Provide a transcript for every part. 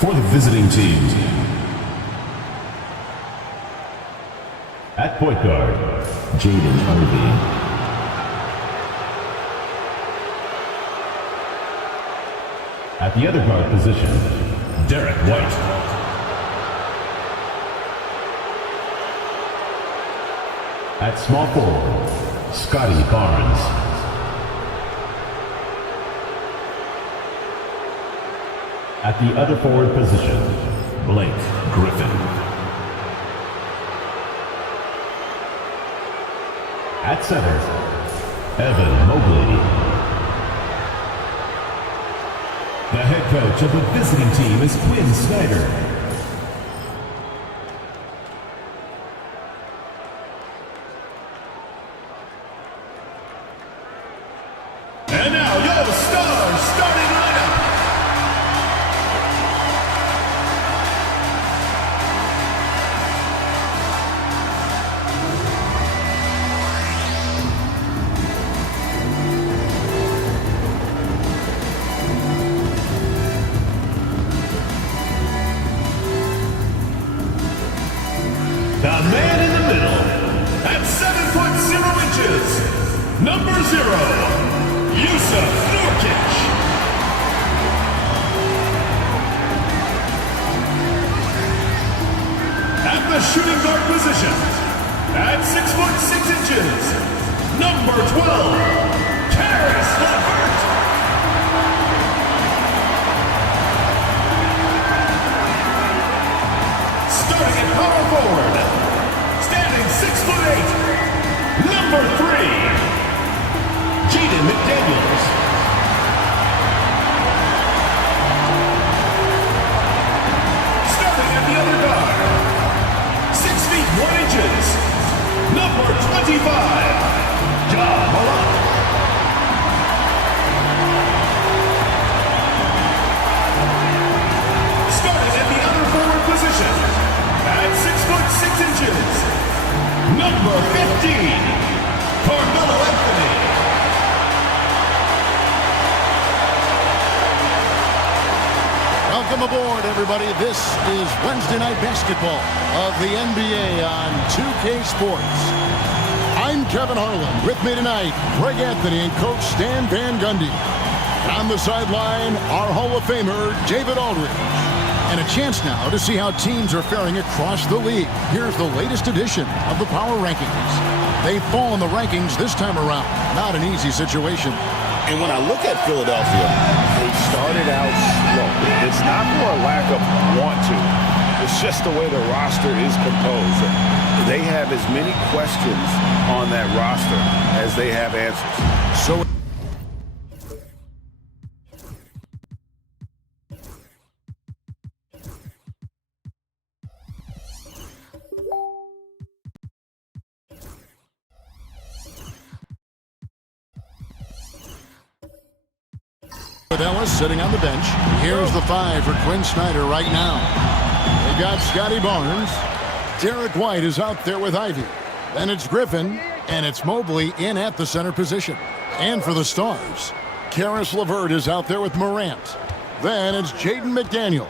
For the visiting team, at point guard, Jaden Ivey. At the other guard position, Derek White. At small forward, Scotty Barnes. At the other forward position, Blake Griffin. At center, Evan Mobley. The head coach of the visiting team is Quinn Snyder. And now, your stars starting lineup. The man in the middle, at 7'0" inches, number 0, Yusuf Nurkic. At the shooting guard position, at 6'6" inches, number 12, Karis LeVert. Starting at power forward, standing 6'8", number 3, Jaden McDaniels. Starting at the other guard, 6 feet 1 inches, number 25, John Malone. Starting at the other forward position, at 6'6" inches, number 15, Carmelo Anthony. Welcome aboard, everybody. This is Wednesday Night Basketball of the NBA on 2K Sports. I'm Kevin Harlan. With me tonight, Greg Anthony and Coach Stan Van Gundy. On the sideline, our Hall of Famer, David Aldridge. And a chance now to see how teams are faring across the league. Here's the latest edition of the Power Rankings. They fall in the rankings this time around. Not an easy situation. And when I look at Philadelphia, they started out slow. It's not for a lack of want to. It's just the way the roster is composed. They have as many questions on that roster as they have answers. So with Ellis sitting on the bench. Here's the 5 for Quinn Snyder right now. They got Scotty Barnes. Derek White is out there with Ivy. Then it's Griffin, and it's Mobley in at the center position. And for the Stars, Karis LeVert is out there with Morant. Then it's Jaden McDaniels.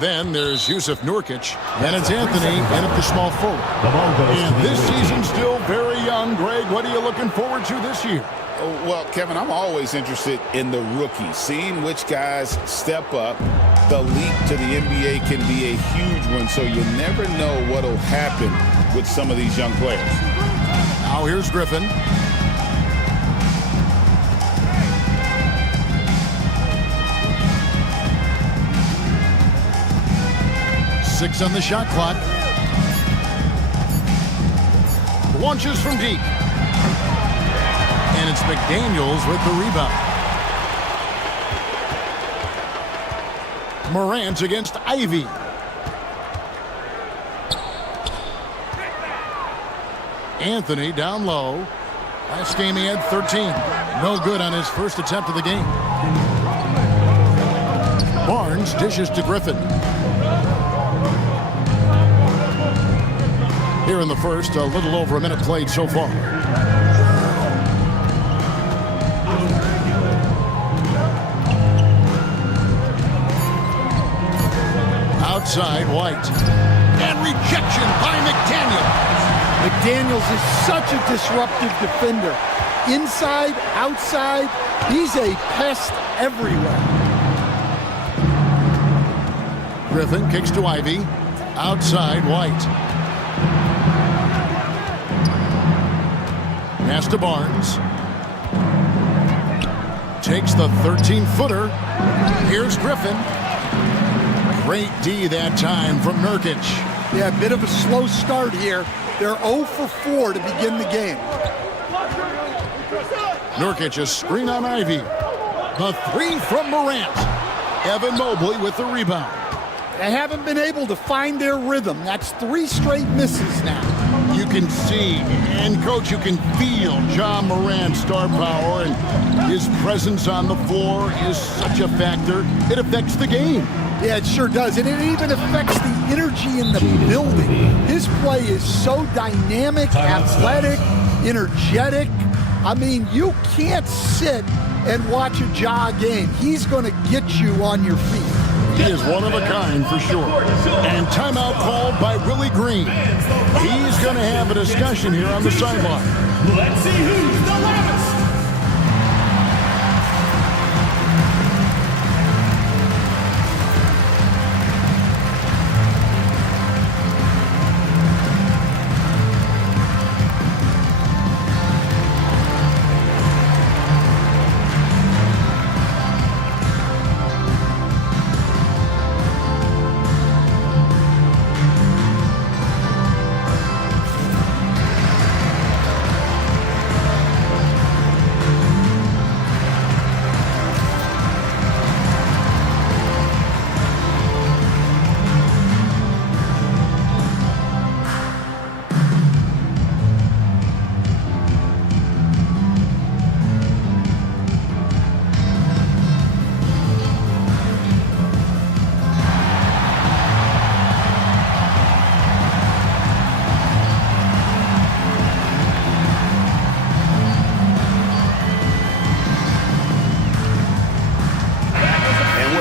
Then there's Yusuf Nurkic, and it's Anthony in at the small forward. And this season's still very young. Greg, what are you looking forward to this year? Well, Kevin, I'm always interested in the rookies, seeing which guys step up. The leap to the NBA can be a huge one, so you never know what will happen with some of these young players. Now here's Griffin. 6 on the shot clock. Launches from deep. And it's McDaniels with the rebound. Morant against Ivy. Anthony down low. Last game he had 13. No good on his first attempt of the game. Barnes dishes to Griffin. Here in the first, a little over a minute played so far. Outside, White. And rejection by McDaniels. McDaniels is such a disruptive defender. Inside, outside, he's a pest everywhere. Griffin kicks to Ivy. Outside, White. Pass to Barnes. Takes the 13-footer. Here's Griffin. Great D that time from Nurkic. Yeah, a bit of a slow start here. They're 0 for 4 to begin the game. Nurkic a screen on Ivy. The 3 from Morant. Evan Mobley with the rebound. They haven't been able to find their rhythm. That's 3 straight misses now. You can see, and Coach, you can feel John Morant's star power, and his presence on the floor is such a factor. It affects the game. Yeah, it sure does. And it even affects the energy in the building. His play is so dynamic, athletic, energetic. I mean, you can't sit and watch a Ja game. He's going to get you on your feet. He is one of a kind for sure. And timeout called by Willie Green. He's going to have a discussion here on the sideline. Let's see who's the loudest.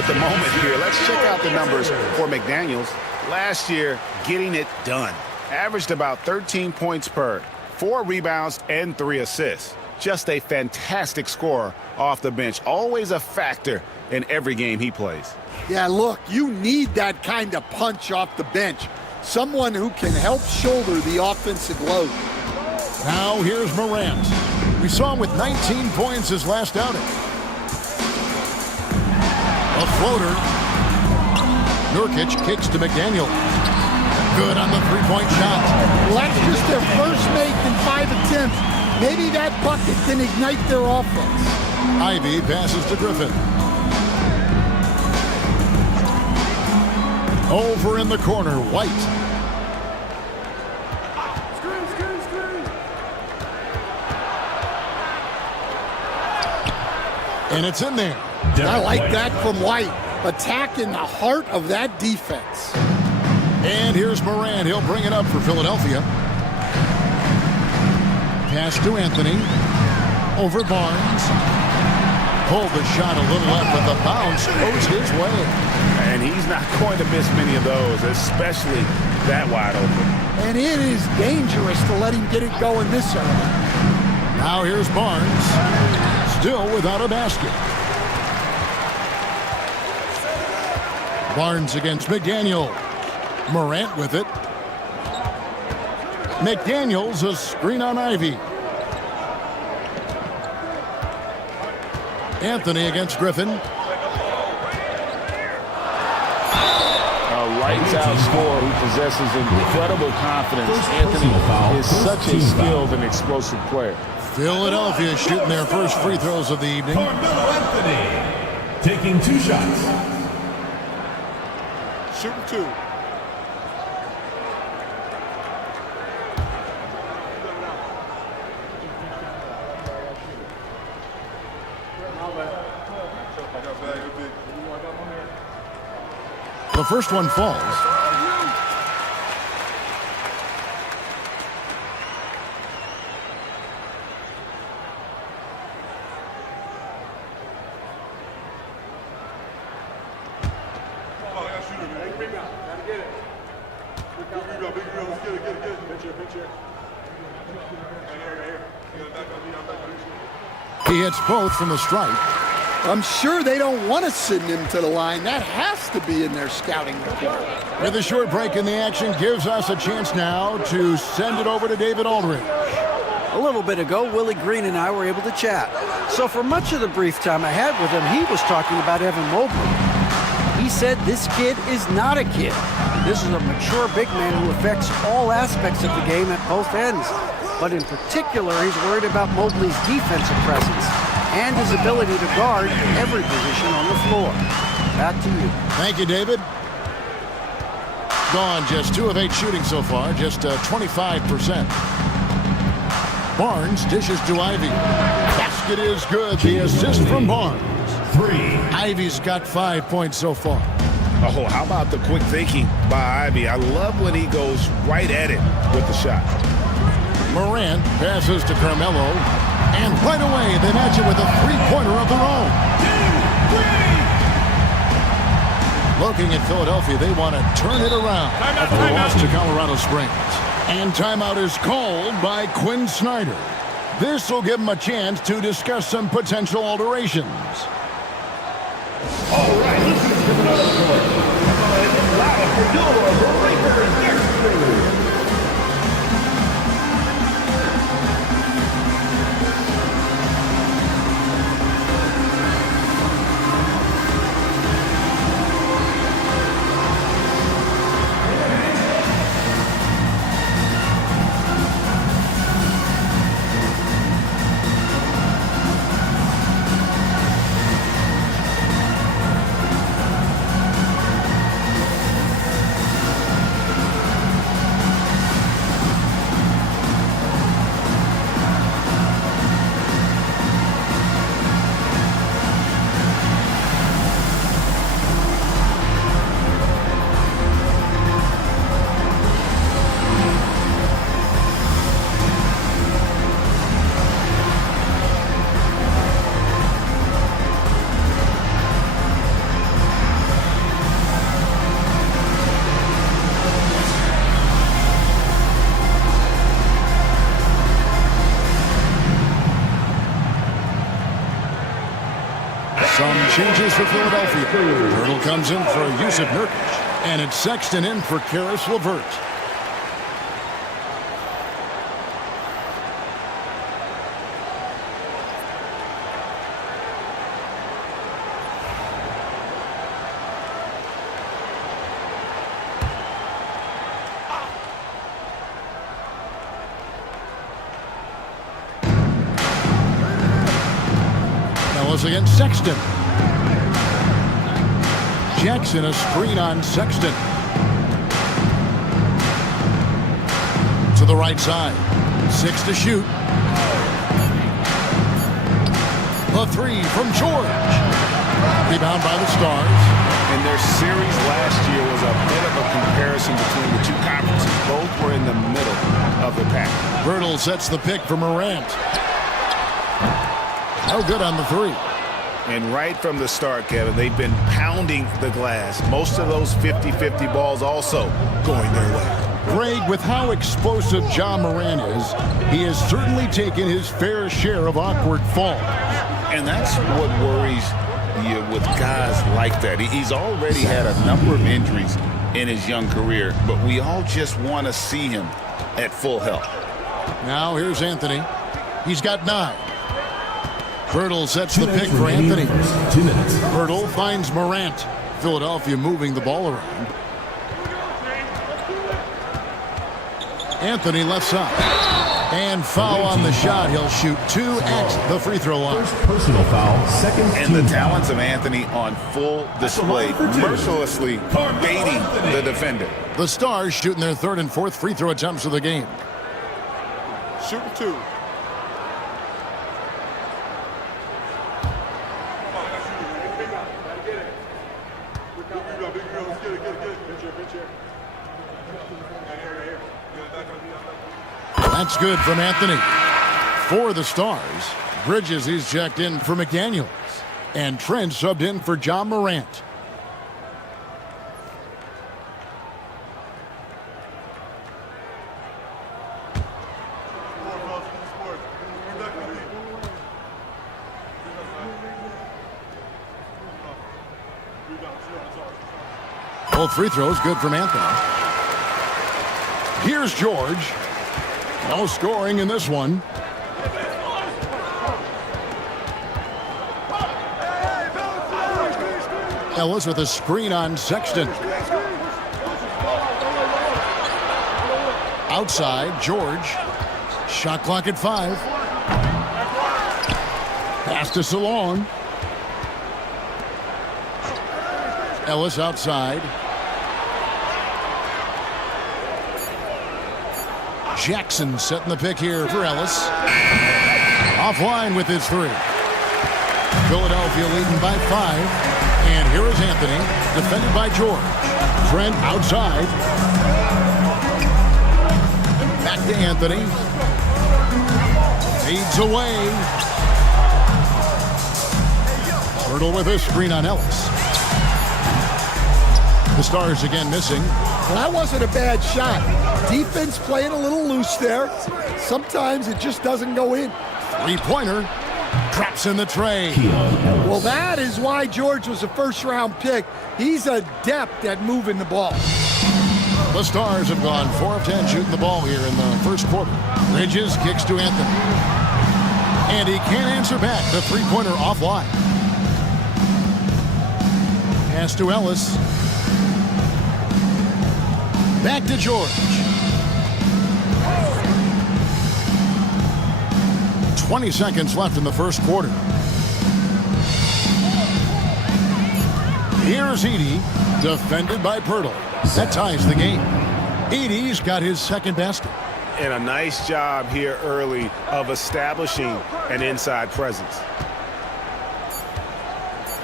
The moment here. Let's check out the numbers for McDaniels. Last year, getting it done. Averaged about 13 points per, 4 rebounds, and 3 assists. Just a fantastic scorer off the bench. Always a factor in every game he plays. Yeah, look, you need that kind of punch off the bench. Someone who can help shoulder the offensive load. Now here's Morant. We saw him with 19 points his last outing. A floater. Nurkic kicks to McDaniel. Good on the three-point shot. Well, that's just their first make in 5 attempts. Maybe that bucket can ignite their offense. Ivy passes to Griffin. Over in the corner, White. And it's in there. I like that from White. Attack in the heart of that defense. And here's Morant. He'll bring it up for Philadelphia. Pass to Anthony. Over Barnes. Pulled the shot a little up, but the bounce goes his way. And he's not going to miss many of those, especially that wide open. And it is dangerous to let him get it going this early. Now here's Barnes. Still without a basket. Barnes against McDaniel. Morant with it. McDaniels a screen on Ivy. Anthony against Griffin. A lights-out scorer who possesses incredible confidence. Anthony is such a skilled and explosive player. Philadelphia shooting their first free throws of the evening. Carmelo Anthony taking 2 shots. Shooting 2. The first one falls. He hits both from the stripe. I'm sure they don't want to send him to the line. That has to be in their scouting report. With a short break in the action, gives us a chance now to send it over to David Aldridge. A little bit ago, Willie Green and I were able to chat. So for much of the brief time I had with him, he was talking about Evan Mobley. He said this kid is not a kid. This is a mature big man who affects all aspects of the game at both ends. But in particular, he's worried about Mobley's defensive presence and his ability to guard every position on the floor. Back to you. Thank you, David. Gone just 2 of 8 shooting so far, just 25%. Barnes dishes to Ivy. Basket is good. The assist from Barnes. 3. Ivy's got 5 points so far. Oh, how about the quick thinking by Ivy? I love when he goes right at it with the shot. Morant passes to Carmelo, and right away they match it with a three-pointer of their own. Looking at Philadelphia, they want to turn it around after a loss to Colorado Springs. And timeout is called by Quinn Snyder. This will give them a chance to discuss some potential alterations. All right, listen to another one. It's loud for your Lakers next move. Some changes for Philadelphia. Hurdle comes in for Yusuf Nurkic, and it's Sexton in for Karis LeVert. Against Sexton. Jackson, a screen on Sexton. To the right side. 6 to shoot. The 3 from George. Rebound by the Stars. And their series last year was a bit of a comparison between the two conferences. Both were in the middle of the pack. Birtle sets the pick for Morant. No good on the 3. And right from the start, Kevin, they've been pounding the glass. Most of those 50-50 balls also going their way. Greg, with how explosive Ja Morant is, he has certainly taken his fair share of awkward falls. And that's what worries you with guys like that. He's already had a number of injuries in his young career, but we all just want to see him at full health. Now here's Anthony. He's got 9. Birtle sets the pick for Anthony. 2 minutes. Birtle finds Morant. Philadelphia moving the ball around. Anthony left side. And foul on the shot. He'll shoot 2 at the free throw line. First personal foul, second And the team talents of Anthony on full display, mercilessly baiting the defender. The Stars shooting their 3rd and 4th free throw attempts of the game. Shooting 2. That's good from Anthony. For the Stars, Bridges, he's checked in for McDaniels. And Trent subbed in for John Morant. Both free throws good from Anthony. Here's George. No scoring in this one. Ellis with a screen on Sexton. Outside, George. Shot clock at 5. Pass to Salon. Ellis outside. Jackson setting the pick here for Ellis. Offline with his 3. Philadelphia leading by 5. And here is Anthony, defended by George. Trent outside. Back to Anthony. Fades away. Hurdle with a screen on Ellis. The Stars again missing. Well, that wasn't a bad shot. Defense playing a little loose there. Sometimes it just doesn't go in. 3-pointer. Drops in the tray. Well, that is why George was a first-round pick. He's adept at moving the ball. The Stars have gone 4 of 10 shooting the ball here in the first quarter. Bridges kicks to Anthony. And he can't answer back. The 3-pointer offline. Pass to Ellis. Back to George. 20 seconds left in the first quarter. Here's Edey, defended by Pirtle. That ties the game. Edey's got his second basket. And a nice job here early of establishing an inside presence.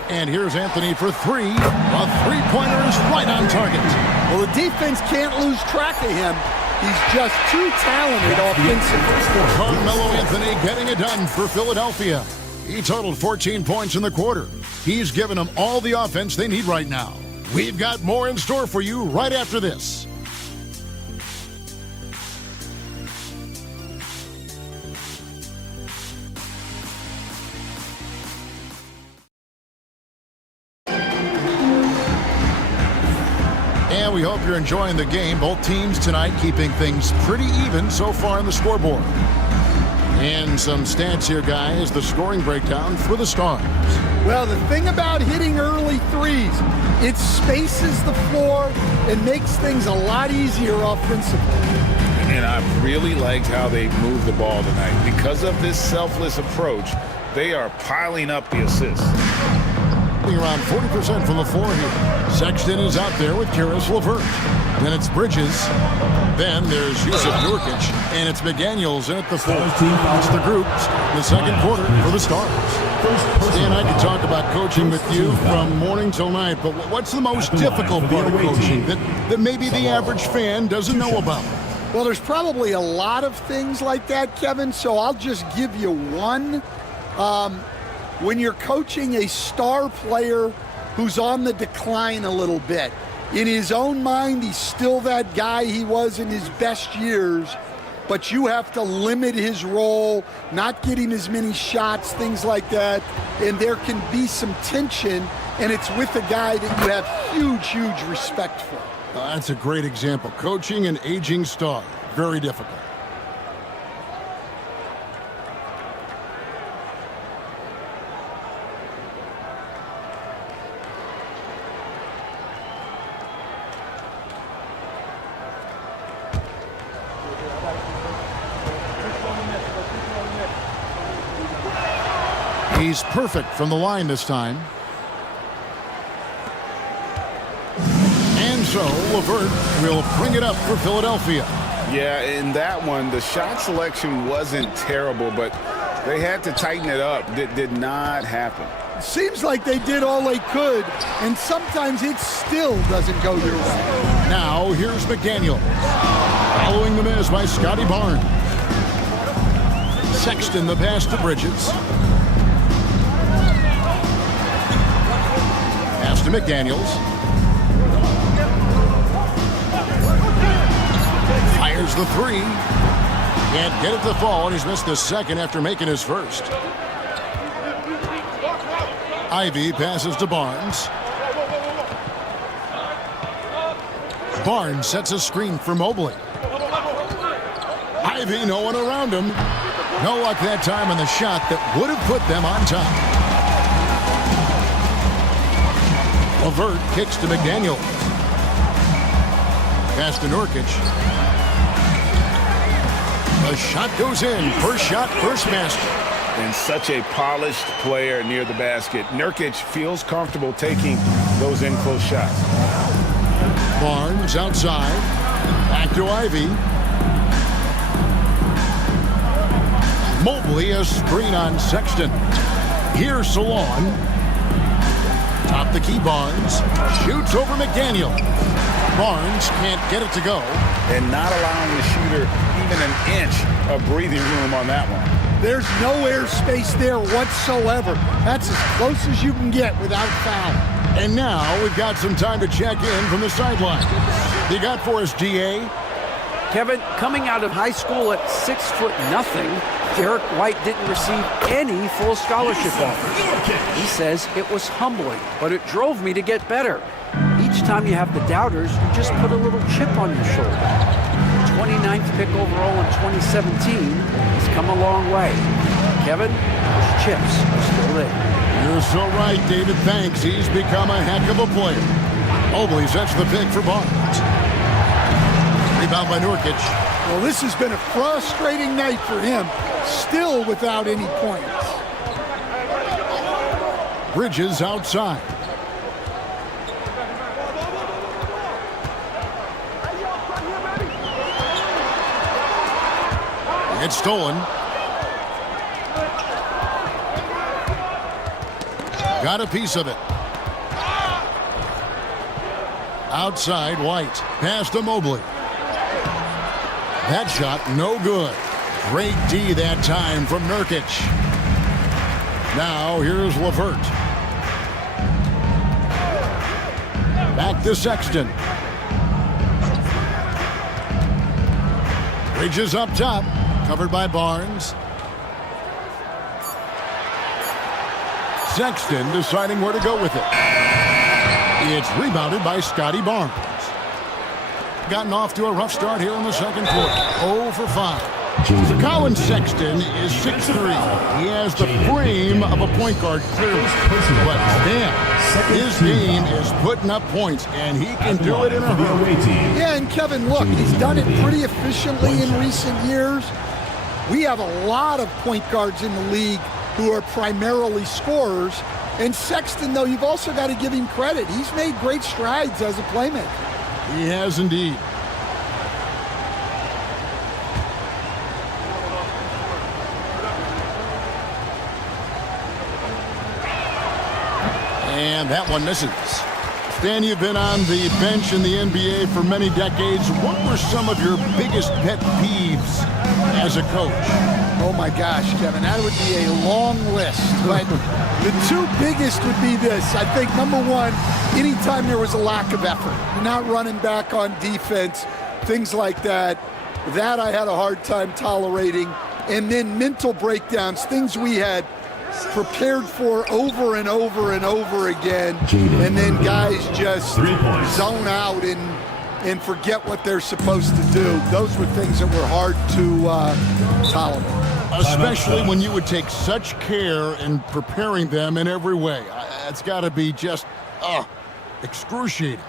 And here's Anthony for 3. A 3-pointer is right on target. Well, the defense can't lose track of him. He's just too talented offensively. Carmelo Anthony getting it done for Philadelphia. He totaled 14 points in the quarter. He's given them all the offense they need right now. We've got more in store for you right after this. And we hope you're enjoying the game. Both teams tonight keeping things pretty even so far on the scoreboard. And some stats here, guys. The scoring breakdown for the Stars. Well, the thing about hitting early threes, it spaces the floor and makes things a lot easier offensively. And I really liked how they moved the ball tonight. Because of this selfless approach, they are piling up the assists. Around 40% from the floor here. Sexton is out there with Karis LeVert. Then it's Bridges. Then there's Yusuf Nurkic. And it's McDaniels in at the 4. It's the groups. The second quarter for the Stars. Dan, I could talk about coaching with you from morning till night, but what's the most difficult part of coaching that maybe the average fan doesn't know about? Well, there's probably a lot of things like that, Kevin, so I'll just give you one. When you're coaching a star player who's on the decline a little bit, in his own mind, he's still that guy he was in his best years, but you have to limit his role, not get him as many shots, things like that, and there can be some tension, and it's with a guy that you have huge, huge respect for. That's a great example. Coaching an aging star, very difficult. He's perfect from the line this time. And so LeVert will bring it up for Philadelphia. Yeah, in that one, the shot selection wasn't terrible, but they had to tighten it up. That did not happen. Seems like they did all they could, and sometimes it still doesn't go your way. Now, here's McDaniel. Following the miss by Scotty Barnes. Sexton the pass to Bridges. Pass to McDaniels. Fires the three. Can't get it to fall, and he's missed the second after making his first. Ivy passes to Barnes. Barnes sets a screen for Mobley. Ivy, no one around him. No luck that time on the shot that would have put them on top. LeVert kicks to McDaniel. Pass to Nurkic. The shot goes in. First shot, first master. And such a polished player near the basket. Nurkic feels comfortable taking those in-close shots. Barnes outside. Back to Ivy. Mobley a screen on Sexton. Here's Salon. Top the key Barnes. Shoots over McDaniel. Barnes can't get it to go. And not allowing the shooter even an inch of breathing room on that one. There's no air space there whatsoever. That's as close as you can get without foul. And now we've got some time to check in from the sideline. You got for us, GA? Kevin, coming out of high school at 6'0", Derek White didn't receive any full scholarship offers. He says it was humbling, but it drove me to get better. Each time you have the doubters, you just put a little chip on your shoulder. 29th pick overall in 2017 has come a long way. Kevin, those chips are still there. You're so right, David. Thanks. He's become a heck of a player. Mobley sets the pick for Barnes. Rebound by Nurkic. Well, this has been a frustrating night for him. Still without any points. Bridges outside. It's stolen. Got a piece of it. Outside, White. Pass to Mobley. That shot, no good. Great D that time from Nurkic. Now, here's LeVert. Back to Sexton. Bridges up top. Covered by Barnes. Sexton deciding where to go with it. It's rebounded by Scotty Barnes. Gotten off to a rough start here in the second quarter. 0 for 5. Colin Sexton is 6'3". He has the frame of a point guard, clearly. But damn, his game is putting up points, and he can do it in a hurry. Yeah, and Kevin, look, he's done it pretty efficiently in recent years. We have a lot of point guards in the league who are primarily scorers. And Sexton, though, you've also got to give him credit. He's made great strides as a playmaker. He has indeed. And that one misses. Stan, you've been on the bench in the NBA for many decades. What were some of your biggest pet peeves as a coach? Oh my gosh, Kevin, that would be a long list. But the two biggest would be this. I think number one, anytime there was a lack of effort, you're not running back on defense, things like that. That I had a hard time tolerating. And then mental breakdowns, things we had prepared for over and over and over again, and then guys just zone out and forget what they're supposed to do. Those were things that were hard to tolerate. Especially when you would take such care in preparing them in every way. It's got to be just excruciating.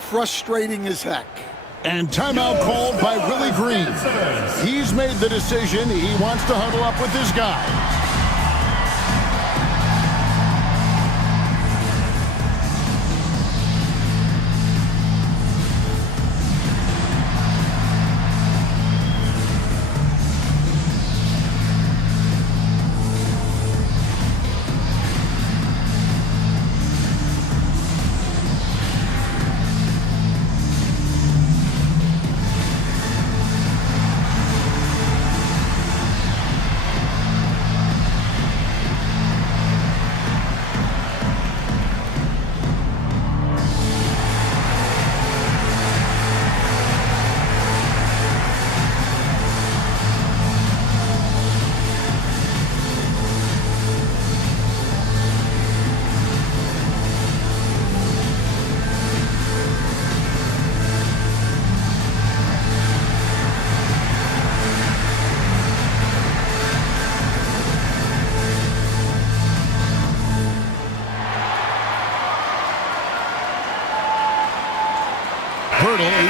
Frustrating as heck. And timeout called by Willie Green. He's made the decision. He wants to huddle up with his guy.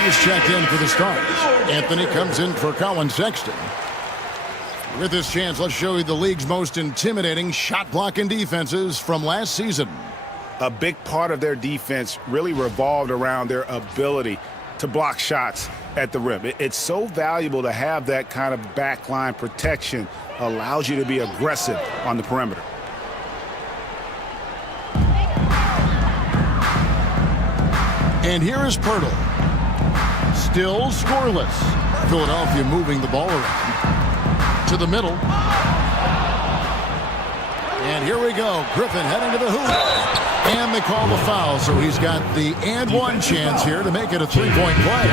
is checked in for the Stars. Anthony comes in for Colin Sexton. With this chance, let's show you the league's most intimidating shot blocking defenses from last season. A big part of their defense really revolved around their ability to block shots at the rim. It's so valuable to have that kind of backline protection. Allows you to be aggressive on the perimeter. And here is Pirtle. Still scoreless. Philadelphia moving the ball around to the middle. And here we go. Griffin heading to the hoop. And they call the foul, so he's got the and one chance here to make it a three-point play.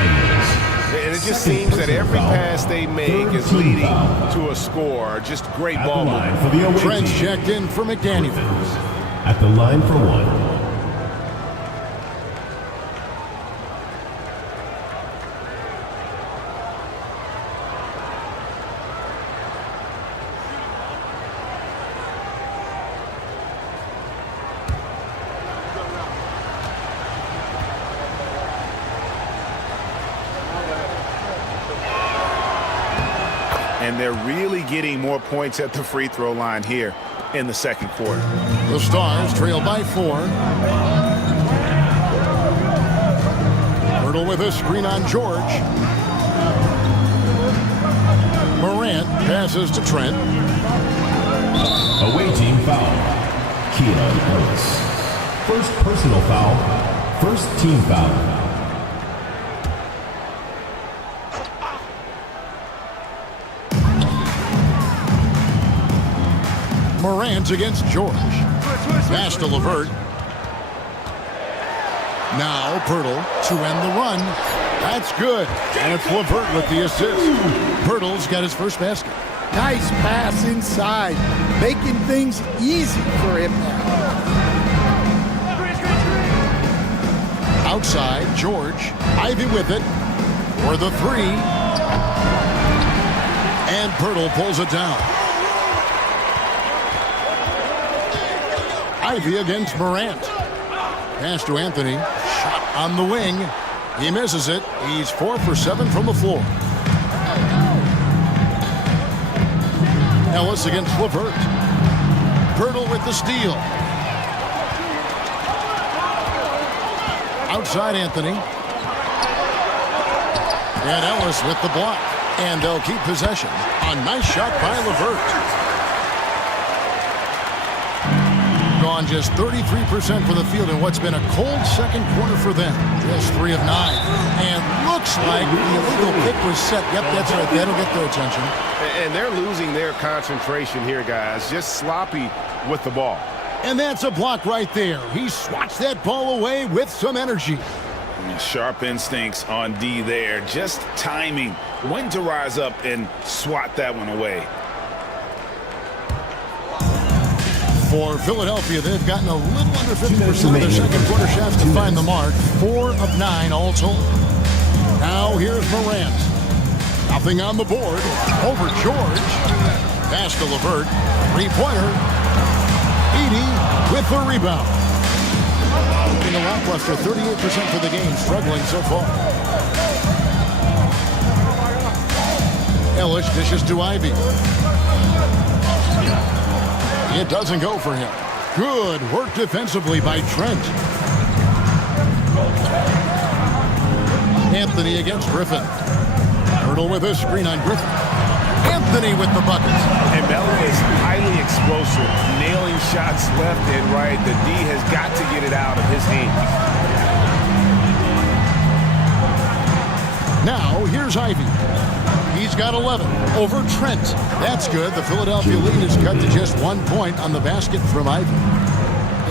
And it just seems that every pass they make is leading to a score. Just great ball movement. Trent's checked in for McDaniel. At the line for one. And they're really getting more points at the free throw line here in the second quarter. The Stars trail by 4. Pirtle with a screen on George. Morant passes to Trent. Away team foul. Keon Ellis. First personal foul. First team foul. Morant against George. Pass to LeVert. Now Pirtle to end the run. That's good. And it's LeVert with the assist. Pirtle's got his first basket. Nice pass inside, making things easy for him now. Outside, George. Ivy with it for the 3. And Pirtle pulls it down. Ivy against Morant. Pass to Anthony. Shot on the wing. He misses it. He's 4 for 7 from the floor. Ellis against LeVert. Pirtle with the steal. Outside Anthony. And Ellis with the block. And they'll keep possession. A nice shot by LeVert. Gone just 33% from the field in what's been a cold second quarter for them. Just 3 of 9. And looks like the illegal pick was set. Yep, that's right. That'll get their attention. And they're losing their concentration here, guys. Just sloppy with the ball. And that's a block right there. He swats that ball away with some energy. Sharp instincts on D there. Just timing when to rise up and swat that one away. For Philadelphia, they've gotten a little under 50% of their second quarter shots to find the mark. 4 of 9 all told. Now here's Morant. Nothing on the board. Over George. Pass to LeVert. 3-pointer. Edey with the rebound. In a lackluster 38% for the game. Struggling so far. Ellis dishes to Ivy. It doesn't go for him. Good work defensively by Trent. Anthony against Griffin. Pirtle with a screen on Griffin. Anthony with the bucket. And Melo is highly explosive, nailing shots left and right. The D has got to get it out of his hands. Now here's Ivy. He's got 11 over Trent. That's good. The Philadelphia lead is cut to just 1 point on the basket from Ivy.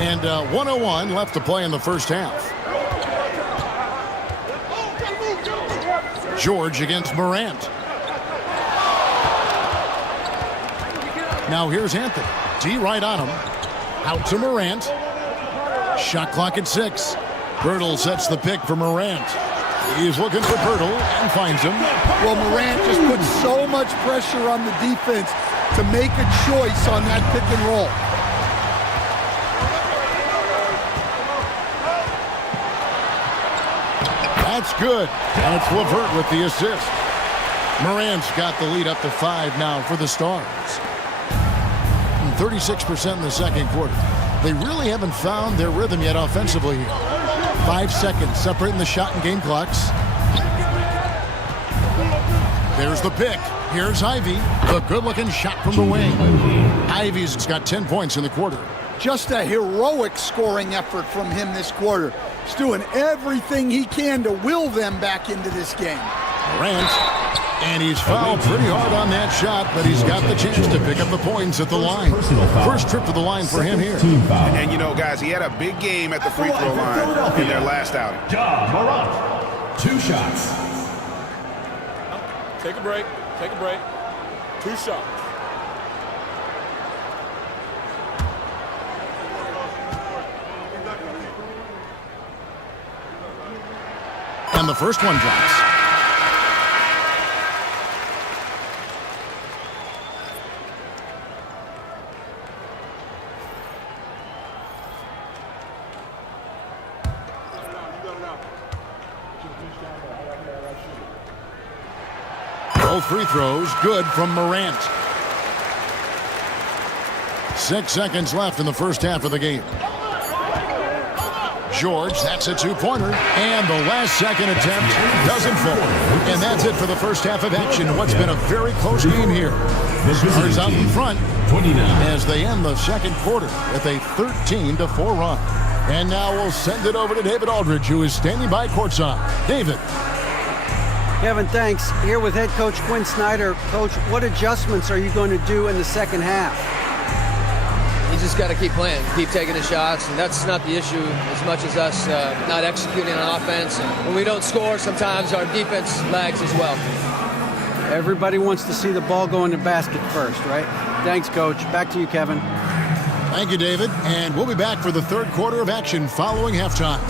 And 1:01 left to play in the first half. George against Morant. Now here's Anthony. D right on him. Out to Morant. Shot clock at 6. Pirtle sets the pick for Morant. He's looking for Pirtle and finds him. Well, Morant just puts so much pressure on the defense to make a choice on that pick and roll. It's good. And it's Levert with the assist. Morant's got the lead up to 5 now for the Stars. 36% in the second quarter. They really haven't found their rhythm yet offensively here. 5 seconds separating the shot and game clocks. There's the pick. Here's Ivy. The good-looking shot from the wing. Ivy's got 10 points in the quarter. Just a heroic scoring effort from him this quarter. He's doing everything he can to will them back into this game. Morant. And he's fouled pretty hard on that shot, but he's got the chance to pick up the points at the line. First trip to the line for him here. And you know, guys, he had a big game at the free throw line in their last outing. Ja Morant, 2 shots. Take a break. Take a break. 2 shots. And the first one drops. Both free throws good from Morant. 6 seconds left in the first half of the game. George, that's a 2-pointer. And the last second attempt doesn't fall. And that's it for the first half of action. What's been a very close game here. The Stars out in front as they end the second quarter with a 13-4 run. And now we'll send it over to David Aldridge, who is standing by courtside. David. Kevin, thanks. Here with head coach Quinn Snyder. Coach, what adjustments are you going to do in the second half? You just got to keep playing, keep taking the shots, and that's not the issue as much as us not executing on offense. And when we don't score, sometimes our defense lags as well. Everybody wants to see the ball go in the basket first, right? Thanks, Coach. Back to you, Kevin. Thank you, David. And we'll be back for the third quarter of action following halftime.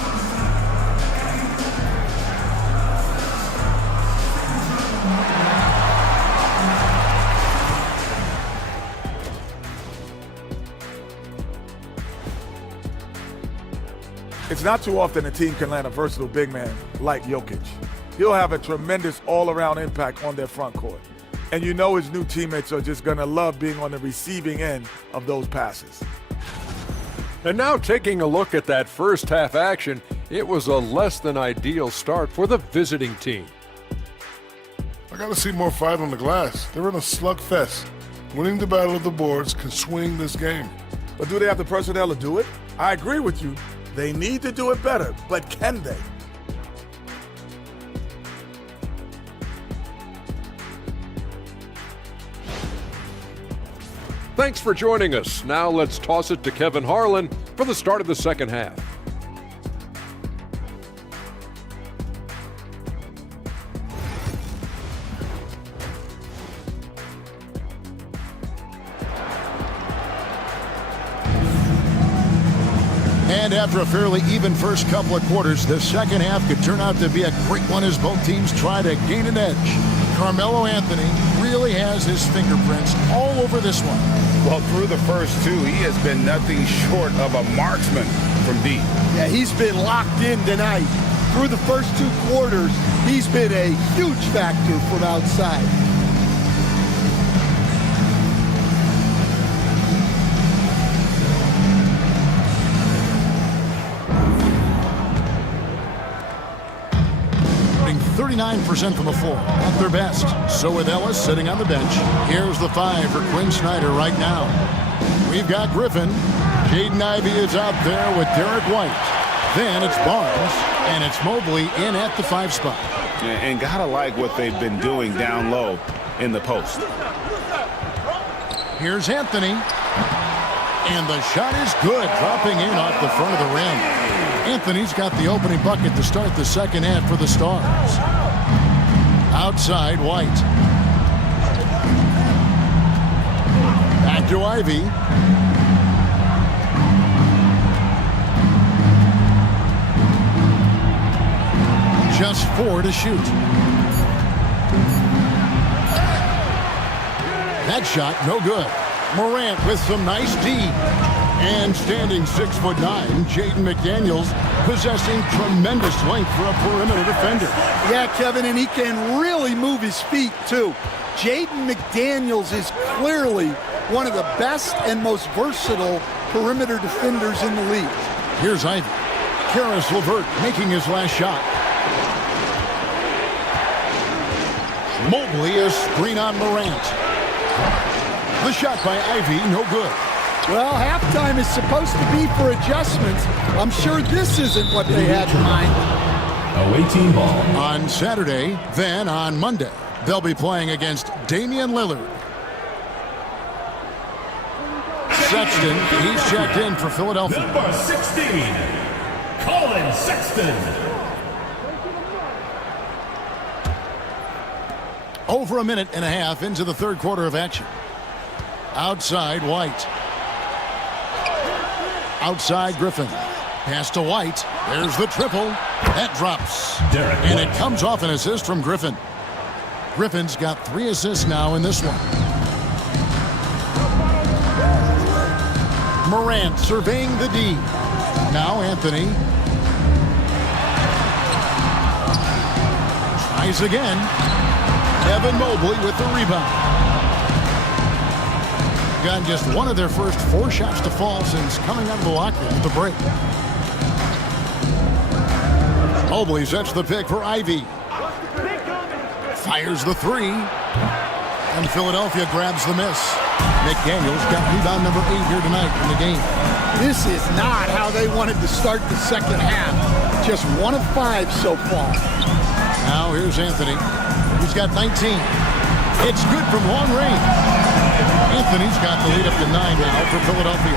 It's not too often a team can land a versatile big man like Jokic. He'll have a tremendous all-around impact on their front court. And you know his new teammates are just going to love being on the receiving end of those passes. And now taking a look at that first half action, it was a less than ideal start for the visiting team. I got to see more fight on the glass. They're in a slugfest. Winning the battle of the boards can swing this game. But do they have the personnel to do it? I agree with you. They need to do it better, but can they? Thanks for joining us. Now let's toss it to Kevin Harlan for the start of the second half. And after a fairly even first couple of quarters, the second half could turn out to be a great one as both teams try to gain an edge. Carmelo Anthony really has his fingerprints all over this one. Well, through the first 2, he has been nothing short of a marksman from deep. Yeah, he's been locked in tonight. Through the first 2 quarters, he's been a huge factor from outside. Shooting 39% from the floor at their best. So with Ellis sitting on the bench, here's the 5 for Quinn Snyder right now. We've got Griffin. Jaden Ivey is out there with Derek White. Then it's Barnes, and it's Mobley in at the 5 spot. And gotta like what they've been doing down low in the post. Here's Anthony. And the shot is good, dropping in off the front of the rim. Anthony's got the opening bucket to start the second half for the Stars. Outside, White. Back to Ivy. Just 4 to shoot. That shot, no good. Morant with some nice D. And standing 6'9", Jaden McDaniels possessing tremendous length for a perimeter defender. Yeah, Kevin, and he can really move his feet, too. Jaden McDaniels is clearly one of the best and most versatile perimeter defenders in the league. Here's Ivy. Karis LeVert making his last shot. Mobley a screen on Morant. The shot by Ivy, no good. Well, halftime is supposed to be for adjustments. I'm sure this isn't what they had in mind. Away team ball. On Saturday, then on Monday, they'll be playing against Damian Lillard. Sexton, he's checked in for Philadelphia. Number 16, Colin Sexton. Over a minute and a half into the third quarter of action. Outside White. Outside Griffin. Pass to White. There's the triple. That drops. And it comes off an assist from Griffin. Griffin's got 3 assists now in this one. Morant surveying the D. Now Anthony. Tries again. Evan Mobley with the rebound. Got just one of their first 4 shots to fall since coming out of the locker room at the break. Mobley sets the pick for Ivy. Fires the 3. And Philadelphia grabs the miss. McDaniels got rebound number 8 here tonight in the game. This is not how they wanted to start the second half. Just 1 of 5 so far. Now here's Anthony. He's got 19. It's good from long range. Anthony's got the lead up to 9 now for Philadelphia.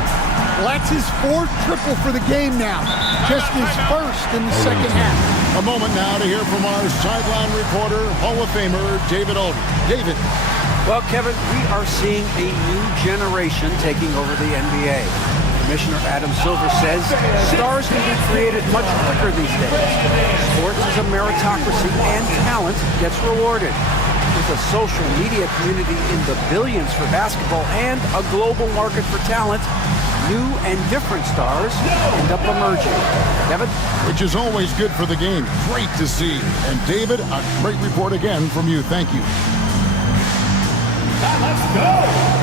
Well, that's his 4th triple for the game now. Just his first in the second half. A moment now to hear from our sideline reporter, Hall of Famer David Alden. David. Well, Kevin, we are seeing a new generation taking over the NBA. Commissioner Adam Silver says stars can be created much quicker these days. Sports is a meritocracy and talent gets rewarded. With a social media community in the billions for basketball and a global market for talent, new and different stars end up emerging. Kevin? Which is always good for the game. Great to see. And David, a great report again from you. Thank you. Let's go!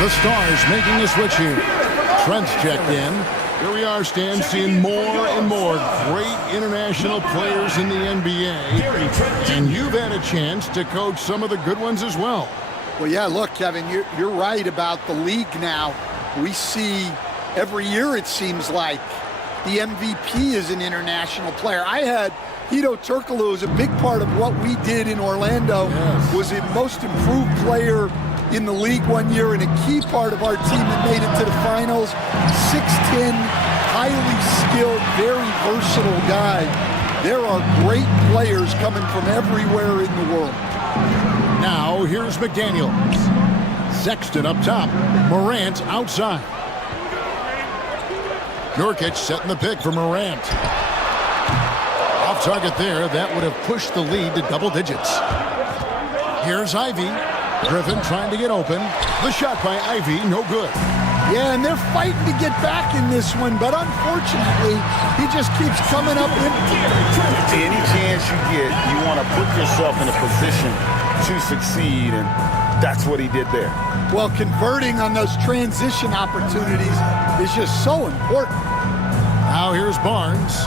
The Stars making a switch here. Trent's checked in. Here we are, Stan, seeing more and more great international players in the NBA. And you've had a chance to coach some of the good ones as well. Well, yeah, look, Kevin, you're right about the league now. We see every year, it seems like, the MVP is an international player. I had Hito Turkoglu as a big part of what we did in Orlando. Yes. Was the most improved player in the league one year and a key part of our team that made it to the finals. 6'10", highly skilled, very versatile guy. There are great players coming from everywhere in the world. Now here's McDaniels. Sexton up top. Morant outside. Nurkic setting the pick for Morant. Off target there. That would have pushed the lead to double digits. Here's Ivy. Griffin trying to get open. The shot by Ivy, no good. Yeah, and they're fighting to get back in this one, but unfortunately, he just keeps coming up empty. Any chance you get, you want to put yourself in a position to succeed, and that's what he did there. Well, converting on those transition opportunities is just so important. Now here's Barnes.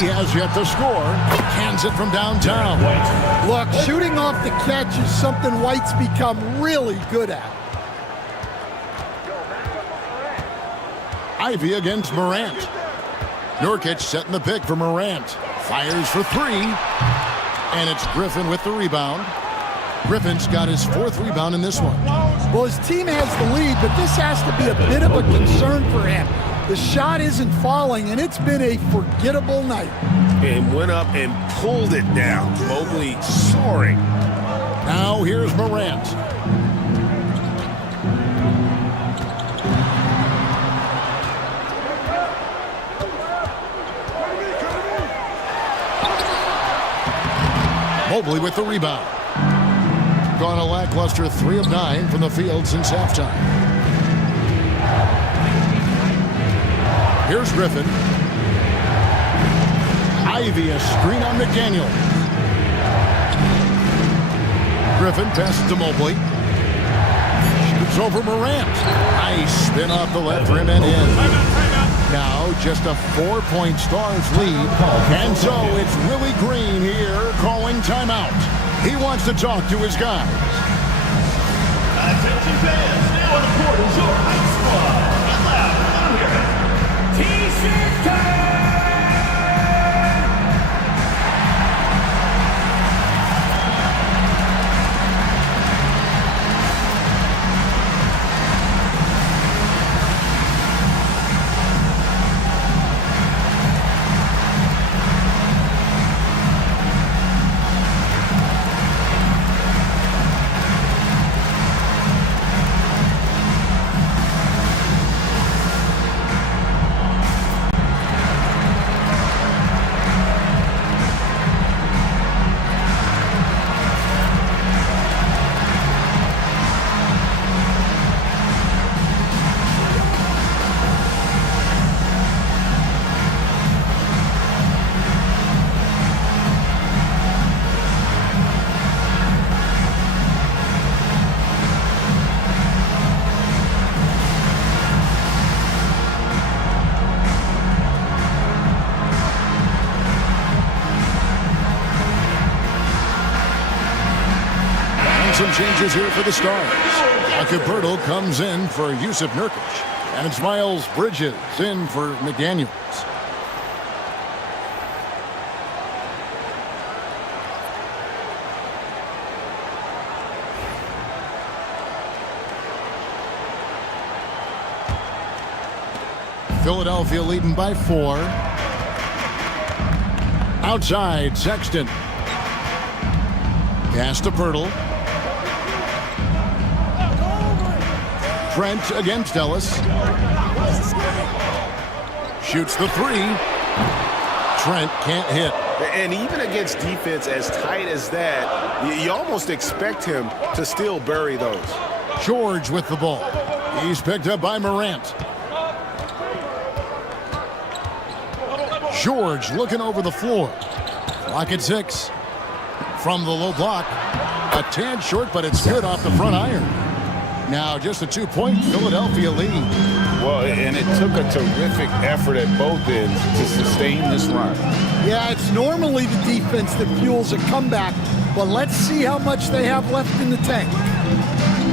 He has yet to score. Cans it from downtown. Look, shooting off the catch is something White's become really good at. Ivy against Morant. Nurkic setting the pick for Morant. Fires for three. And it's Griffin with the rebound. Griffin's got his 4th rebound in this one. Well, his team has the lead, but this has to be a bit of a concern for him. The shot isn't falling, and it's been a forgettable night. And went up and pulled it down. Mobley soaring. Now here's Morant. Mobley with the rebound. Gone a lackluster 3 of 9 from the field since halftime. Here's Griffin. Ivy, a screen on McDaniel. Griffin passes to Mobley. Shoots over Morant. Nice spin off the left rim and in. Now just a 4-point Stars lead. And so it's Willie Green here calling timeout. He wants to talk to his guys. Attention fans, now on the court is your Ice Squad. Get loud, louder. T-shirt time! Some changes here for the Stars. Gudbertle comes in for Yusuf Nurkic. And it's Miles Bridges in for McDaniels. Philadelphia leading by 4. Outside, Sexton. Pass to Pirtle. Trent against Ellis. Shoots the 3. Trent can't hit. And even against defense as tight as that, you almost expect him to still bury those. George with the ball. He's picked up by Morant. George looking over the floor. Clock at 6. From the low block. A tad short, but it's good off the front iron. Now just a 2-point Philadelphia lead. Well, and it took a terrific effort at both ends to sustain this run. Yeah, it's normally the defense that fuels a comeback, but let's see how much they have left in the tank.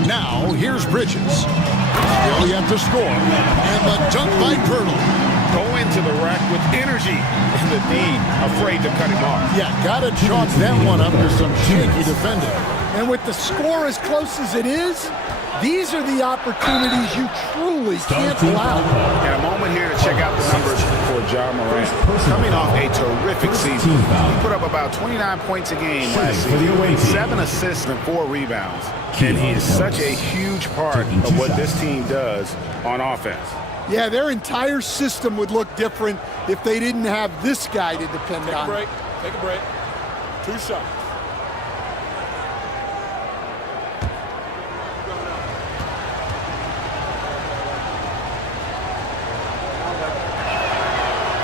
Now, here's Bridges. Still yet to score. And the dunk by Pirtle. Go into the rack with energy. And the D afraid to cut him off. Yeah, gotta chalk that one up to some shaky defending. And with the score as close as it is, these are the opportunities you truly can't allow. And a moment here to check out the numbers for Ja Morant. Coming off a terrific season. He put up about 29 points a game last season, 7 assists and 4 rebounds. And he is such a huge part of what this team does on offense. Yeah, their entire system would look different if they didn't have this guy to depend on. Take a break. 2 shots.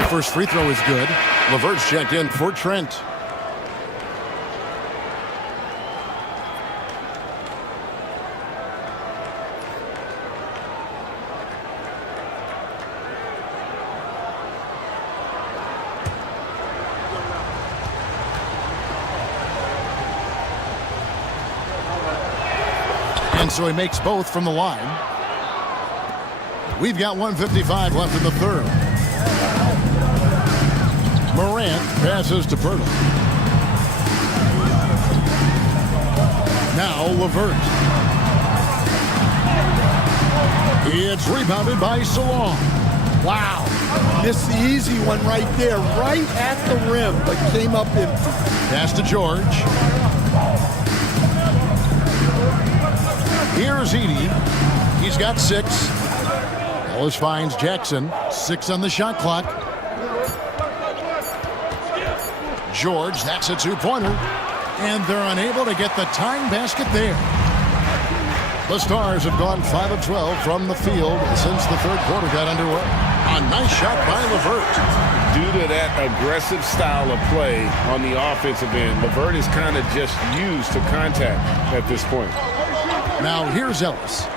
First free throw is good. LeVert's checked in for Trent. And so he makes both from the line. We've got 1:55 left in the third. Morant passes to Pirtle. Now LeVert. It's rebounded by Salon. Wow. Missed the easy one right there, right at the rim, but came up empty. Pass to George. Here's Edey. He's got 6. Ellis finds Jackson. 6 on the shot clock. George, that's a 2-pointer. And they're unable to get the tying basket there. The Stars have gone 5 of 12 from the field since the third quarter got underway. A nice shot by LeVert. Due to that aggressive style of play on the offensive end, LeVert is kind of just used to contact at this point. Now here's Ellis.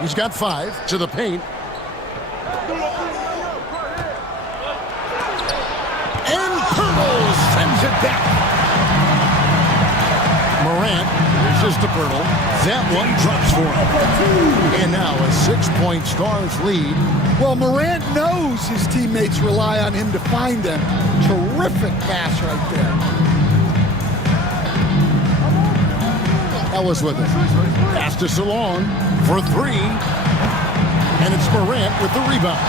He's got 5 to the paint. And Pirtle sends it back. Morant reaches to Pirtle. That one drops for him. And now a 6-point Stars lead. Well, Morant knows his teammates rely on him to find them. Terrific pass right there. Ellis with it. Pass to Salon for 3. And it's Morant with the rebound.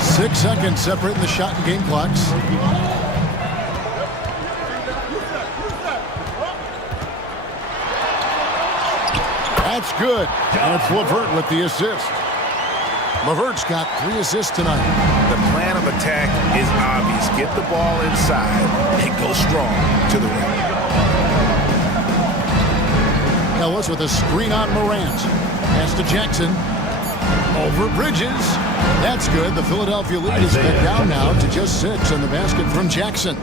6 seconds separating the shot and game clocks. That's good. And it's LeVert with the assist. LeVert's got 3 assists tonight. The plan of attack is obvious. Get the ball inside and go strong to the rim. Ellis with a screen on Morant. Pass to Jackson. Over Bridges. That's good. The Philadelphia lead is cut down now to just 6 on the basket from Jackson.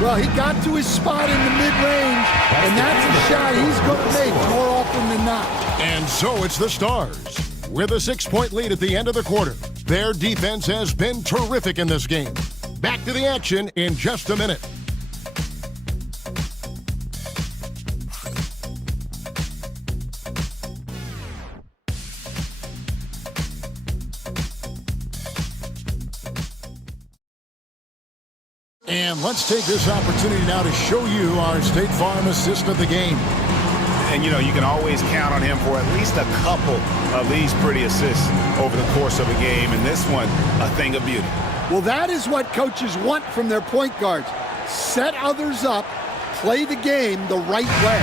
Well, he got to his spot in the mid-range, and that's a shot he's going to make more often than not. And so it's the Stars with a 6-point lead at the end of the quarter. Their defense has been terrific in this game. Back to the action in just a minute. And let's take this opportunity now to show you our State Farm assist of the game. And, you know, you can always count on him for at least a couple of these pretty assists over the course of a game. And this one, a thing of beauty. Well, that is what coaches want from their point guards. Set others up, play the game the right way.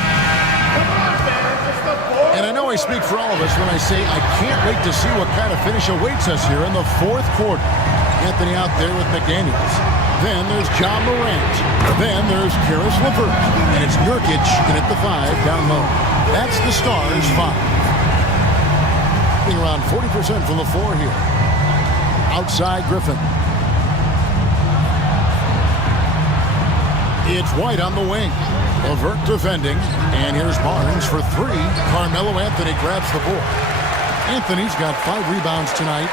And I know I speak for all of us when I say I can't wait to see what kind of finish awaits us here in the fourth quarter. Anthony out there with McDaniels. Then there's John Morant. Then there's Karis LeVert. And it's Nurkic in at the 5 down low. That's the Stars 5. Being around 40% from the floor here. Outside Griffin. It's White on the wing. LeVert defending. And here's Barnes for 3. Carmelo Anthony grabs the board. Anthony's got 5 rebounds tonight.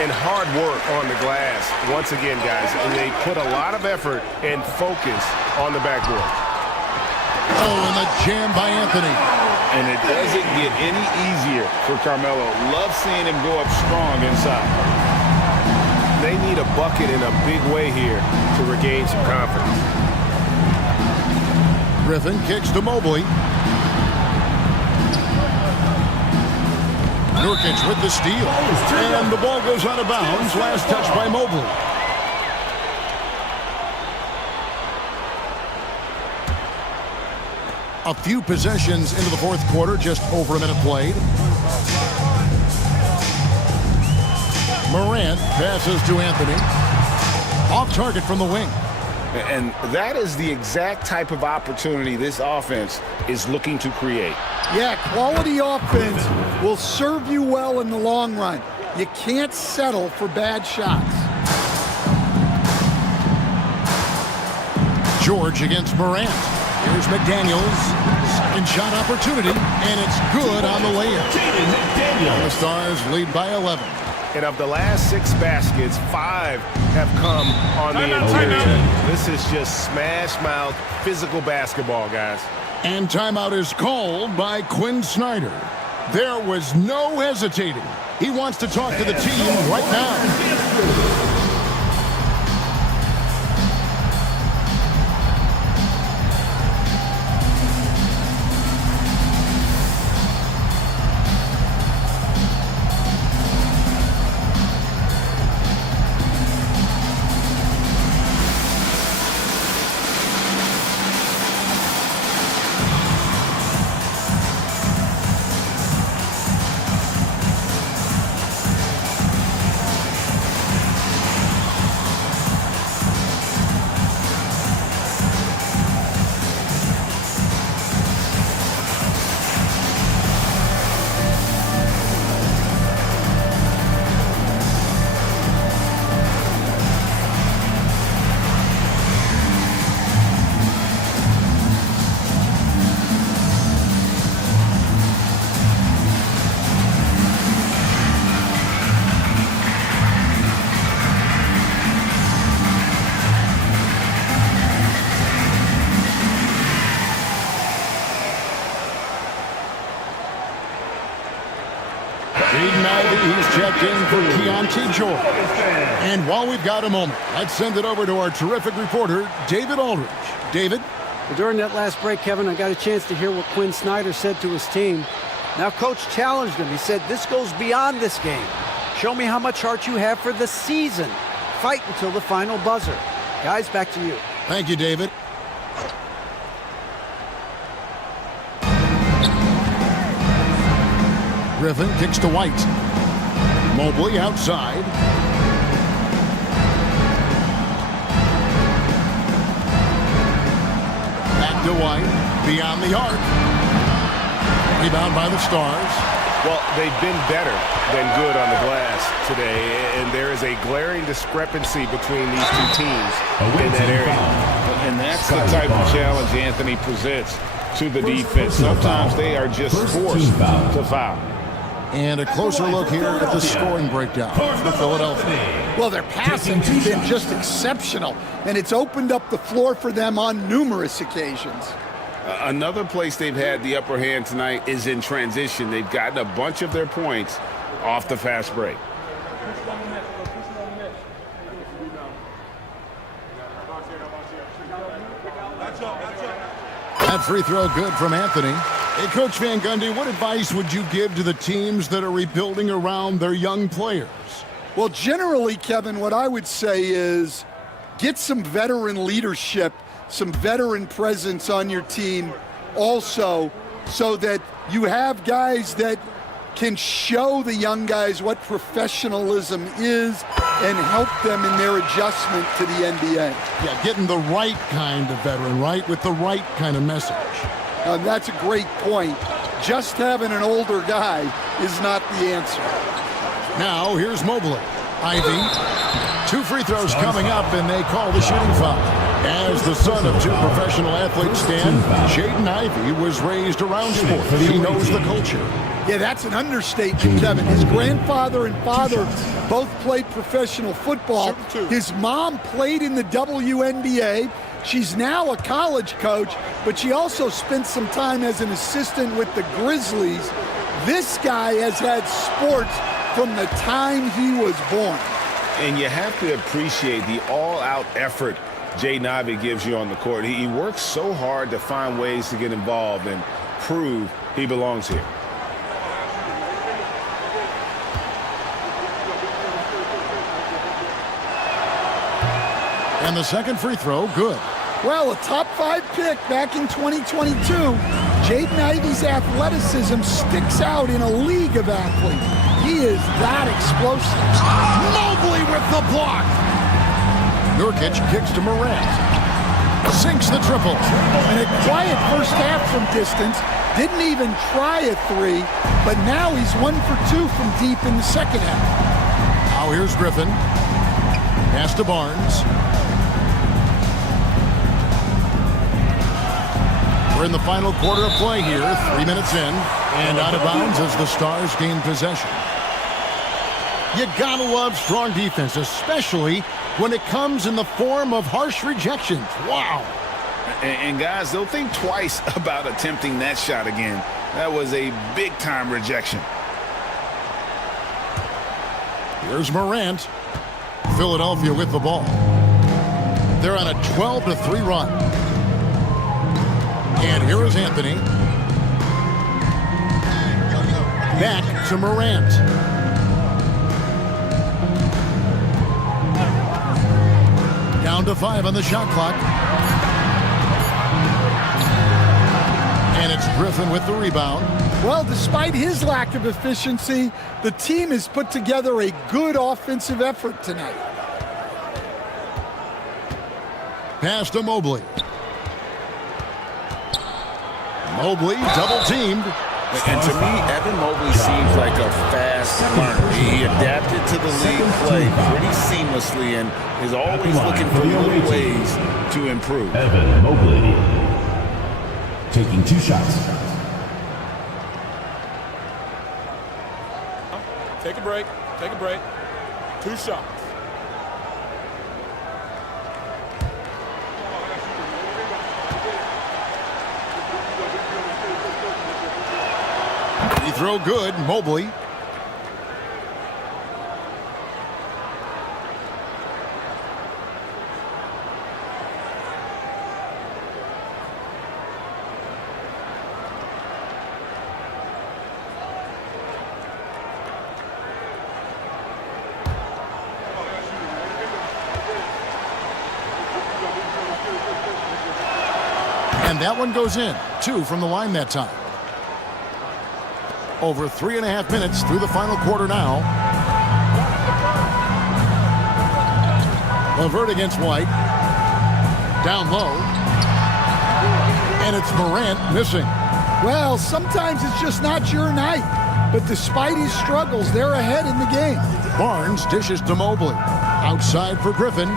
And hard work on the glass. Once again, guys, they put a lot of effort and focus on the backboard. Oh, and the jam by Anthony. And it doesn't get any easier for Carmelo. Love seeing him go up strong inside. They need a bucket in a big way here to regain some confidence. Griffin kicks to Mobley. Nurkic with the steal. And the ball goes out of bounds. Last touch by Mobley. A few possessions into the fourth quarter, just over a minute played. Morant passes to Anthony. Off target from the wing. And that is the exact type of opportunity this offense is looking to create. Yeah, quality offense will serve you well in the long run. You can't settle for bad shots. George against Morant. Here's McDaniels. Second shot opportunity, and it's good on the layup. The Stars lead by 11. And of the last 6 baskets, 5 have come on the interior. This is just smash-mouth physical basketball, guys. And timeout is called by Quinn Snyder. There was no hesitating. He wants to talk to the team right now. He's checked in for Keontae George. And while we've got a moment, let's send it over to our terrific reporter, David Aldridge. David? Well, during that last break, Kevin, I got a chance to hear what Quinn Snyder said to his team. Now, Coach challenged him. He said, this goes beyond this game. Show me how much heart you have for the season. Fight until the final buzzer. Guys, back to you. Thank you, David. Griffin kicks to White. Mobley outside. Back to White. Beyond the arc. Rebound by the Stars. Well, they've been better than good on the glass today, and there is a glaring discrepancy between these two teams in that area. And that's the type of challenge Anthony presents to the defense. Sometimes they are just forced to foul. And a closer look here at the scoring breakdown for Philadelphia. Well, their passing has been just exceptional, and it's opened up the floor for them on numerous occasions. Another place they've had the upper hand tonight is in transition. They've gotten a bunch of their points off the fast break. That free throw good from Anthony. Hey, Coach Van Gundy, what advice would you give to the teams that are rebuilding around their young players? Well, generally, Kevin, what I would say is get some veteran leadership, some veteran presence on your team also, so that you have guys that can show the young guys what professionalism is and help them in their adjustment to the NBA. Yeah, getting the right kind of veteran, right, with the right kind of message. That's a great point. Just having an older guy is not the answer. Now, here's Mobley. Ivy. 2 free throws coming up, and they call the shooting foul. As the son of 2 professional athletes, Stan, Jaden Ivey was raised around sports. He knows the culture. Yeah, that's an understatement, Kevin. His grandfather and father both played professional football. His mom played in the WNBA. She's now a college coach, but she also spent some time as an assistant with the Grizzlies. This guy has had sports from the time he was born. And you have to appreciate the all-out effort Jaden Ivey gives you on the court. He works so hard to find ways to get involved and prove he belongs here. And the second free throw, good. Well, a top 5 pick back in 2022. Jaden Ivey's athleticism sticks out in a league of athletes. He is that explosive. Mobley with the block. Nurkic kicks to Morant. Sinks the triple. And a quiet first half from distance. Didn't even try a 3, but now he's 1 for 2 from deep in the second half. Now here's Griffin. Pass to Barnes. We're in the final quarter of play here, 3 minutes in, and out of bounds as the Stars gain possession. You gotta love strong defense, especially when it comes in the form of harsh rejections. Wow. And guys, they'll think twice about attempting that shot again. That was a big-time rejection. Here's Morant. Philadelphia with the ball. They're on a 12-3 run. And here is Anthony. Back to Morant. Down to 5 on the shot clock. And it's Griffin with the rebound. Well, despite his lack of efficiency, the team has put together a good offensive effort tonight. Pass to Mobley. Mobley double-teamed. And to me, Evan Mobley seems like a fast learner. He adapted to the league play pretty seamlessly and is always looking for little ways to improve. Evan Mobley taking 2 shots. Take a break. Take a break. 2 shots. He throw good, Mobley. And that one goes in. 2 from the line that time. Over 3.5 minutes through the final quarter now. LeVert against White. Down low. And it's Morant missing. Well, sometimes it's just not your night. But despite his struggles, they're ahead in the game. Barnes dishes to Mobley. Outside for Griffin.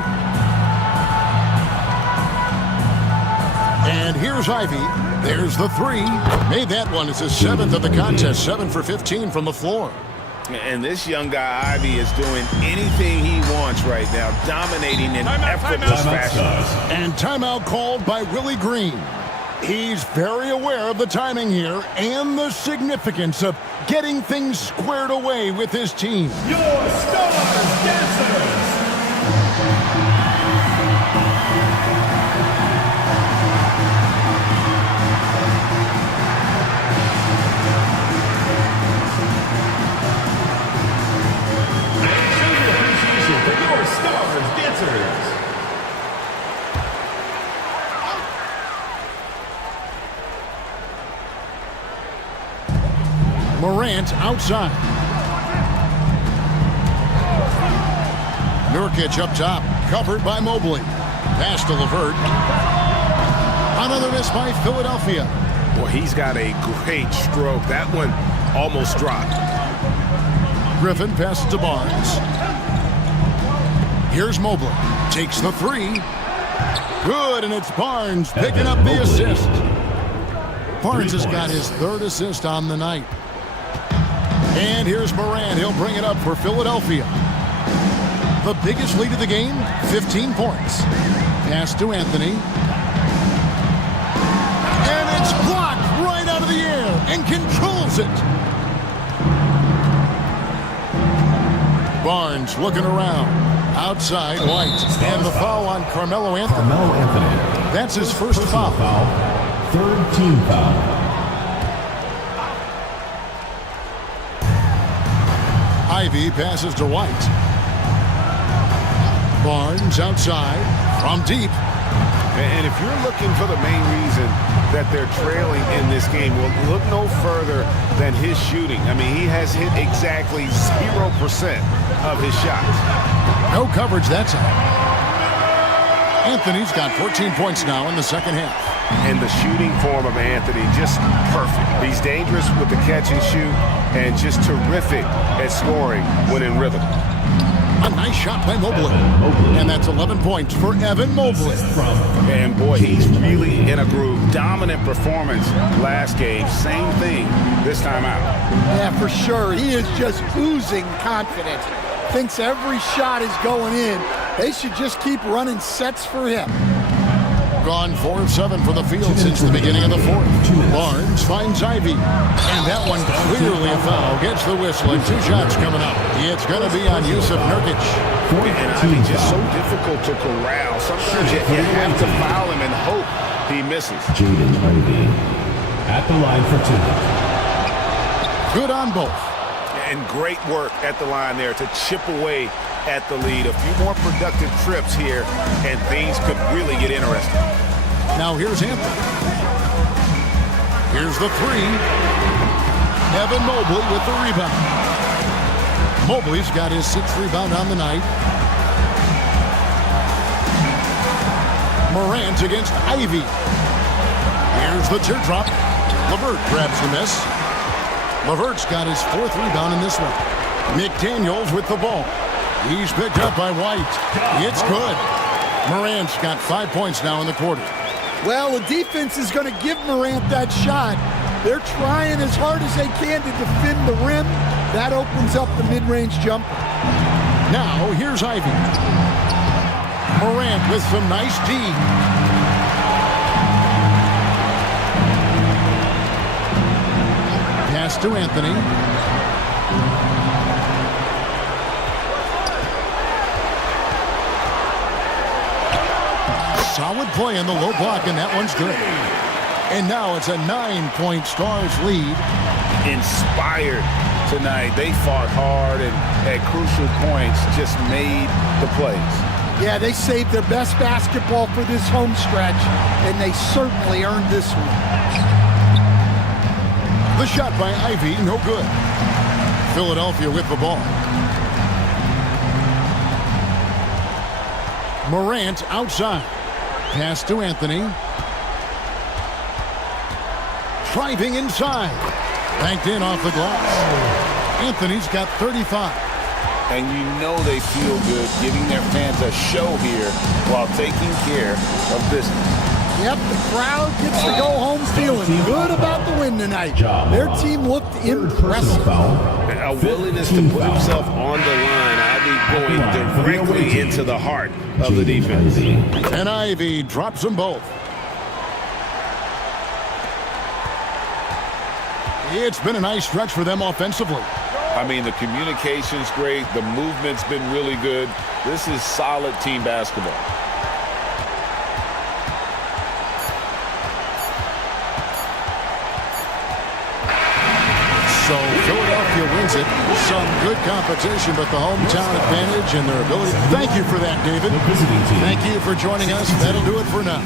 And here's Ivy. There's the 3. Made that one. It's his 7th of the contest. 7 for 15 from the floor. And this young guy, Ivy, is doing anything he wants right now, dominating in effortless fashion. And timeout called by Willie Green. He's very aware of the timing here and the significance of getting things squared away with his team. Your stars dancers. Your stars dancers. Morant outside. Nurkic up top, covered by Mobley. Pass to LeVert. Another miss by Philadelphia. Well, he's got a great stroke. That one almost dropped. Griffin passes to Barnes. Here's Mobley. Takes the 3. Good, and it's Barnes picking up the assist. Barnes has got his 3rd assist on the night. And here's Morant. He'll bring it up for Philadelphia. The biggest lead of the game, 15 points. Pass to Anthony. And it's blocked right out of the air and controls it. Barnes looking around. Outside, White. And the foul on Carmelo Anthony. That's his first foul. 3rd team foul. Ivy passes to White. Barnes outside from deep. And if you're looking for the main reason that they're trailing in this game, well, look no further than his shooting. I mean, he has hit exactly 0% of his shots. No coverage that time. Anthony's got 14 points now in the second half. And the shooting form of Anthony, just perfect. He's dangerous with the catch and shoot and just terrific at scoring when in rhythm. A nice shot by Mobley. And that's 11 points for Evan Mobley. And boy, he's really in a groove. Dominant performance last game. Same thing this time out. Yeah, for sure. He is just oozing confidence. Thinks every shot is going in. They should just keep running sets for him. Gone 4 of 7 for the field since the beginning of the fourth. Barnes finds Ivy. And that one clearly a foul. Gets the whistle and 2 shots coming up. It's going to be on Yusuf Nurkic. And Ivy's just so difficult to corral. Sometimes you have to foul him and hope he misses. Jaden Ivey at the line for 2. Good on both. And great work at the line there to chip away at the lead. A few more productive trips here, and things could really get interesting. Now here's Anthony. Here's the 3. Evan Mobley with the rebound. Mobley's got his 6th rebound on the night. Morant against Ivy. Here's the teardrop. LeVert grabs the miss. LeVert's got his 4th rebound in this one. McDaniels with the ball. He's picked up by White. It's good. Morant's got 5 points now in the quarter. Well, the defense is going to give Morant that shot. They're trying as hard as they can to defend the rim. That opens up the mid-range jumper. Now, here's Ivy. Morant with some nice D. Pass to Anthony. Solid play in the low block, and that one's good. And now it's a 9-point Stars lead. Inspired tonight. They fought hard and at crucial points just made the plays. Yeah, they saved their best basketball for this home stretch, and they certainly earned this one. The shot by Ivy, no good. Philadelphia with the ball. Morant outside. Pass to Anthony. Driving inside. Banked in off the glass. Anthony's got 35. And you know they feel good giving their fans a show here while taking care of business. Yep, the crowd gets to go home feeling good about the win tonight. Their team looked impressive. A willingness to put himself on the line. Ivy going directly into the heart of the defense. And Ivy drops them both. It's been a nice stretch for them offensively. I mean, the communication's great. The movement's been really good. This is solid team basketball. So Philadelphia wins it. Some good competition, but the hometown advantage and their ability. Thank you for that, David. Thank you for joining us. That'll do it for now.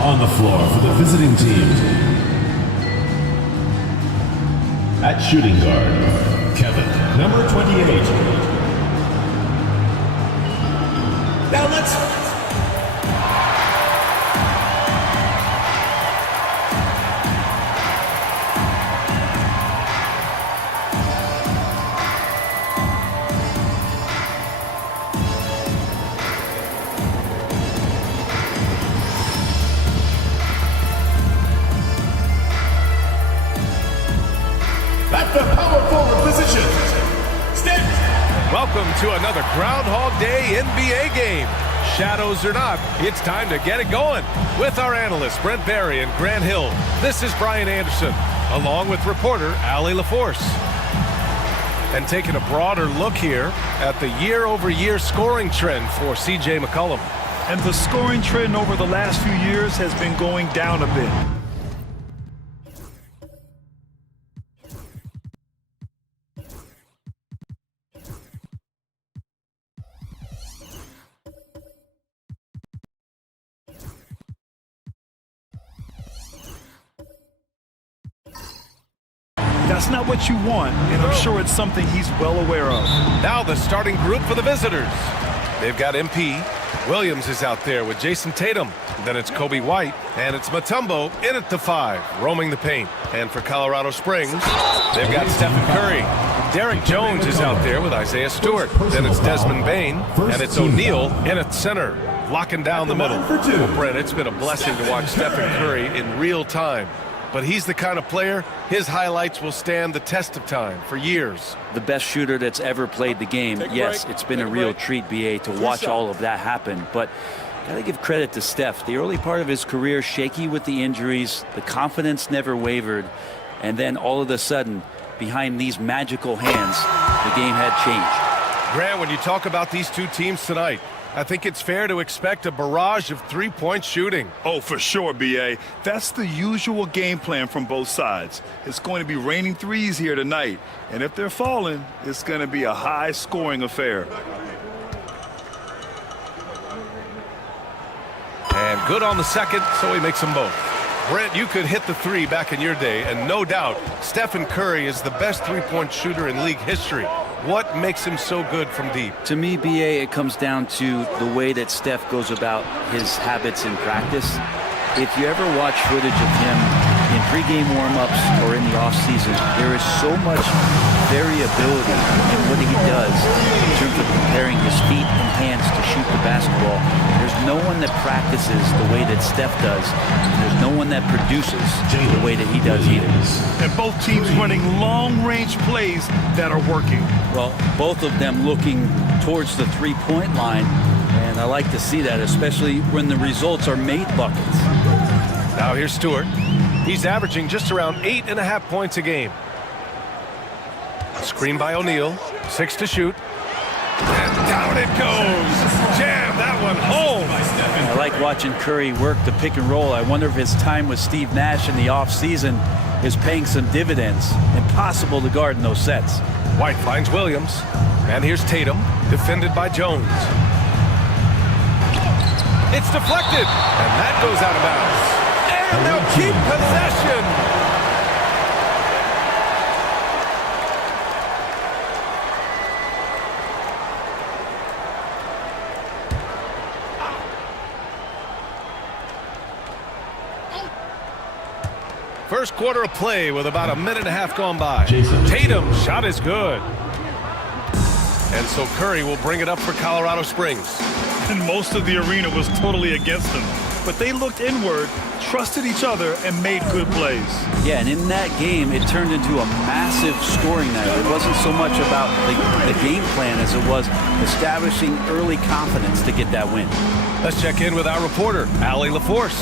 On the floor for the visiting team. At shooting guard, Kevin, number 28. Now let's... At the power forward position, Welcome to another Groundhog Day NBA game. Shadows or not, it's time to get it going. With our analysts, Brent Barry and Grant Hill, this is Brian Anderson. along with reporter Allie LaForce. And taking a broader look here at the year-over-year scoring trend for C.J. McCollum. And the scoring trend over the last few years has been going down a bit. That's not what you want, and I'm sure it's something he's well aware of. Now the starting group for the visitors. They've got MP. Williams is out there with Jason Tatum. Then it's Kobe White, and it's Mutombo in at the 5, roaming the paint. And for Colorado Springs, they've got Stephen Curry. Derek Jones is out there with Isaiah Stewart. Then it's Desmond Bane, and it's O'Neal in at center, locking down the middle. Well, Brent, it's been a blessing to watch Stephen Curry in real time. But he's the kind of player, his highlights will stand the test of time for years. The best shooter that's ever played the game. Yes, it's been a real treat, BA, to watch all of that happen. But gotta give credit to Steph. The early part of his career, shaky with the injuries, the confidence never wavered. And then all of a sudden, behind these magical hands, the game had changed. Grant, when you talk about these two teams tonight, I think it's fair to expect a barrage of three-point shooting. Oh, for sure, B.A. That's the usual game plan from both sides. It's going to be raining threes here tonight. And if they're falling, it's going to be a high-scoring affair. And good on the second, so he makes them both. Brent, you could hit the 3 back in your day, and no doubt, Stephen Curry is the best three-point shooter in league history. What makes him so good from deep? To me, BA, it comes down to the way that Steph goes about his habits in practice. If you ever watch footage of him in pregame warm-ups or in the offseason, there is so much variability in what he does in terms of preparing his feet and hands to shoot the basketball. There's no one that practices the way that Steph does. There's no one that produces the way that he does either. And both teams running long-range plays that are working. Well, both of them looking towards the three-point line, and I like to see that, especially when the results are made buckets. Now here's Stewart. He's averaging just around 8.5 points a game. Screen by O'Neal. 6 to shoot. And down it goes. Jam that one home. I like watching Curry work the pick and roll. I wonder if his time with Steve Nash in the offseason is paying some dividends. Impossible to guard in those sets. White finds Williams. And here's Tatum, defended by Jones. It's deflected. And that goes out of bounds. And they'll keep possession. First quarter of play with about a minute and a half gone by. Tatum shot is good. And so Curry will bring it up for Colorado Springs. And most of the arena was totally against them. But they looked inward, trusted each other, and made good plays. Yeah, and in that game, it turned into a massive scoring night. It wasn't so much about the game plan as it was establishing early confidence to get that win. Let's check in with our reporter, Allie LaForce.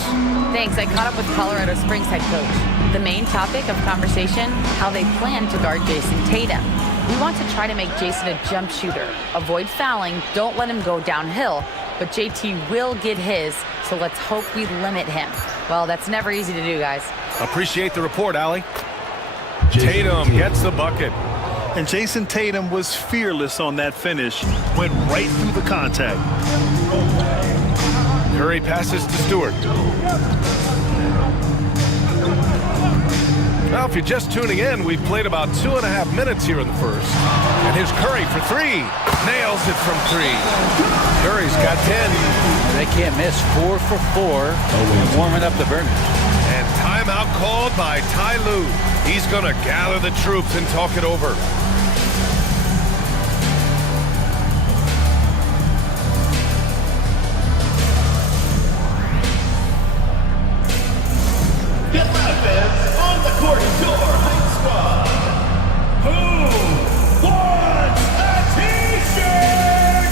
Thanks. I caught up with Colorado Springs head coach. The main topic of conversation, how they plan to guard Jason Tatum. We want to try to make Jason a jump shooter. Avoid fouling, don't let him go downhill. But JT will get his, so let's hope we limit him. Well, that's never easy to do, guys. Appreciate the report, Allie. Tatum gets the bucket. And Jason Tatum was fearless on that finish. Went right through the contact. Curry passes to Stewart. Now, if you're just tuning in, we've played about 2.5 minutes here in the first. And here's Curry for 3. Nails it from 3. Curry's got 10. They can't miss. 4 for 4. And warming up the burn. And timeout called by Ty Lue. He's going to gather the troops and talk it over. Get live, fans, on the court, your Heights Squad. Who wants a T-shirt?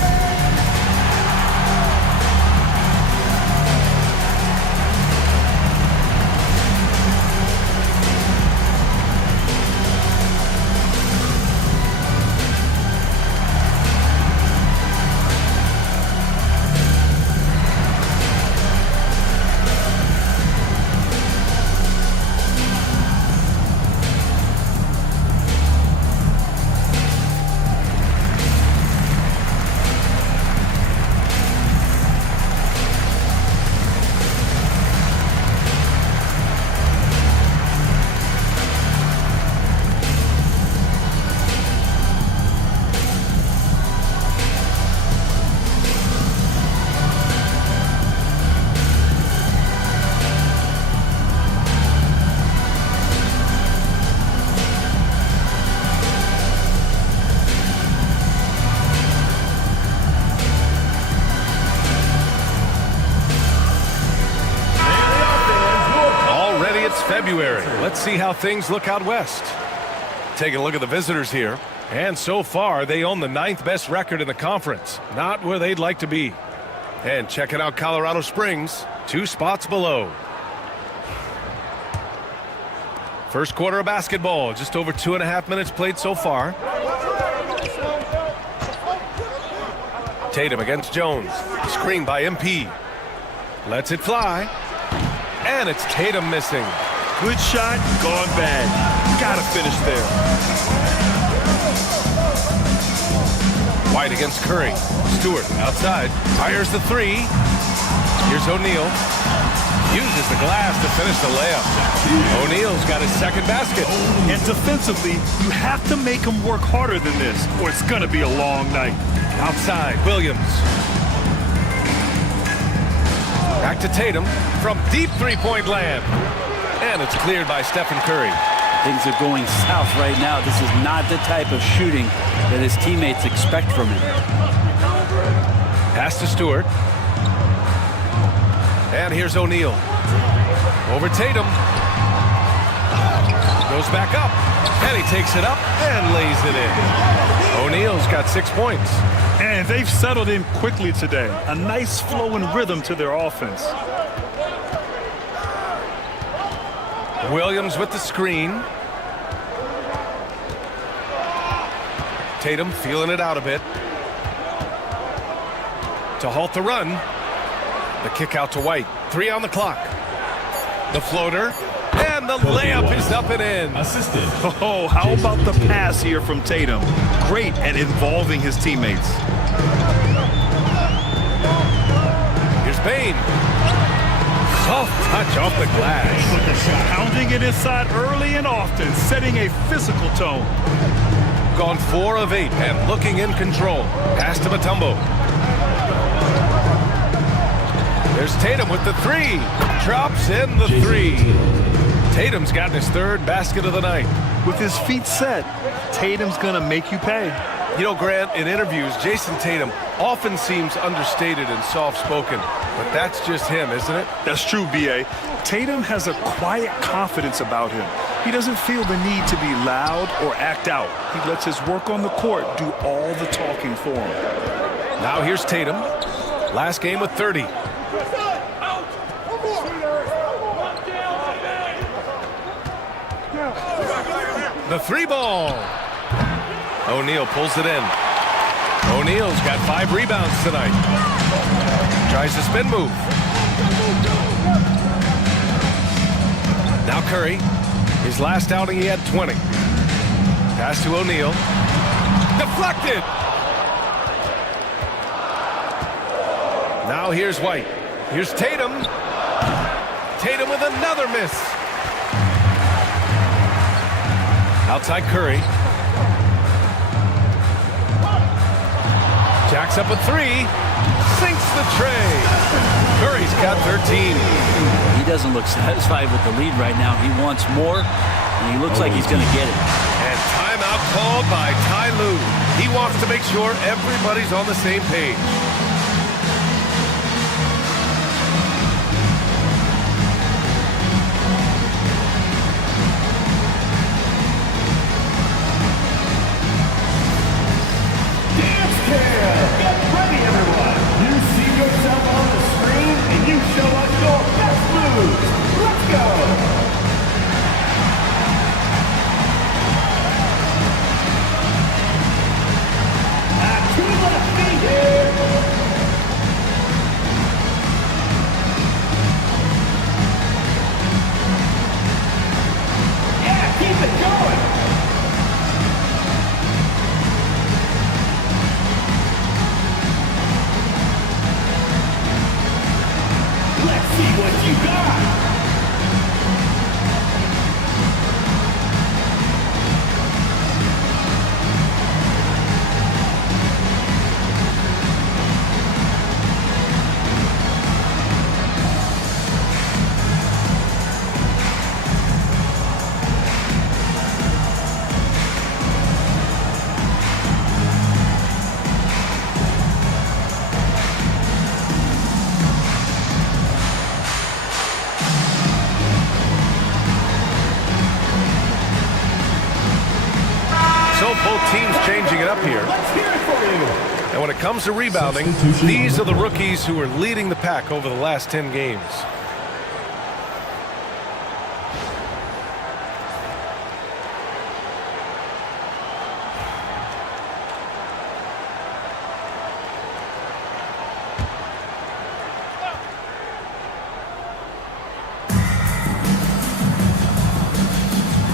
February. Let's see how things look out west. Taking a look at the visitors here. And so far, they own the 9th best record in the conference. Not where they'd like to be. And checking out Colorado Springs, 2 spots below. First quarter of basketball, just over 2.5 minutes played so far. Tatum against Jones. Screen by MP. Lets it fly. And it's Tatum missing. Good shot, gone bad. Gotta finish there. White against Curry. Stewart outside. Fires the 3. Here's O'Neal. Uses the glass to finish the layup. O'Neal's got his second basket. And defensively, you have to make him work harder than this, or it's gonna be a long night. Outside, Williams. Back to Tatum from deep three-point land. And it's cleared by Stephen Curry. Things are going south right now. This is not the type of shooting that his teammates expect from him. Pass to Stewart. And here's O'Neal. Over Tatum. Goes back up. And he takes it up and lays it in. O'Neal's got 6 points. And they've settled in quickly today. A nice flow and rhythm to their offense. Williams with the screen. Tatum feeling it out a bit. To halt the run. The kick out to White. 3 on the clock. The floater. And the layup is up and in. Assisted. Oh, how about the pass here from Tatum? Great at involving his teammates. Here's Bain. Soft touch off the glass. Pounding it inside early and often, setting a physical tone. Gone 4 of 8 and looking in control. Pass to Mutombo. There's Tatum with the 3. Drops in the 3. Tatum's gotten his 3rd basket of the night. With his feet set, Tatum's gonna make you pay. You know, Grant, in interviews, Jason Tatum often seems understated and soft-spoken, but that's just him, isn't it? That's true, B.A. Tatum has a quiet confidence about him. He doesn't feel the need to be loud or act out. He lets his work on the court do all the talking for him. Now here's Tatum. Last game with 30. The 3 ball. O'Neal pulls it in. O'Neal's got 5 rebounds tonight. Tries the spin move. Now Curry. His last outing he had 20. Pass to O'Neal. Deflected. Now here's White. Here's Tatum. Tatum with another miss. Outside Curry. Jacks up a 3. Sinks the tray. Curry's got 13. He doesn't look satisfied with the lead right now. He wants more, and he looks like he's going to get it. And timeout called by Ty Lue. He wants to make sure everybody's on the same page. Get ready, everyone. You see yourself on the screen, and you show us your best moves. Let's go. To the left feet here. changing it up here. And when it comes to rebounding, these are the rookies who are leading the pack over the last 10 games.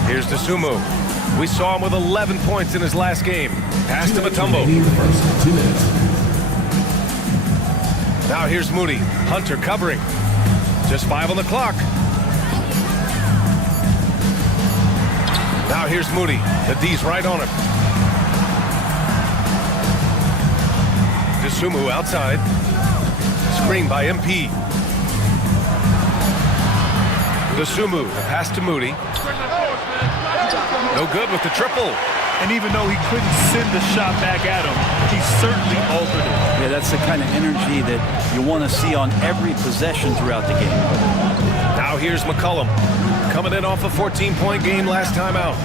Here's Dosunmu. We saw him with 11 points in his last game. Pass to Mutombo. Now here's Moody. Hunter covering. Just 5 on the clock. Now here's Moody. The D's right on him. Dosunmu outside. Screen by MP. Dosunmu. Pass to Moody. No good with the triple. And even though he couldn't send the shot back at him, he certainly altered it. Yeah, that's the kind of energy that you want to see on every possession throughout the game. Now here's McCollum. Coming in off a 14-point game last time out.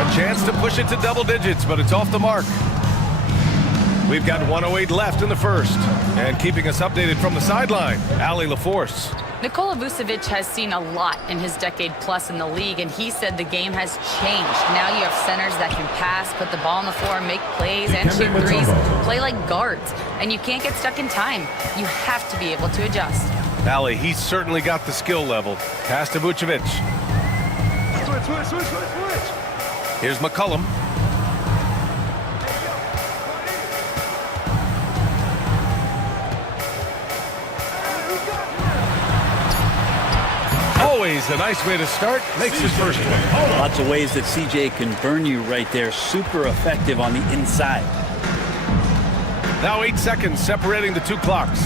A chance to push it to double digits, but it's off the mark. We've got 1:08 left in the first. And keeping us updated from the sideline, Allie LaForce. Nikola Vucevic has seen a lot in his decade plus in the league, and he said the game has changed. Now you have centers that can pass, put the ball on the floor, make plays, and shoot threes, play like guards. And you can't get stuck in time. You have to be able to adjust. Allie, he's certainly got the skill level. Pass to Vucevic. Switch. Here's McCollum. Always a nice way to start. Makes his first one. Lots of ways that CJ can burn you right there. Super effective on the inside. Now 8 seconds separating the two clocks.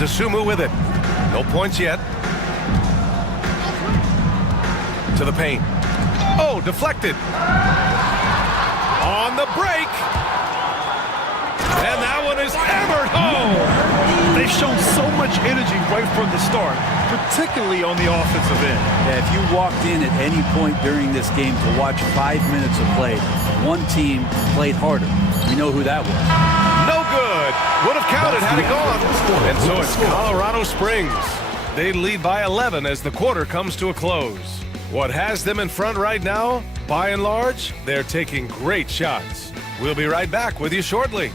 Dosunmu with it. No points yet. To the paint. Oh, deflected. On the break. And that one is hammered home. They've shown so much energy right from the start, particularly on the offensive end. Yeah, if you walked in at any point during this game to watch 5 minutes of play, one team played harder. We know who that was. No good. Would have counted had it gone. And so it's Colorado Springs. They lead by 11 as the quarter comes to a close. What has them in front right now? By and large, they're taking great shots. We'll be right back with you shortly.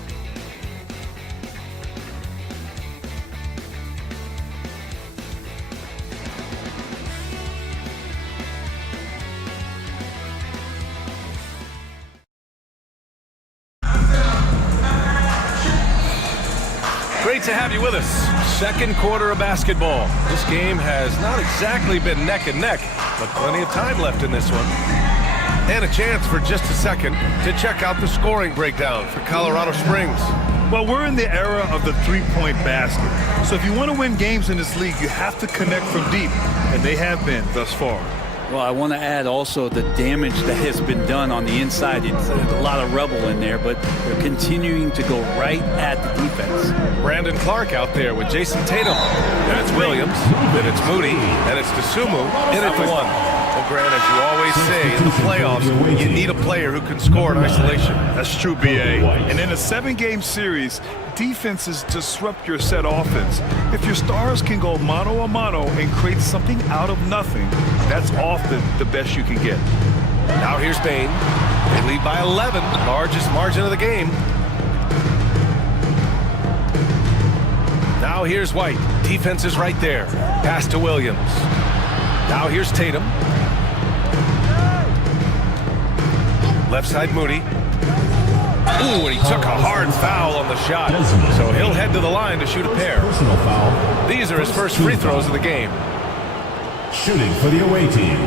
Great to have you with us. Second quarter of basketball. This game has not exactly been neck and neck, but plenty of time left in this one. And a chance for just a second to check out the scoring breakdown for Colorado Springs. Well, we're in the era of the three-point basket. So if you want to win games in this league, you have to connect from deep, and they have been thus far. Well, I want to add also the damage that has been done on the inside. It's a lot of rubble in there, but they're continuing to go right at the defense. Brandon Clark out there with Jason Tatum. Then it's Williams. Then it's Moody. And it's Dosunmu in it for one. Well, Grant, as you always say, in the playoffs, you need a player who can score in isolation. That's true, B.A. And in a 7-game series, defenses disrupt your set offense. If your stars can go mano-a-mano and create something out of nothing, that's often the best you can get. Now here's Bain. They lead by 11, largest margin of the game. Now here's White. Defense is right there. Pass to Williams. Now here's Tatum. Left side Moody. Ooh, and he took a hard foul on the shot. So he'll head to the line to shoot a pair. These are his first free throws of the game. Shooting for the away team,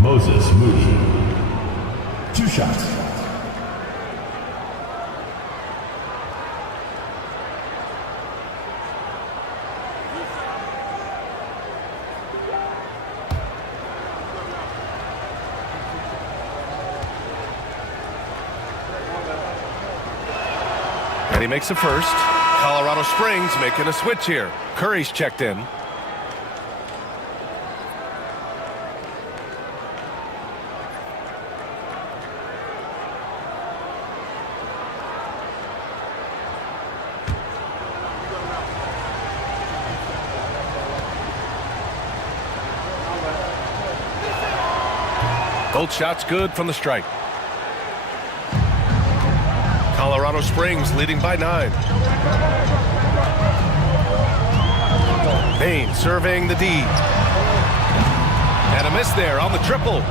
Moses Moody. 2 shots. And he makes the first. Colorado Springs making a switch here. Curry's checked in. Both shots good from the strike. Colorado Springs leading by 9. Payne surveying the D. And a miss there on the triple.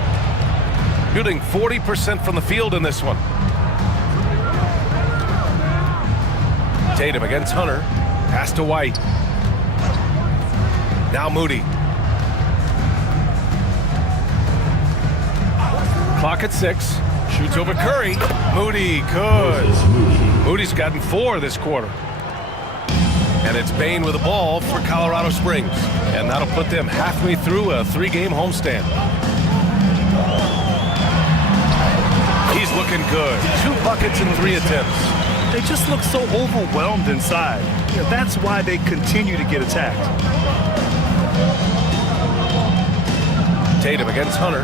Shooting 40% from the field in this one. Tatum against Hunter. Pass to White. Now Moody. Clock at 6. Shoots over Curry. Moody, good. Moody's gotten 4 this quarter. And it's Payne with the ball for Colorado Springs. And that'll put them halfway through a 3-game homestand. He's looking good. 2 buckets in 3 attempts. They just look so overwhelmed inside. That's why they continue to get attacked. Tatum against Hunter.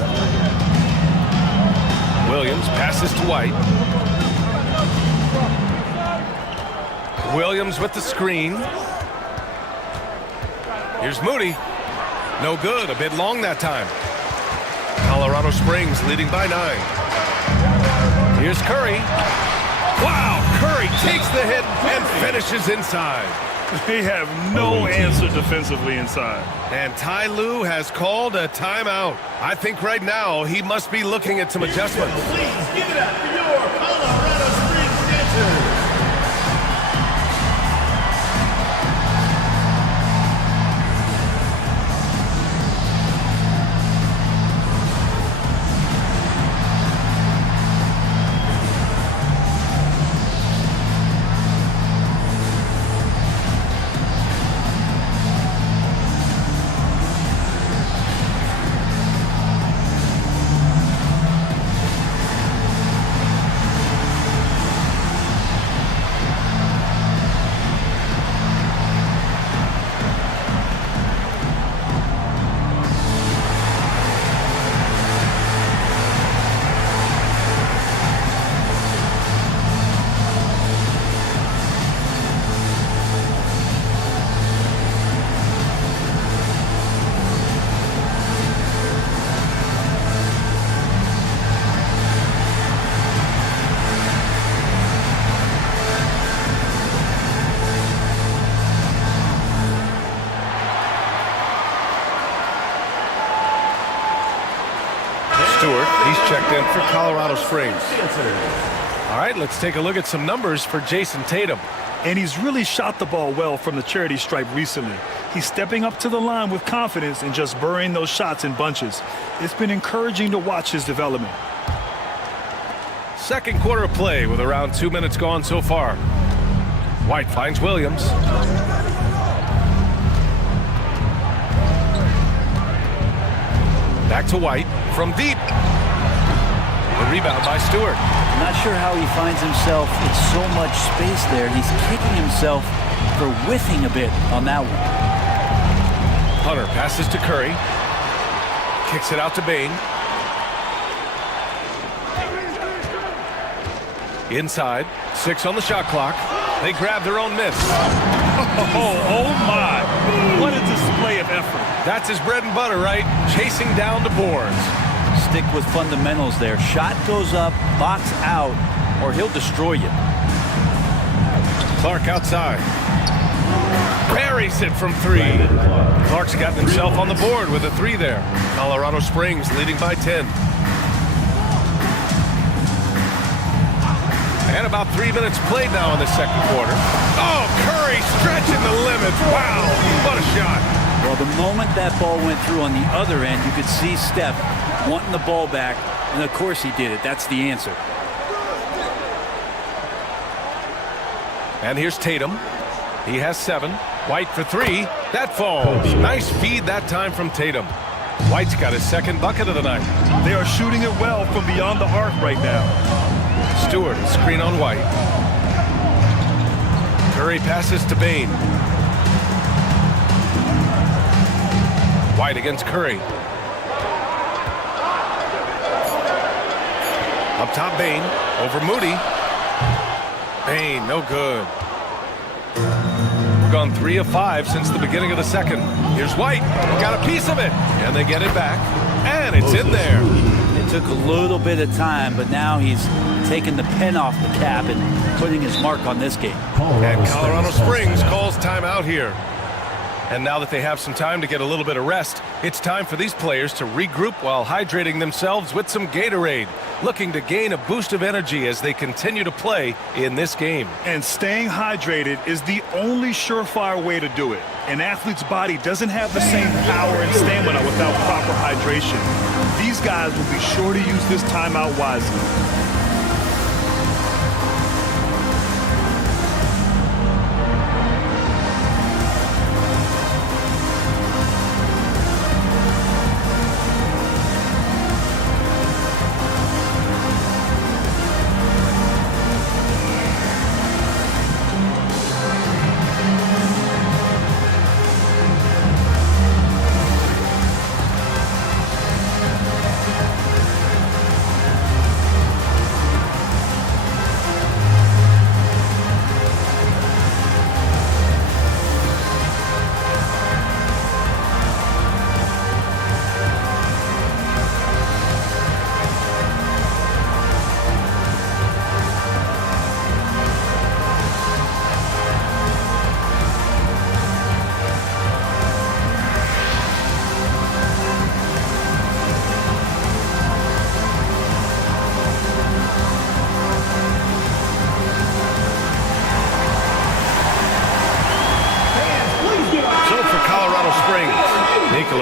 Williams passes to White. Williams with the screen. Here's Moody. No good. A bit long that time. Colorado Springs leading by 9. Here's Curry. Wow! Curry takes the hit and finishes inside. They have no answer defensively inside. And Ty Lue has called a timeout. I think right now he must be looking at some adjustments. Please give it up for your Colorado Springs dancers. He's checked in for Colorado Springs. All right, let's take a look at some numbers for Jason Tatum. And he's really shot the ball well from the charity stripe recently. He's stepping up to the line with confidence and just burying those shots in bunches. It's been encouraging to watch his development. Second quarter of play with around 2 minutes gone so far. White finds Williams. Back to White from deep. The rebound by Stewart. I'm not sure how he finds himself in so much space there. He's kicking himself for whiffing a bit on that one. Hunter passes to Curry. Kicks it out to Payne. Inside. 6 on the shot clock. They grab their own miss. Oh my. What a display of effort. That's his bread and butter, right? Chasing down the boards. Stick with fundamentals there. Shot goes up, box out, or he'll destroy you. Clark outside. Buries it from 3. Clark's gotten himself on the board with a 3 there. Colorado Springs leading by 10. And about 3 minutes played now in the second quarter. Oh, Curry stretching the limits. Wow, what a shot. Well, the moment that ball went through on the other end, you could see Steph wanting the ball back, and of course he did it. That's the answer. And here's Tatum. He has 7. White for 3. That falls. Nice feed that time from Tatum. White's got his second bucket of the night. They are shooting it well from beyond the arc right now. Stewart, screen on White. Curry passes to Bain. White against Curry. Up top, Bain. Over Moody. Bain, no good. We've gone 3 of 5 since the beginning of the second. Here's White. Got a piece of it. And they get it back. And it's in there. It took a little bit of time, but now he's taking the pen off the cap and putting his mark on this game. And Colorado Springs calls timeout here. And now that they have some time to get a little bit of rest, it's time for these players to regroup while hydrating themselves with some Gatorade, looking to gain a boost of energy as they continue to play in this game. And staying hydrated is the only surefire way to do it. An athlete's body doesn't have the same power and stamina without proper hydration. These guys will be sure to use this timeout wisely.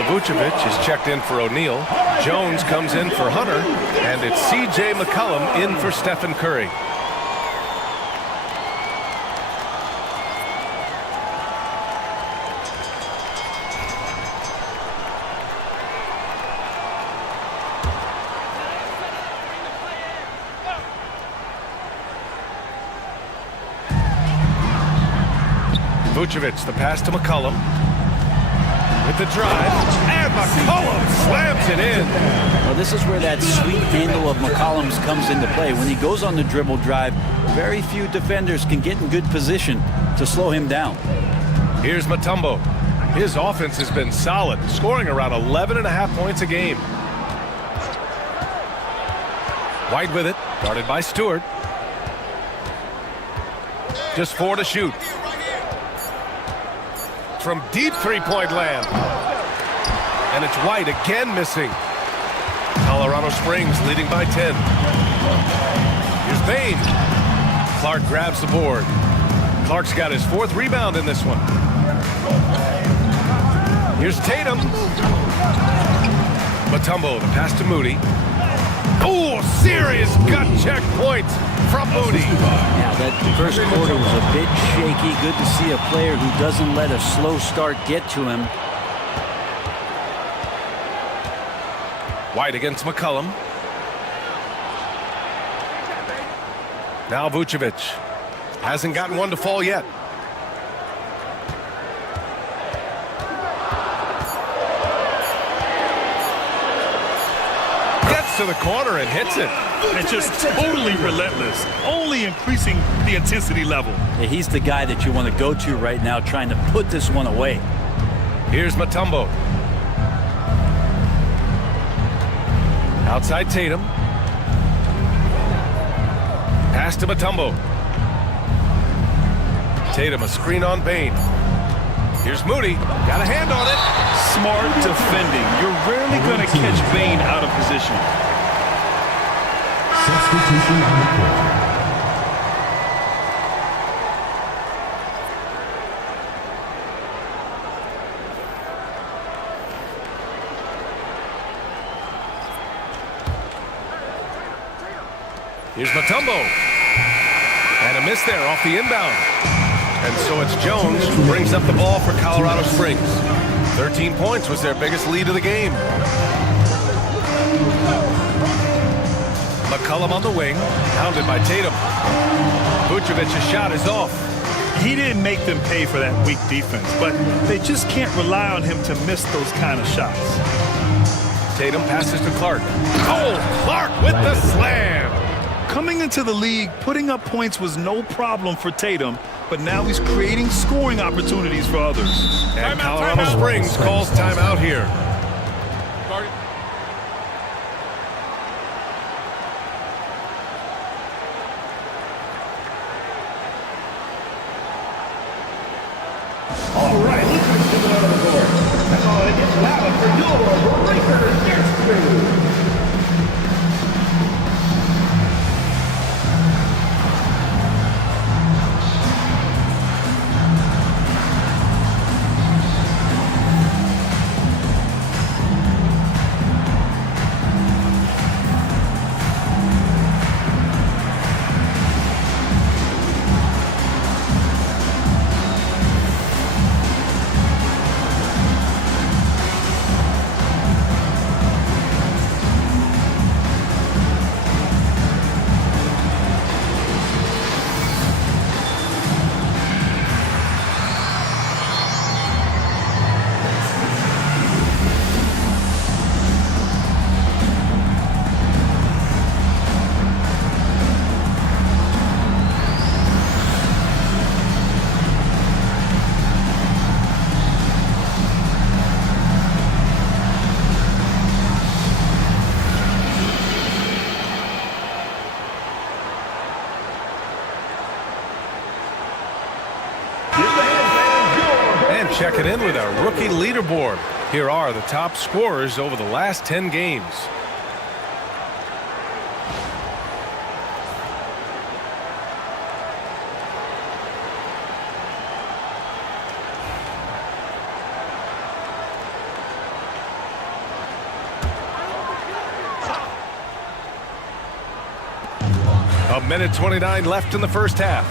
Vucevic is checked in for O'Neal. Jones comes in for Hunter. And it's C.J. McCollum in for Stephen Curry. Vucevic, the pass to McCollum. With the drive, and McCollum slams it in. Well, this is where that sweet handle of McCollum's comes into play. When he goes on the dribble drive, very few defenders can get in good position to slow him down. Here's Mutombo. His offense has been solid, scoring around 11.5 points a game. White with it, guarded by Stewart. Just 4 to shoot. From deep three-point land. And it's White again missing. Colorado Springs leading by 10. Here's Bain. Clark grabs the board. Clark's got his 4th rebound in this one. Here's Tatum. Mutombo, the pass to Moody. Oh, serious gut check points from Moody. Yeah, that first quarter was a bit shaky. Good to see a player who doesn't let a slow start get to him. White against McCollum. Now Vucevic. Hasn't gotten one to fall yet. To the corner and hits it. And just totally relentless, only increasing the intensity level. Yeah, he's the guy that you want to go to right now, trying to put this one away. Here's Mutombo. Outside Tatum. Pass to Mutombo. Tatum, a screen on Bain. Here's Moody. Got a hand on it. Smart defending. You're rarely going to catch Bain out of position. Substitution on the court. Here's Mutombo. And a miss there off the inbound. And so it's Jones who brings up the ball for Colorado Springs. 13 points was their biggest lead of the game. McCollum on the wing, pounded by Tatum. Vucevic's shot is off. he didn't make them pay for that weak defense, but they just can't rely on him to miss those kind of shots. Tatum passes to Clark. Oh, Clark with the slam. Coming into the league, putting up points was no problem for Tatum, but now he's creating scoring opportunities for others. And Colorado Springs calls timeout here. All right, Lucas to the middle of the court. Now it gets loud for your Breakers next crew. Checking in with our rookie leaderboard. Here are the top scorers over the last 10 games. A minute 29 left in the first half.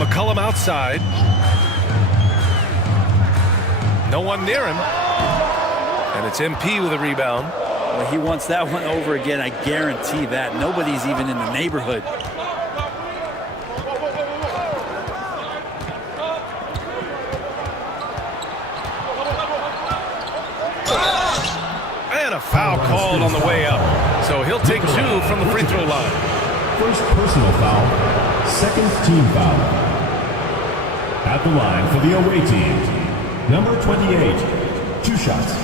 McCollum outside. No one near him. And it's MP with a rebound. Well, he wants that one over again, I guarantee that. Nobody's even in the neighborhood. And a foul called on the way up. So he'll take two from the free throw line. First personal foul, second team foul. At the line for the away team, number 28, 2 shots.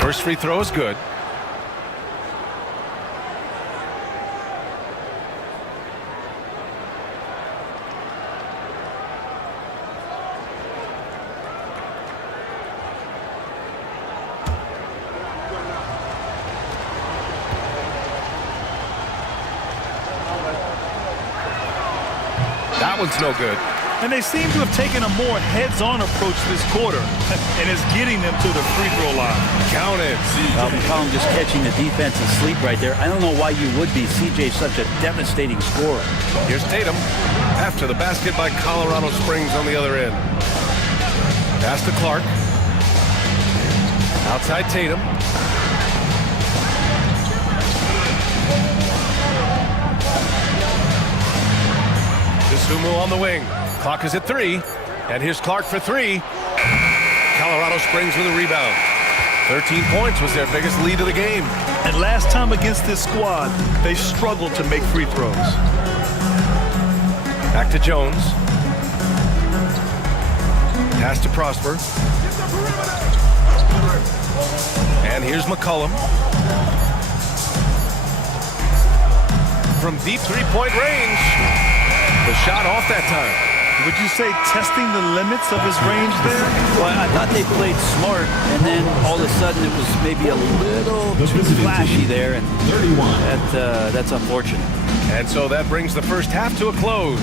First free throw is good. That one's no good. And they seem to have taken a more heads-on approach this quarter, and it's getting them to the free throw line. Count it. McCollum just catching the defense asleep right there. I don't know why you would be. CJ's such a devastating scorer. Here's Tatum. After the basket by Colorado Springs on the other end. Pass to Clark. Outside Tatum. Sumu on the wing. Clock is at 3. And here's Clark for 3. Colorado Springs with a rebound. 13 points was their biggest lead of the game. And last time against this squad, they struggled to make free throws. Back to Jones. Pass to Prosper. And here's McCollum. From deep three-point range. The shot off that time. Would you say testing the limits of his range there? Well, I thought they played smart, and then all of a sudden it was maybe a little too flashy there, and 31. That's unfortunate. And so that brings the first half to a close.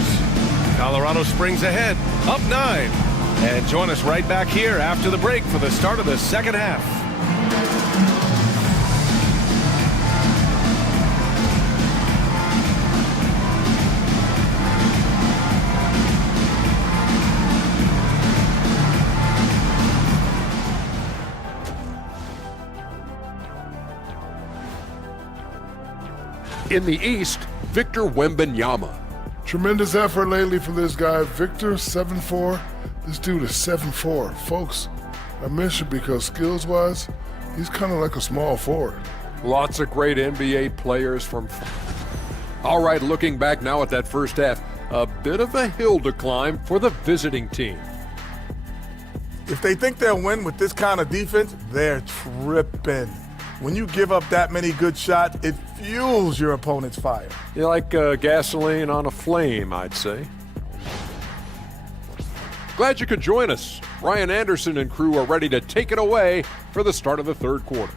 Colorado Springs ahead, up 9. And join us right back here after the break for the start of the second half. In the East, Victor Wembanyama. Tremendous effort lately for this guy, Victor, 7'4". This dude is 7'4". Folks, I mentioned because skills-wise, he's kind of like a small forward. Lots of great NBA players from... All right, looking back now at that first half, a bit of a hill to climb for the visiting team. If they think they'll win with this kind of defense, they're tripping. When you give up that many good shots, it fuels your opponent's fire. You're like gasoline on a flame, I'd say. Glad you could join us. Ryan Anderson and crew are ready to take it away for the start of the third quarter.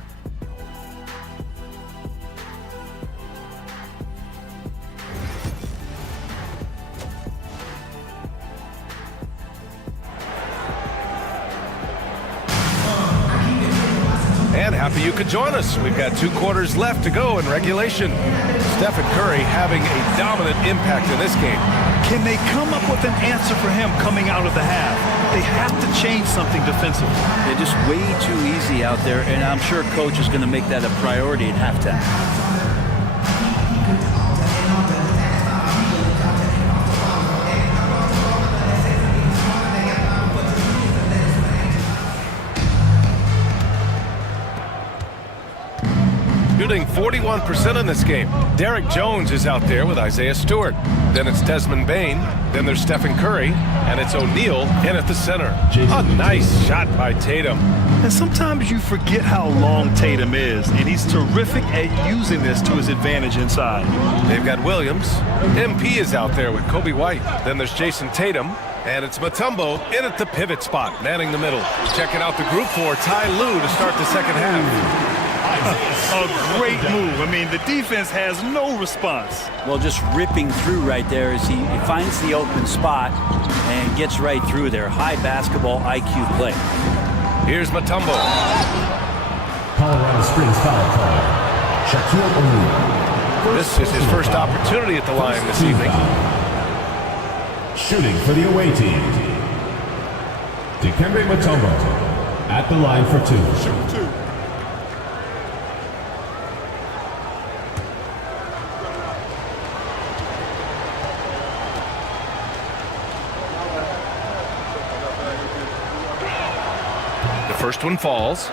And happy you could join us. We've got 2 quarters left to go in regulation. Stephen Curry having a dominant impact in this game. Can they come up with an answer for him coming out of the half? They have to change something defensively. They're just way too easy out there, and I'm sure coach is going to make that a priority at halftime. Shooting 41% in this game. Derek Jones is out there with Isaiah Stewart. Then it's Desmond Bain. Then there's Stephen Curry. And it's O'Neal in at the center. A nice shot by Tatum. And sometimes you forget how long Tatum is, and he's terrific at using this to his advantage inside. They've got Williams. MP is out there with Kobe White. Then there's Jason Tatum. And it's Mutombo in at the pivot spot, manning the middle. Checking out the group for Ty Lue to start the second half. A great move. I mean, the defense has no response. Well, just ripping through right there as he finds the open spot and gets right through there. High basketball IQ play. Here's Mutombo. Colorado Springs foul call. Shaquille O'Neal. This is his first opportunity at the line this evening. Shooting for the away team. Dikembe Mutombo at the line for 2. Shoot 2. First one falls.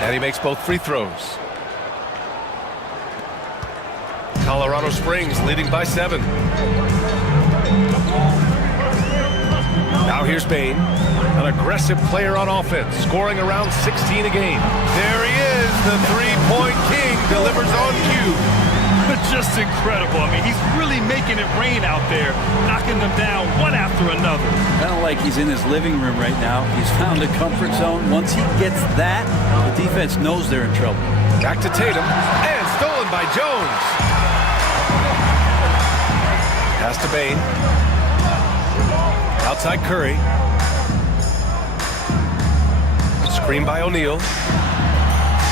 And he makes both free throws. Colorado Springs leading by 7. Now here's Bain, an aggressive player on offense, scoring around 16 a game. There he is, the three-point king, delivers on cue. Just incredible. I mean, he's really making it rain out there, knocking them down one after another. Kind of like he's in his living room right now. He's found a comfort zone. Once he gets that, the defense knows they're in trouble. Back to Tatum, and stolen by Jones. Pass to Bain. Outside Curry. Screen by O'Neal.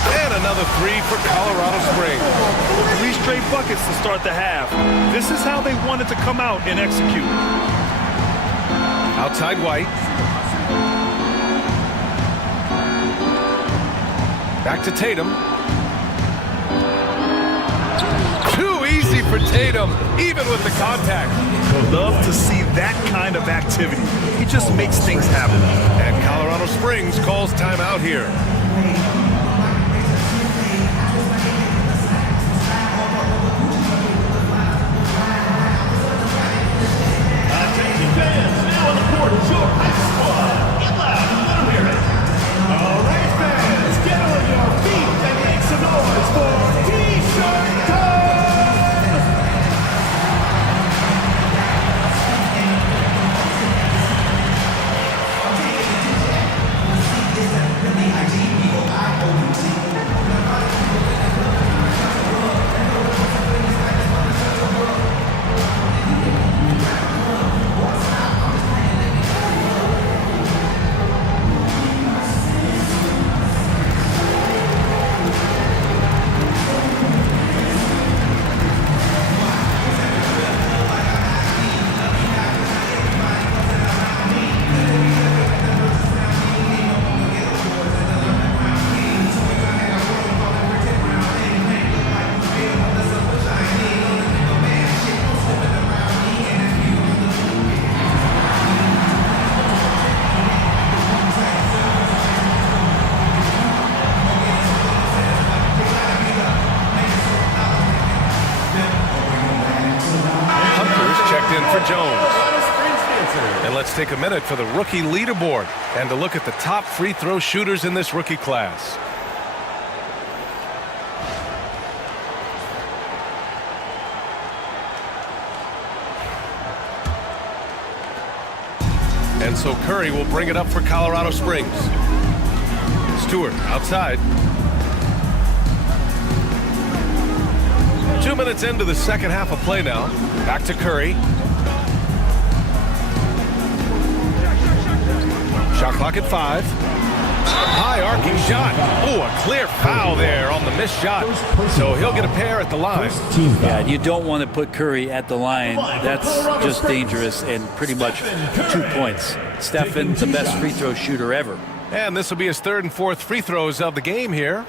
And another 3 for Colorado Springs. 3 straight buckets to start the half. This is how they wanted to come out and execute. Outside White. Back to Tatum. Too easy for Tatum, even with the contact. Love to see that kind of activity. He just makes things happen. And Colorado Springs calls timeout here. Let's take a minute for the rookie leaderboard and to look at the top free throw shooters in this rookie class. And so Curry will bring it up for Colorado Springs. Stewart outside. 2 minutes into the second half of play now. Back to Curry. Shot clock at 5. High arcing shot. Oh, a clear foul there on the missed shot. So he'll get a pair at the line. Yeah, you don't want to put Curry at the line. That's just dangerous and pretty much 2 points. Stephen, the best free throw shooter ever. And this will be his third and fourth free throws of the game here.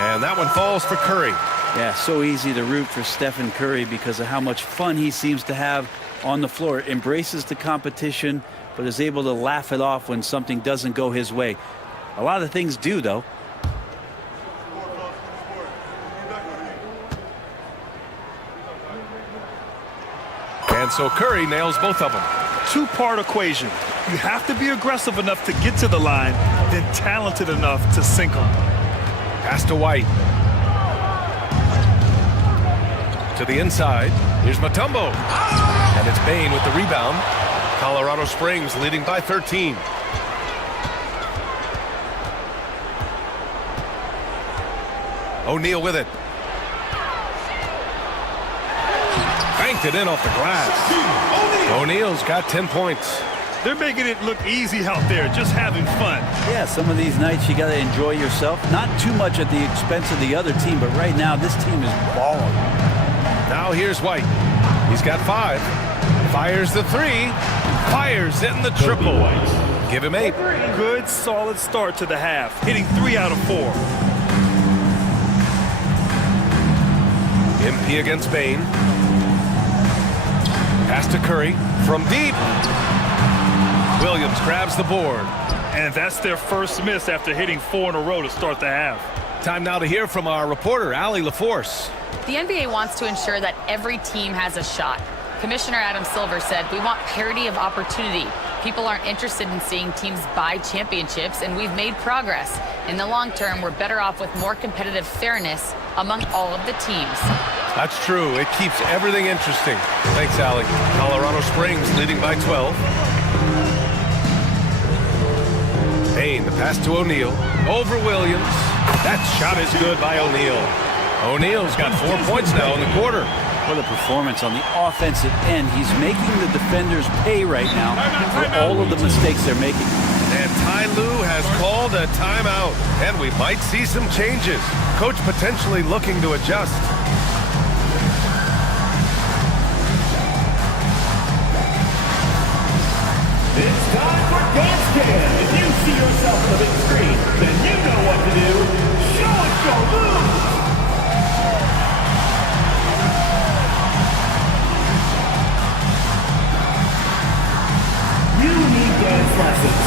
And that one falls for Curry. Yeah, so easy to root for Stephen Curry because of how much fun he seems to have on the floor. Embraces the competition, but is able to laugh it off when something doesn't go his way. A lot of things do, though. And so Curry nails both of them. Two-part equation. You have to be aggressive enough to get to the line, then talented enough to sink them. Pass to White. To the inside. Here's Mutombo. And it's Bain with the rebound. Colorado Springs leading by 13. O'Neal with it. Banked it in off the glass. O'Neal's got 10 points. They're making it look easy out there, just having fun. Yeah, some of these nights you got to enjoy yourself. Not too much at the expense of the other team, but right now this team is balling. Now here's White. He's got 5. Fires the 3. Fires in the triple. Give him 8. Good, solid start to the half, hitting 3 out of 4. MP against Bain. Pass to Curry from deep. Williams grabs the board. And that's their first miss after hitting 4 in a row to start the half. Time now to hear from our reporter, Allie LaForce. The NBA wants to ensure that every team has a shot. Commissioner Adam Silver said, "We want parity of opportunity. People aren't interested in seeing teams buy championships, and we've made progress. In the long term, we're better off with more competitive fairness among all of the teams." That's true. It keeps everything interesting. Thanks, Allie. Colorado Springs leading by 12. Bain, the pass to O'Neal. Over Williams. That shot is good by O'Neal. O'Neal's got 4 points now in the quarter. What a performance on the offensive end. He's making the defenders pay right now for all of the mistakes they're making. And Ty Lue has called a timeout. And we might see some changes. Coach potentially looking to adjust. It's time for GODBLESS. If you see yourself on the big screen, then you know what to do. Show us your moves. You need dance lessons.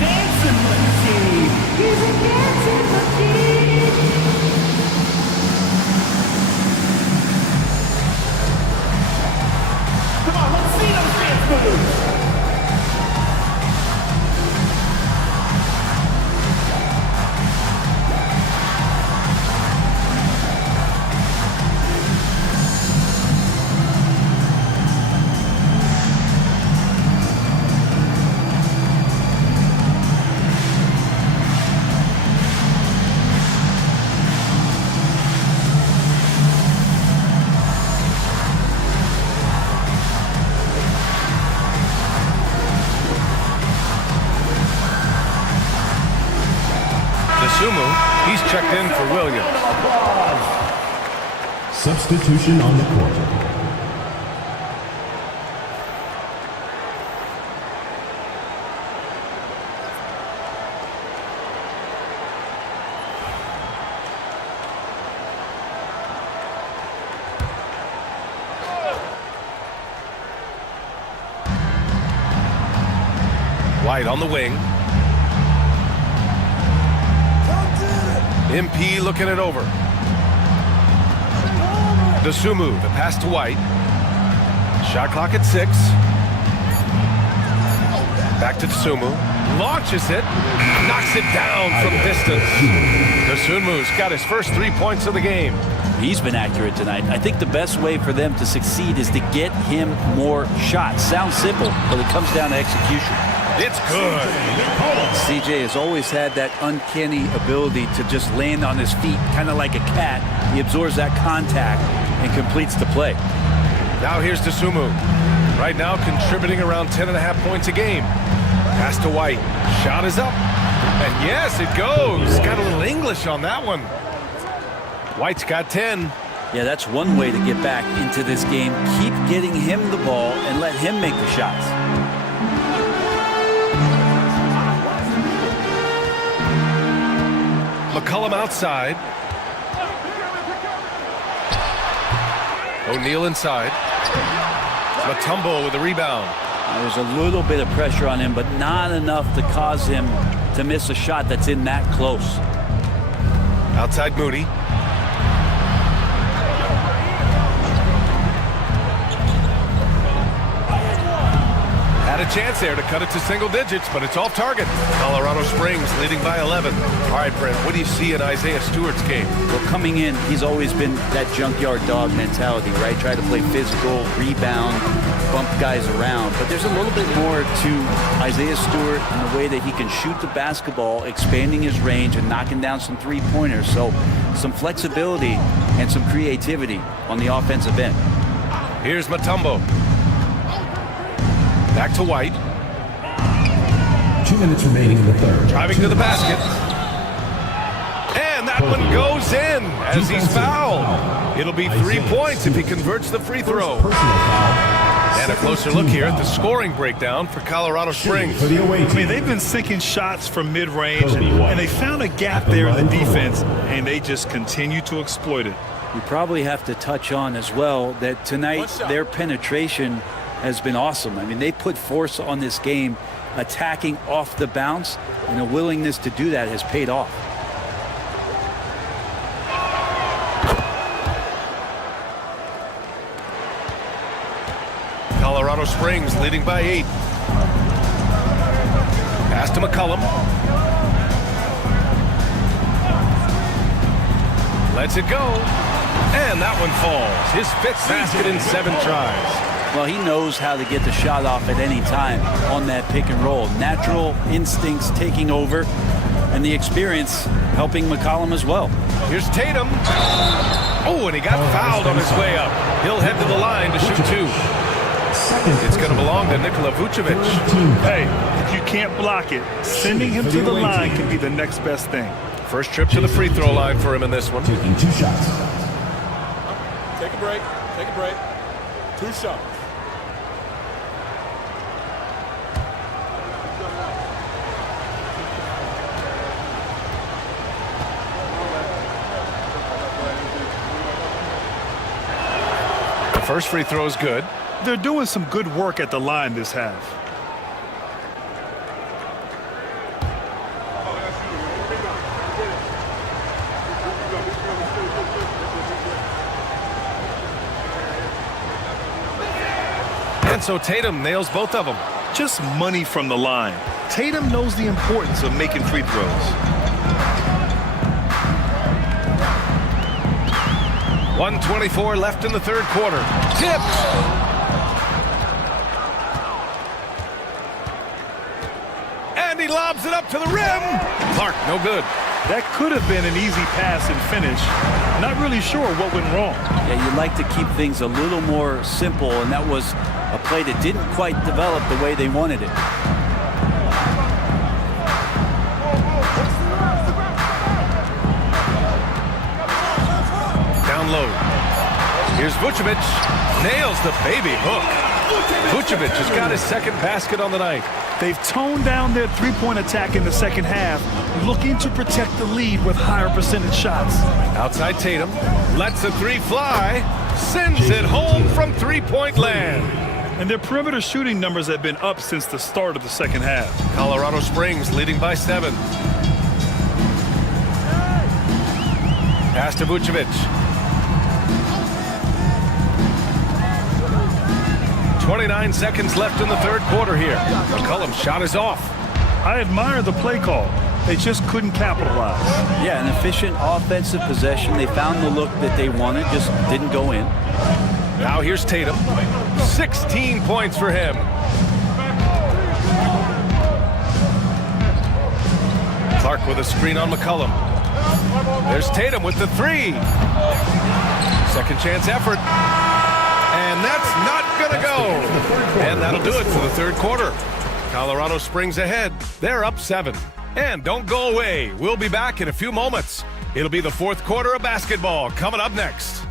Dancing machine. He's a dancing machine. Come on, let's see those dance moves. He's checked in for Williams. Substitution on the court. White on the wing. MP looking it over. Dosunmu, the pass to White. Shot clock at 6. Back to Dosunmu. Launches it. Knocks it down from distance. Dosunmu's got his first 3 points of the game. He's been accurate tonight. I think the best way for them to succeed is to get him more shots. Sounds simple, but it comes down to execution. It's good. CJ has always had that uncanny ability to just land on his feet, kind of like a cat. He absorbs that contact and completes the play. Now here's Dosunmu. Right now contributing around 10.5 points a game. Pass to White. Shot is up. And yes, it goes. Got a little English on that one. White's got 10. Yeah, that's one way to get back into this game. Keep getting him the ball and let him make the shots. McCollum outside. O'Neal inside. Mutombo with the rebound. There's a little bit of pressure on him, but not enough to cause him to miss a shot that's in that close. Outside Moody. Had a chance there to cut it to single digits, but it's off target. Colorado Springs leading by 11. All right, Brent, what do you see in Isaiah Stewart's game? Well, coming in, he's always been that junkyard dog mentality, right? Try to play physical, rebound, bump guys around. But there's a little bit more to Isaiah Stewart in the way that he can shoot the basketball, expanding his range and knocking down some three-pointers. So some flexibility and some creativity on the offensive end. Here's Mutombo. Back to White. 2 minutes remaining in the third. Driving to the basket. And that one goes in as he's fouled. It'll be 3 points if he converts the free throw. And a closer look here at the scoring breakdown for Colorado Springs. I mean, they've been sinking shots from mid-range, and they found a gap there in the defense, and they just continue to exploit it. We probably have to touch on as well that tonight their penetration has been awesome. I mean, they put force on this game, attacking off the bounce, and a willingness to do that has paid off. Colorado Springs leading by 8. Pass to McCollum. Lets it go. And that one falls. His 5th basket in 7 tries. Well, he knows how to get the shot off at any time on that pick and roll. Natural instincts taking over, and the experience helping McCollum as well. Here's Tatum. Oh, and he got fouled on his way up. He'll head to the line to shoot 2. It's going to belong to Nikola Vucevic. Hey, if you can't block it, sending him to the line can be the next best thing. First trip to the free throw line for him in this one. Taking 2 shots. Take a break. Take a break. 2 shots. The first free throw is good. They're doing some good work at the line this half. And so Tatum nails both of them. Just money from the line. Tatum knows the importance of making free throws. 1:24 left in the third quarter. Tipped. And he lobs it up to the rim. Clark, no good. That could have been an easy pass and finish. Not really sure what went wrong. Yeah, you'd like to keep things a little more simple, and that was a play that didn't quite develop the way they wanted it. Down low. Here's Vucevic. Nails the baby hook. Vucevic has got his 2nd basket on the night. They've toned down their three-point attack in the second half, looking to protect the lead with higher percentage shots. Outside Tatum. Lets the 3 fly. Sends it home from 3-point land. and their perimeter shooting numbers have been up since the start of the second half. Colorado Springs leading by 7. Pass to Vucevic. 29 seconds left in the third quarter here. McCollum's shot is off. I admire the play call. They just couldn't capitalize. Yeah, an efficient offensive possession. They found the look that they wanted, just didn't go in. Now here's Tatum. 16 points for him. Clark with a screen on McCollum. There's Tatum with the 3. Second chance effort. And that's not going to go. And that'll do it for the third quarter. Colorado Springs ahead. They're up 7. And don't go away. We'll be back in a few moments. It'll be the fourth quarter of basketball coming up next.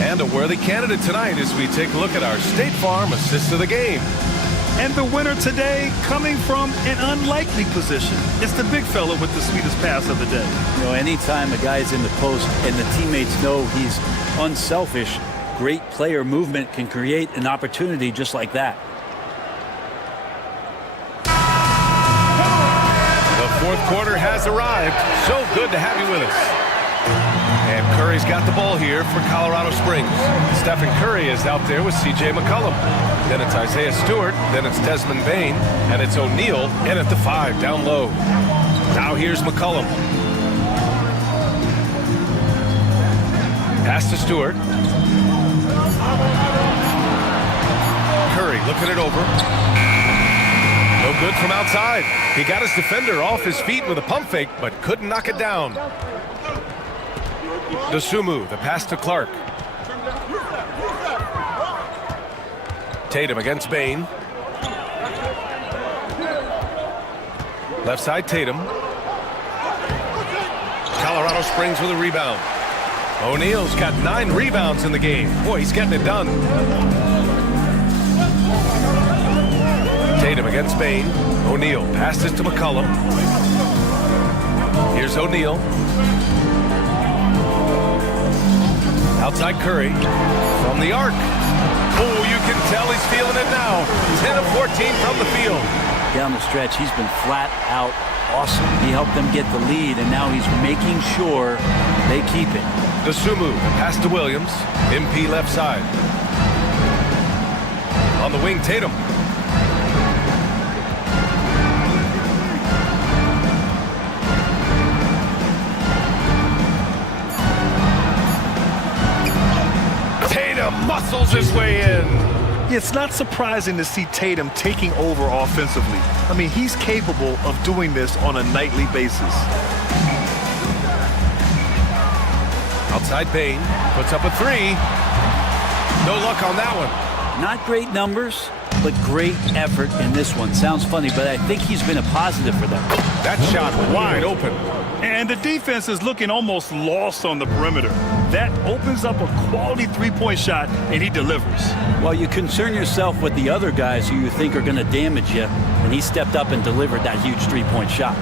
And a worthy candidate tonight as we take a look at our State Farm assist of the game. And the winner today coming from an unlikely position. It's the big fella with the sweetest pass of the day. You know, anytime a guy's in the post and the teammates know he's unselfish, great player movement can create an opportunity just like that. The fourth quarter has arrived. So good to have you with us. And Curry's got the ball here for Colorado Springs. Stephen Curry is out there with C.J. McCollum. Then it's Isaiah Stewart. Then it's Desmond Bane. And it's O'Neal in at the 5 down low. Now here's McCollum. Pass to Stewart. Curry looking it over. No good from outside. He got his defender off his feet with a pump fake, but couldn't knock it down. Dosunmu, the pass to Clark. Tatum against Bane. Left side, Tatum. Colorado Springs with a rebound. O'Neal's got 9 rebounds in the game. Boy, he's getting it done. Tatum against Bane. O'Neal passes to McCollum. Here's O'Neal. Outside Curry from the arc. Oh, you can tell he's feeling it now. 10 of 14 from the field. Down the stretch, he's been flat out awesome. He helped them get the lead, and now he's making sure they keep it. Dosunmu, pass to Williams. MP left side. On the wing, Tatum. Muscles his way in. It's not surprising to see Tatum taking over offensively. I mean, he's capable of doing this on a nightly basis. Outside Bane puts up a 3. No luck on that one. Not great numbers, but great effort in this one. Sounds funny, but I think he's been a positive for them. That shot wide open. And the defense is looking almost lost on the perimeter. That opens up a quality three-point shot, and he delivers. Well, you concern yourself with the other guys who you think are going to damage you, and he stepped up and delivered that huge three-point shot.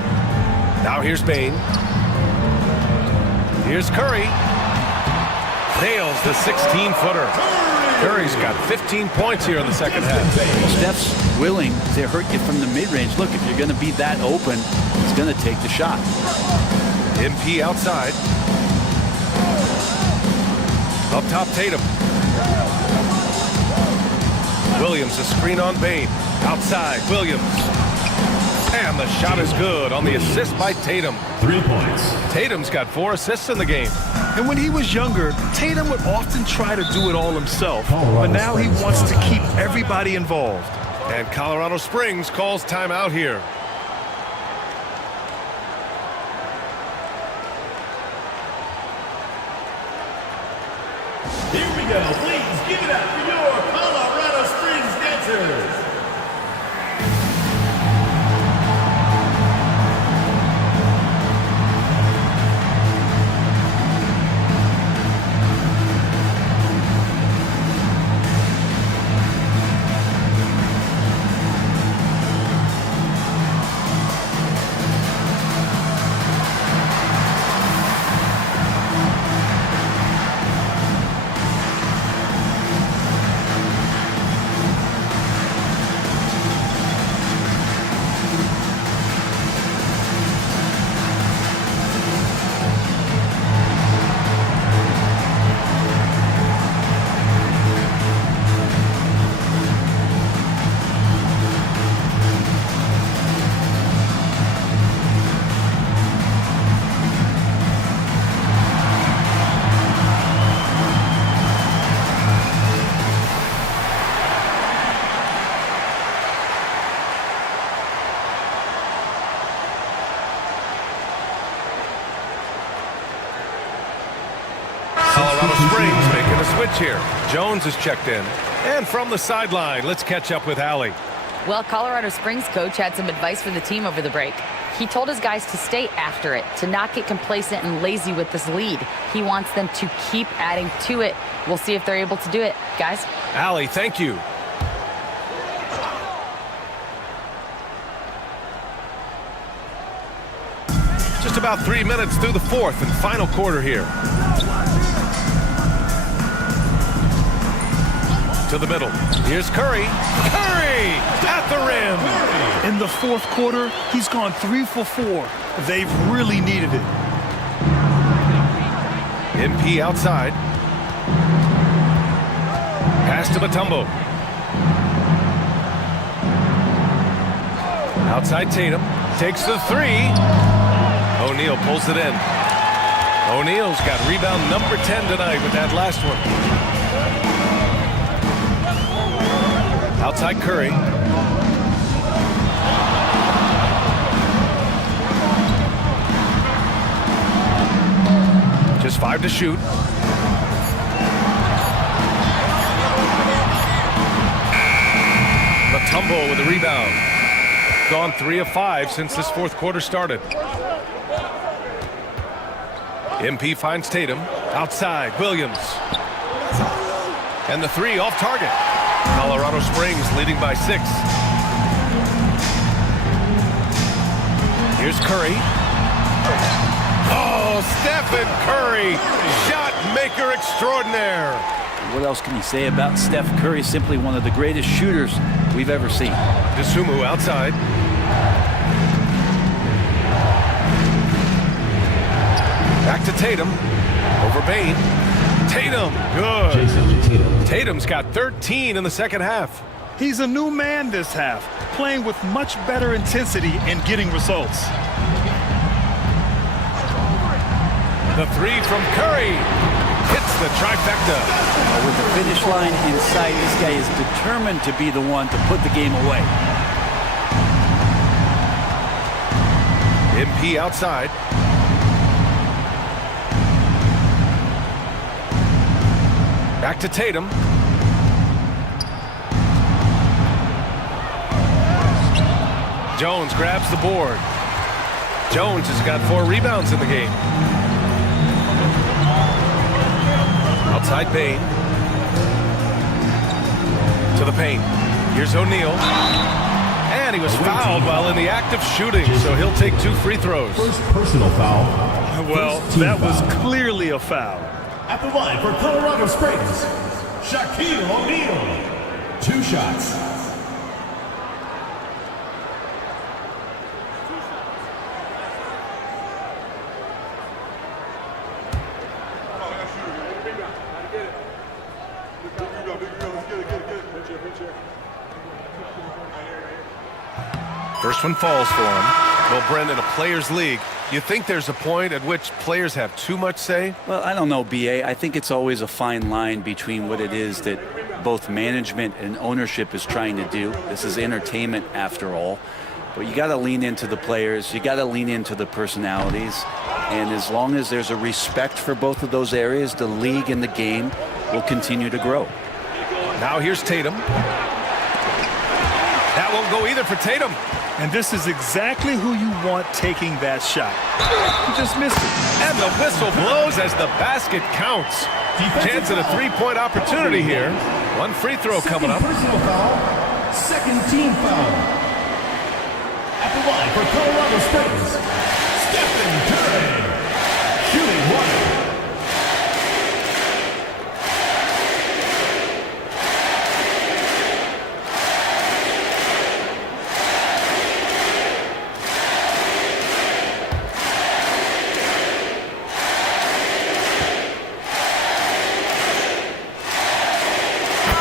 Now here's Bane. Here's Curry. Nails the 16-footer. Curry's got 15 points here in the second half. Steph's willing to hurt you from the mid-range. Look, if you're going to be that open, he's going to take the shot. MP outside. Up top, Tatum. Williams, a screen on Bane. Outside, Williams. And the shot is good on the assist by Tatum. 3 points. Tatum's got 4 assists in the game. And when he was younger, Tatum would often try to do it all himself. But now he wants to keep everybody involved. And Colorado Springs calls timeout here. Here we go. Please give it up for your Colorado Springs dancers. a switch here. Jones is checked in. And from the sideline, let's catch up with Allie. Well, Colorado Springs coach had some advice for the team over the break. He told his guys to stay after it, to not get complacent and lazy with this lead. He wants them to keep adding to it. We'll see if they're able to do it, guys. Allie, thank you. Just about 3 minutes through the fourth and final quarter here. To the middle. Here's Curry. Curry at the rim. In the fourth quarter, he's gone 3 for 4. They've really needed it. MP outside. Pass to Mutombo. Outside Tatum. Takes the three. O'Neal pulls it in. O'Neal's got rebound number 10 tonight with that last one. Outside Curry. Just 5 to shoot. Mutombo with a rebound. Gone 3 of 5 since this fourth quarter started. MP finds Tatum. Outside, Williams. And the three off target. Colorado Springs leading by 6. Here's Curry. Oh, Stephen Curry, shot maker extraordinaire. What else can you say about Steph Curry? Simply one of the greatest shooters we've ever seen. DeSumo outside. Back to Tatum. Over Bain. Tatum, good. Tatum's got 13 in the second half. He's a new man this half, playing with much better intensity and getting results. The three from Curry hits the trifecta. With the finish line in sight, this guy is determined to be the one to put the game away. MP outside. Back to Tatum. Jones grabs the board. Jones has got 4 rebounds in the game. Outside Bain. To the paint. Here's O'Neal. And he was fouled while in the act of shooting, so he'll take 2 free throws. First personal foul. Well, that was clearly a foul. At the line for Colorado Springs, Shaquille O'Neal. 2 shots. First one falls for him. Well, Brendan, a players' league, you think there's a point at which players have too much say? Well, I don't know, B.A. I think it's always a fine line between what it is that both management and ownership is trying to do. This is entertainment, after all. But you got to lean into the players. You got to lean into the personalities. And as long as there's a respect for both of those areas, the league and the game will continue to grow. Now here's Tatum. That won't go either for Tatum. And this is exactly who you want taking that shot. He just missed it. And the whistle blows as the basket counts. Chance at a 3-point opportunity here. 1 free throw coming up. Personal foul. Second team foul. At the line for Colorado Springs, Stephen Curry. Shooting 1.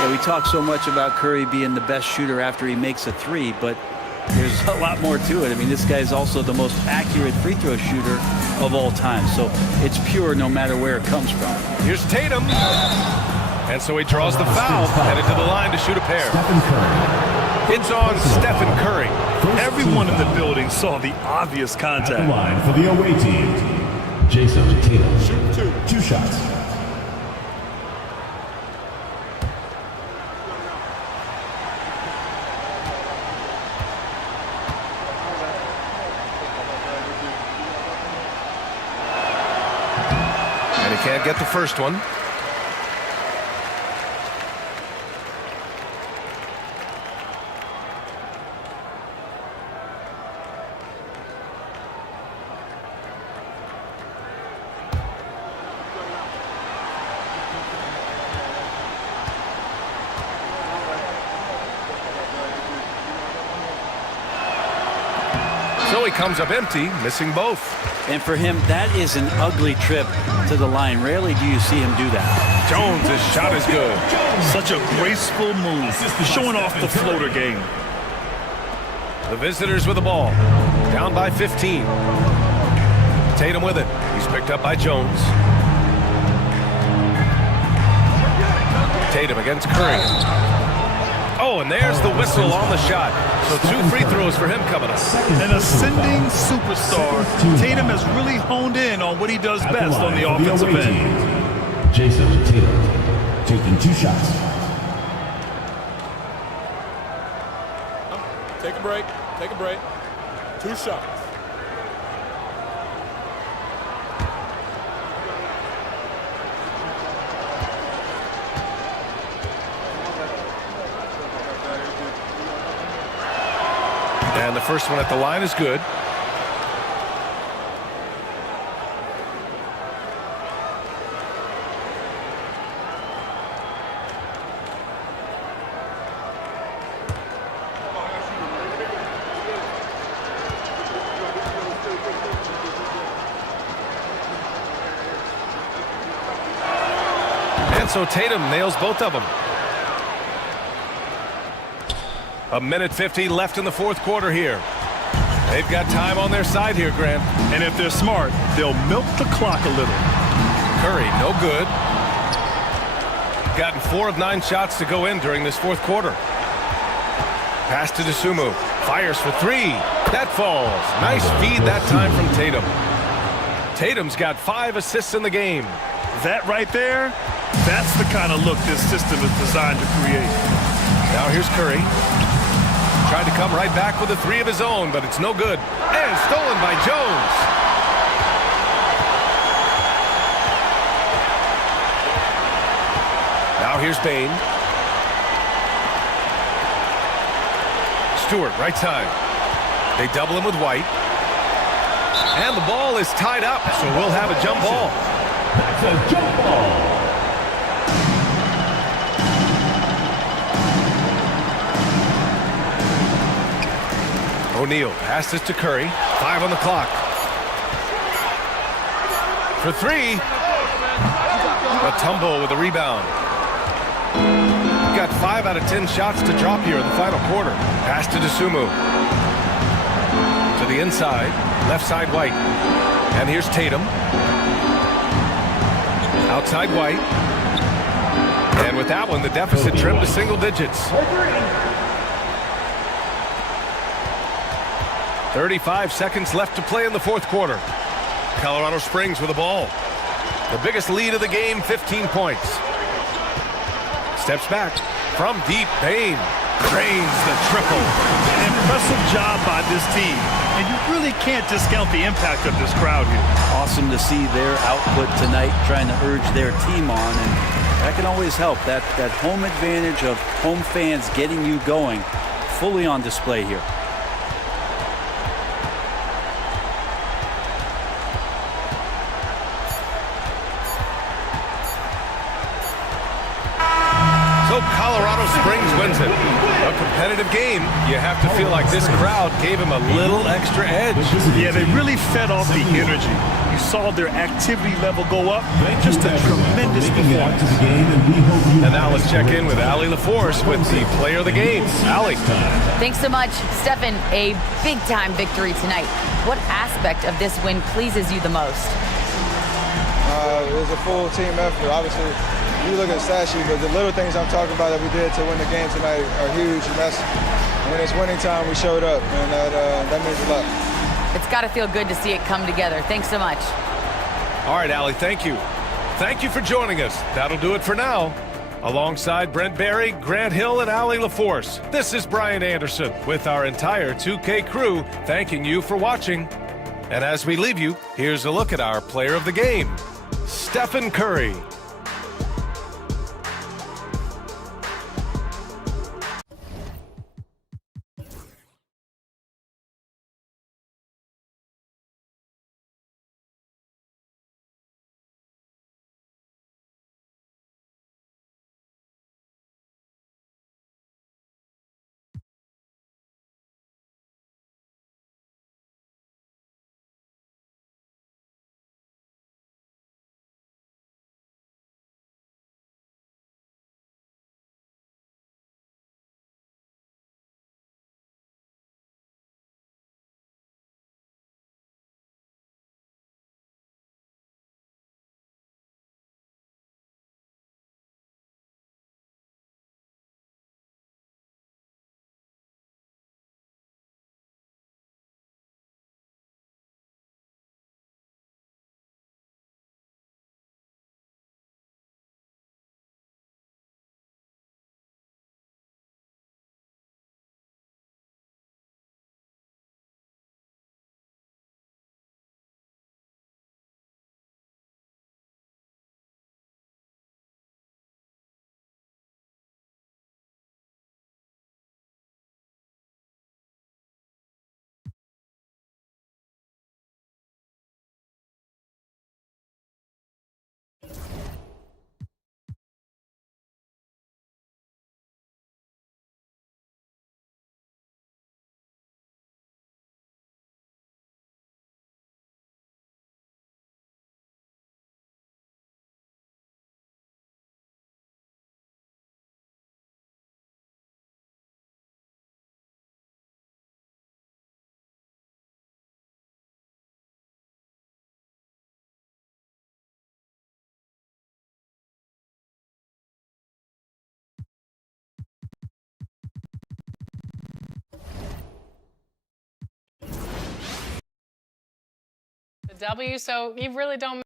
We talk so much about Curry being the best shooter after he makes a 3, but there's a lot more to it. I mean, this guy's also the most accurate free throw shooter of all time. So it's pure no matter where it comes from. Here's Tatum. And so he draws the foul, headed to the line to shoot a pair. It's on Stephen Curry. Everyone in the building saw the obvious contact. At the line for the away team, Jason Tatum. Shoot 2. 2 shots. And he can't get the first one. So he comes up empty, missing both. And for him, that is an ugly trip to the line. Rarely do you see him do that. Jones' shot is good. Such a graceful move, showing off the floater game. The visitors with the ball, down by 15. Tatum with it. He's picked up by Jones. Tatum against Curry. Oh, and there's the whistle on the shot. So 2 free throws for him coming up. An ascending superstar. Tatum has really honed in on what he does best on the offensive end. Jason Tatum taking 2 shots. Take a break. Take a break. 2 shots. And the first one at the line is good. And so Tatum nails both of them. 1:50 left in the fourth quarter here. They've got time on their side here, Grant. And if they're smart, they'll milk the clock a little. Curry, no good. Gotten 4 of 9 shots to go in during this fourth quarter. Pass to Dosunmu. Fires for 3. That falls. Nice feed that time from Tatum. Tatum's got 5 assists in the game. That right there, that's the kind of look this system is designed to create. Now here's Curry. Tried to come right back with a 3 of his own, but it's no good. And stolen by Jones. Now here's Bane. Stewart, right side. They double him with White. And the ball is tied up, so we'll have a jump ball. That's a jump ball. O'Neal passes to Curry. 5 on the clock. For 3. Mutombo with a rebound. Got 5 out of 10 shots to drop here in the final quarter. Pass to Dosunmu. To the inside. Left side White. And here's Tatum. Outside White. And with that one, the deficit trimmed to single digits. 35 seconds left to play in the fourth quarter. Colorado Springs with the ball. The biggest lead of the game, 15 points. Steps back from deep. Bane drains the triple. An impressive job by this team. And you really can't discount the impact of this crowd here. Awesome to see their output tonight, trying to urge their team on. And that can always help. That home advantage of home fans getting you going, fully on display here. So Colorado Springs wins it. A competitive game. You have to feel like this crowd gave him a little extra edge. Yeah, they really fed off the energy. You saw their activity level go up. Just a tremendous performance. And now let's check in with Allie LaForce with the player of the game. Allie. Thanks so much, Stephen. A big-time victory tonight. What aspect of this win pleases you the most? It was a full team effort. Obviously, you look at the stat sheet, but the little things I'm talking about that we did to win the game tonight are huge. And that's when it's winning time, we showed up, and that means a lot. It's got to feel good to see it come together. Thanks so much. All right, Allie, thank you. Thank you for joining us. That'll do it for now. Alongside Brent Barry, Grant Hill, and Allie LaForce, this is Brian Anderson with our entire 2K crew thanking you for watching. And as we leave you, here's a look at our player of the game. Stephen Curry. The W, so you really don't.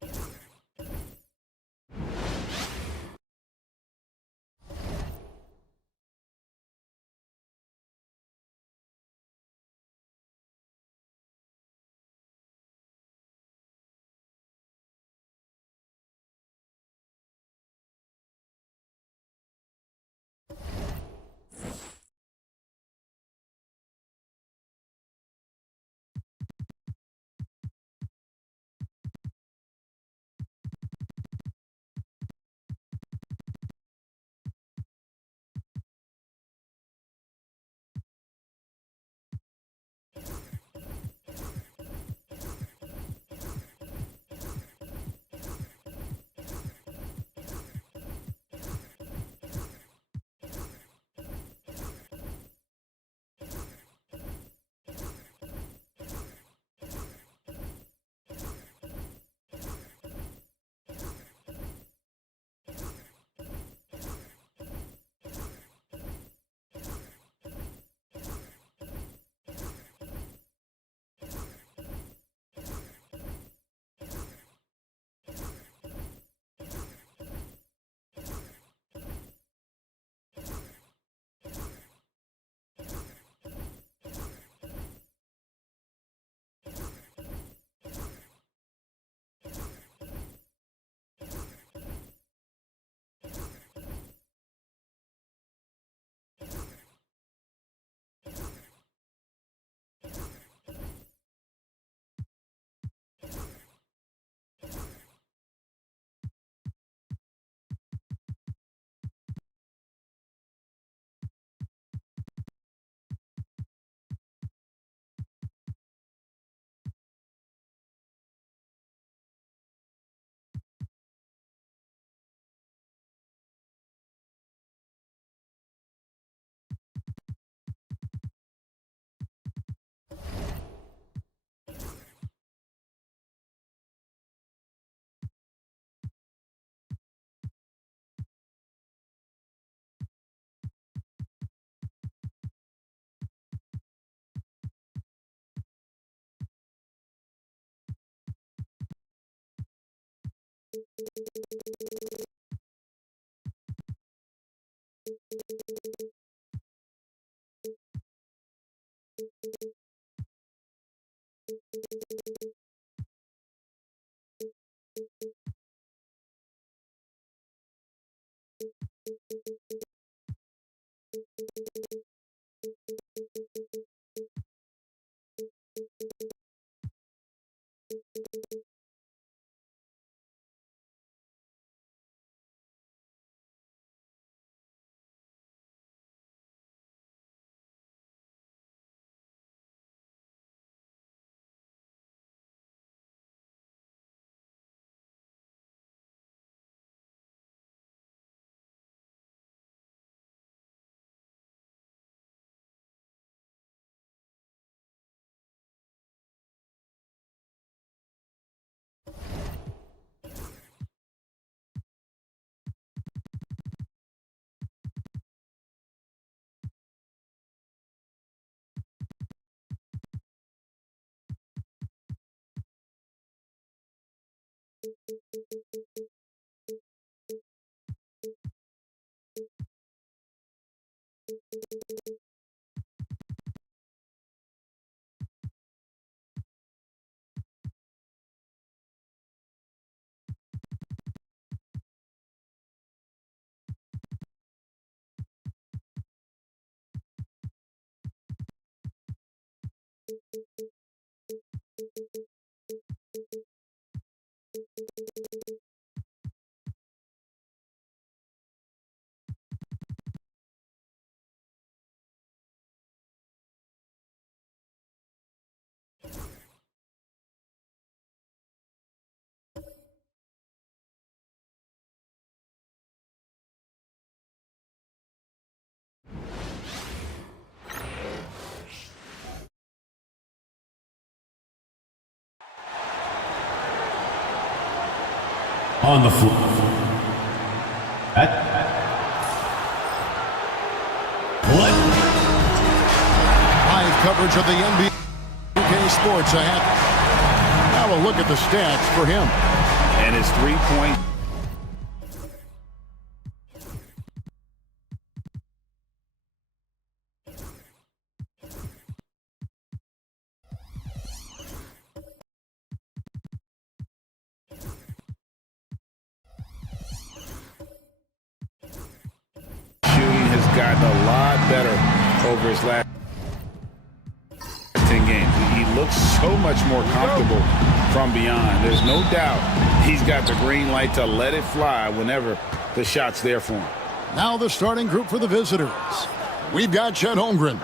On the floor. Live coverage of the NBA Sports. Now a look at the stats for him. And his three-point. Shooting has gotten a lot better over his last 10 games. He looks so much more comfortable from beyond. There's no doubt he's got the green light to let it fly whenever the shot's there for him. Now the starting group for the visitors. We've got Chet Holmgren.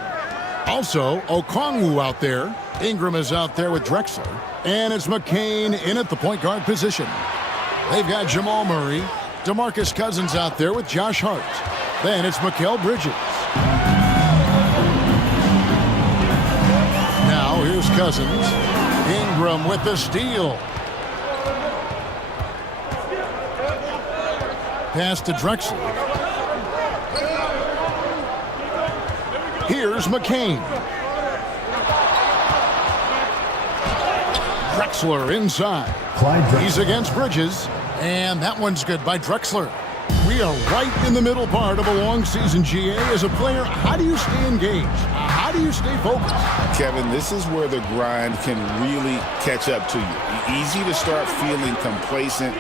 Also, Okongwu out there. Ingram is out there with Drexler. And it's McCain in at the point guard position. They've got Jamal Murray. DeMarcus Cousins out there with Josh Hart. Then it's Mikal Bridges. Now here's Cousins. Ingram with the steal. Pass to Drexler. Here's McCain. Drexler inside. He's against Bridges. And that one's good by Drexler. We are right in the middle part of a long season, GA. As a player, how do you stay engaged? How do you stay focused? Kevin, this is where the grind can really catch up to you. Easy to start feeling complacent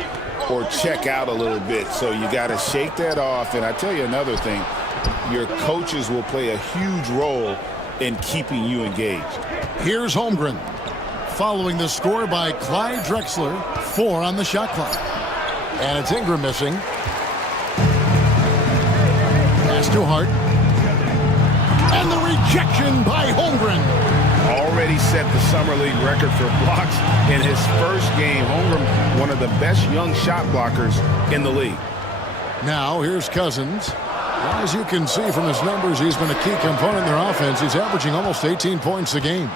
or check out a little bit. So you got to shake that off. And I tell you another thing, your coaches will play a huge role in keeping you engaged. Here's Holmgren. Following the score by Clyde Drexler, 4 on the shot clock. And it's Ingram missing. Pass to Hart. And the rejection by Holmgren. Already set the Summer League record for blocks in his first game. Holmgren, one of the best young shot blockers in the league. Now here's Cousins. As you can see from his numbers, he's been a key component in their offense. He's averaging almost 18 points a game.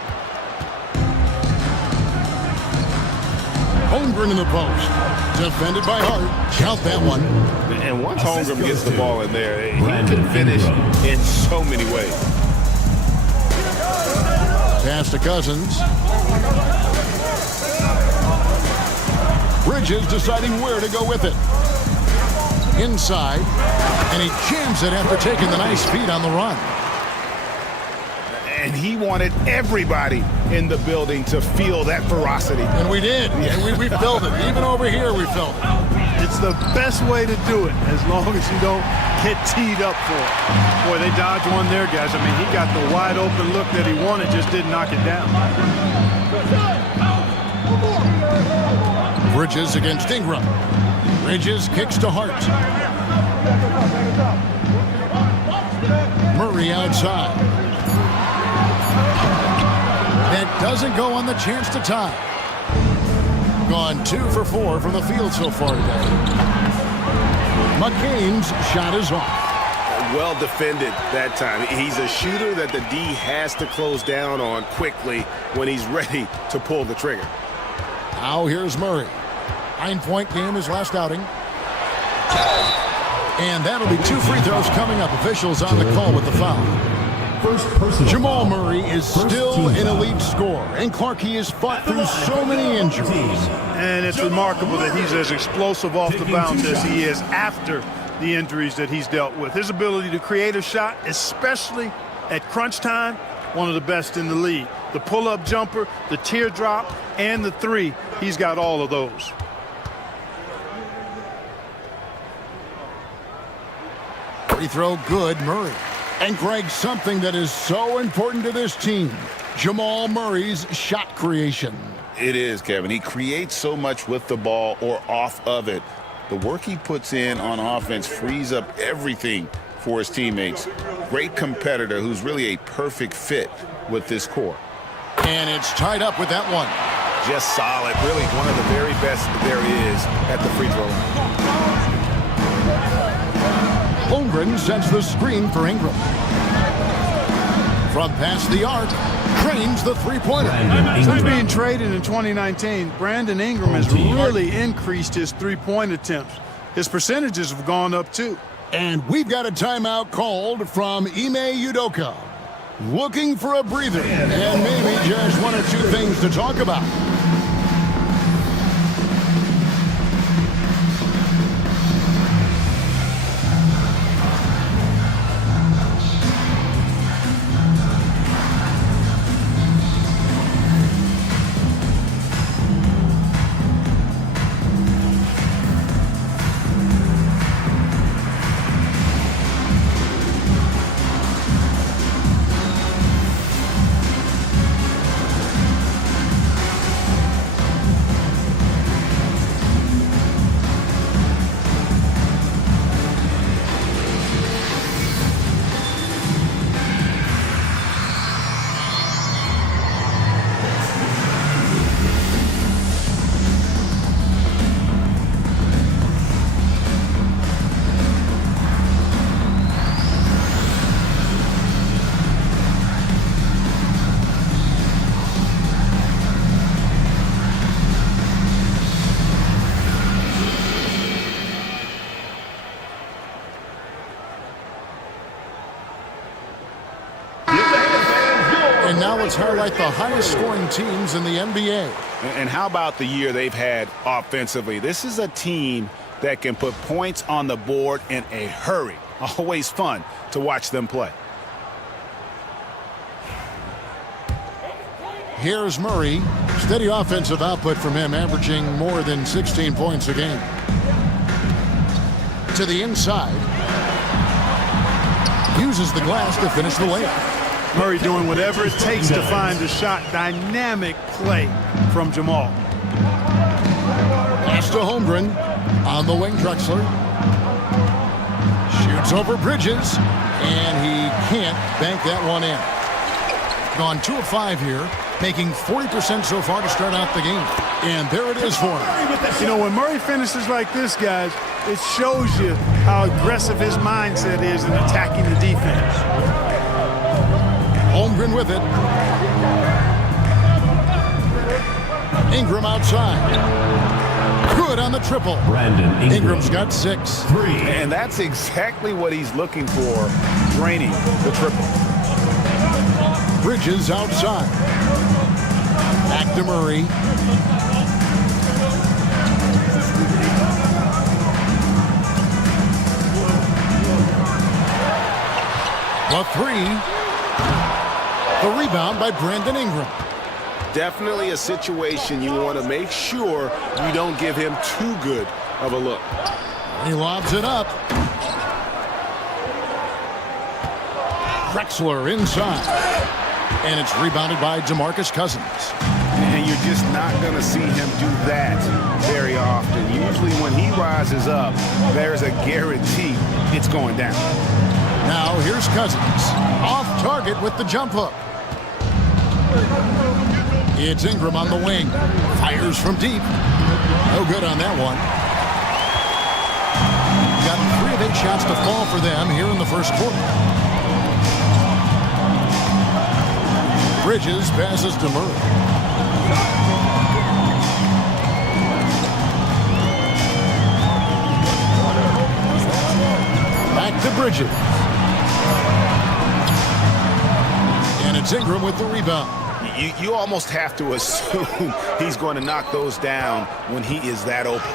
Holmgren in the post. Defended by Hart. Count that one. And once Holmgren gets the ball in there, he can finish in so many ways. Pass to Cousins. Bridges deciding where to go with it. Inside. And he jams it after taking the nice feed on the run. And he wanted everybody in the building to feel that ferocity. And we did. Yeah. We felt it. Even over here, we felt it. It's the best way to do it, as long as you don't get teed up for it. Boy, they dodged one there, guys. I mean, he got the wide open look that he wanted, just didn't knock it down. Bridges against Ingram. Bridges kicks to Hart. Murray outside. That doesn't go on the chance to tie. Gone 2 for 4 from the field so far today. McCain's shot is off. Well defended that time. He's a shooter that the D has to close down on quickly when he's ready to pull the trigger. Now here's Murray. 9-point game his last outing. And that'll be 2 free throws coming up. Officials on the call with the foul. First personal Jamal foul. Murray is First still team an foul. elite scorer, and Clarkie has fought through so many injuries. And it's remarkable that he's as explosive off the bounce as he is after the injuries that he's dealt with. His ability to create a shot, especially at crunch time, one of the best in the league. The pull-up jumper, the teardrop, and the three, he's got all of those. Free throw good, Murray. And Greg, something that is so important to this team, Jamal Murray's shot creation. It is, Kevin. He creates so much with the ball or off of it. The work he puts in on offense frees up everything for his teammates. Great competitor who's really a perfect fit with this core. And it's tied up with that one. Just solid. Really one of the very best there is at the free throw line. Holmgren sets the screen for Ingram. From past the arc, trains the three-pointer. Since being traded in 2019, Brandon Ingram has really increased his three-point attempts. His percentages have gone up too. And we've got a timeout called from Ime Udoka. Looking for a breather and maybe just one or two things to talk about. And now let's highlight the highest scoring teams in the NBA. And how about the year they've had offensively? This is a team that can put points on the board in a hurry. Always fun to watch them play. Here's Murray. Steady offensive output from him, averaging more than 16 points a game. To the inside. Uses the glass to finish the layup. Murray doing whatever it takes to find the shot. Dynamic play from Jamal. Pass to Holmgren. On the wing, Drexler. Shoots over Bridges. And he can't bank that one in. Gone 2 of 5 here. Making 40% so far to start out the game. And there it is for him. You know, when Murray finishes like this, guys, it shows you how aggressive his mindset is in attacking the defense. Holmgren with it. Ingram outside. Good on the triple. Brandon Ingram. Ingram's got 6. 3. And that's exactly what he's looking for, draining the triple. Bridges outside. Back to Murray. The 3. The rebound by Brandon Ingram. Definitely a situation you want to make sure you don't give him too good of a look. He lobs it up. Drexler inside. And it's rebounded by DeMarcus Cousins. And you're just not going to see him do that very often. Usually when he rises up, there's a guarantee it's going down. Now here's Cousins. Off target with the jump hook. It's Ingram on the wing. Fires from deep. No good on that one. Got 3 of 8 shots to fall for them here in the first quarter. Bridges passes to Murray. Back to Bridges. It's Ingram with the rebound. You almost have to assume he's going to knock those down when he is that open.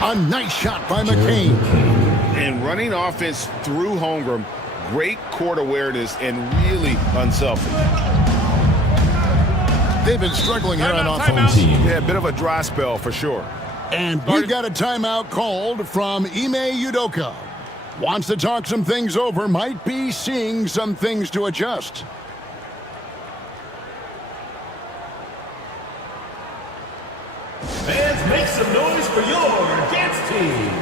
A nice shot by McCain. And running offense through Holmgren, great court awareness and really unselfish. They've been struggling here on offense. Yeah, a bit of a dry spell for sure. And we've got a timeout called from Ime Udoka. Wants to talk some things over, might be seeing some things to adjust. Fans, make some noise for your dance team.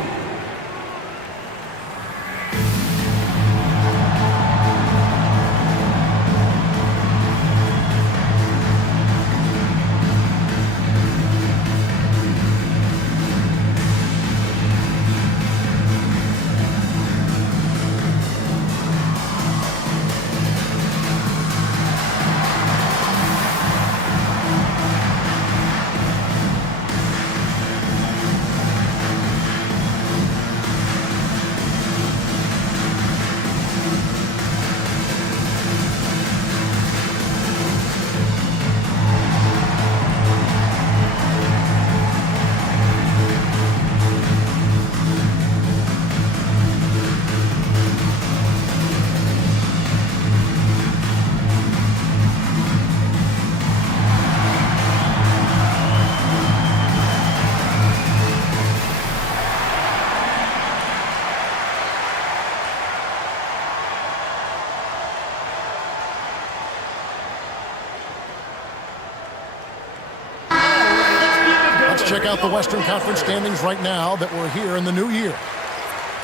Check out the Western Conference standings right now that we're here in the new year.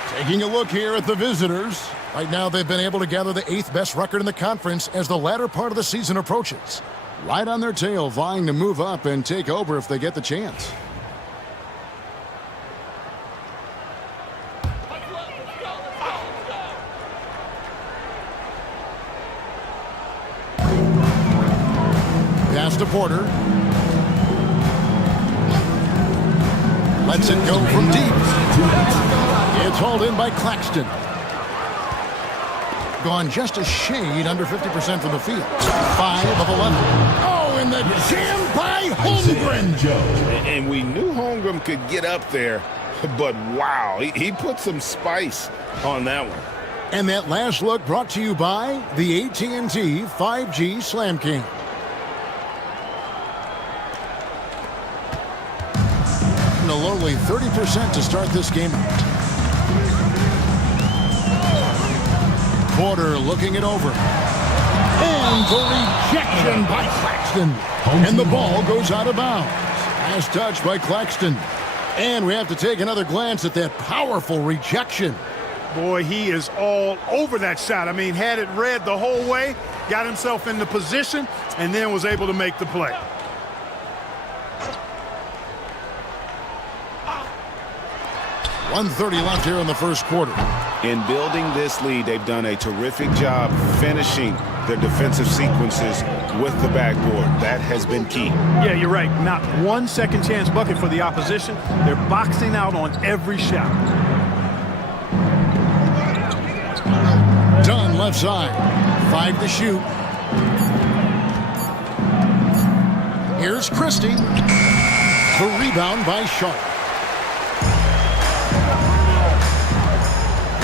Taking a look here at the visitors. Right now they've been able to gather the 8th best record in the conference as the latter part of the season approaches. Right on their tail, vying to move up and take over if they get the chance. Pass to Porter. Lets it go from deep. It's hauled in by Claxton. Gone just a shade under 50% from the field. 5 of 11. Oh, and the jam by Holmgren. And we knew Holmgren could get up there, but wow, he put some spice on that one. And that last look brought to you by the AT&T 5G Slam King. A lowly 30% to start this game out. Porter looking it over. And the rejection by Claxton. And the ball goes out of bounds. Last touch by Claxton. And we have to take another glance at that powerful rejection. Boy, he is all over that shot. I mean, had it read the whole way, got himself in the position, and then was able to make the play. 1:30 left here in the first quarter. In building this lead, they've done a terrific job finishing their defensive sequences with the backboard. That has been key. Yeah, you're right. Not one second chance bucket for the opposition. They're boxing out on every shot. Dunn left side. 5 to shoot. Here's Christie. The rebound by Sharp.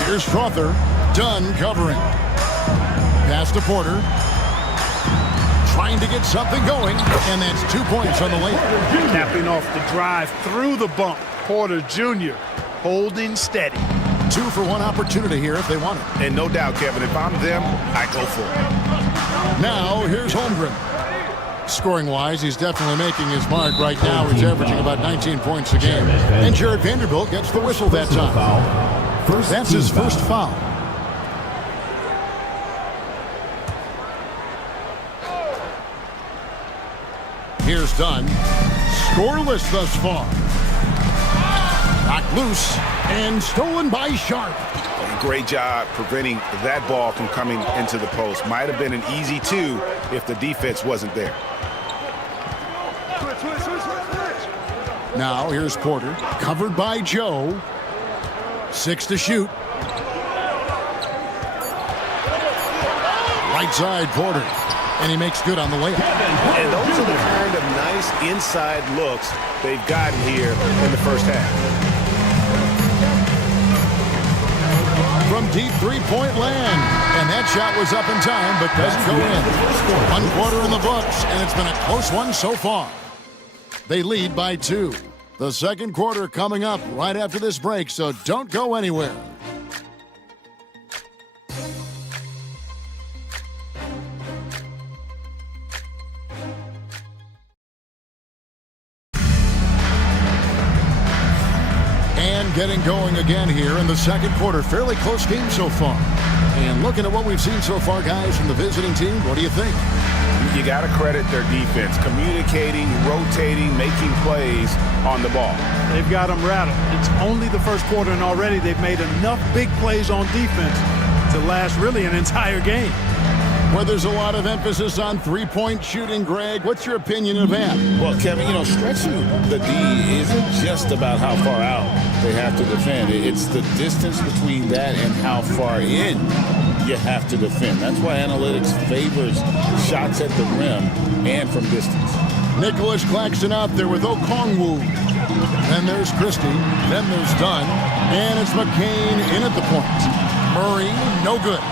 Here's Strother. Dunn covering. Pass to Porter. Trying to get something going, and that's 2 points on the layup. Capping off the drive through the bump. Porter Jr. holding steady. 2 for 1 opportunity here if they want it. And no doubt, Kevin, if I'm them, I go for it. Now, here's Holmgren. Scoring-wise, he's definitely making his mark right now. He's averaging about 19 points a game. And Jared Vanderbilt gets the whistle that time. That's his first foul. Here's Dunn. Scoreless thus far. Knocked loose and stolen by Sharp. Great job preventing that ball from coming into the post. Might have been an easy 2 if the defense wasn't there. Now here's Porter. Covered by Joe. 6 to shoot. Right side, Porter. And he makes good on the layup. And those are the kind of nice inside looks they've gotten here in the first half. From deep three-point land. And that shot was up in time, but doesn't go in. 1 quarter in the books, and it's been a close one so far. They lead by 2. The second quarter coming up right after this break, so don't go anywhere. And getting going again here in the second quarter. Fairly close game so far. And looking at what we've seen so far, guys, from the visiting team, what do you think? You got to credit their defense. Communicating, rotating, making plays on the ball. They've got them rattled. It's only the first quarter, and already they've made enough big plays on defense to last really an entire game. Where there's a lot of emphasis on three-point shooting, Greg. What's your opinion of that? Well, Kevin, stretching the D isn't just about how far out they have to defend. It's the distance between that and how far in you have to defend. That's why analytics favors shots at the rim and from distance. Nicholas Claxton out there with Okongwu. Then there's Christie. Then there's Dunn. And it's McCain in at the point. Murray, no good.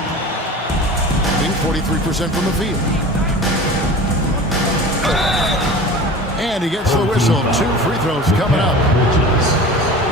43% from the field. And he gets the whistle. 2 free throws coming up.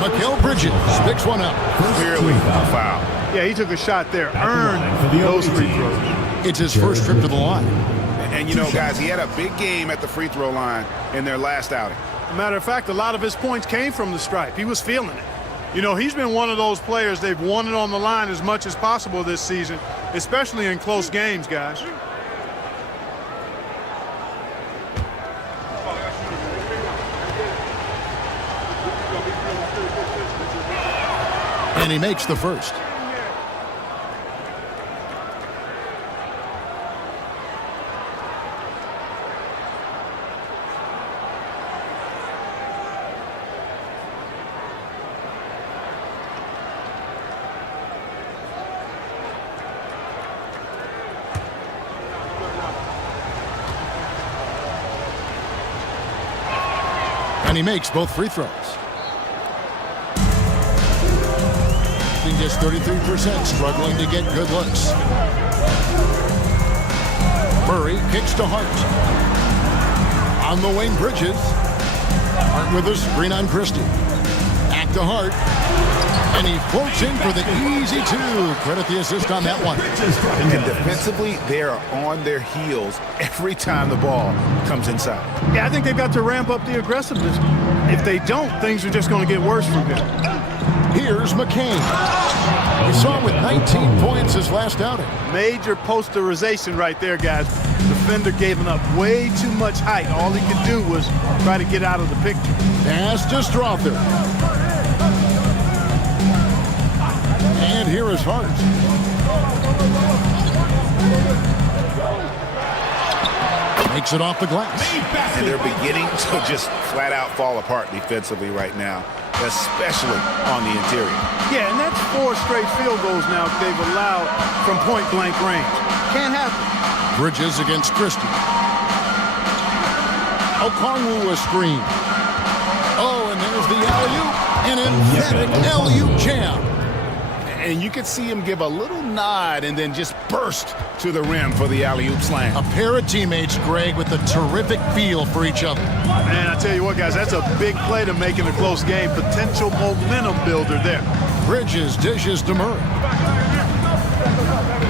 Mikal Bridges picks one up. Clearly a foul. Yeah, he took a shot there. Earned those free throws. It's his first trip to the line. And guys, he had a big game at the free throw line in their last outing. Matter of fact, a lot of his points came from the stripe. He was feeling it. He's been one of those players, they've won it on the line as much as possible this season, especially in close games, guys. And he makes the first. And he makes both free throws. He gets 33%, struggling to get good looks. Murray kicks to Hart. On the wing, Bridges. Hart with a screen on Christie. Back to Hart. And he floats in for the easy 2. Credit the assist on that one. And defensively, they are on their heels every time the ball comes inside. Yeah, I think they've got to ramp up the aggressiveness. If they don't, things are just going to get worse from here. Here's McCain. We saw him with 19 points his last outing. Major posterization right there, guys. The defender gave him up way too much height. All he could do was try to get out of the picture. Pass to Strother. And here is Hart. Makes it off the glass. And they're beginning to just flat out fall apart defensively right now, especially on the interior. Yeah, and that's 4 straight field goals now they've allowed from point-blank range. Can't happen. Bridges against Christie. Okongwu a screen. Oh, and there's the alley-oop. An emphatic alley-oop jam. And you could see him give a little nod and then just burst to the rim for the alley-oop slam. A pair of teammates, Greg, with a terrific feel for each other. Man, I tell you what, guys, that's a big play to make in a close game. Potential momentum builder there. Bridges dishes to Murray.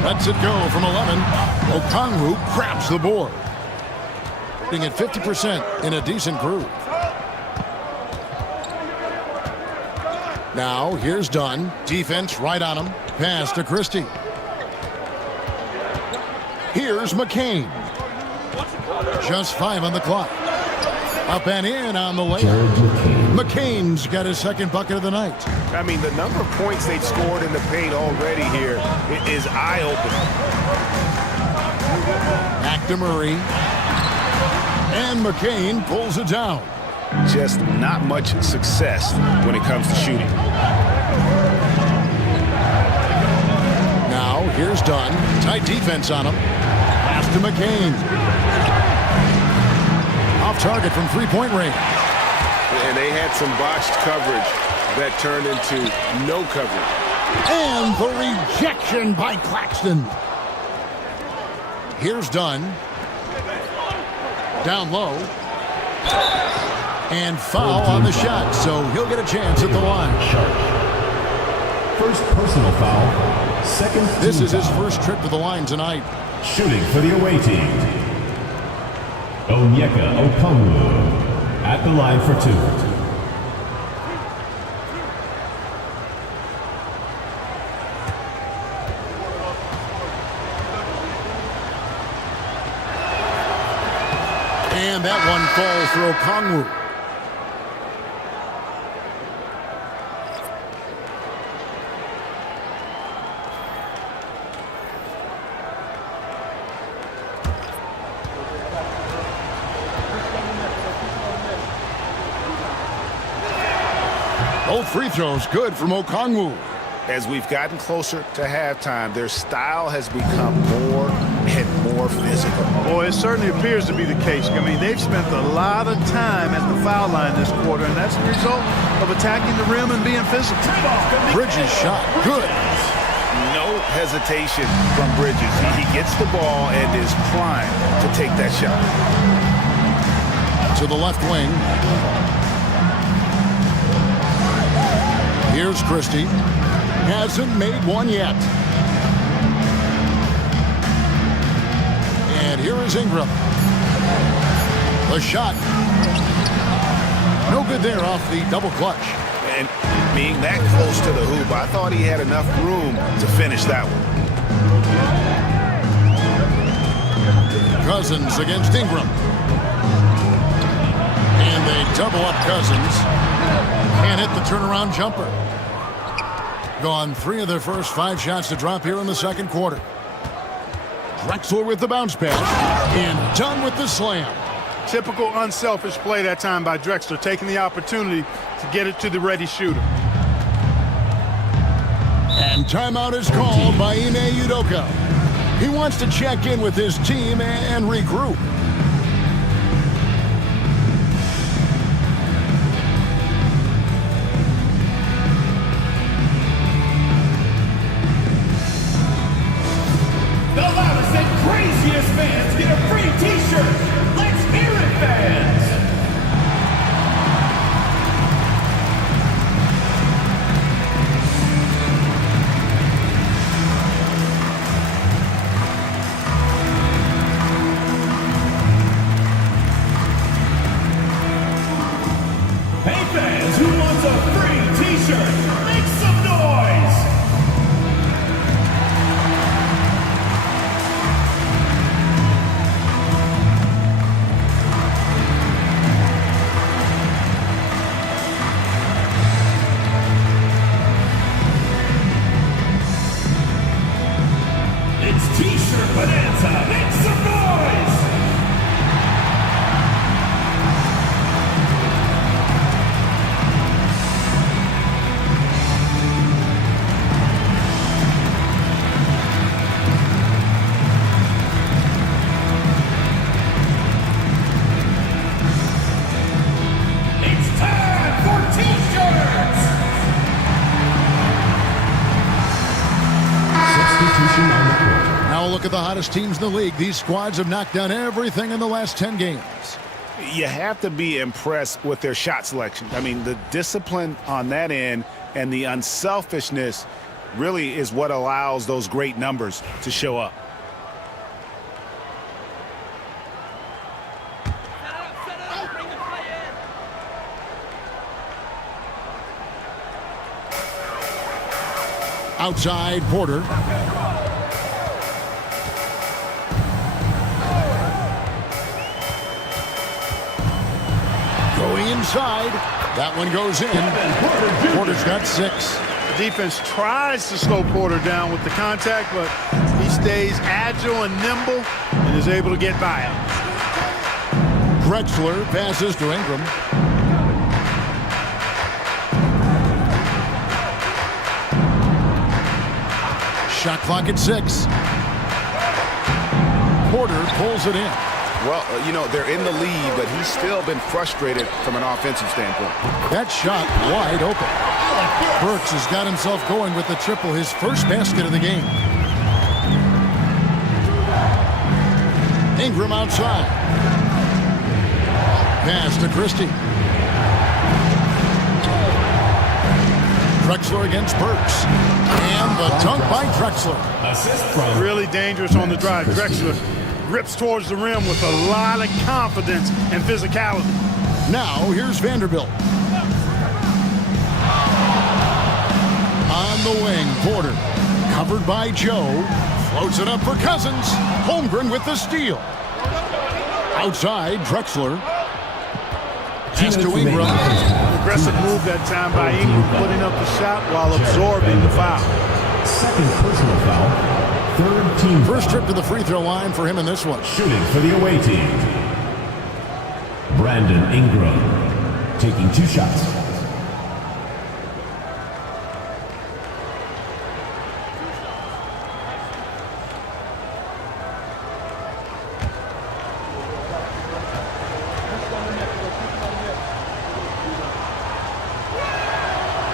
Lets it go from 11. Okongwu grabs the board. Being at 50% in a decent groove. Now, here's Dunn. Defense right on him. Pass to Christie. Here's McCain. Just 5 on the clock. Up and in on the layup. McCain's got his second bucket of the night. I mean, the number of points they've scored in the paint already here is eye-opening. Back to Murray. And McCain pulls it down. Just not much success when it comes to shooting. Now, here's Dunn. Tight defense on him. Pass to McCain. Off target from three-point range. And they had some botched coverage that turned into no coverage. And the rejection by Claxton. Here's Dunn. Down low. And foul on the shot, so he'll get a chance at the line. First personal foul. Second team This is his foul. first trip to the line tonight. Shooting for the away team. Onyeka Okongwu at the line for two. And that one falls for Okongwu. Both free throws good from Okongwu. As we've gotten closer to halftime, their style has become more and more physical. Boy, it certainly appears to be the case. I mean, they've spent a lot of time at the foul line this quarter, and that's the result of attacking the rim and being physical. Bridges shot good. No hesitation from Bridges. He gets the ball and is primed to take that shot. To the left wing. Here's Christie. Hasn't made one yet. And here is Ingram. The shot. No good there off the double clutch. And being that close to the hoop, I thought he had enough room to finish that one. Cousins against Ingram. And they double up Cousins. Can't hit the turnaround jumper. Gone 3 of their first 5 shots to drop here in the second quarter. Drexler with the bounce pass. And done with the slam. Typical unselfish play that time by Drexler, taking the opportunity to get it to the ready shooter. And timeout is called by Ime Udoka. He wants to check in with his team and regroup. The loudest and craziest fans get a free t-shirt. Let's hear it, fans. Hey fans, who wants a free t-shirt? Make some noise. It's T-shirt Bonanza. Make some noise! It's time for T-shirts! Substitution on the court. Now a look at the hottest teams in the league. These squads have knocked down everything in the last 10 games. You have to be impressed with their shot selection. I mean, the discipline on that end and the unselfishness really is what allows those great numbers to show up. Outside, Porter. Going inside. That one goes in. Porter's got 6. The defense tries to slow Porter down with the contact, but he stays agile and nimble and is able to get by him. Drexler passes to Ingram. Shot clock at 6. Porter pulls it in. Well, they're in the lead, but he's still been frustrated from an offensive standpoint. That shot wide open. Burks has got himself going with the triple, his first basket of the game. Ingram outside. Pass to Christie. Drexler against Burks. And the dunk by Drexler. Assist from Really dangerous on the drive. Drexler rips towards the rim with a lot of confidence and physicality. Now here's Vanderbilt. On the wing, Porter. Covered by Joe. Floats it up for Cousins. Holmgren with the steal. Outside, Drexler. Pass to Ingram. Aggressive move that time by Ingram, putting up the shot while absorbing the foul. second personal foul. Third team First foul. trip to the free throw line for him in this one. Shooting for the away team. Brandon Ingram taking 2 shots.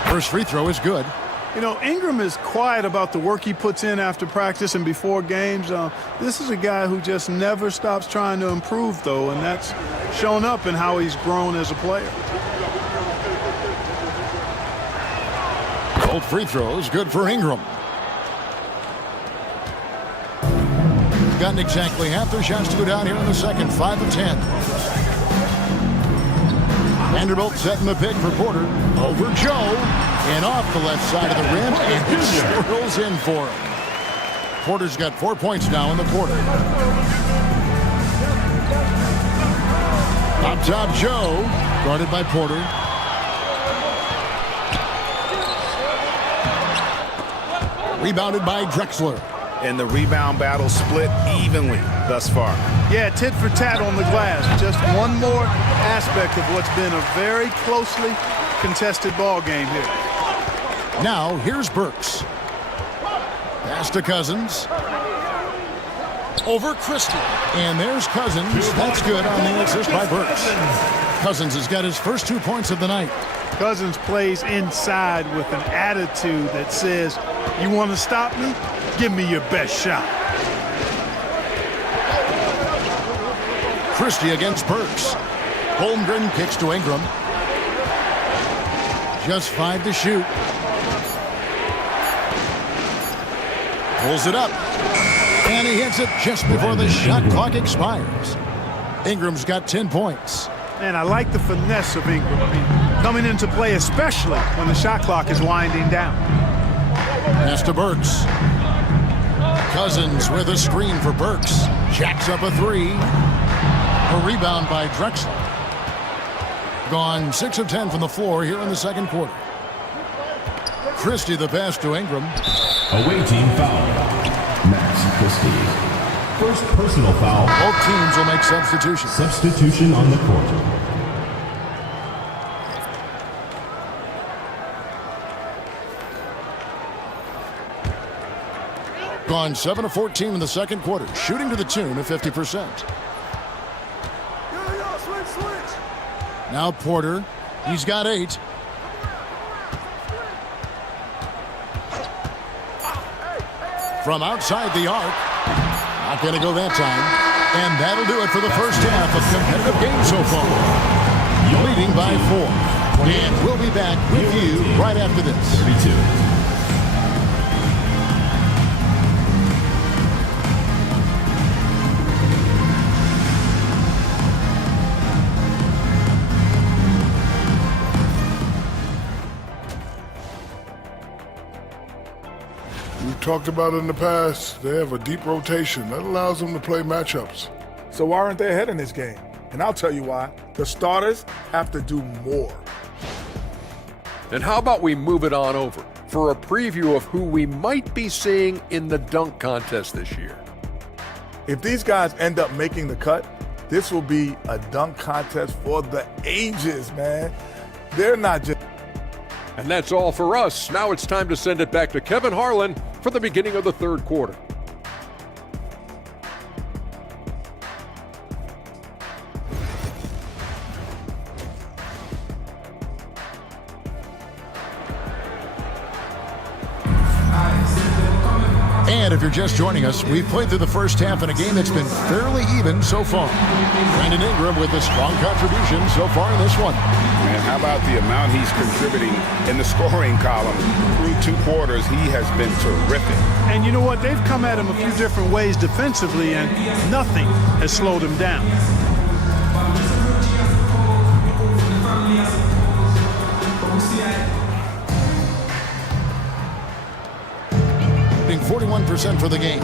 First free throw is good. You know, Ingram is quiet about the work he puts in after practice and before games. This is a guy who just never stops trying to improve, though, and that's shown up in how he's grown as a player. Both free throws good for Ingram. Gotten exactly half their shots to go down here in the second. 5 of 10. Vanderbilt setting the pick for Porter. Over Joe. And off the left side of the rim. And it swirls in for him. Porter's got 4 points now in the quarter. Up top, Joe. Guarded by Porter. Rebounded by Drexler. And the rebound battle split evenly thus far. Yeah, tit for tat on the glass. Just one more aspect of what's been a very closely contested ball game here. Now, here's Burks. Pass to Cousins. Over Christie. And there's Cousins. That's good on the assist by Burks. Cousins has got his first 2 points of the night. Cousins plays inside with an attitude that says, you want to stop me? Give me your best shot. Christie against Burks. Holmgren kicks to Ingram. Just 5 to shoot. Pulls it up. And he hits it just before the shot clock expires. Ingram's got 10 points. Man, I like the finesse of Ingram. I mean, coming into play, especially when the shot clock is winding down. Pass to Burks. Cousins with a screen for Burks. Jacks up a 3. A rebound by Drexler. Gone 6 of 10 from the floor here in the second quarter. Christie the pass to Ingram. Away team foul. Max Christie. First personal foul. Both teams will make substitutions. Substitution on the court. Gone 7 of 14 in the second quarter. Shooting to the tune of 50%. Now Porter. He's got 8. From outside the arc. Not going to go that time. And that'll do it for the first half of competitive game so far. Leading by 4. And we'll be back with you right after this. 32. Talked about it in the past, they have a deep rotation that allows them to play matchups. So why aren't they ahead in this game? And I'll tell you why. The starters have to do more. And how about we move it on over for a preview of who we might be seeing in the dunk contest this year. If these guys end up making the cut, this will be a dunk contest for the ages, man. They're not just... And that's all for us. Now it's time to send it back to Kevin Harlan for the beginning of the third quarter. And if you're just joining us, we've played through the first half in a game that's been fairly even so far. Brandon Ingram with a strong contribution so far in this one. Man, how about the amount he's contributing in the scoring column? Through 2 quarters, he has been terrific. And you know what? They've come at him a few different ways defensively, and nothing has slowed him down. 41% for the game.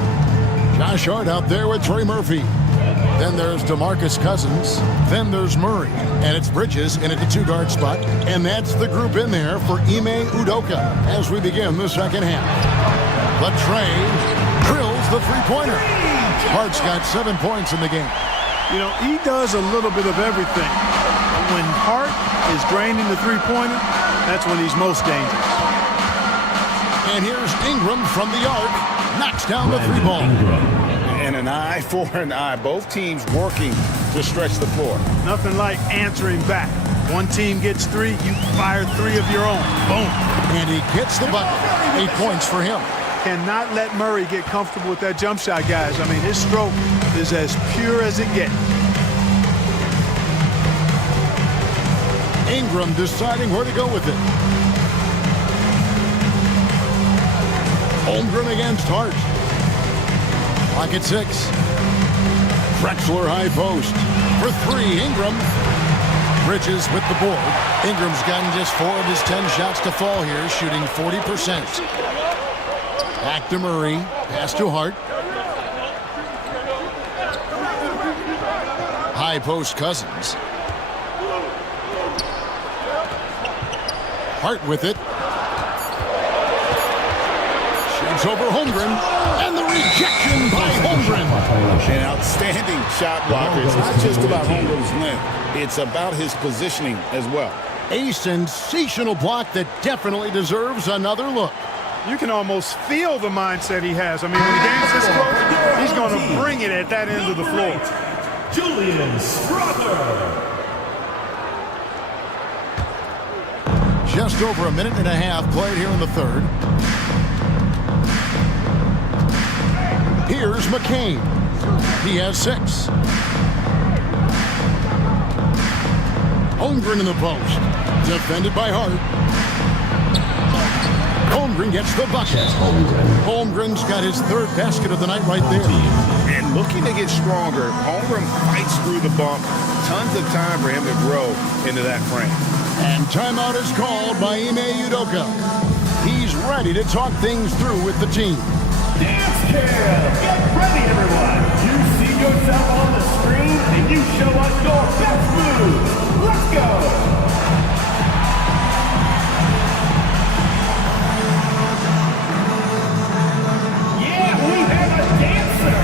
Josh Hart out there with Trey Murphy. Then there's DeMarcus Cousins. Then there's Murray. And it's Bridges in at the 2-guard spot. And that's the group in there for Ime Udoka as we begin the second half. But Trey drills the three-pointer. Hart's got 7 points in the game. You know, he does a little bit of everything. When Hart is draining the three-pointer, that's when he's most dangerous. And here's Ingram from the arc. Knocks down the 3-ball. And an eye for an eye. Both teams working to stretch the floor. Nothing like answering back. One team gets 3, you fire 3 of your own. Boom. And he gets the bucket. 8 points for him. Cannot let Murray get comfortable with that jump shot, guys. I mean, his stroke is as pure as it gets. Ingram deciding where to go with it. Holmgren against Hart. Clock at 6. Drexler high post. For 3, Ingram. Bridges with the board. Ingram's gotten just 4 of his 10 shots to fall here, shooting 40%. Back to Murray. Pass to Hart. High post Cousins. Hart with it. Shoots over Holmgren. And the rejection by Holmgren. An outstanding shot blocker. It's not just about Holmgren's length. It's about his positioning as well. A sensational block that definitely deserves another look. You can almost feel the mindset he has. I mean, when the game's this close, he's going to bring it at that end of the floor. Julian Strawther. Just over a minute and a half played here in the third. Here's McCain. He has 6. Holmgren in the post. Defended by Hart. Holmgren gets the bucket. Holmgren's got his 3rd basket of the night right there. And looking to get stronger, Holmgren fights through the bump. Tons of time for him to grow into that frame. And timeout is called by Ime Udoka. He's ready to talk things through with the team. Dance cam! Get ready, everyone! You see yourself on the screen, and you show us your best moves. Let's go! Yeah, we have a dancer!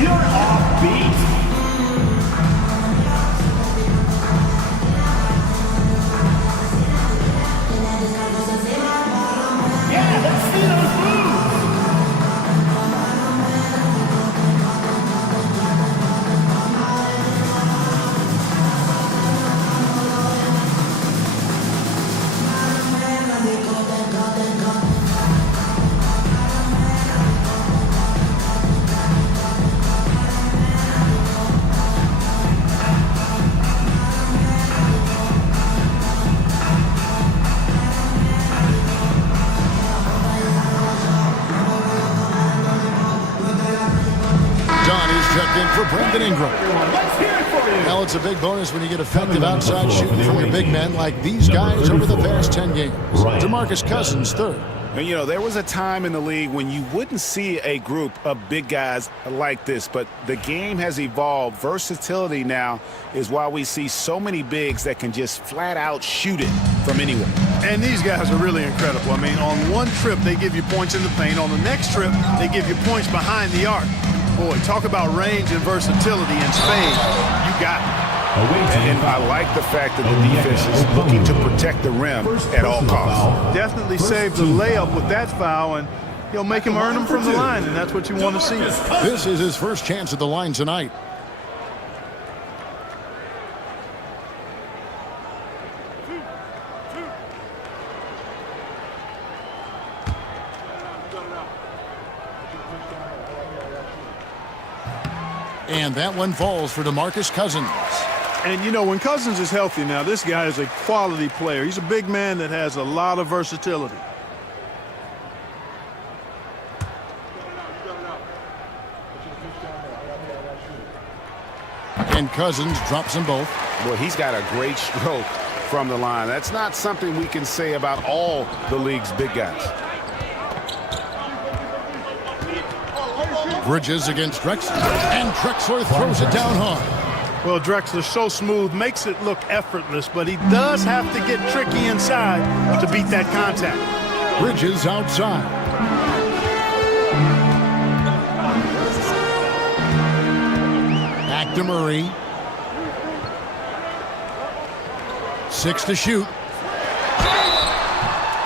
You're off beat. Yeah, let's see those moves. Checked in for Brandon Ingram. Now it's a big bonus when you get effective outside shooting from your big men like these guys over the past 10 games. DeMarcus Cousins 3rd. And, you know, there was a time in the league when you wouldn't see a group of big guys like this, but the game has evolved. Versatility now is why we see so many bigs that can just flat out shoot it from anywhere. And these guys are really incredible. I mean, on one trip, they give you points in the paint. On the next trip, they give you points behind the arc. Boy, talk about range and versatility in spades. You got it. And I like the fact that the defense is looking to protect the rim at all costs. Definitely saved the layup with that foul, and he'll make him earn them from the line, and that's what you want to see. This is his first chance at the line tonight. And that one falls for DeMarcus Cousins. And, you know, when Cousins is healthy now, this guy is a quality player. He's a big man that has a lot of versatility. And Cousins drops them both. Well, he's got a great stroke from the line. That's not something we can say about all the league's big guys. Bridges against Drexler. And Drexler throws it down hard. Well, Drexler's so smooth, makes it look effortless, but he does have to get tricky inside to beat that contact. Bridges outside. Back to Murray. 6 to shoot.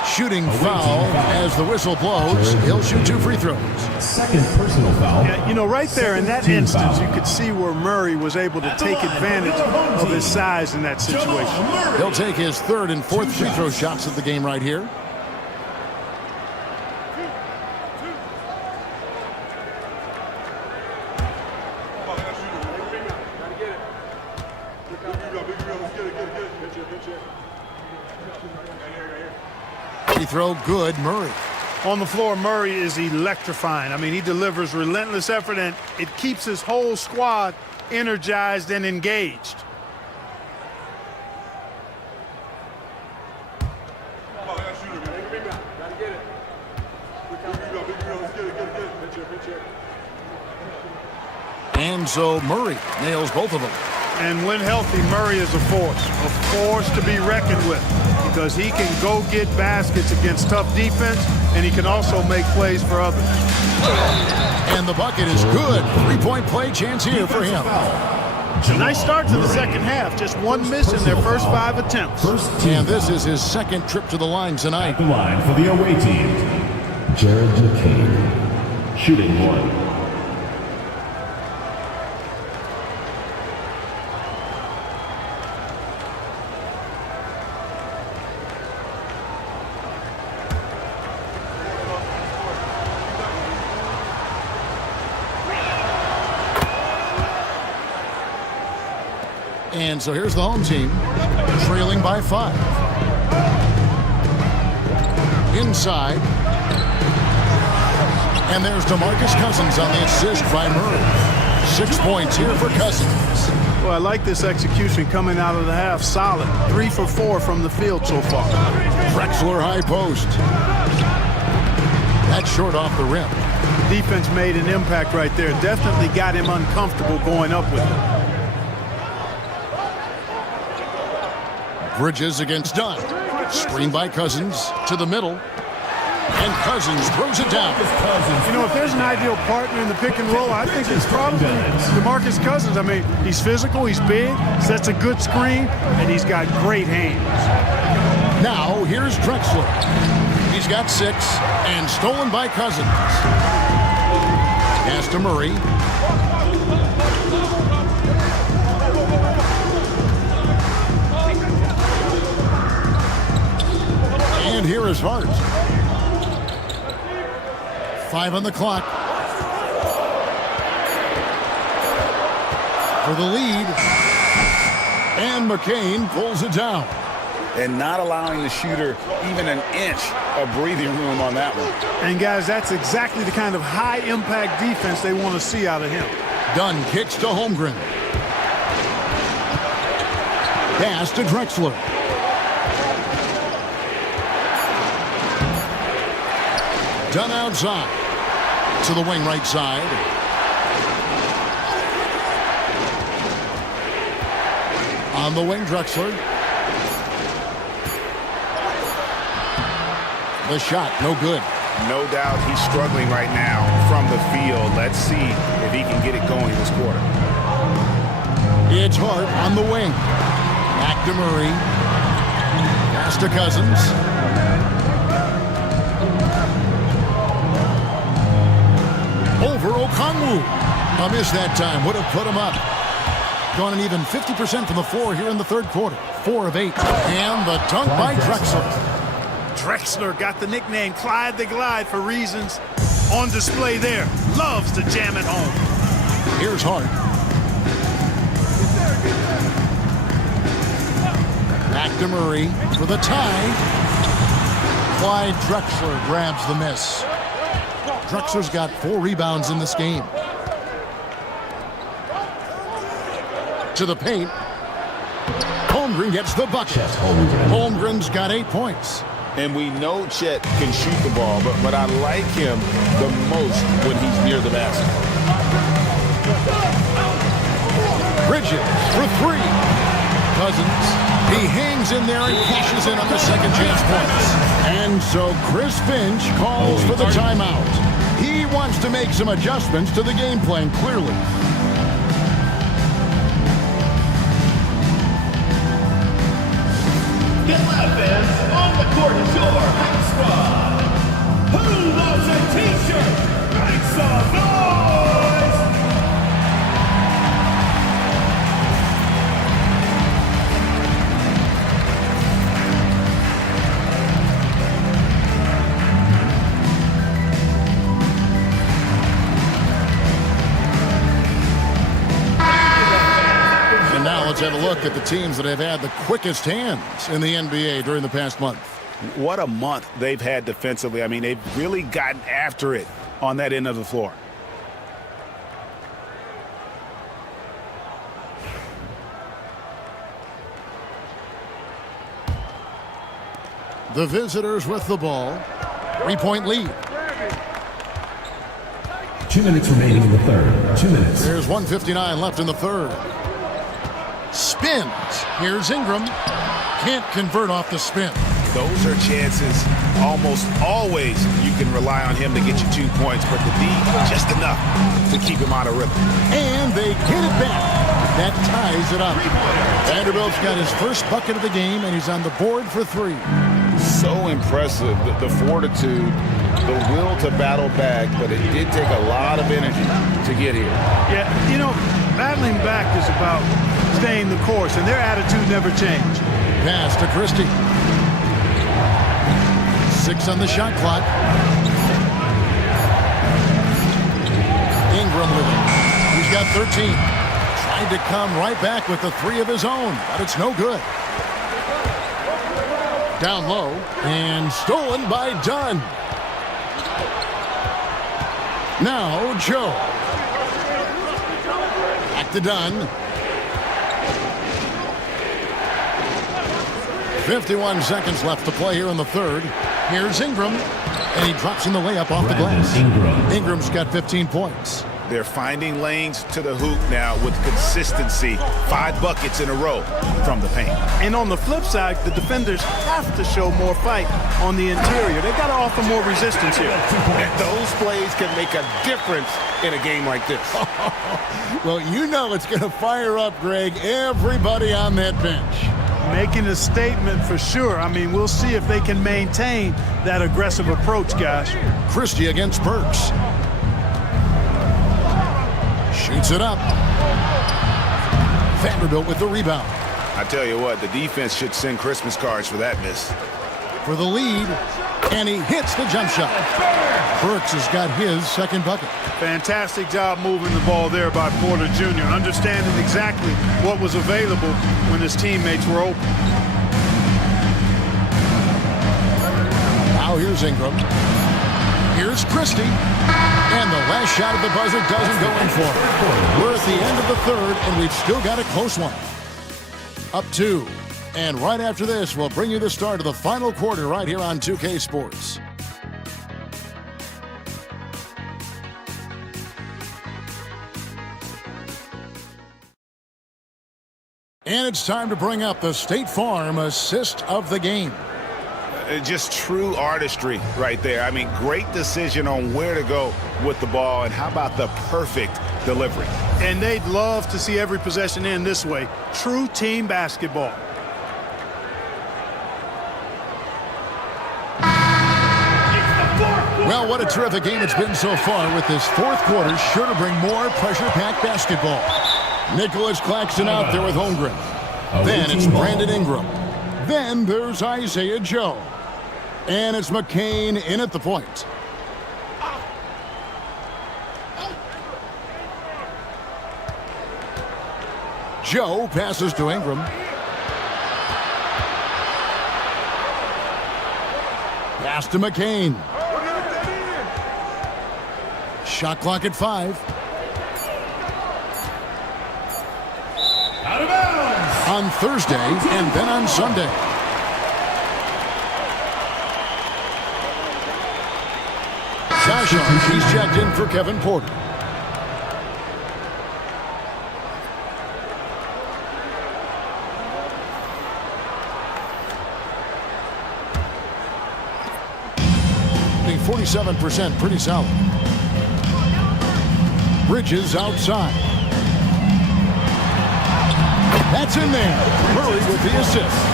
Shooting foul as the whistle blows. He'll shoot 2 free throws. Second personal foul. Yeah, you know, right there in that instance, you could see where Murray was able to take advantage of his size in that situation. He'll take his 3rd and 4th free throw shots of the game right here. Free throw good, Murray. On the floor, Murray is electrifying. I mean, he delivers relentless effort, and it keeps his whole squad energized and engaged. And so Murray nails both of them. And when healthy, Murray is a force to be reckoned with, because he can go get baskets against tough defense, and he can also make plays for others. And the bucket is good. 3-point play chance here for him. It's a nice start to the second half. Just one miss in their first 5 attempts. And this is his 2nd trip to the line tonight. At the line for the away team, Jared McCain, shooting 1. And so here's the home team, trailing by 5. Inside. And there's DeMarcus Cousins on the assist by Murray. 6 points here for Cousins. Well, I like this execution coming out of the half. Solid. 3 for 4 from the field so far. Drexler high post. That's short off the rim. Defense made an impact right there. Definitely got him uncomfortable going up with it. Bridges against Dunn. Screen by Cousins to the middle. And Cousins throws it down. You know, if there's an ideal partner in the pick and roll, I think it's probably DeMarcus Cousins. I mean, he's physical, he's big, sets a good screen, and he's got great hands. Now, here's Drexler. He's got 6 and stolen by Cousins. Pass to Murray. And here is Hart. 5 on the clock. For the lead. And McCain pulls it down. And not allowing the shooter even an inch of breathing room on that one. And, guys, that's exactly the kind of high-impact defense they want to see out of him. Dunn kicks to Holmgren. Pass to Drexler. Dunn outside to the wing right side. On the wing, Drexler. The shot, no good. No doubt he's struggling right now from the field. Let's see if he can get it going this quarter. It's Hart on the wing. Back to Murray. Pass to Cousins. Over Okongwu. A miss that time. Would have put him up. Gone an even 50% from the floor here in the 3rd quarter. 4 of 8. And the dunk by Drexler. Drexler got the nickname Clyde the Glide for reasons on display there. Loves to jam it home. Here's Hart. Back to Murray for the tie. Clyde Drexler grabs the miss. Drexler's got 4 rebounds in this game. To the paint. Holmgren gets the bucket. Holmgren's got 8 points. And we know Chet can shoot the ball, but I like him the most when he's near the basket. Bridges for 3. Cousins. He hangs in there and cashes in on the second chance points. And so Chris Finch calls for the timeout. He wants to make some adjustments to the game plan, clearly. Get loud, fans. On the court is your Hype Squad. Who wants a t-shirt? Make some noise! And now let's have a look at the teams that have had the quickest hands in the NBA during the past month. What a month they've had defensively. I mean, they've really gotten after it on that end of the floor. The visitors with the ball. 3-point lead. 2 minutes remaining in the third. 2 minutes. There's 1:59 left in the third. Spins. Here's Ingram. Can't convert off the spin. Those are chances almost always you can rely on him to get you 2 points, but the D, just enough to keep him out of rhythm. And they get it back. That ties it up. Vanderbilt's got his first bucket of the game, and he's on the board for 3. So impressive, the fortitude, the will to battle back, but it did take a lot of energy to get here. Yeah, you know, battling back is about staying the course, and their attitude never changed. Pass to Christie. 6 on the shot clock. Ingram with it. He's got 13. Tried to come right back with the 3 of his own, but it's no good. Down low and stolen by Dunn. Now Joe. Back to Dunn. 51 seconds left to play here in the third. Here's Ingram, and he drops in the layup off the glass. Ingram's got 15 points. They're finding lanes to the hoop now with consistency. 5 buckets in a row from the paint. And on the flip side, the defenders have to show more fight on the interior. They've got to offer more resistance here. And those plays can make a difference in a game like this. Well, you know it's going to fire up, Greg, everybody on that bench. Making a statement for sure. I mean, we'll see if they can maintain that aggressive approach, guys. Christie against Burks. Shoots it up. Vanderbilt with the rebound. I tell you what, the defense should send Christmas cards for that miss. For the lead, and he hits the jump shot. Burks has got his second bucket. Fantastic job moving the ball there by Porter Jr., understanding exactly what was available when his teammates were open. Now here's Ingram. Here's Christie. And the last shot of the buzzer doesn't go in for him. We're at the end of the third, and we've still got a close one. Up 2. And right after this, we'll bring you the start of the final quarter right here on 2K Sports. And it's time to bring up the State Farm assist of the game. Just true artistry right there. I mean, great decision on where to go with the ball, and how about the perfect delivery? And they'd love to see every possession end this way. True team basketball. Well, what a terrific game it's been so far, with this fourth quarter sure to bring more pressure-packed basketball. Nicholas Claxton out there with Holmgren. Then it's Brandon Ingram. Then there's Isaiah Joe. And it's McCain in at the point. Joe passes to Ingram. Pass to McCain. Shot clock at 5. Out of bounds. On Thursday and then on Sunday. Sasha, he's checked in for Kevin Porter. The 47%, pretty solid. Bridges outside. That's in there. Murray with the assist.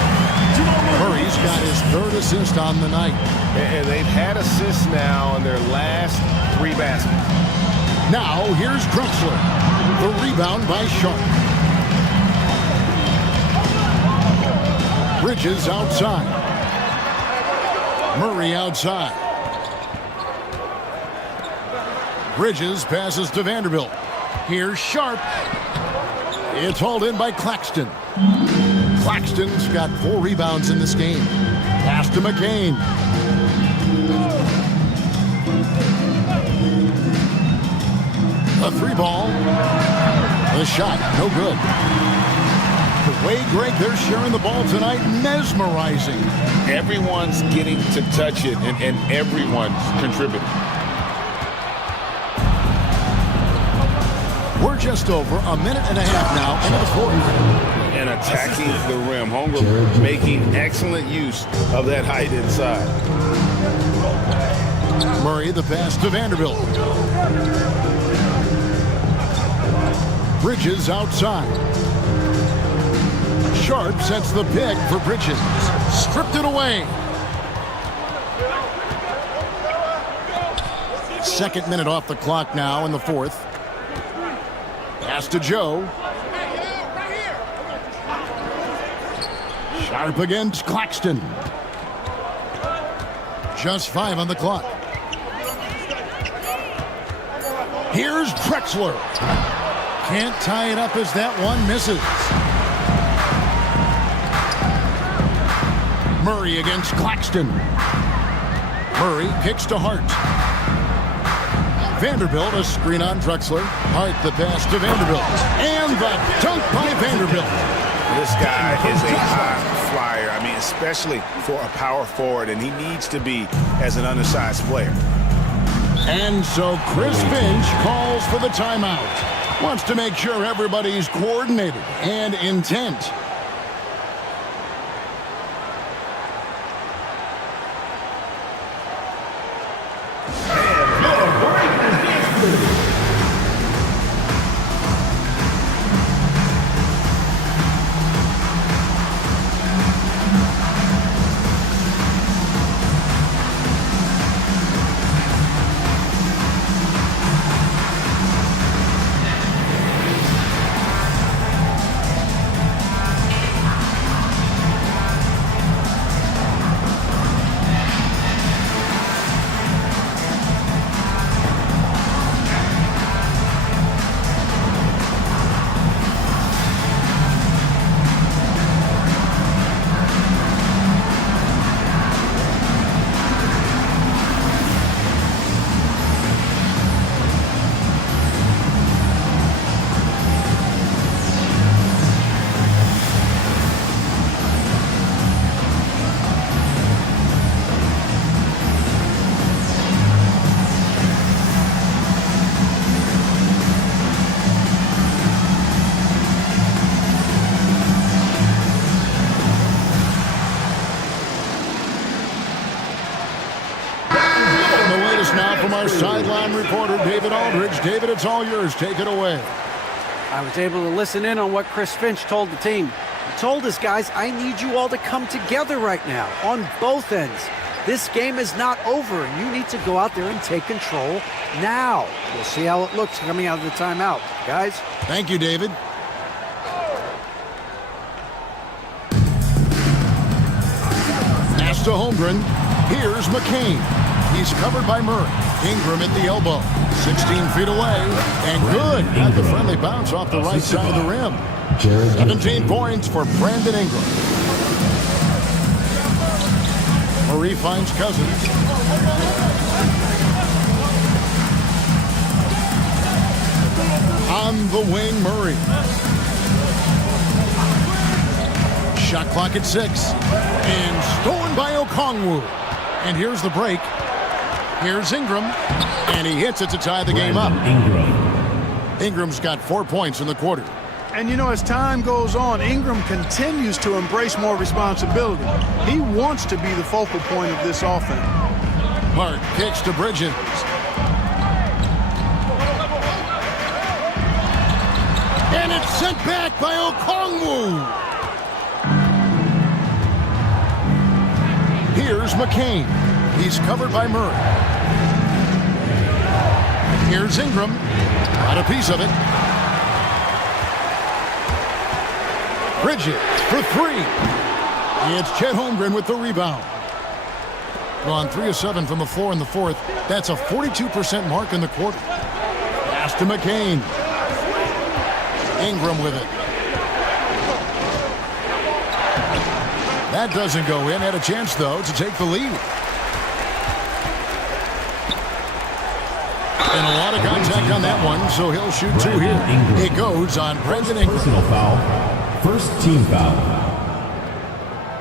Murray's got his 3rd assist on the night. And they've had assists now in their last 3 baskets. Now here's Drexler. The rebound by Sharp. Bridges outside. Murray outside. Bridges passes to Vanderbilt. Here's Sharp. It's hauled in by Claxton. Claxton's got 4 rebounds in this game. Pass to McCain. A 3-ball. The shot, no good. The way, Greg, they're sharing the ball tonight, mesmerizing. Everyone's getting to touch it, and everyone's contributing. We're just over a minute and a half now into the 4th. And attacking the rim. Holmgren making excellent use of that height inside. Murray, the pass to Vanderbilt. Bridges outside. Sharp sets the pick for Bridges. Stripped it away. 2nd minute off the clock now in the 4th. Pass to Joe. Sharp against Claxton. Just 5 on the clock. Here's Drexler. Can't tie it up as that one misses. Murray against Claxton. Murray kicks to Hart. Vanderbilt, a screen on Drexler. Hart, the pass to Vanderbilt. And the dunk by Vanderbilt. This guy is a high flyer. I mean, especially for a power forward, and he needs to be as an undersized player. And so Chris Finch calls for the timeout. Wants to make sure everybody's coordinated and intent. Our sideline reporter, David Aldridge. David, it's all yours. Take it away. I was able to listen in on what Chris Finch told the team. He told his guys, I need you all to come together right now on both ends. This game is not over, and you need to go out there and take control now. We'll see how it looks coming out of the timeout. Guys? Thank you, David. Pass to Holmgren. Here's McCain. He's covered by Murray. Ingram at the elbow. 16 feet away. And good. Got the friendly bounce off the right side of the rim. 17 points for Brandon Ingram. Murray finds Cousins. On the wing, Murray. Shot clock at 6. And stolen by Okongwu. And here's the break. Here's Ingram. And he hits it to tie the game up. Ingram's got 4 points in the quarter. And, you know, as time goes on, Ingram continues to embrace more responsibility. He wants to be the focal point of this offense. Hart kicks to Bridges. And it's sent back by Okongwu. Here's McCain. He's covered by Murray. Here's Ingram. Got a piece of it. Bridges for 3. It's Chet Holmgren with the rebound. Gone 3 of 7 from the floor in the fourth. That's a 42% mark in the quarter. Pass to McCain. Ingram with it. That doesn't go in. Had a chance, though, to take the lead. And a lot of contact on that one, so he'll shoot 2 here. It goes on Brandon Ingram. Personal foul. First team foul.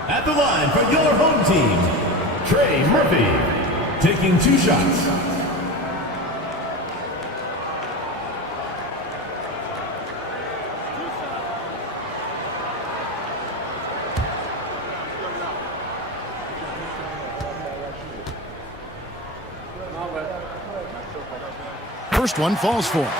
At the line for your home team, Trey Murphy, taking 2 shots. First one falls for him.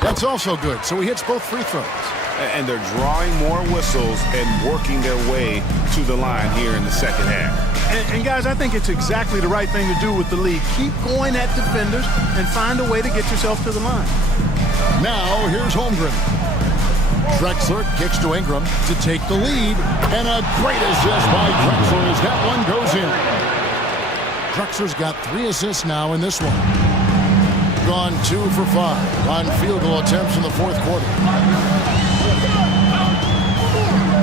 That's also good, so he hits both free throws. And they're drawing more whistles and working their way to the line here in the second half. And guys, I think it's exactly the right thing to do with the lead. Keep going at defenders and find a way to get yourself to the line. Now, here's Holmgren. Drexler kicks to Ingram to take the lead. And a great assist by Drexler as that one goes in. Drexler's got 3 assists now in this one. Gone 2 for 5 on field goal attempts in the fourth quarter.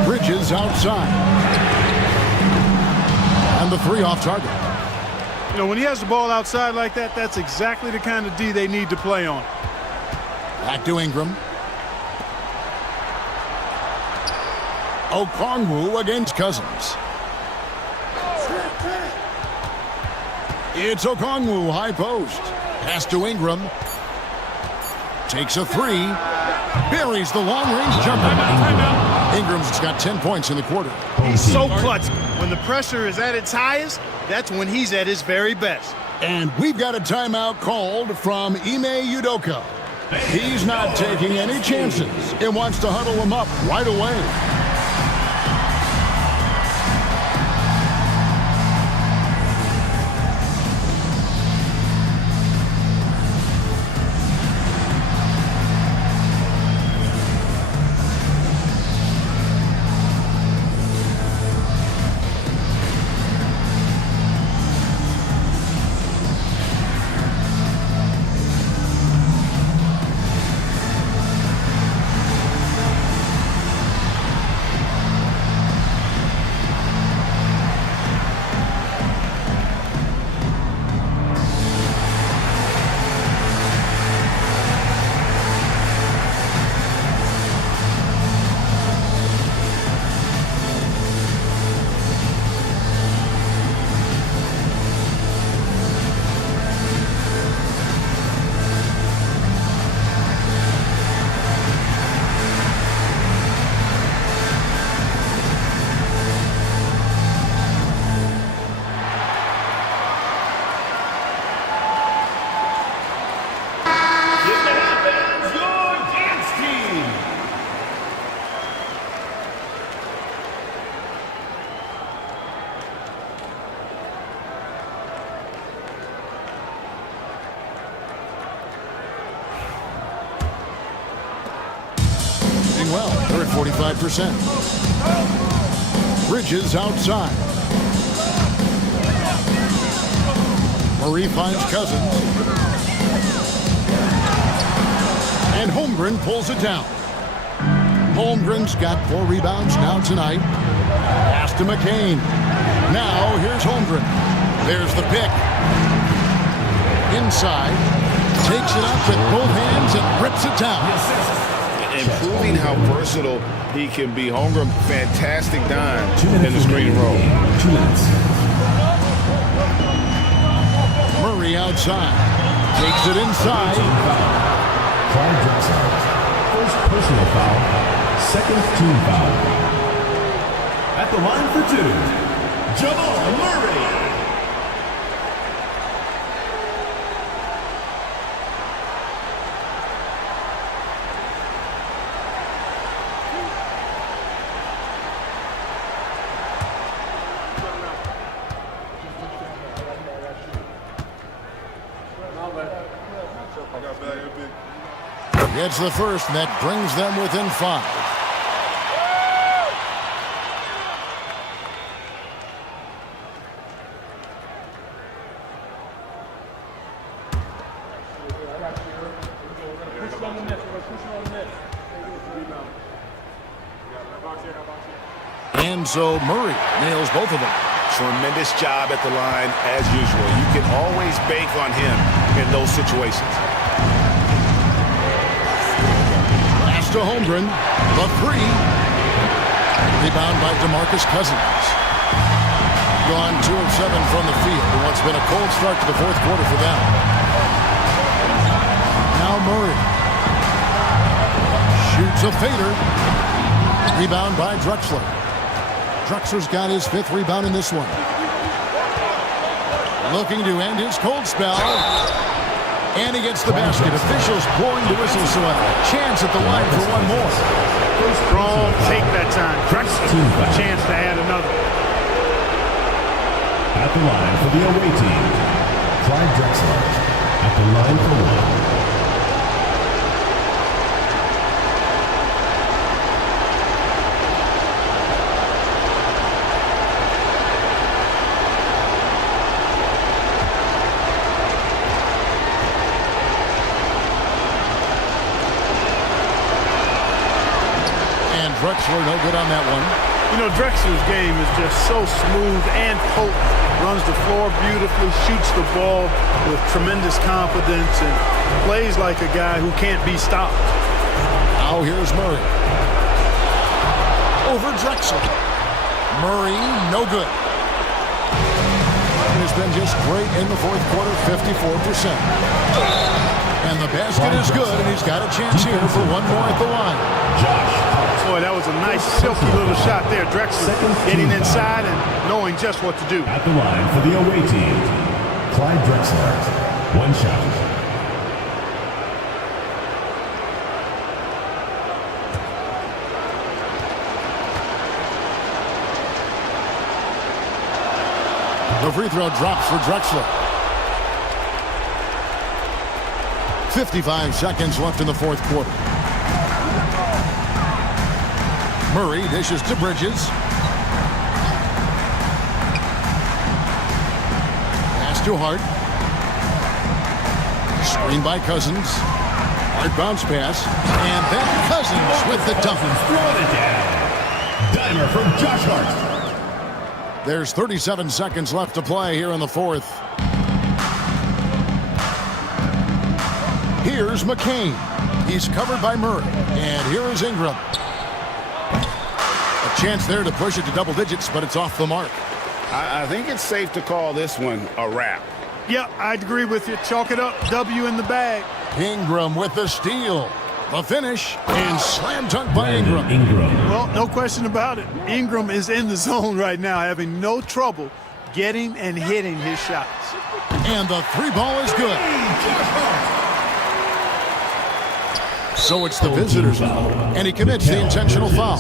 Bridges outside. And the 3 off target. You know, when he has the ball outside like that, that's exactly the kind of D they need to play on. Back to Ingram. Okongwu against Cousins. It's Okongwu, high post. Pass to Ingram. Takes a 3. Buries the long-range jumper. Ingram's got 10 points in the quarter. He's so clutch. When the pressure is at its highest, that's when he's at his very best. And we've got a timeout called from Ime Udoka. He's not taking any chances and wants to huddle him up right away. well. They're at 45%. Bridges outside. Murray finds Cousins. And Holmgren pulls it down. Holmgren's got 4 rebounds now tonight. Pass to McCain. Now here's Holmgren. There's the pick. Inside. Takes it up with both hands and rips it down. And proving how versatile he can be. Holmgren, fantastic dime in the screen and roll. 2 minutes. Murray outside. Takes it inside. Clyde Drexler. First personal foul. Second team foul. At the line for 2, Jamal Murray. Gets the first, and that brings them within 5. And so Murray nails both of them. Tremendous job at the line as usual. You can always bank on him in those situations. Pass to Holmgren. The 3. Rebound by DeMarcus Cousins. Gone 2 of 7 from the field in what's been a cold start to the fourth quarter for them. Now Murray. Shoots a fader. Rebound by Drexler. Drexler's got his 5th rebound in this one. Looking to end his cold spell. And he gets the basket. Officials blowing the whistle, so a chance at the line for one more. Strong take that time. Drexler, a chance to add another. At the line for the away team, Clyde Drexler. At the line for 1. Drexler no good on that one. You know, Drexler's game is just so smooth and potent. Runs the floor beautifully, shoots the ball with tremendous confidence, and plays like a guy who can't be stopped. Now here's Murray. Over Drexler. Murray, no good. He's been just great in the fourth quarter, 54%. And the basket is good, and he's got a chance here for one more at the line. Boy, that was a nice, silky little shot there. Drexler getting inside and knowing just what to do. At the line for the away team, Clyde Drexler. 1 shot. The free throw drops for Drexler. 55 seconds left in the fourth quarter. Murray dishes to Bridges. Pass to Hart. Screen by Cousins. Hart bounce pass. And then Cousins with the dunk. Throwing it down. Dimer from Josh Hart. There's 37 seconds left to play here in the fourth. Here's McCain. He's covered by Murray. And here is Ingram. A chance there to push it to double digits, but it's off the mark. I think it's safe to call this one a wrap. Yeah, I'd agree with you. Chalk it up. W in the bag. Ingram with the steal. The finish. And slam dunk by Ingram. Well, no question about it. Ingram is in the zone right now, having no trouble getting and hitting his shots. And the 3 ball is good. So it's the visitors now, and he commits the intentional foul.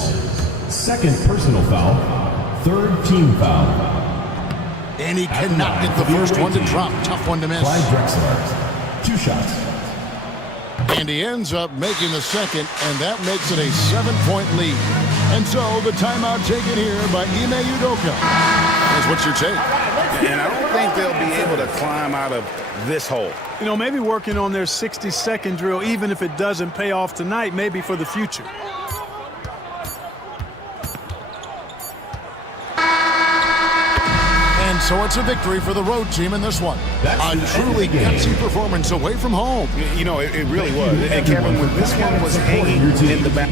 Second personal foul, 3rd team foul. And he cannot get the first one to drop. Tough one to miss. Clyde Drexler, 2 shots. And he ends up making the second, and that makes it a 7-point lead. And so the timeout taken here by Ime Udoka. That's what you take. And I don't think they'll be able to climb out of this hole. You know, maybe working on their 60-second drill, even if it doesn't pay off tonight, maybe for the future. And so it's a victory for the road team in this one. A truly gutsy performance away from home. You know, it really was. And Kevin, when this one was hanging in the back.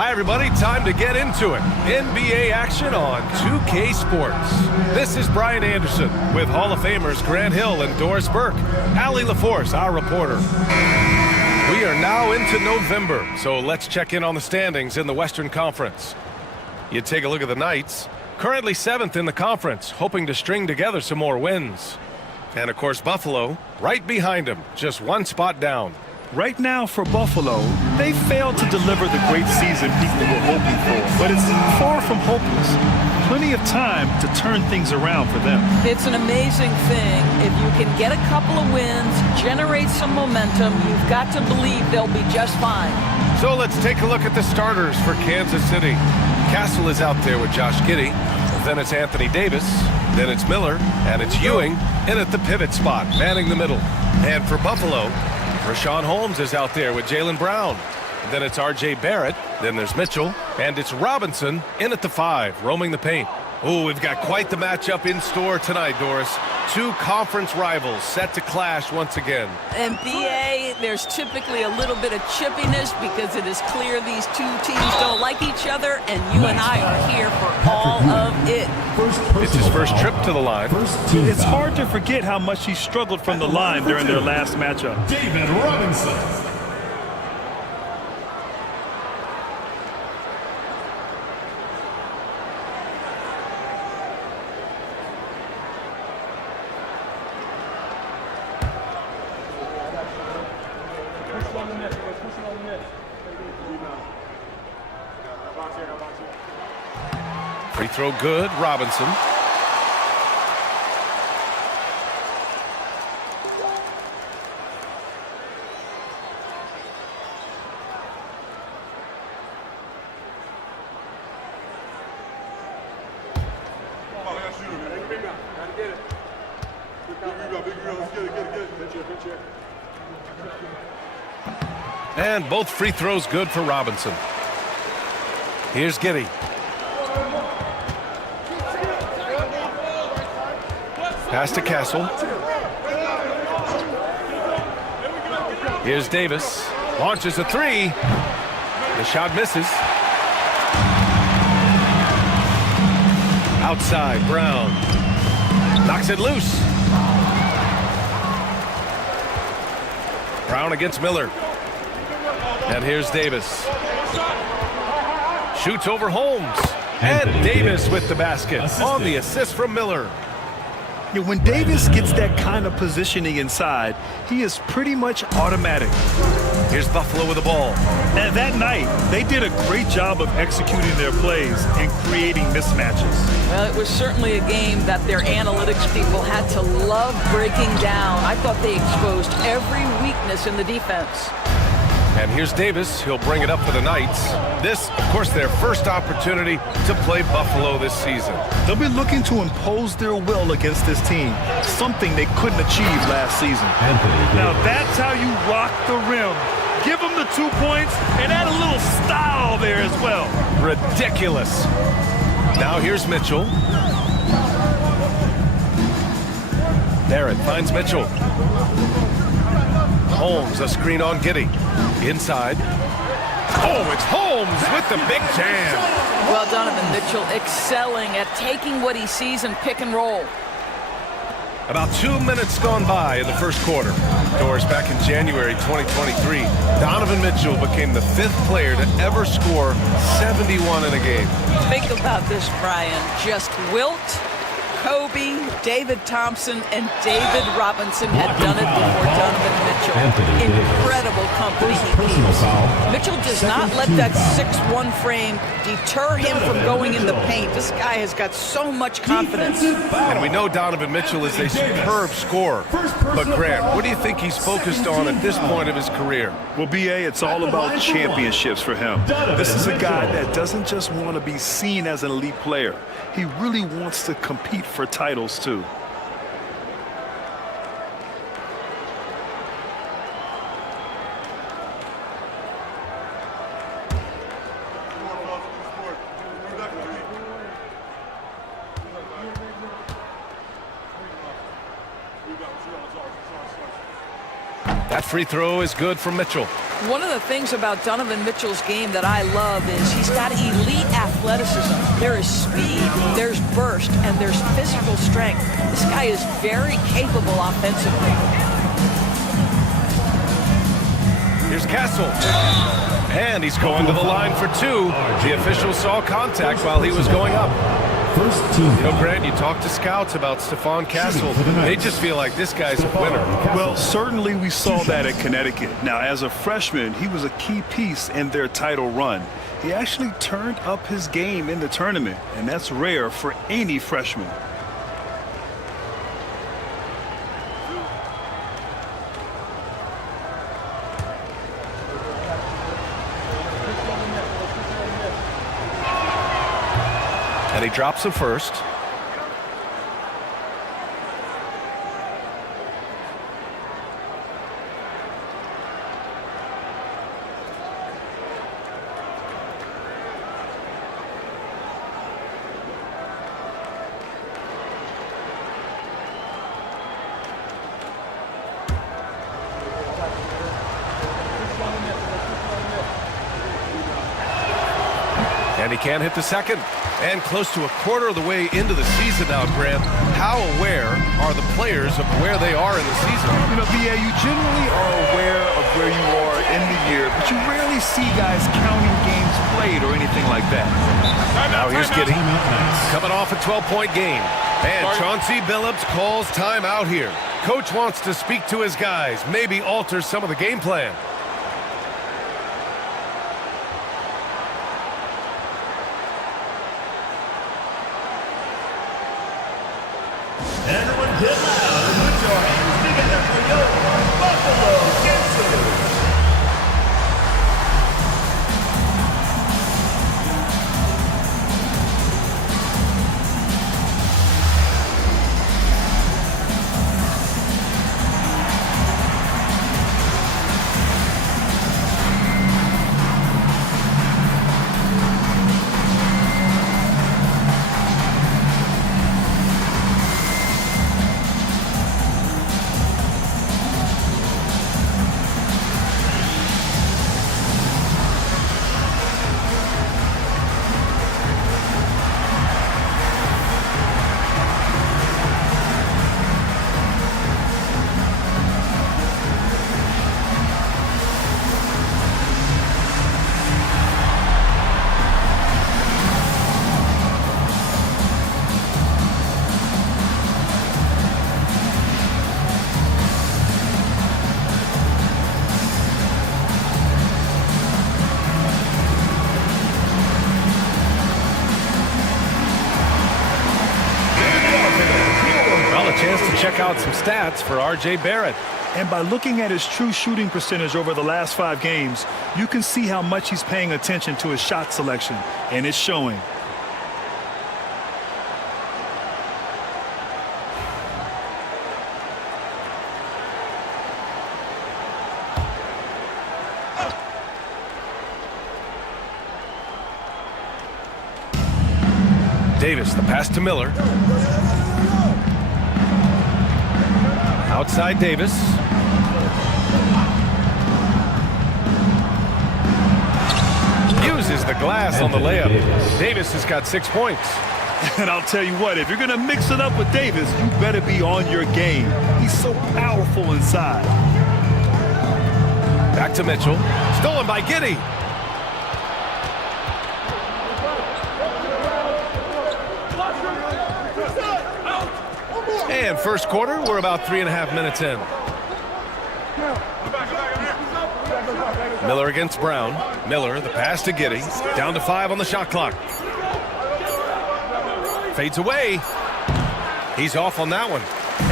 Hi, everybody. Time to get into it. NBA action on 2K Sports. This is Brian Anderson with Hall of Famers Grant Hill and Doris Burke. Allie LaForce, our reporter. We are now into November, so let's check in on the standings in the Western Conference. You take a look at the Knights, currently 7th in the conference, hoping to string together some more wins. And, of course, Buffalo, right behind them, just one spot down. Right now for Buffalo, they failed to deliver the great season people were hoping for, but it's far from hopeless. Plenty of time to turn things around for them. It's an amazing thing. If you can get a couple of wins, generate some momentum, you've got to believe they'll be just fine. So let's take a look at the starters for Kansas City. Castle is out there with Josh Giddey. Then it's Anthony Davis. Then it's Miller. And it's Ewing in at the pivot spot, manning the middle. And for Buffalo, Rashawn Holmes is out there with Jaylen Brown. Then it's R.J. Barrett. Then there's Mitchell. And it's Robinson in at the 5, roaming the paint. Oh, we've got quite the matchup in store tonight, Doris. Two conference rivals set to clash once again. NBA today, there's typically a little bit of chippiness because it is clear these two teams don't like each other, and you and I are here for all of it. It's his first trip to the line. It's hard to forget how much he struggled from the line during their last matchup. David Robinson. Free throw good, Robinson. And both free throws good for Robinson. Here's Giddey. Pass to Castle. Here's Davis. Launches a three. The shot misses. Outside, Brown. Knocks it loose. Brown against Miller. And here's Davis. Shoots over Holmes. And Davis with the basket on the assist from Miller. Yeah, when Davis gets that kind of positioning inside, he is pretty much automatic. Here's Buffalo with the ball. And that night, they did a great job of executing their plays and creating mismatches. Well, it was certainly a game that their analytics people had to love breaking down. I thought they exposed every weakness in the defense. And here's Davis. He'll bring it up for the Knights. This, of course, their first opportunity to play Buffalo this season. They'll be looking to impose their will against this team, something they couldn't achieve last season. Now that's how you rock the rim. Give them the 2 points and add a little style there as well. Ridiculous. Now here's Mitchell. Barrett finds Mitchell. Holmes, a screen on Giddey. Inside. Oh, it's Holmes with the big jam. Well, Donovan Mitchell excelling at taking what he sees in pick and roll. About 2 minutes gone by in the first quarter. Doors back in January 2023. Donovan Mitchell became the 5th player to ever score 71 in a game. Think about this, Brian. Just Wilt, Kobe, David Thompson, and David Robinson had done it before Donovan Mitchell. Incredible company he keeps. Mitchell does not let that 6'1" frame deter him from going in the paint. This guy has got so much confidence. And we know Donovan Mitchell is a superb scorer. But Grant, what do you think he's focused on at this point of his career? Well, B.A., it's all about championships for him. This is a guy that doesn't just want to be seen as an elite player. He really wants to compete for titles, too. That free throw is good for Mitchell. One of the things about Donovan Mitchell's game that I love is he's got elite athleticism. There is speed, there's burst, and there's physical strength. This guy is very capable offensively. Here's Castle. And he's going to the line for 2. The official saw contact while he was going up. First team. You know, Grant, you talk to scouts about Stephon Castle. They just feel like this guy's a winner. Well, certainly we saw that at Connecticut. Now, as a freshman, he was a key piece in their title run. He actually turned up his game in the tournament, and that's rare for any freshman. And he drops it first. can't hit the second. And close to a quarter of the way into the season now, Grant. How aware are the players of where they are in the season? You know, B.A., you generally are aware of where you are in the year, but you rarely see guys counting games played or anything like that. Now here's Giddy, coming off a 12-point game. And Chauncey Billups calls timeout here. Coach wants to speak to his guys, maybe alter some of the game plan. Everyone get loud and put your hands together for your Buffalo Gangsters. Check out some stats for R.J. Barrett. And by looking at his true shooting percentage over the last 5 games, you can see how much he's paying attention to his shot selection, and it's showing. Davis, the pass to Miller. Outside Davis. Uses the glass on the layup. Davis has got 6 points. And I'll tell you what, if you're going to mix it up with Davis, you better be on your game. He's so powerful inside. Back to Mitchell. Stolen by Giddy. And first quarter, we're about 3.5 minutes in. Miller against Brown. Miller, the pass to Giddy. Down to 5 on the shot clock. Fades away. He's off on that one.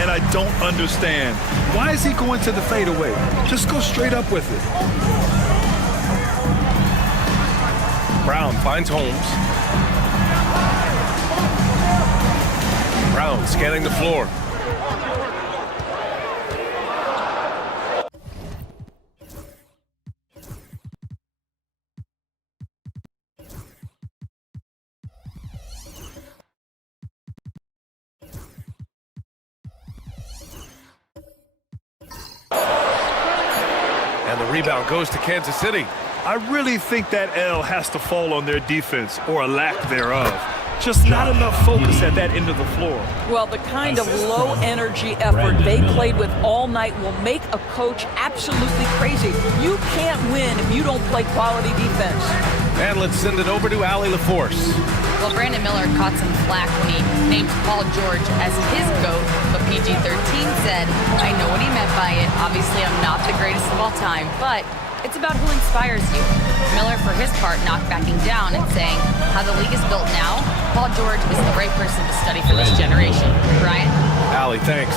And I don't understand. Why is he going to the fadeaway? Just go straight up with it. Brown finds Holmes. Brown scanning the floor. And the rebound goes to Kansas City. I really think that L has to fall on their defense, or a lack thereof. Just not enough focus at that end of the floor. Well, the kind of low-energy effort they played with all night will make a coach absolutely crazy. You can't win if you don't play quality defense. And let's send it over to Allie LaForce. Well, Brandon Miller caught some flack when he named Paul George as his GOAT, but PG-13 said, I know what he meant by it. Obviously, I'm not the greatest of all time, but it's about who inspires you. Miller, for his part, not backing down and saying, how the league is built now, Paul George is the right person to study for this generation. Brian? Allie, thanks.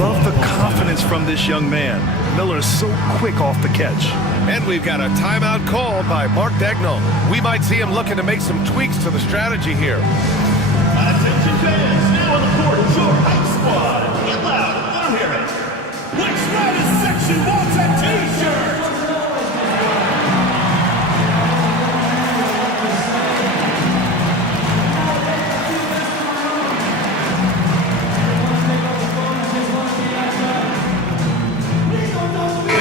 Love the confidence from this young man. Miller is so quick off the catch. And we've got a timeout called by Mark Dagnall. We might see him looking to make some tweaks to the strategy here. Attention fans, now on the court is your house squad. Get loud, let them hear it. Which Riders section wants a t-shirt?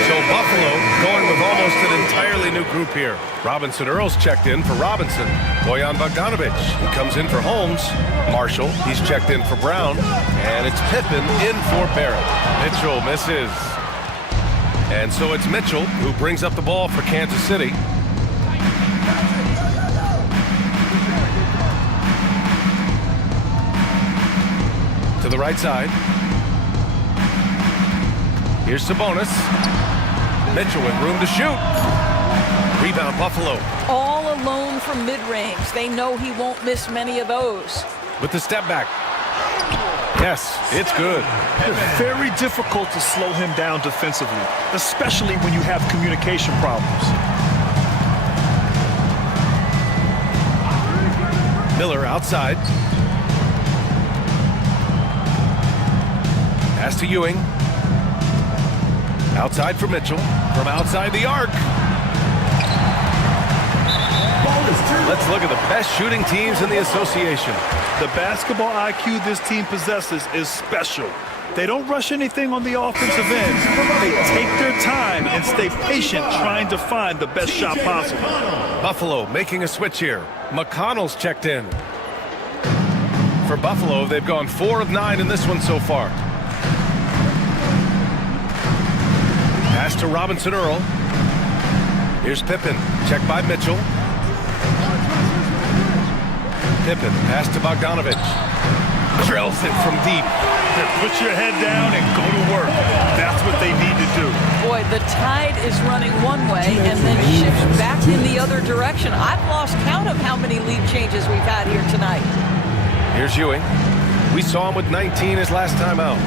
So Buffalo going with almost an entirely new group here. Robinson Earl's checked in for Robinson. Bojan Bogdanovic, he comes in for Holmes. Marshall, he's checked in for Brown. And it's Pippen in for Barrett. Mitchell misses. And so it's Mitchell who brings up the ball for Kansas City. To the right side. Here's Sabonis. Mitchell with room to shoot. Rebound, Buffalo. All alone from mid-range. They know he won't miss many of those. With the step back. Yes, it's good. Very difficult to slow him down defensively, especially when you have communication problems. Miller outside. Pass to Ewing. Outside for Mitchell. From outside the arc. Let's look at the best shooting teams in the association. The basketball IQ this team possesses is special. They don't rush anything on the offensive end. They take their time and stay patient trying to find the best shot possible. Buffalo making a switch here. McConnell's checked in. For Buffalo, they've gone 4 of 9 in this one so far. Pass to Robinson Earl. Here's Pippen. Checked by Mitchell. Pippen. Pass to Bogdanovic. Drills it from deep. Put your head down and go to work. That's what they need to do. Boy, the tide is running one way and then shifts back in the other direction. I've lost count of how many lead changes we've had here tonight. Here's Ewing. We saw him with 19 his last time out.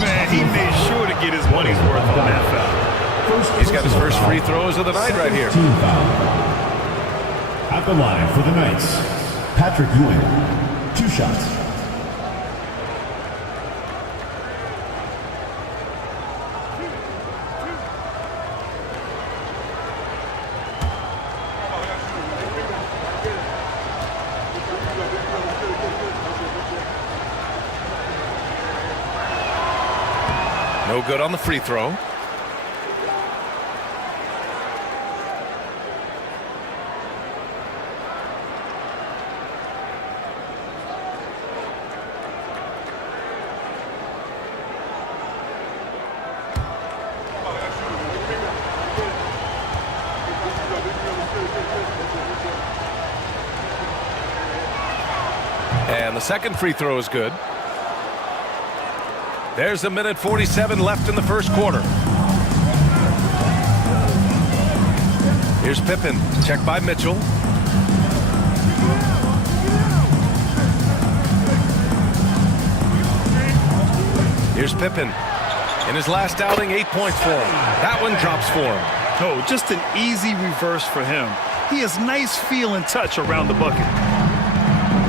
Man, he made sure to get his money's worth on that foul. He's got his first free throws of the night right here. Team foul. At the line for the Knights, Patrick Ewing, 2 shots. No good on the free throw. And the second free throw is good. There's 1:47 left in the first quarter. Here's Pippen, checked by Mitchell. Here's Pippen. In his last outing, 8 points for him. That one drops for him. Oh, just an easy reverse for him. He has nice feel and touch around the bucket.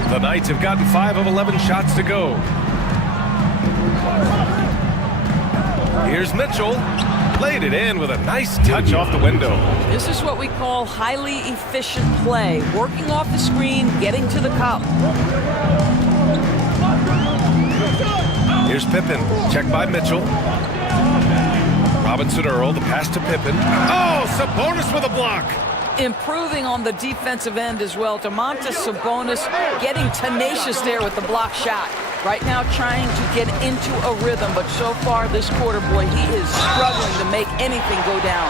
The Knights have gotten 5 of 11 shots to go. Here's Mitchell. Laid it in with a nice touch off the window. This is what we call highly efficient play. Working off the screen, getting to the cup. Here's Pippen. Checked by Mitchell. Robinson Earl, the pass to Pippen. Oh, Sabonis with a block. Improving on the defensive end as well. Domantas Sabonis getting tenacious there with the block shot. Right now trying to get into a rhythm, but so far this quarter, boy, he is struggling to make anything go down.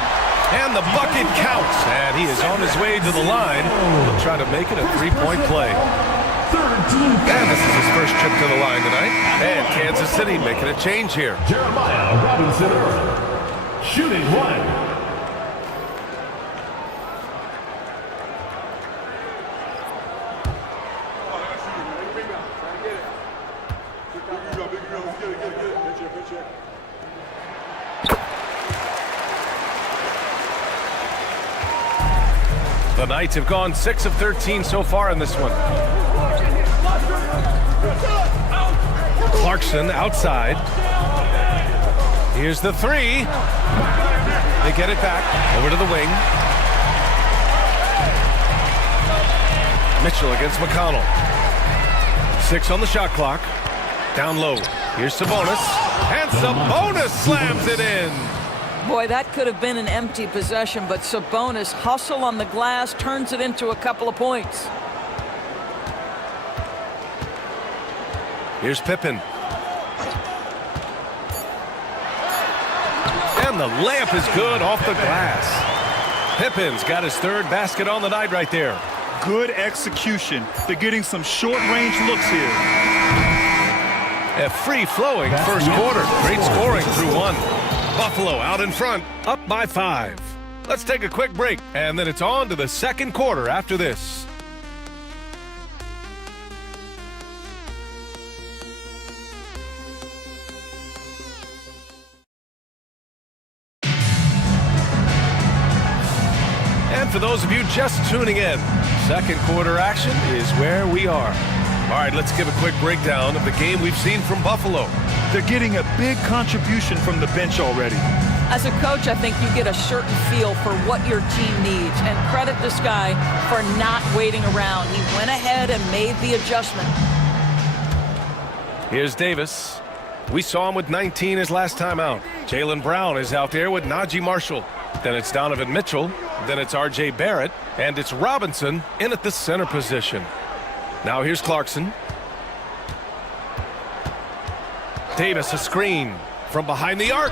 And the bucket counts. And he is on his way to the line. He'll try to make it a 3-point play. And this is his first trip to the line tonight. And Kansas City making a change here. Jeremiah Robinson Earl, shooting 1. The Knights have gone 6 of 13 so far in this one. Clarkson outside. Here's the 3. They get it back over to the wing. Mitchell against McConnell. 6 on the shot clock. Down low. Here's Sabonis. And Sabonis slams it in. Boy, that could have been an empty possession, but Sabonis hustle on the glass, turns it into a couple of points. Here's Pippen. And the layup is good off the glass. Pippen's got his third basket on the night right there. Good execution. They're getting some short-range looks here. A free-flowing first quarter. Great scoring through one. Buffalo out in front, up by 5. Let's take a quick break, and then it's on to the second quarter after this. And for those of you just tuning in, second quarter action is where we are. All right, let's give a quick breakdown of the game we've seen from Buffalo. They're getting a big contribution from the bench already. As a coach, I think you get a certain feel for what your team needs, and credit this guy for not waiting around. He went ahead and made the adjustment. Here's Davis. We saw him with 19 his last time out. Jaylen Brown is out there with Najee Marshall. Then it's Donovan Mitchell. Then it's R.J. Barrett. And it's Robinson in at the center position. Now here's Clarkson. Davis a screen from behind the arc.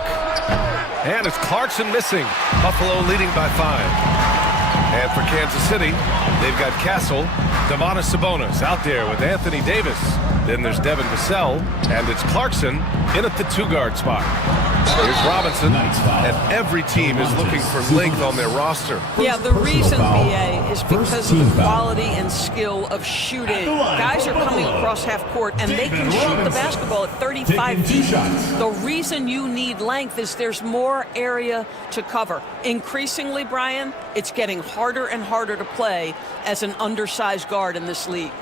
And it's Clarkson missing. Buffalo leading by 5. And for Kansas City, they've got Castle, Domantas Sabonis out there with Anthony Davis. Then there's Devin Vassell, and it's Clarkson in at the 2-guard spot. Here's Robinson, and every team is looking for length on their roster. Yeah, the reason, BA, is because of the quality and skill of shooting. Guys are coming across half court, and they can shoot the basketball at 35 feet. The reason you need length is there's more area to cover. Increasingly, Brian, it's getting harder and harder to play as an undersized guard in this league.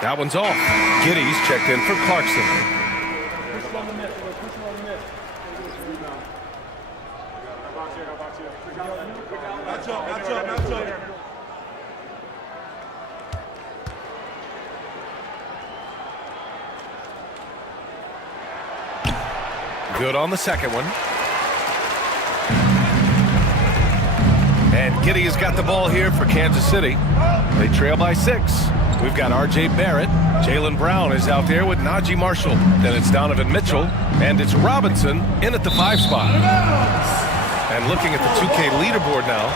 That one's off. Giddey's checked in for Clarkson. Good on the second one. And Giddey has got the ball here for Kansas City. They trail by 6. We've got R.J. Barrett. Jaylen Brown is out there with Najee Marshall. Then it's Donovan Mitchell. And it's Robinson in at the 5 spot. And looking at the 2K leaderboard now,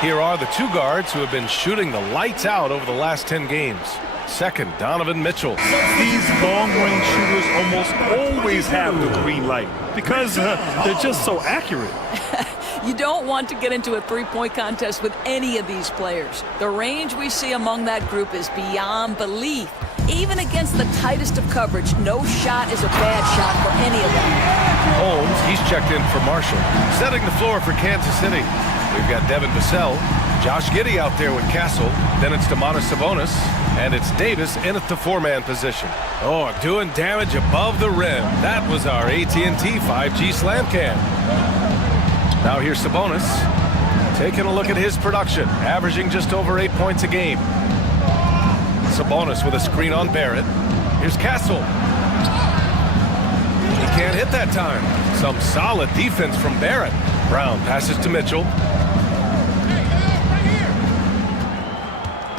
here are the 2 guards who have been shooting the lights out over the last 10 games. Second, Donovan Mitchell. These long-range shooters almost always have the green light because they're just so accurate. You don't want to get into a three-point contest with any of these players. The range we see among that group is beyond belief. Even against the tightest of coverage, no shot is a bad shot for any of them. Holmes, he's checked in for Marshall. Setting the floor for Kansas City. We've got Devin Vassell, Josh Giddey out there with Castle. Then it's Domantas Sabonis, and it's Davis in at the 4-man position. Oh, doing damage above the rim. That was our AT&T 5G slam cam. Now here's Sabonis, taking a look at his production, averaging just over 8 points a game. Sabonis with a screen on Barrett. Here's Castle. He can't hit that time. Some solid defense from Barrett. Brown passes to Mitchell.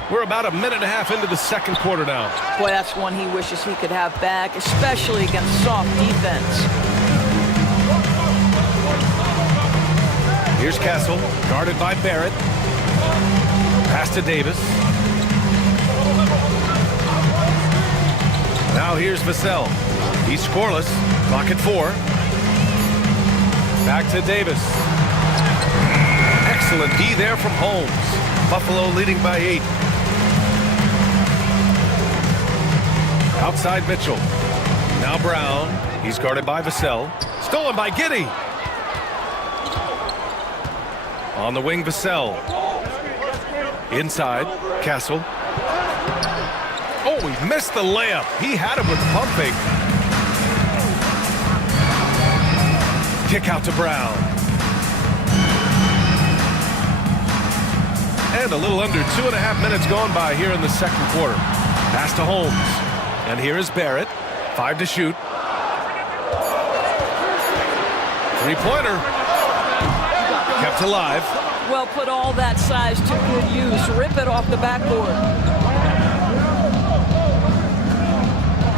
We're about a minute and a half into the second quarter now. Boy, that's one he wishes he could have back, especially against soft defense. Here's Castle, guarded by Barrett. Pass to Davis. Now here's Vassell. He's scoreless. Clock at 4. Back to Davis. Excellent D there from Holmes. Buffalo leading by 8. Outside Mitchell. Now Brown. He's guarded by Vassell. Stolen by Giddey. On the wing, Vassell. Inside, Castle. Oh, he missed the layup. He had him with pump fake. Kick out to Brown. And a little under 2.5 minutes gone by here in the second quarter. Pass to Holmes. And here is Barrett. 5 to shoot. Three-pointer. Kept alive. Well, put all that size to good use. Rip it off the backboard.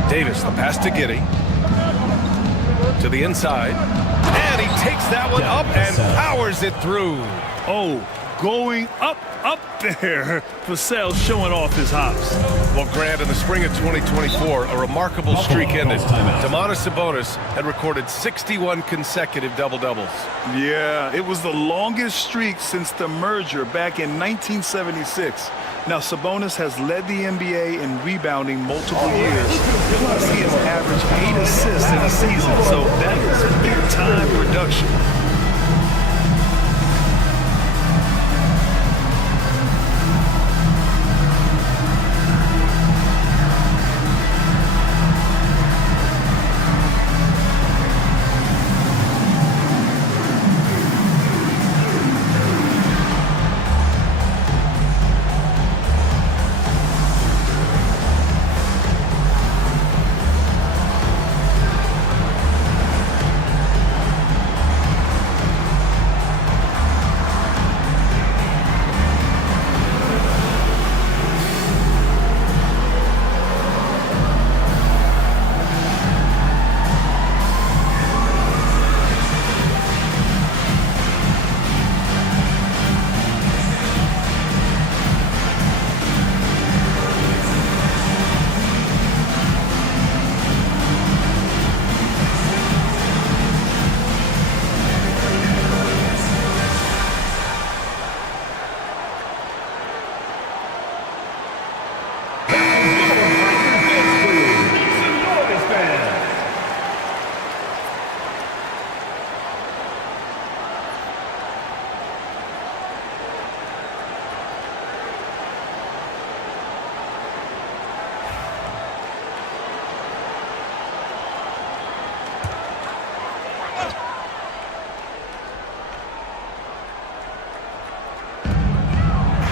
Davis, the pass to Giddey. To the inside. And he takes that one up and powers it through. Oh, going up there. Vassell showing off his hops. Well, Grant, in the spring of 2024, a remarkable streak ended. Domantas Sabonis had recorded 61 consecutive double-doubles. Yeah, it was the longest streak since the merger back in 1976. Now, Sabonis has led the NBA in rebounding multiple years. Plus, he has averaged 8 assists in a season, so that is big-time production.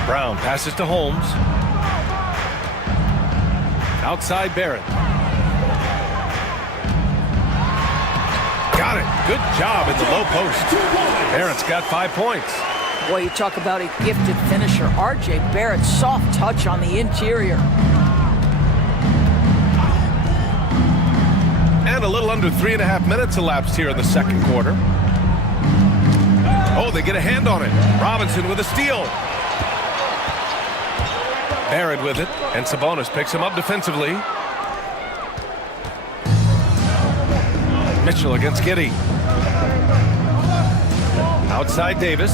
Brown passes to Holmes. Outside Barrett. Got it. Good job in the low post. Barrett's got 5 points. Boy, you talk about a gifted finisher. R.J. Barrett, soft touch on the interior. And a little under 3.5 minutes elapsed here in the second quarter. Oh, they get a hand on it. Robinson with a steal. Barrett with it, and Sabonis picks him up defensively. Mitchell against Giddey. Outside Davis.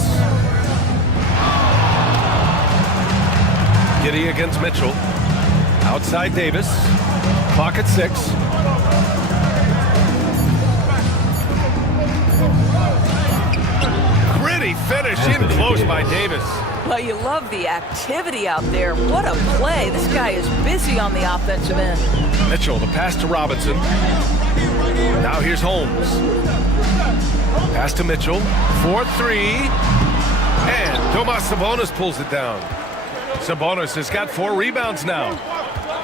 Giddey against Mitchell. Outside Davis. Clock at 6. Gritty finish in close by Davis. Well, you love the activity out there. What a play. This guy is busy on the offensive end. Mitchell, the pass to Robinson. Now here's Holmes. Pass to Mitchell. 4-3. And Domas Sabonis pulls it down. Sabonis has got 4 rebounds now.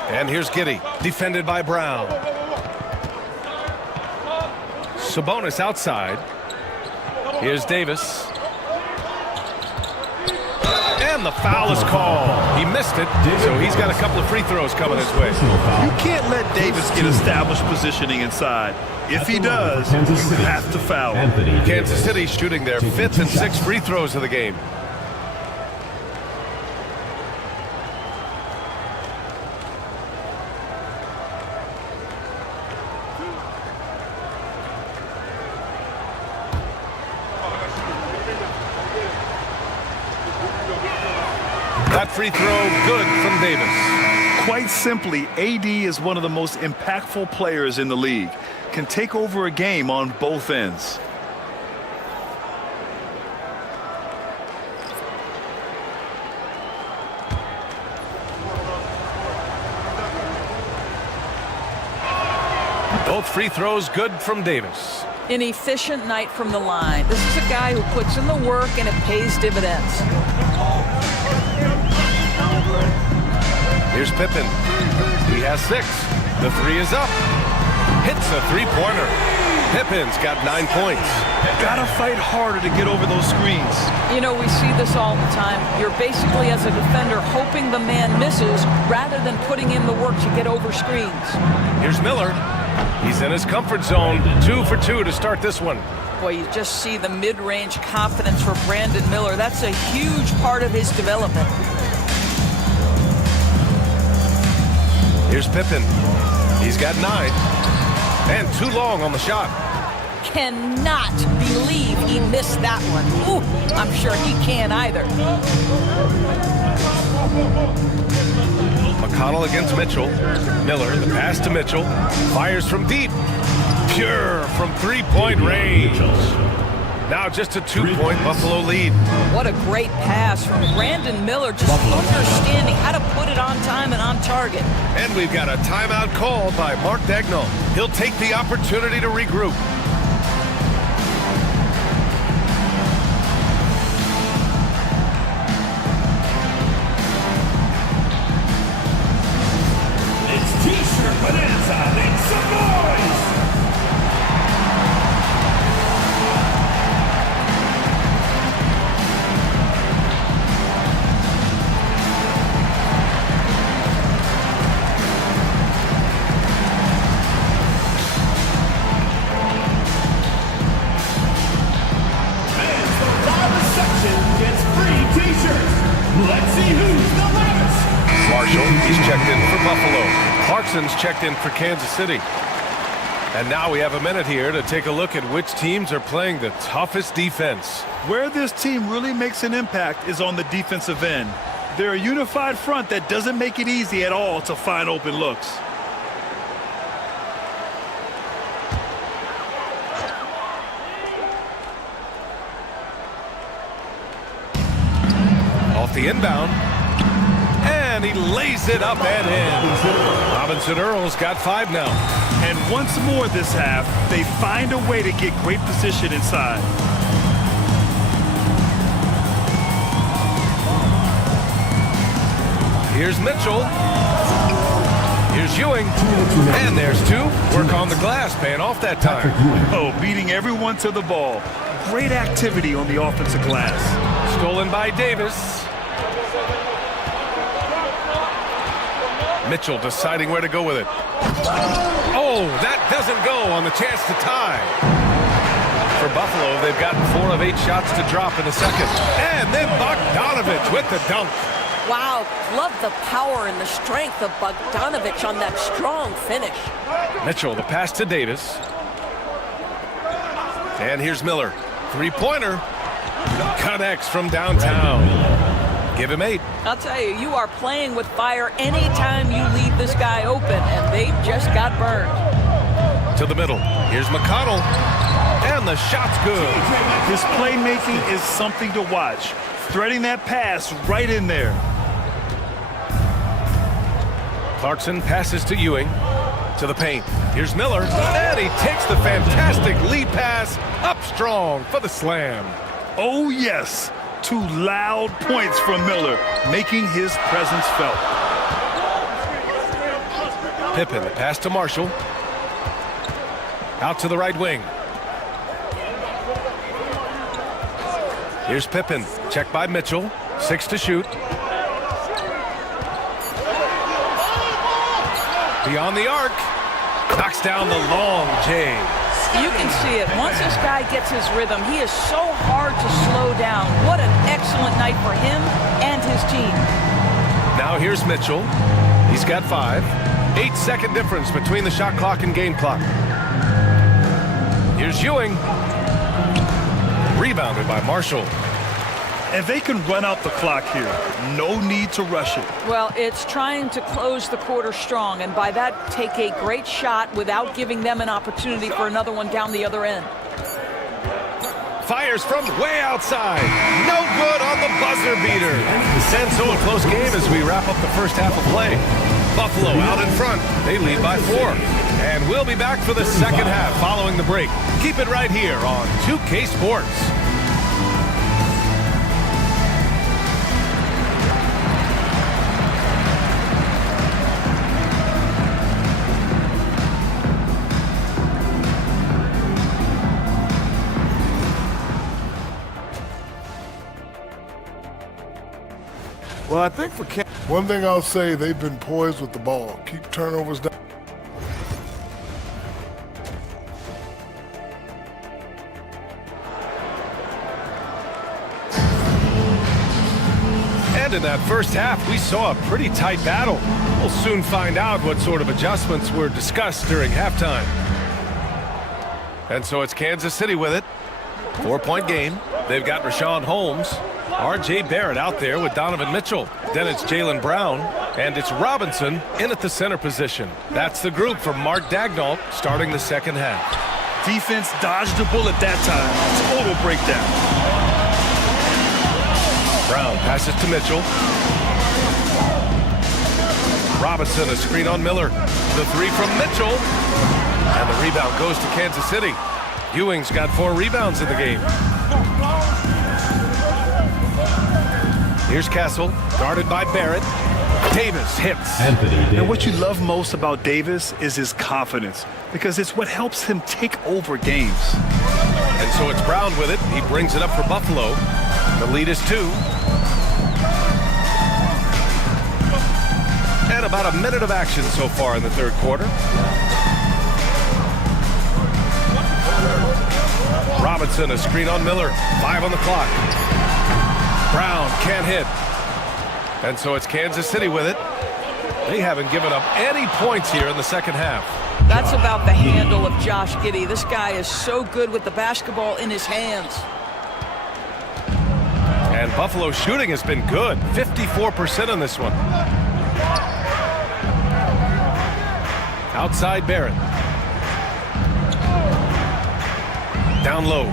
And here's Giddey, defended by Brown. Sabonis outside. Here's Davis. And the foul is called. He missed it, so he's got a couple of free throws coming his way. You can't let Davis get established positioning inside. If he does, you have to foul him. Kansas City shooting their 5th and 6th free throws of the game. That free throw good from Davis. Quite simply, AD is one of the most impactful players in the league. Can take over a game on both ends. Both free throws good from Davis. An efficient night from the line. This is a guy who puts in the work and it pays dividends. Here's Pippen. He has 6. The 3 is up. Hits a three-pointer. Pippen's got 9 points. Gotta fight harder to get over those screens. You know, we see this all the time. You're basically, as a defender, hoping the man misses rather than putting in the work to get over screens. Here's Miller. He's in his comfort zone. 2 for 2 to start this one. Boy, you just see the mid-range confidence for Brandon Miller. That's a huge part of his development. Here's Pippen. He's got 9. And too long on the shot. Cannot believe he missed that one. Ooh, I'm sure he can't either. McConnell against Mitchell. Miller, the pass to Mitchell. Fires from deep. Pure from three-point range. Now just a 2-point Buffalo lead. What a great pass from Brandon Miller, just understanding how to put it on time and on target. And we've got a timeout called by Mark Daigneault. He'll take the opportunity to regroup. It's T-shirt Bonanza. Make some noise! Let's see who's the loudest. Marshall, he's checked in for Buffalo. Clarkson's checked in for Kansas City. And now we have a minute here to take a look at which teams are playing the toughest defense. Where this team really makes an impact is on the defensive end. They're a unified front that doesn't make it easy at all to find open looks. Off the inbound. And he lays it up and in. Robinson Earl's got 5 now. And once more this half, they find a way to get great position inside. Here's Mitchell. Here's Ewing. And there's 2. Work on the glass, paying off that time. Oh, beating everyone to the ball. Great activity on the offensive glass. Stolen by Davis. Mitchell deciding where to go with it. Oh, that doesn't go on the chance to tie. For Buffalo, they've gotten 4 of 8 shots to drop in the second. And then Bogdanovich with the dunk. Wow, love the power and the strength of Bogdanovich on that strong finish. Mitchell, the pass to Davis. And here's Miller. Three-pointer. Connects from downtown. Give him 8. I'll tell you, you are playing with fire anytime you leave this guy open, and they just got burned. To the middle. Here's McConnell. And the shot's good. His playmaking is something to watch. Threading that pass right in there. Clarkson passes to Ewing. To the paint. Here's Miller. And he takes the fantastic lead pass up strong for the slam. Oh, yes. 2 loud points from Miller, making his presence felt. Pippen, the pass to Marshall. Out to the right wing. Here's Pippen, checked by Mitchell. 6 to shoot. Beyond the arc. Knocks down the long J. You can see it. Once this guy gets his rhythm, he is so hard to slow down. What an excellent night for him and his team. Now here's Mitchell. He's got 5. 8-second difference between the shot clock and game clock. Here's Ewing. Rebounded by Marshall. And they can run out the clock here. No need to rush it. Well, it's trying to close the quarter strong, and by that, take a great shot without giving them an opportunity for another one down the other end. Fires from way outside. No good on the buzzer beater. And so a close game as we wrap up the first half of play. Buffalo out in front. They lead by 4. And we'll be back for the second half following the break. Keep it right here on 2K Sports. Well, I think for one thing I'll say, they've been poised with the ball. Keep turnovers down. And in that first half, we saw a pretty tight battle. We'll soon find out what sort of adjustments were discussed during halftime. And so it's Kansas City with it. 4-point game. They've got Rashawn Holmes. R.J. Barrett out there with Donovan Mitchell. Then it's Jaylen Brown. And it's Robinson in at the center position. That's the group from Mark Daigneault starting the second half. Defense dodged the bullet that time. Total breakdown. Brown passes to Mitchell. Robinson, a screen on Miller. The three from Mitchell. And the rebound goes to Kansas City. Ewing's got 4 rebounds in the game. Here's Castle, guarded by Barrett. Davis hits. And what you love most about Davis is his confidence, because it's what helps him take over games. And so it's Brown with it. He brings it up for Buffalo. The lead is 2. And about a minute of action so far in the third quarter. Robinson, a screen on Miller. 5 on the clock. Brown can't hit. And so it's Kansas City with it. They haven't given up any points here in the second half. That's about the handle of Josh Giddey. This guy is so good with the basketball in his hands. And Buffalo's shooting has been good. 54% on this one. Outside Barrett. Down low.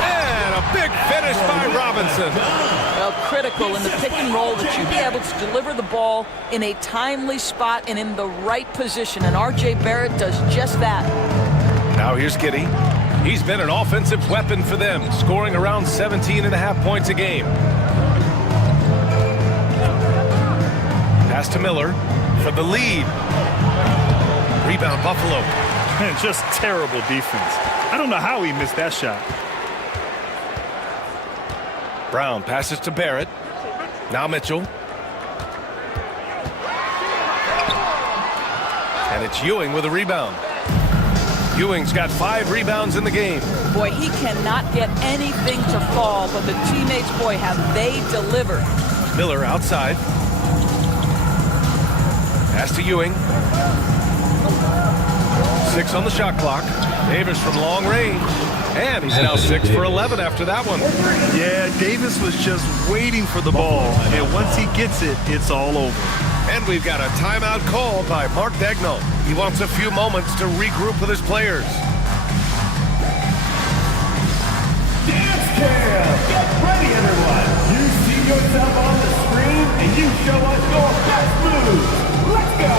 And a big finish by Robinson. Well, critical in the pick and roll that you be able to deliver the ball in a timely spot and in the right position. And R.J. Barrett does just that. Now here's Giddey. He's been an offensive weapon for them, scoring around 17.5 points a game. Pass to Miller for the lead. Rebound Buffalo. Just terrible defense. I don't know how he missed that shot. Brown passes to Barrett. Now Mitchell. And it's Ewing with a rebound. Ewing's got 5 rebounds in the game. Boy, he cannot get anything to fall, but the teammates, boy, have they delivered. Miller outside. Pass to Ewing. 6 on the shot clock. Davis from long range. And he's now 6 for 11 after that one. Yeah, Davis was just waiting for the ball. And once he gets it, it's all over. And we've got a timeout call by Mark Daigneault. He wants a few moments to regroup with his players. Dance Cam! Get ready, everyone! You see yourself on the screen, and you show us your best moves. Let's go!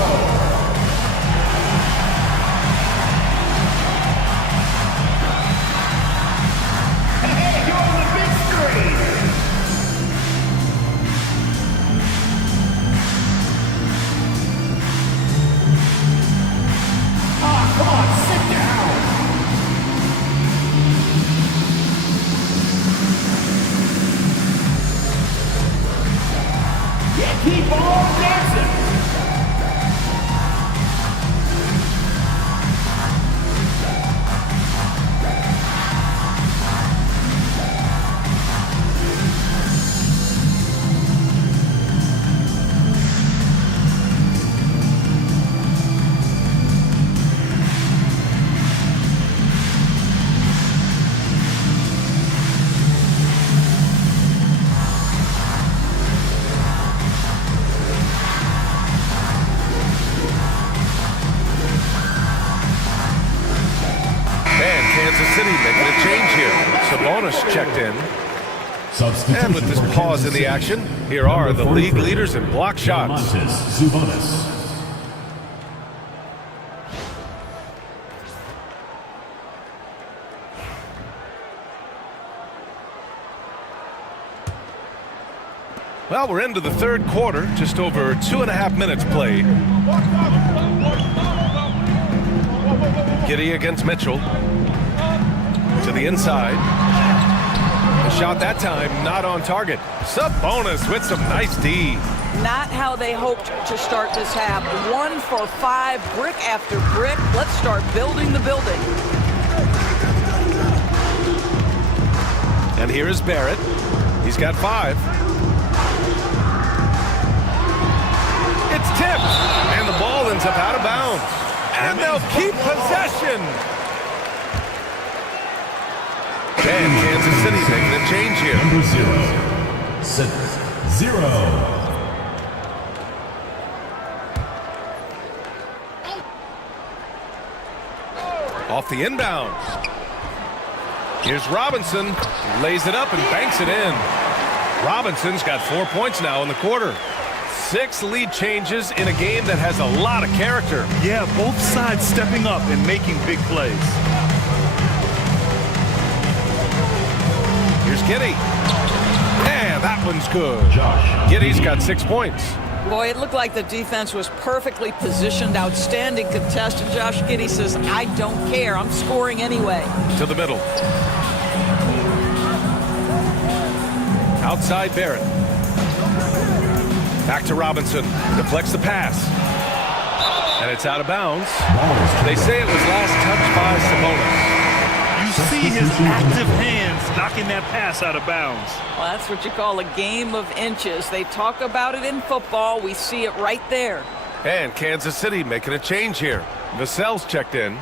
Keep on dancing! Checked in. And with this pause in the action, here are the league leaders in block shots. Well, we're into the third quarter, just over 2.5 minutes played. Giddey against Mitchell. To the inside. The shot that time not on target. Sabonis with some nice D. Not how they hoped to start this half. 1 for 5, brick after brick. Let's start building the building. And here is Barrett. He's got 5. It's tipped, and the ball ends up out of bounds. And they'll keep possession. And Kansas City making a change here. Number 0. 6, 0. Off the inbound. Here's Robinson. Lays it up and banks it in. Robinson's got 4 points now in the quarter. 6 lead changes in a game that has a lot of character. Yeah, both sides stepping up and making big plays. Here's Giddey. And that one's good. Giddey's got 6 points. Boy, it looked like the defense was perfectly positioned. Outstanding contest. And Josh Giddey says, I don't care. I'm scoring anyway. To the middle. Outside Barrett. Back to Robinson. Deflects the pass. And it's out of bounds. They say it was last touched by Sabonis. You see his active hands knocking that pass out of bounds. Well, that's what you call a game of inches. They talk about it in football. We see it right there. And Kansas City making a change here. Vassell's checked in.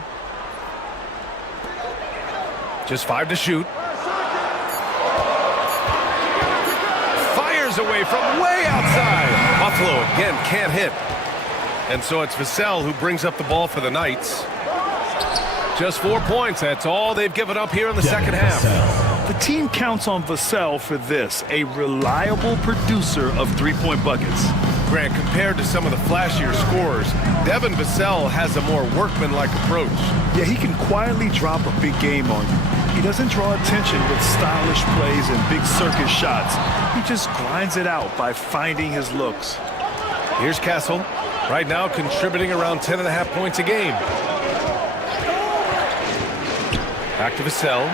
Just 5 to shoot. Fires away from way outside. Buffalo again can't hit. And so it's Vassell who brings up the ball for the Knights. Just 4 points. That's all they've given up here in the second half. The team counts on Vassell for this, a reliable producer of three-point buckets. Grant, compared to some of the flashier scorers, Devin Vassell has a more workmanlike approach. Yeah, he can quietly drop a big game on you. He doesn't draw attention with stylish plays and big circus shots. He just grinds it out by finding his looks. Here's Castle, right now contributing around 10.5 points a game. Back to Vassell.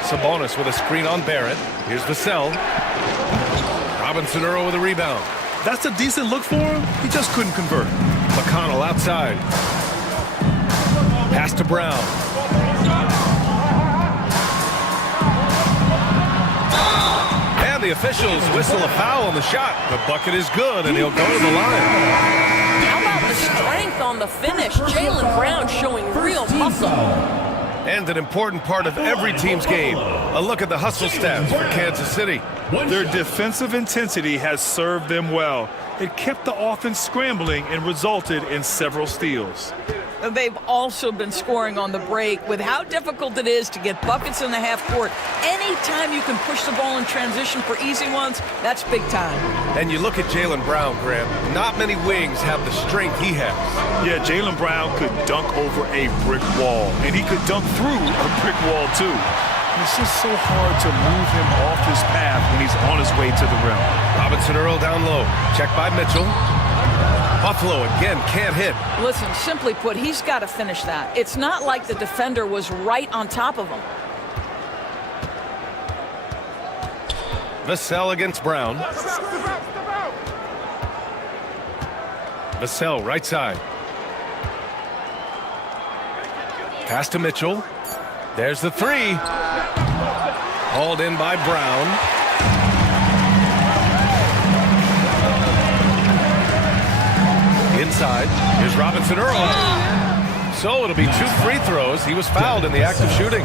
Sabonis with a screen on Barrett. Here's Vassell. Robinson Earl with a rebound. That's a decent look for him. He just couldn't convert. McConnell outside. Pass to Brown. And the officials whistle a foul on the shot. The bucket is good, and he'll go to the line. How about the strength on the finish? Jaylen Brown showing real muscle. And an important part of every team's game. A look at the hustle stats for Kansas City. Their defensive intensity has served them well. It kept the offense scrambling and resulted in several steals. They've also been scoring on the break. With how difficult it is to get buckets in the half court, anytime you can push the ball in transition for easy ones, that's big time. And you look at Jaylen Brown, Graham. Not many wings have the strength he has. Yeah, Jaylen Brown could dunk over a brick wall, and he could dunk through a brick wall, too. It's just so hard to move him off his path when he's on his way to the rim. Robinson Earl down low. Checked by Mitchell. Buffalo again can't hit. Listen, simply put, he's got to finish that. It's not like the defender was right on top of him. Vassell against Brown. Vassell right side. Pass to Mitchell. There's the three. Hauled in by Brown. Inside. Here's Robinson Earl. So it'll be 2 free throws. He was fouled in the act of shooting.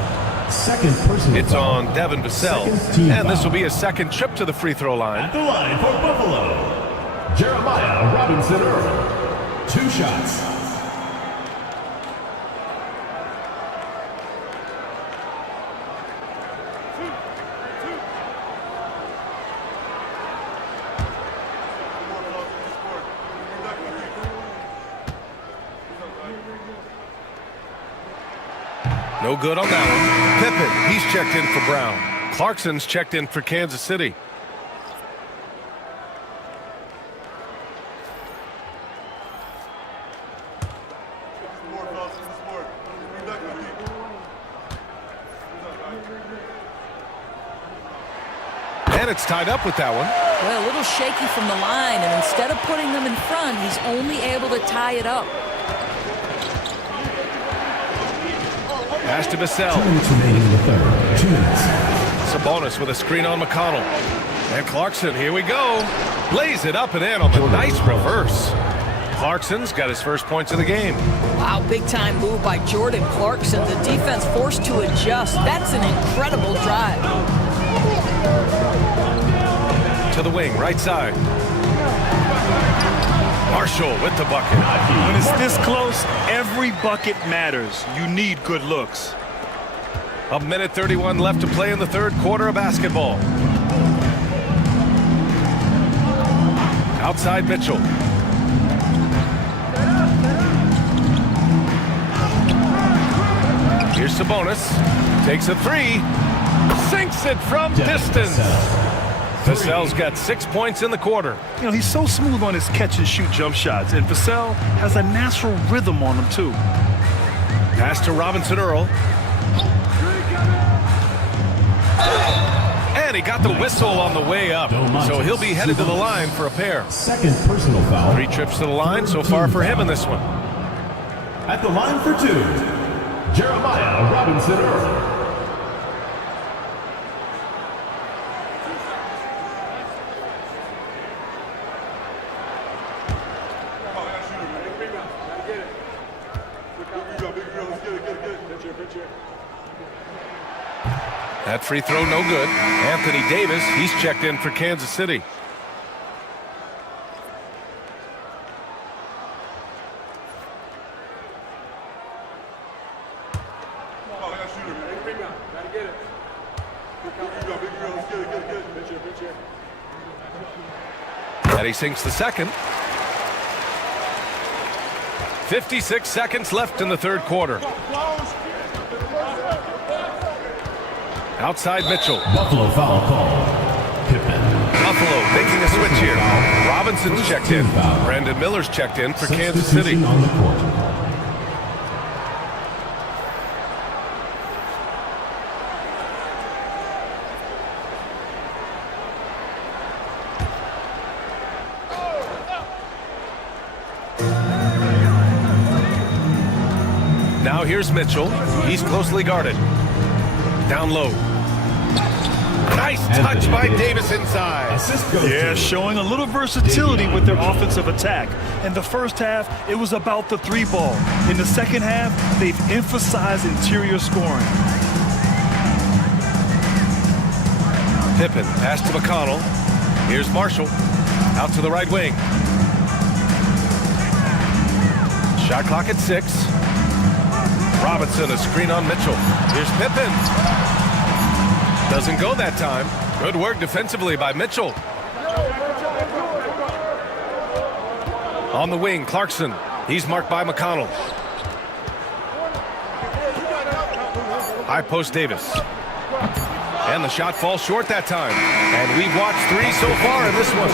Second personal It's foul. on Devin Vassell. And this will be a second trip to the free throw line. At the line for Buffalo, Jeremiah Robinson Earl. 2 shots. No good on that one. Pippen, he's checked in for Brown. Clarkson's checked in for Kansas City. And it's tied up with that one. Well, a little shaky from the line, and instead of putting them in front, he's only able to tie it up. Pass to Vassell. 2 minutes remaining in the third. 2 minutes. Sabonis with a screen on McConnell. And Clarkson, here we go. Lays it up and in on the nice reverse. Clarkson's got his first points of the game. Wow, big-time move by Jordan Clarkson. The defense forced to adjust. That's an incredible drive. To the wing, right side. Marshall with the bucket. When it's this close, every bucket matters. You need good looks. 1:31 left to play in the third quarter of basketball. Outside Mitchell. Here's Sabonis. Takes a three. Sinks it from distance. Vassell's got 6 points in the quarter. You know, he's so smooth on his catch-and-shoot jump shots, and Vassell has a natural rhythm on him, too. Pass to Robinson Earl. And he got the whistle on the way up, so he'll be headed to the line for a pair. Second personal foul. 3 trips to the line so far for him in this one. At the line for 2, Jeremiah Robinson Earl. That free throw no good. Anthony Davis, he's checked in for Kansas City. And he sinks the second. 56 seconds left in the third quarter. Outside Mitchell. Buffalo foul call. Pippen. Buffalo making a switch here. Robinson's checked in. Brandon Miller's checked in for Kansas City. On the court. Now here's Mitchell. He's closely guarded. Down low. Nice touch by Davis inside. Yeah, showing a little versatility with their offensive attack. In the first half, it was about the 3-ball. In the second half, they've emphasized interior scoring. Pippen, pass to McConnell. Here's Marshall. Out to the right wing. Shot clock at 6. Robinson, a screen on Mitchell. Here's Pippen. Doesn't go that time. Good work defensively by Mitchell. On the wing, Clarkson. He's marked by McConnell. High post Davis. And the shot falls short that time. And we've watched 3 so far in this one.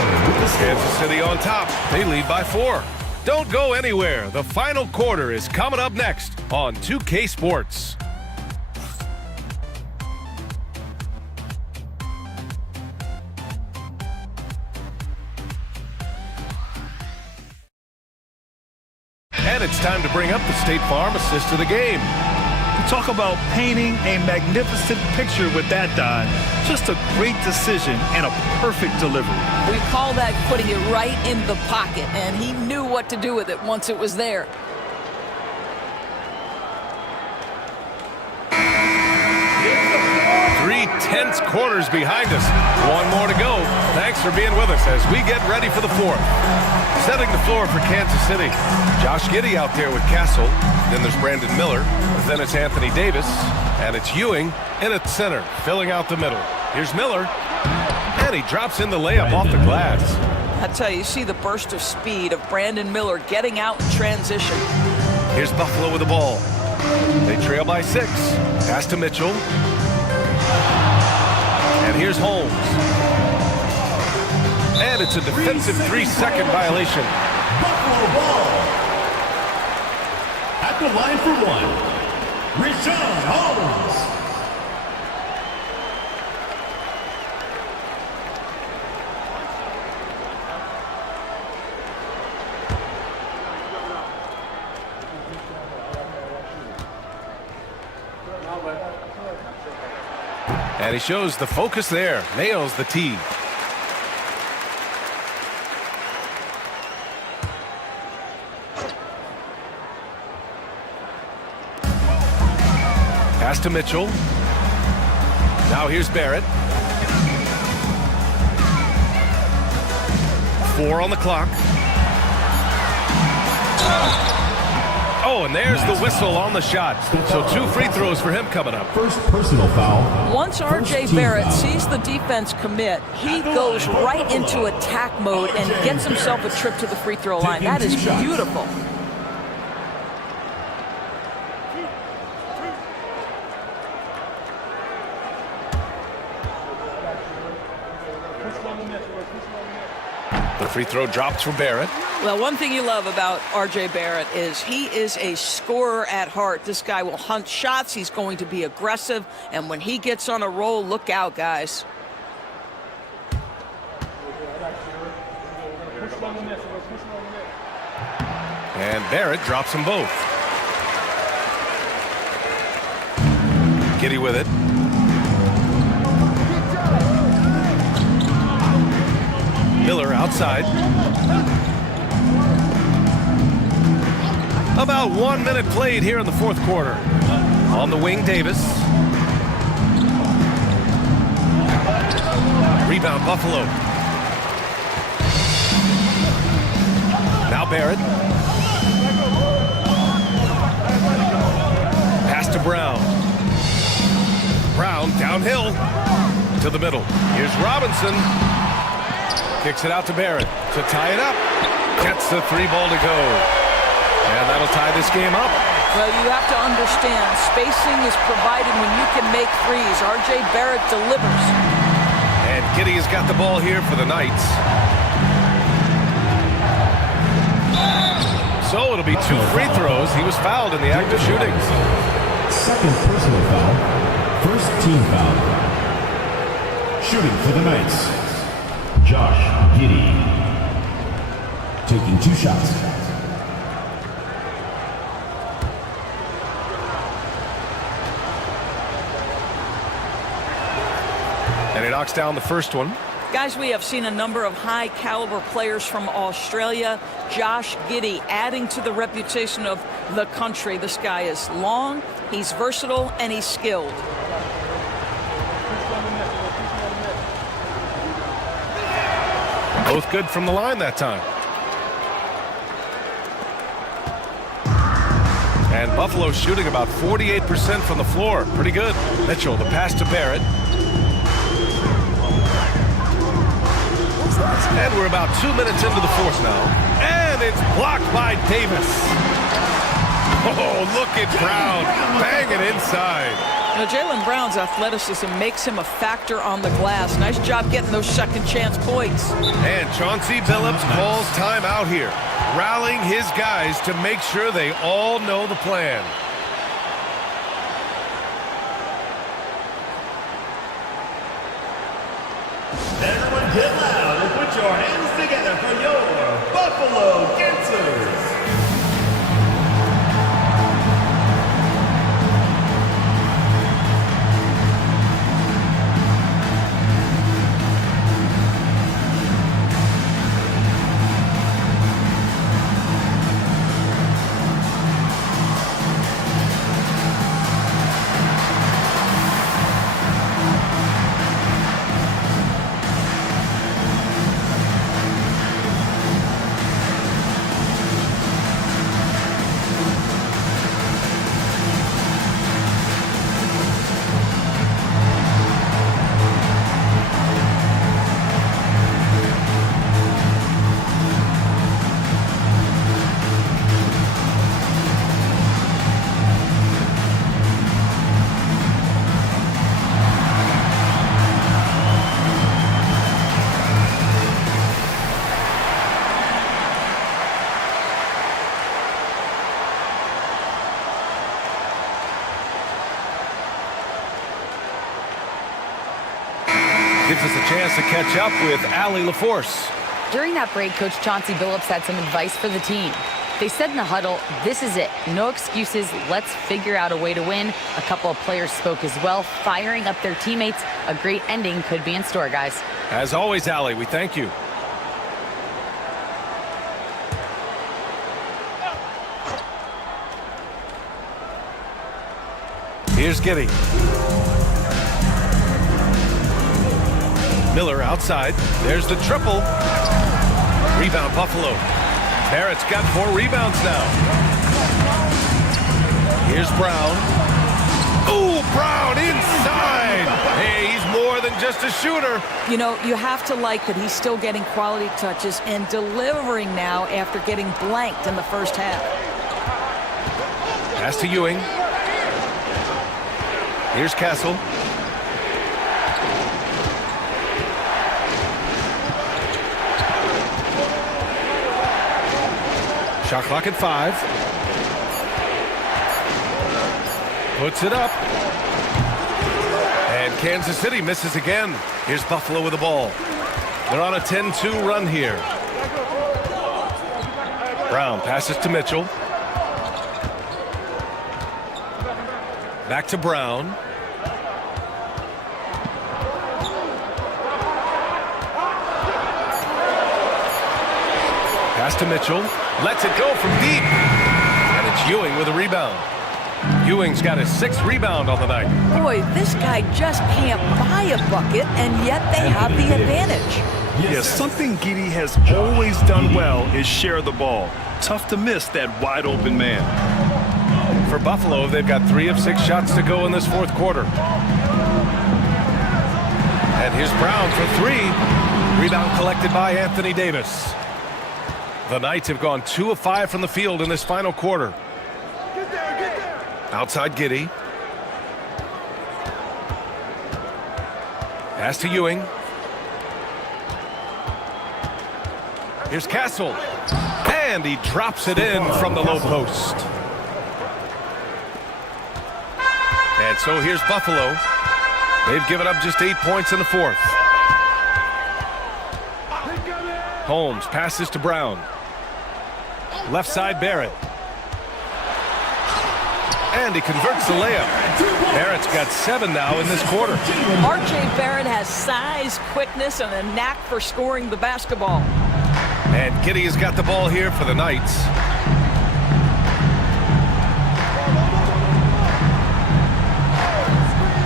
Kansas City on top. They lead by 4. Don't go anywhere. The final quarter is coming up next on 2K Sports. And it's time to bring up the State Farm assist of the game. Talk about painting a magnificent picture with that dive. Just a great decision and a perfect delivery. We call that putting it right in the pocket, and he knew what to do with it once it was there. Three tense quarters behind us. One more to go. Thanks for being with us as we get ready for the fourth. Setting the floor for Kansas City. Josh Giddey out there with Castle. Then there's Brandon Miller. Then it's Anthony Davis. And it's Ewing in at center, filling out the middle. Here's Miller. And he drops in the layup off the glass. I tell you see the burst of speed of Brandon Miller getting out in transition. Here's Buffalo with the ball. They trail by 6. Pass to Mitchell. And here's Holmes. And it's a defensive 3-second violation. Buffalo ball. At the line for 1, Richaun Holmes. And he shows the focus there. Nails the tee. Pass to Mitchell. Now here's Barrett. 4 on the clock. Oh, and there's the whistle on the shot. So 2 free throws for him coming up. First personal foul. Once R.J. Barrett sees the defense commit, he goes right into attack mode and gets himself a trip to the free throw line. That is beautiful. The free throw drops for Barrett. Well, one thing you love about R.J. Barrett is he is a scorer at heart. This guy will hunt shots. He's going to be aggressive. And when he gets on a roll, look out, guys. And Barrett drops them both. Giddy with it. Miller outside. About 1 minute played here in the fourth quarter. On the wing, Davis. Rebound, Buffalo. Now Barrett. Pass to Brown. Brown downhill to the middle. Here's Robinson. Kicks it out to Barrett to tie it up. Gets the 3 ball to go. And that'll tie this game up. Well, you have to understand, spacing is provided when you can make threes. R.J. Barrett delivers. And Giddy has got the ball here for the Knights. So it'll be 2 free throws. He was fouled in the act of shooting. Second personal foul. First team foul. Shooting for the Knights. Josh Giddy. Taking 2 shots. And he knocks down the first one. Guys, we have seen a number of high-caliber players from Australia. Josh Giddy adding to the reputation of the country. This guy is long, he's versatile, and he's skilled. Both good from the line that time. And Buffalo shooting about 48% from the floor. Pretty good. Mitchell, the pass to Barrett. And we're about 2 minutes into the fourth now. And it's blocked by Davis. Oh, look at Brown. Bang it inside. Now, Jaylen Brown's athleticism makes him a factor on the glass. Nice job getting those second chance points. And Chauncey Billups calls timeout here, rallying his guys to make sure they all know the plan. Everyone get loud and put your hands together for your Buffalo Dancers. Gives us a chance to catch up with Allie LaForce. During that break, Coach Chauncey Billups had some advice for the team. They said in the huddle, this is it. No excuses. Let's figure out a way to win. A couple of players spoke as well, firing up their teammates. A great ending could be in store, guys. As always, Allie, we thank you. Here's Giddy. Miller outside. There's the triple. Rebound, Buffalo. Barrett's got 4 rebounds now. Here's Brown. Ooh, Brown inside. Hey, he's more than just a shooter. You know, you have to like that he's still getting quality touches and delivering now after getting blanked in the first half. Pass to Ewing. Here's Castle. Shot clock at 5. Puts it up. And Kansas City misses again. Here's Buffalo with the ball. They're on a 10-2 run here. Brown passes to Mitchell. Back to Brown. Pass to Mitchell. Lets it go from deep. And it's Ewing with a rebound. Ewing's got his 6th rebound on the night. Boy, this guy just can't buy a bucket, and yet they have the advantage. Yes, something Giddey has always done well is share the ball. Tough to miss that wide open man. For Buffalo, they've got 3 of 6 shots to go in this 4th quarter. And here's Brown for 3. Rebound collected by Anthony Davis. The Knights have gone 2 of 5 from the field in this final quarter. Outside Giddey. Pass to Ewing. Here's Castle. And he drops it in from the low post. And so here's Buffalo. They've given up just 8 points in the 4th. Holmes passes to Brown. Left side Barrett. And he converts the layup. Barrett's got 7 now in this quarter. R.J. Barrett has size, quickness, and a knack for scoring the basketball. And Giddey has got the ball here for the Knights.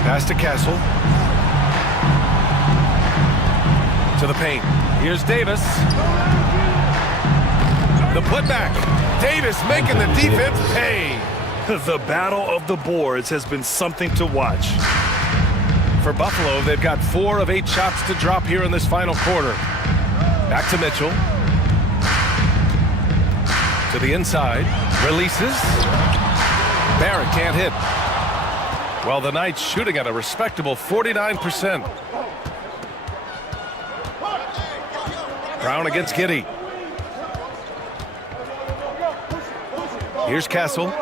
Pass to Castle. To the paint. Here's Davis. The putback. Davis making the defense pay. The battle of the boards has been something to watch. For Buffalo, they've got 4 of 8 shots to drop here in this final quarter. Back to Mitchell. To the inside. Releases. Barrett can't hit. Well, the Knights shooting at a respectable 49%. Brown against Giddey. Here's Castle.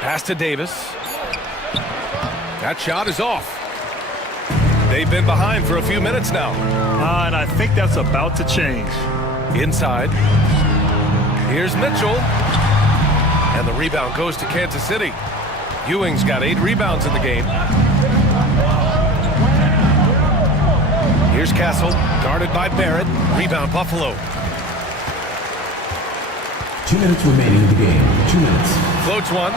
Pass to Davis. That shot is off. They've been behind for a few minutes now. And I think that's about to change. Inside. Here's Mitchell. And the rebound goes to Kansas City. Ewing's got 8 rebounds in the game. Here's Castle, guarded by Barrett. Rebound Buffalo. 2 minutes remaining in the game. 2 minutes. Floats one.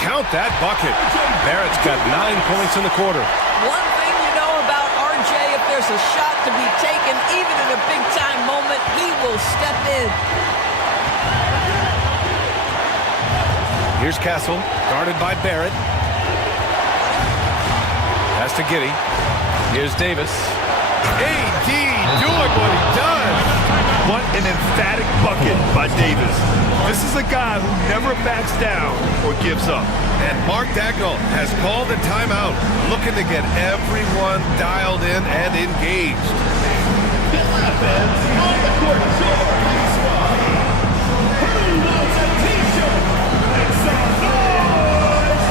Count that bucket. Barrett's got 9 points in the quarter. One thing you know about RJ, if there's a shot to be taken, even in a big-time moment, he will step in. Here's Castle, guarded by Barrett. Pass to Giddey. Here's Davis. AD doing what he does. What an emphatic bucket by Davis. This is a guy who never backs down or gives up. And Mark Dagnall has called a timeout, looking to get everyone dialed in and engaged. Atlanta fans, on the court is your squad. Who wants a t-shirt? Make some noise!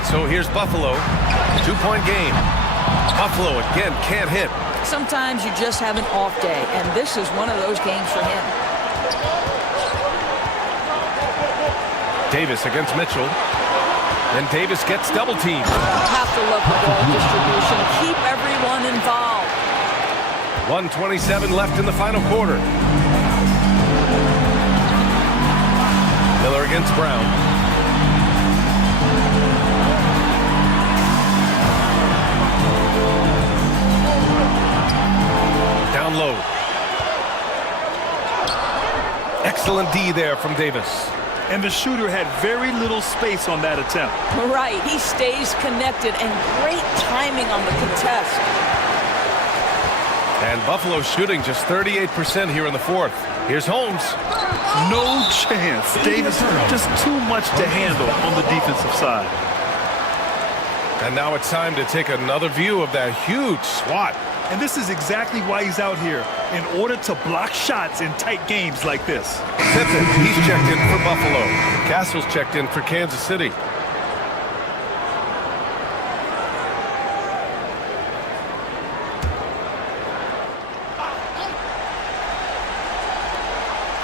And so here's Buffalo. 2-point game. Buffalo again can't hit. Sometimes you just have an off day, and this is one of those games for him. Davis against Mitchell. And Davis gets double teamed. Have to love the ball distribution. Keep everyone involved. 1:27 left in the final quarter. Miller against Brown. Down low. Excellent D there from Davis. And the shooter had very little space on that attempt. Right, he stays connected, and great timing on the contest. And Buffalo shooting just 38% here in the fourth. Here's Holmes. No chance. Davis just too much to handle on the defensive side. And now it's time to take another view of that huge swat. And this is exactly why he's out here, in order to block shots in tight games like this. Pippen, he's checked in for Buffalo. Castle's checked in for Kansas City.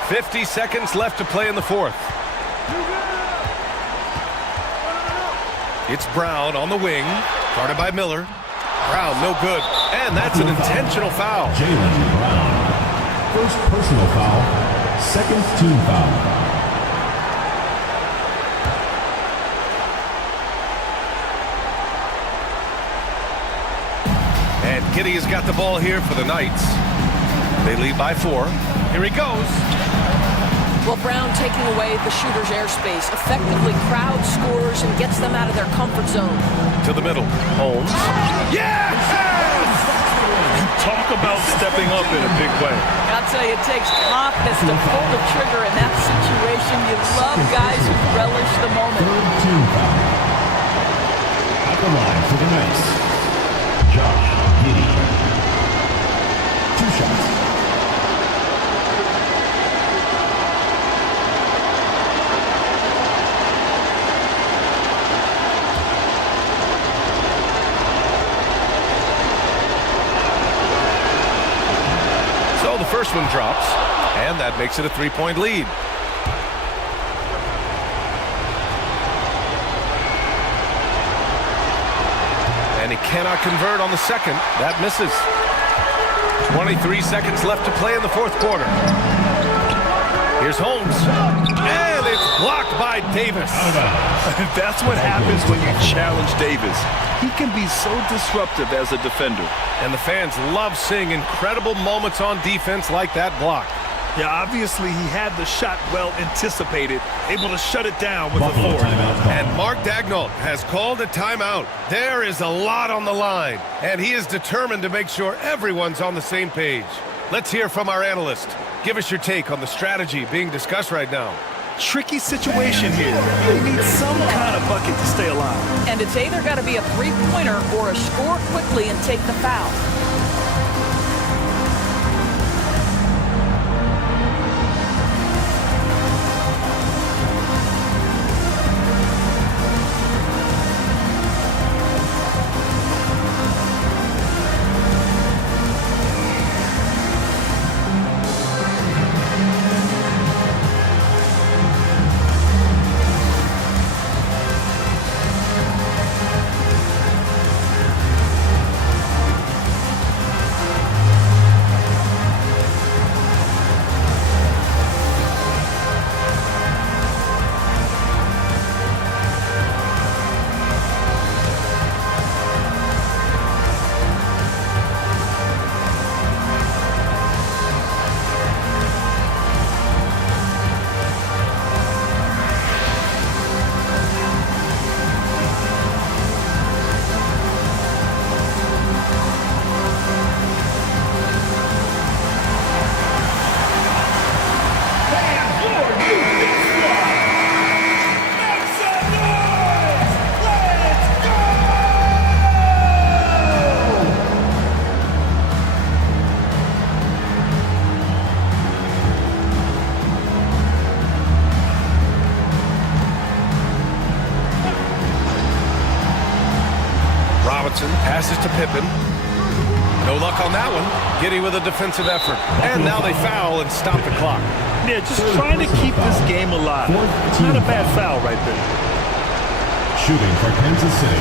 .50 seconds left to play in the fourth. It's Brown on the wing, guarded by Miller. Brown, no good. And that's an intentional foul. Jaylen Brown. First personal foul. Second team foul. And Giddey has got the ball here for the Knights. They lead by 4. Here he goes. Well, Brown taking away the shooter's airspace effectively crowd scores and gets them out of their comfort zone. To the middle. Holmes. Yes! Talk about stepping up in a big way. I'll tell you, it takes confidence to pull the trigger in that situation. You love guys who relish the moment. Third team foul. At the line for the Knights, Josh Giddey. 2 shots. So the first one drops, and that makes it a 3-point lead. And he cannot convert on the second. That misses. 23 seconds left to play in the fourth quarter. Here's Holmes. And it's blocked by Davis. That's what happens when you challenge Davis. He can be so disruptive as a defender. And the fans love seeing incredible moments on defense like that block. Yeah, obviously he had the shot well anticipated, able to shut it down with authority. And Mark Daigneault has called a timeout. There is a lot on the line, and he is determined to make sure everyone's on the same page. Let's hear from our analyst. Give us your take on the strategy being discussed right now. Tricky situation here. They need some kind of bucket to stay alive. And it's either got to be a three-pointer or a score quickly and take the foul. Thompson passes to Pippen. No luck on that one. Giddey with a defensive effort. And now they foul and stop the clock. Yeah, just trying to keep this game alive. Not a bad foul right there. Shooting for Kansas City,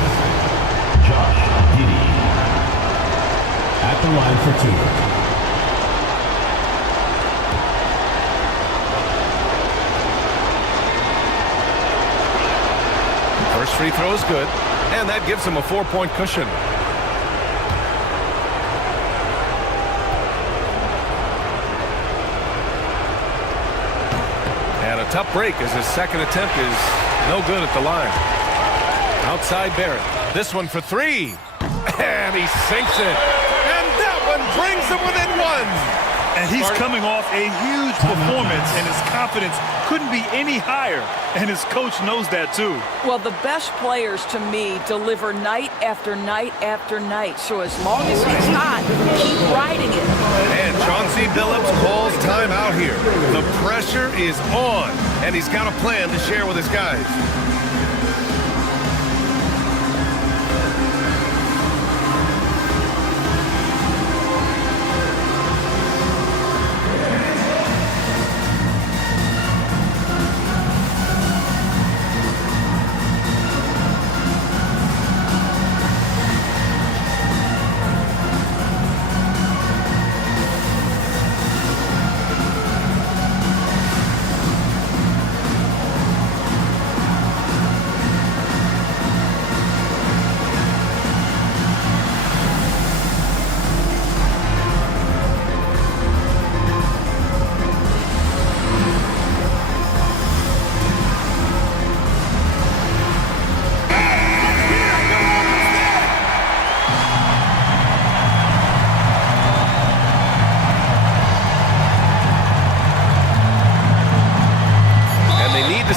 Josh Giddey. At the line for two. First free throw is good, and that gives him a 4-point cushion. And a tough break as his second attempt is no good at the line. Outside Barrett. This one for three. And he sinks it. And that one brings him within one. And he's coming off a huge performance, and his confidence couldn't be any higher. And his coach knows that, too. Well, the best players, to me, deliver night after night after night. So as long as he's hot, keep riding it. And Chauncey Billups calls time out here. The pressure is on, and he's got a plan to share with his guys.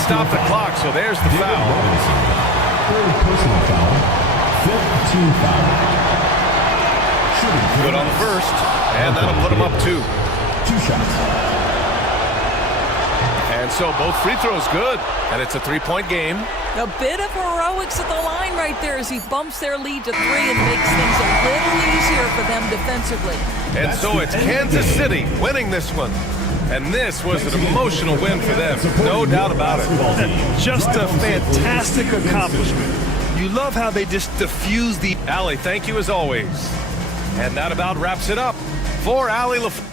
Stop the clock, so there's the foul. Third personal foul. Fifth team foul. Good on the first, and that'll put him up two. Two shots. And so both free throws good, and it's a 3-point game. A bit of heroics at the line right there as he bumps their lead to 3 and makes things a little easier for them defensively. And so it's Kansas City winning this one. And this was an emotional win for them, no doubt about it. Just a fantastic accomplishment. You love how they just diffuse the... Allie, thank you as always. And that about wraps it up for Allie LaFleur.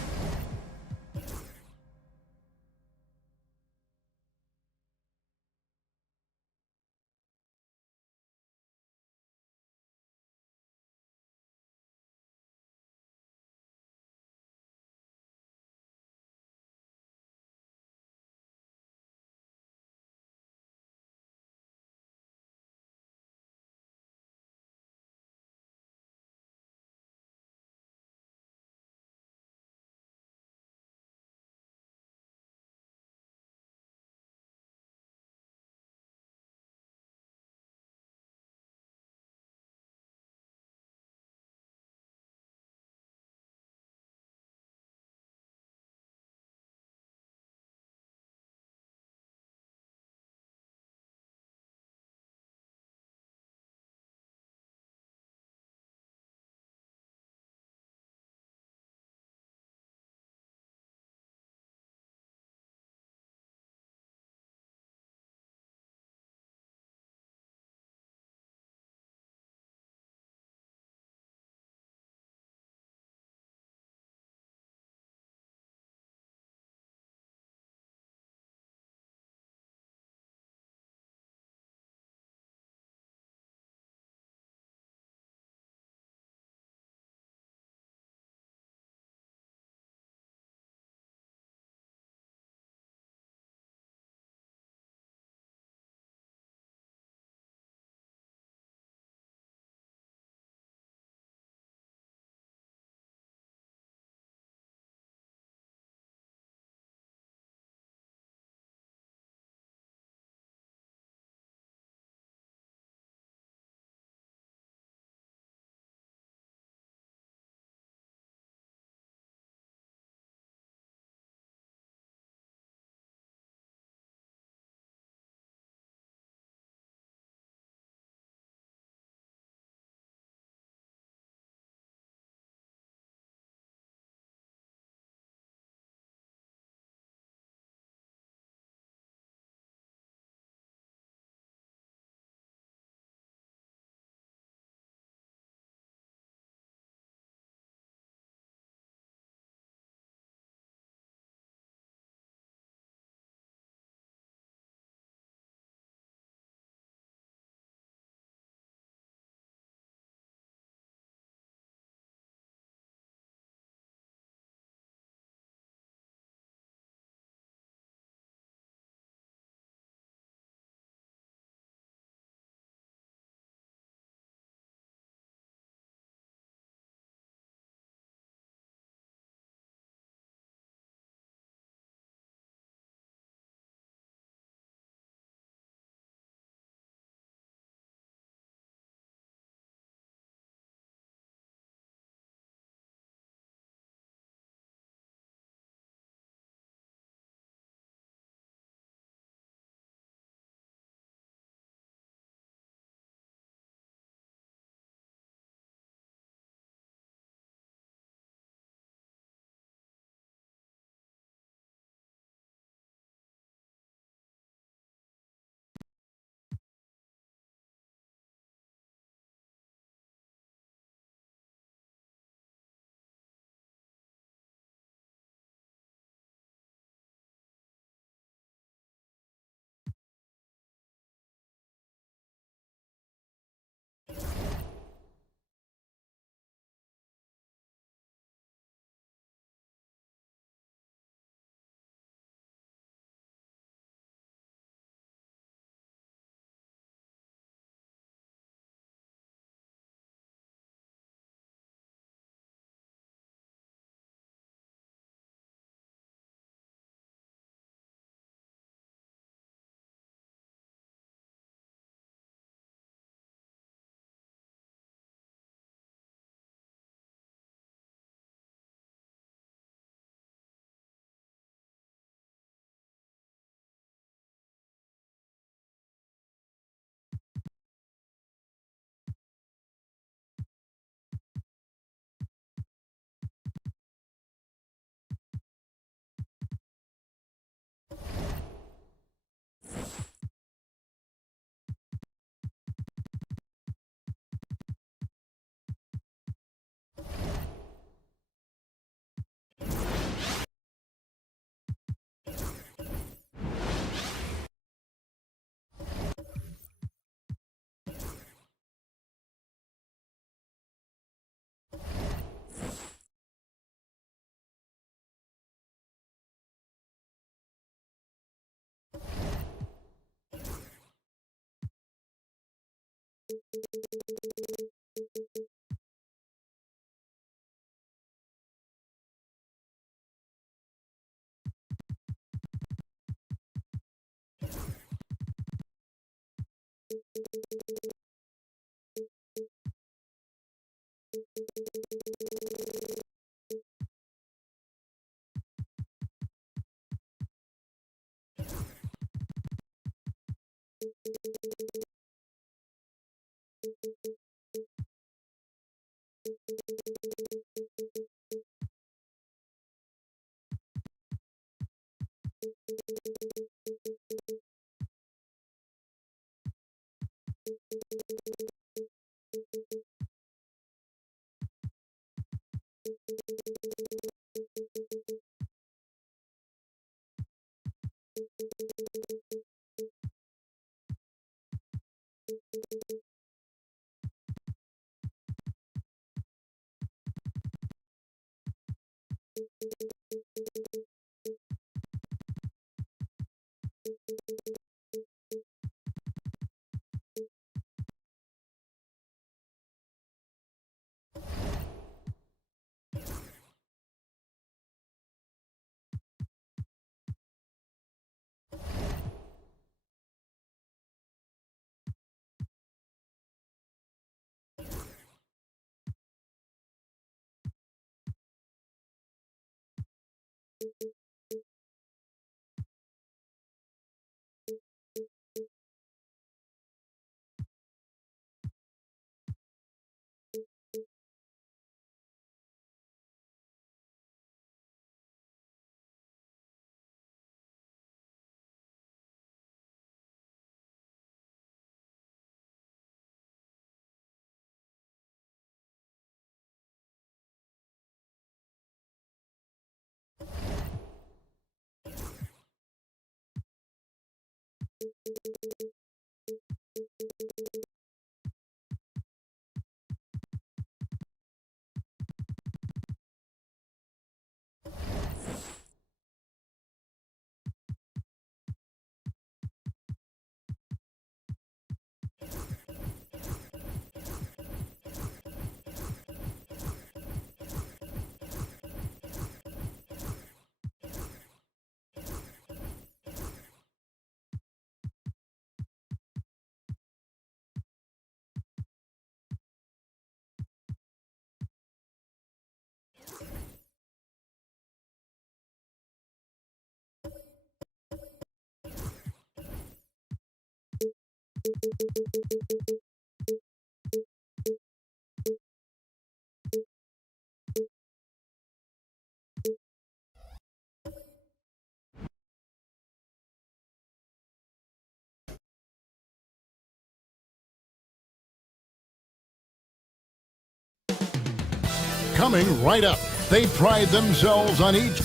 Coming right up, they pride themselves on each.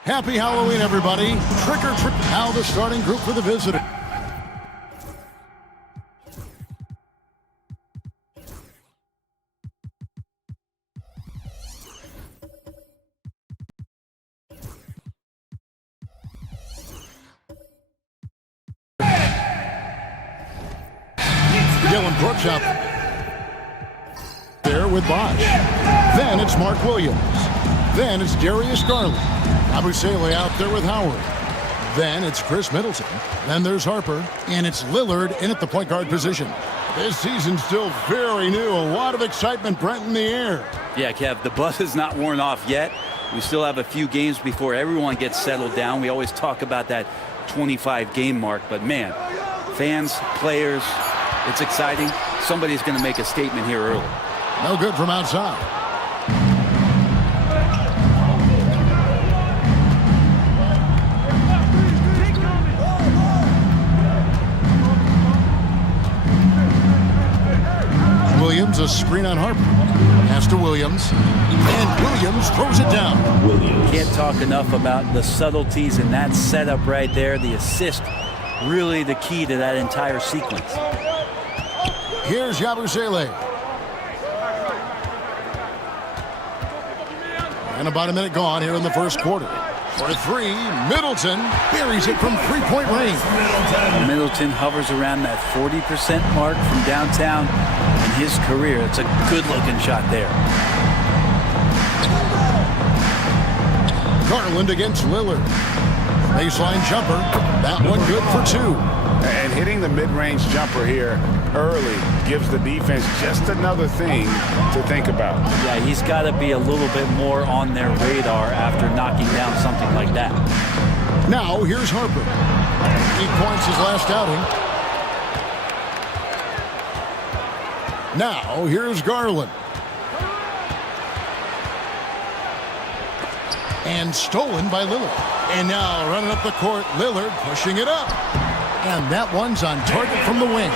Happy Halloween, everybody. Trick or treat. Now the starting group for the visitor. Dylan Brooks up there with Bosch. Then it's Mark Williams. Then it's Darius Garland. Abusele out there with Howard. Then it's Chris Middleton. Then there's Harper. And it's Lillard in at the point guard position. This season's still very new. A lot of excitement, Brent, in the air. Yeah, Kev, the buzz is not worn off yet. We still have a few games before everyone gets settled down. We always talk about that 25-game mark. But, man, fans, players, it's exciting. Somebody's going to make a statement here early. No good from outside. Williams, a screen on Harper. Pass to Williams. And Williams throws it down. Can't talk enough about the subtleties in that setup right there. The assist, really the key to that entire sequence. Here's Yabusele. And about a minute gone here in the first quarter. For three, Middleton buries it from three-point range. Middleton hovers around that 40% mark from downtown in his career. It's a good-looking shot there. Garland against Lillard. Baseline jumper. That one good for two. And hitting the mid-range jumper here early gives the defense just another thing to think about. Yeah, he's got to be a little bit more on their radar after knocking down something like that. Now, here's Harper. 8 points his last outing. Now, here's Garland. And stolen by Lillard. And now, running up the court, Lillard pushing it up. And that one's on target from the wing.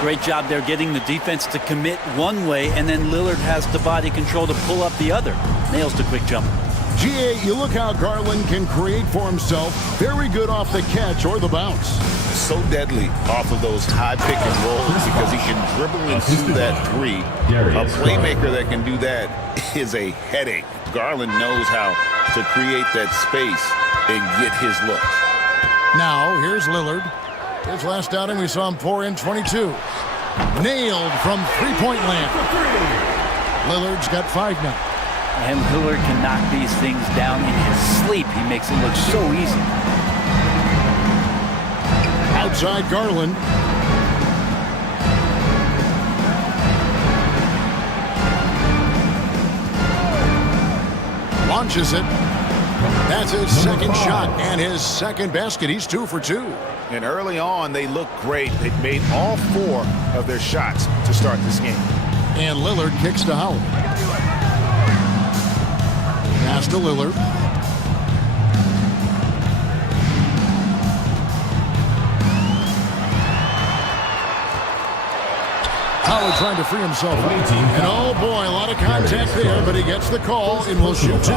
Great job there getting the defense to commit one way, and then Lillard has the body control to pull up the other. Nails the quick jump. GA, you look how Garland can create for himself. Very good off the catch or the bounce. So deadly off of those high pick and rolls because he can dribble into that three. A playmaker that can do that is a headache. Garland knows how to create that space and get his looks. Now, here's Lillard. His last outing, we saw him pour in 22. Nailed from three-point land. Lillard's got 5 now. And Lillard can knock these things down in his sleep. He makes it look so easy. Outside Garland. Launches it. That's his second shot and his second basket. He's 2 for 2. And early on, they looked great. They made all 4 of their shots to start this game. And Lillard kicks to Howard. Pass to Lillard. Howard trying to free himself. And oh boy, a lot of contact there, but he gets the call and will shoot 2.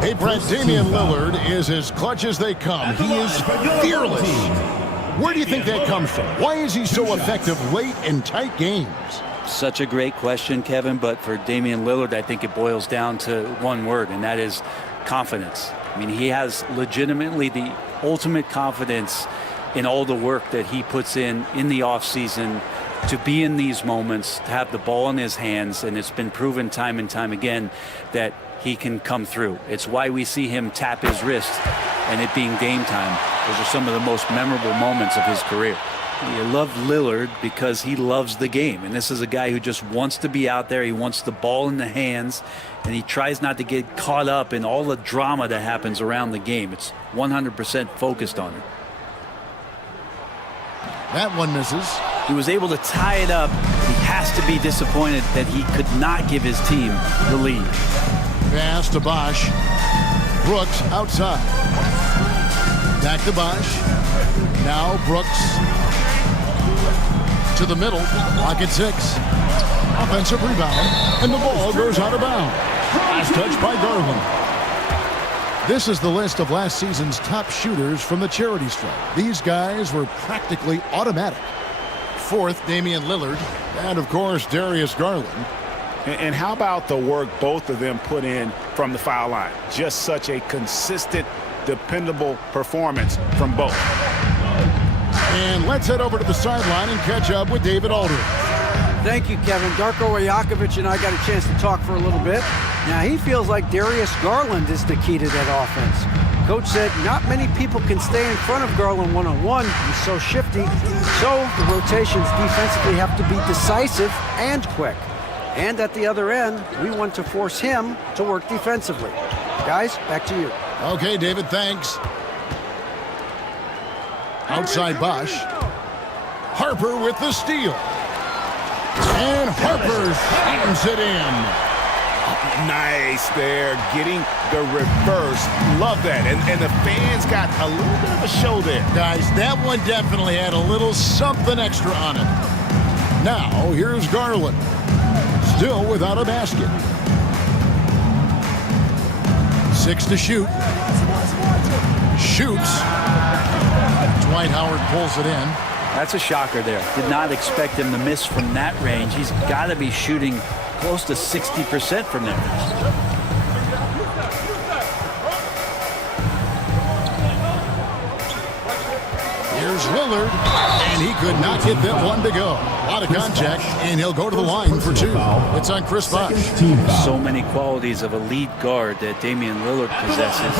Hey, Brett, Damian Lillard is as clutch as they come. He is fearless. Where do you think that comes from? Why is he so effective late in tight games? Such a great question, Kevin, but for Damian Lillard, I think it boils down to one word, and that is confidence. I mean, he has legitimately the ultimate confidence in all the work that he puts in the offseason to be in these moments, to have the ball in his hands, and it's been proven time and time again that he can come through. It's why we see him tap his wrist and it being game time. Those are some of the most memorable moments of his career. You love Lillard because he loves the game, and this is a guy who just wants to be out there. He wants the ball in the hands, and he tries not to get caught up in all the drama that happens around the game. It's 100% focused on it. That one misses. He was able to tie it up. He has to be disappointed that he could not give his team the lead. Pass to Bosch. Brooks outside. Back to Bosch. Now Brooks to the middle. Pocket 6. Offensive rebound. And the ball goes out of bounds. Last touch by Garland. This is the list of last season's top shooters from the charity stripe. These guys were practically automatic. 4th, Damian Lillard. And, of course, Darius Garland. And how about the work both of them put in from the foul line? Just such a consistent, dependable performance from both. And let's head over to the sideline and catch up with David Aldridge. Thank you, Kevin. Darko Rajakovic and I got a chance to talk for a little bit. Now, he feels like Darius Garland is the key to that offense. Coach said not many people can stay in front of Garland one-on-one. He's so shifty. So the rotations defensively have to be decisive and quick. And at the other end, we want to force him to work defensively. Guys, back to you. Okay, David, thanks. Outside Bosch. Harper with the steal. And Harper slams it in. Nice there, getting the reverse. Love that. And the fans got a little bit of a show there. Guys, that one definitely had a little something extra on it. Now, here's Garland. Still without a basket. 6 to shoot. Shoots. Dwight Howard pulls it in. That's a shocker there. Did not expect him to miss from that range. He's got to be shooting close to 60% from there. Lillard, and he could not get that one to go. A lot of contact, and he'll go to the line for 2. It's on Chris Bosh. So many qualities of a lead guard that Damian Lillard possesses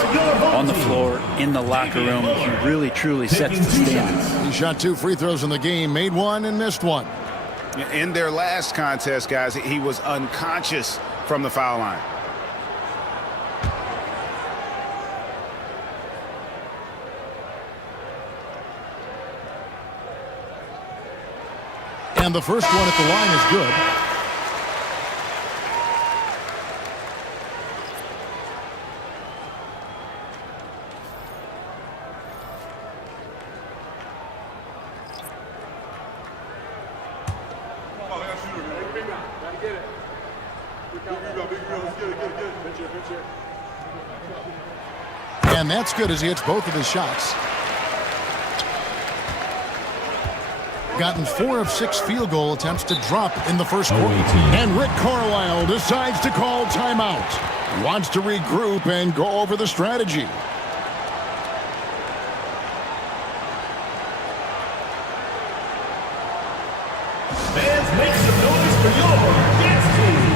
on the floor, in the locker room. He really, truly sets the standards. He shot 2 free throws in the game, made 1 and missed 1. In their last contest, guys, he was unconscious from the foul line. And the first one at the line is good. And that's good as he hits both of his shots. Gotten 4 of 6 field goal attempts to drop in the first quarter. And Rick Carlisle decides to call timeout. He wants to regroup and go over the strategy. Fans, make some noise for your dance team.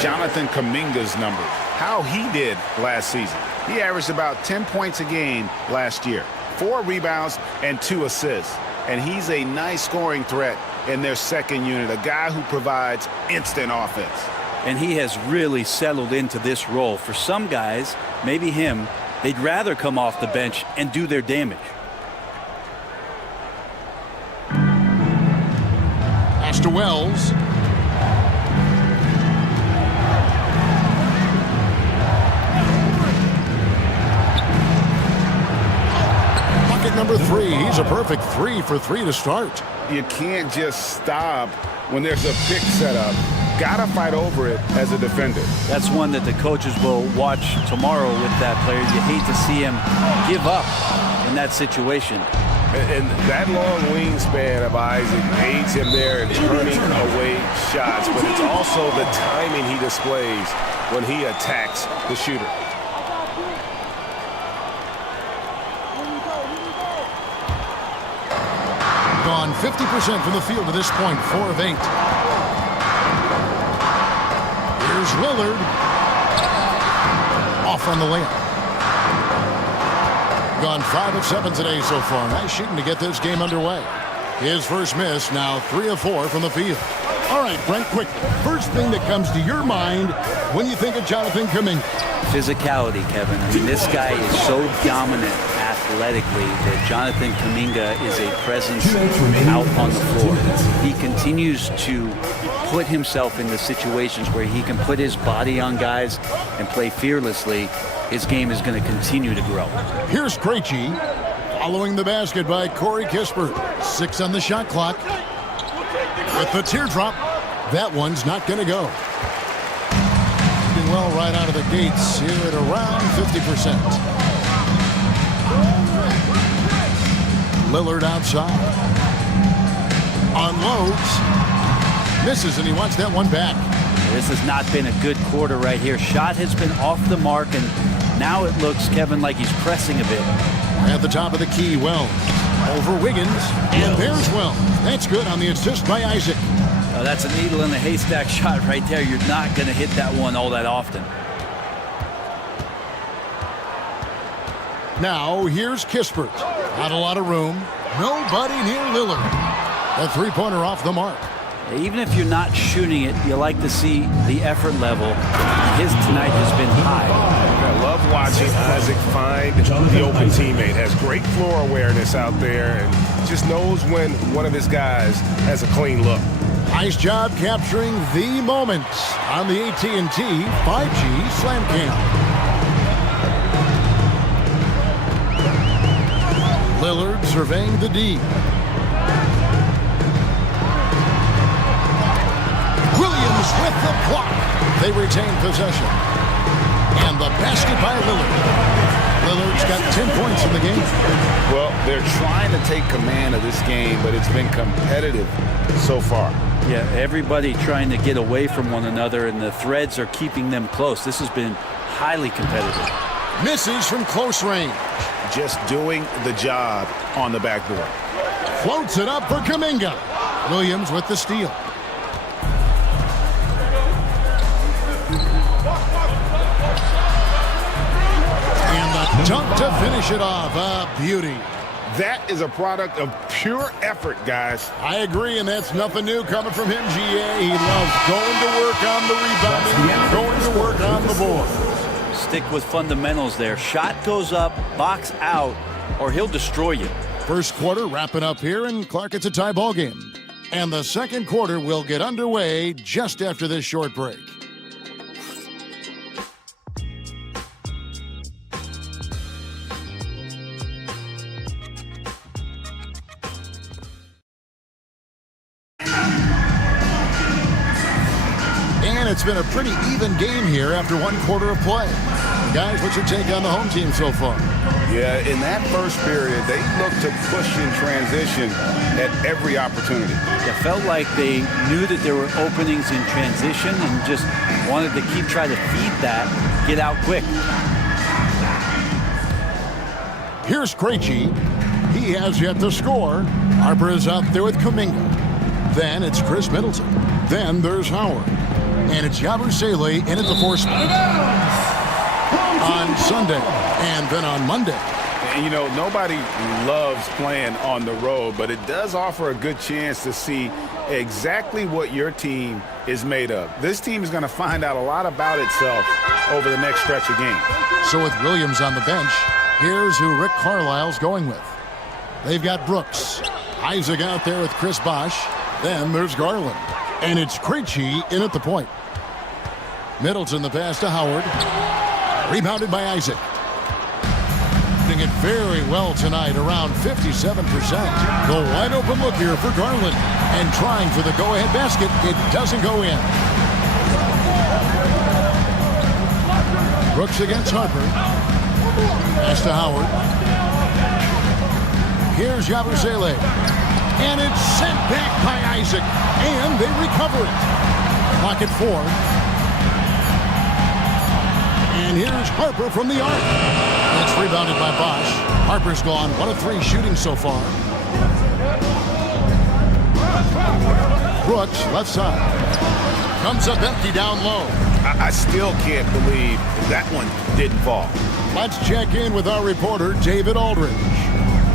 Jonathan Kuminga's number, how he did last season. He averaged about 10 points a game last year, 4 rebounds and 2 assists. And he's a nice scoring threat in their second unit, a guy who provides instant offense. And he has really settled into this role. For some guys, maybe him, they'd rather come off the bench and do their damage. Pass to Wells. Number 3, he's a perfect 3 for 3 to start. You can't just stop when there's a pick set up. Gotta fight over it as a defender. That's one that the coaches will watch tomorrow with that player. You hate to see him give up in that situation. And that long wingspan of Isaac aids him there in turning away shots, but it's also the timing he displays when he attacks the shooter. Gone 50% from the field to this point, 4 of 8. Here's Lillard. Off on the layup. Gone 5 of 7 today so far. Nice shooting to get this game underway. His first miss, now 3 of 4 from the field. All right, Brent, quickly. First thing that comes to your mind when you think of Jonathan Kuminga. Physicality, Kevin. I mean, this guy is so dominant athletically that Jonathan Kuminga is a presence out on the floor. He continues to put himself into situations where he can put his body on guys and play fearlessly. His game is going to continue to grow. Here's Krejci following the basket by Corey Kispert. 6 on the shot clock. With the teardrop, that one's not going to go. Doing well right out of the gates here at around 50%. Lillard outside. Unloads. Misses, and he wants that one back. This has not been a good quarter right here. Shot has been off the mark, and now it looks, Kevin, like he's pressing a bit. At the top of the key, Wells. Over Wiggins, and there's Wells. That's good on the assist by Isaac. That's a needle in the haystack shot right there. You're not going to hit that one all that often. Now, here's Kispert. Not a lot of room. Nobody near Lillard. A three-pointer off the mark. Even if you're not shooting it, you like to see the effort level. His tonight has been high. I love watching Isaac find the open teammate. Has great floor awareness out there and just knows when one of his guys has a clean look. Nice job capturing the moment on the AT&T 5G Slam Cam. Lillard surveying the D. Williams with the block. They retain possession. And the basket by Lillard. Lillard's got 10 points in the game. Well, they're trying to take command of this game, but it's been competitive so far. Yeah, everybody trying to get away from one another, and the threads are keeping them close. This has been highly competitive. Misses from close range. Just doing the job on the backboard. Floats it up for Kuminga. Williams with the steal. And the dunk to finish it off. A beauty. That is a product of pure effort, guys. I agree, and that's nothing new coming from him, GA. He loves going to work on the rebounding, going to work on the board. Stick with fundamentals there. Shot goes up, box out, or he'll destroy you. First quarter wrapping up here, and Clark, it's a tie ball game. And the second quarter will get underway just after this short break. And it's been a pretty even game here after one quarter of play. Guys, what's your take on the home team so far? Yeah, in that first period, they looked to push in transition at every opportunity. It felt like they knew that there were openings in transition and just wanted to keep trying to feed that, get out quick. Here's Krejci. He has yet to score. Harper is out there with Kuminga. Then it's Chris Middleton. Then there's Howard. And it's Yabusele in at the fourth spot on Sunday, and then on Monday. And, you know, nobody loves playing on the road, but it does offer a good chance to see exactly what your team is made of. This team is going to find out a lot about itself over the next stretch of games. So with Williams on the bench, here's who Rick Carlisle's going with. They've got Brooks. Isaac out there with Chris Bosh. Then there's Garland. And it's Krejci in at the point. Middleton the pass to Howard. Rebounded by Isaac. Doing it very well tonight, around 57%. The wide open look here for Garland. And trying for the go-ahead basket. It doesn't go in. Brooks against Harper. Pass to Howard. Here's Yabusele. And it's sent back by Isaac. And they recover it. Clock at 4. And here's Harper from the arc. It's rebounded by Bosh. Harper's gone 1 of 3 shooting so far. Brooks, left side. Comes up empty down low. I still can't believe that one didn't fall. Let's check in with our reporter, David Aldridge.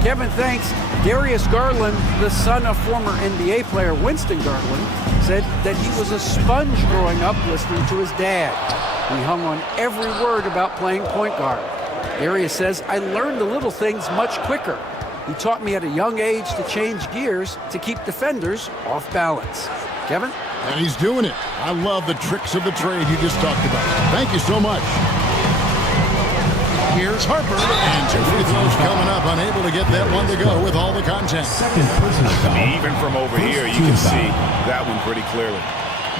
Kevin, thanks. Darius Garland, the son of former NBA player Winston Garland, said that he was a sponge growing up listening to his dad. He hung on every word about playing point guard. Darius says, I learned the little things much quicker. He taught me at a young age to change gears to keep defenders off balance. Kevin? And he's doing it. I love the tricks of the trade you just talked about. Thank you so much. Here's Harper, and 2 free throws coming up, unable to get that one to go with all the contact. Even from over here, you can see that one pretty clearly.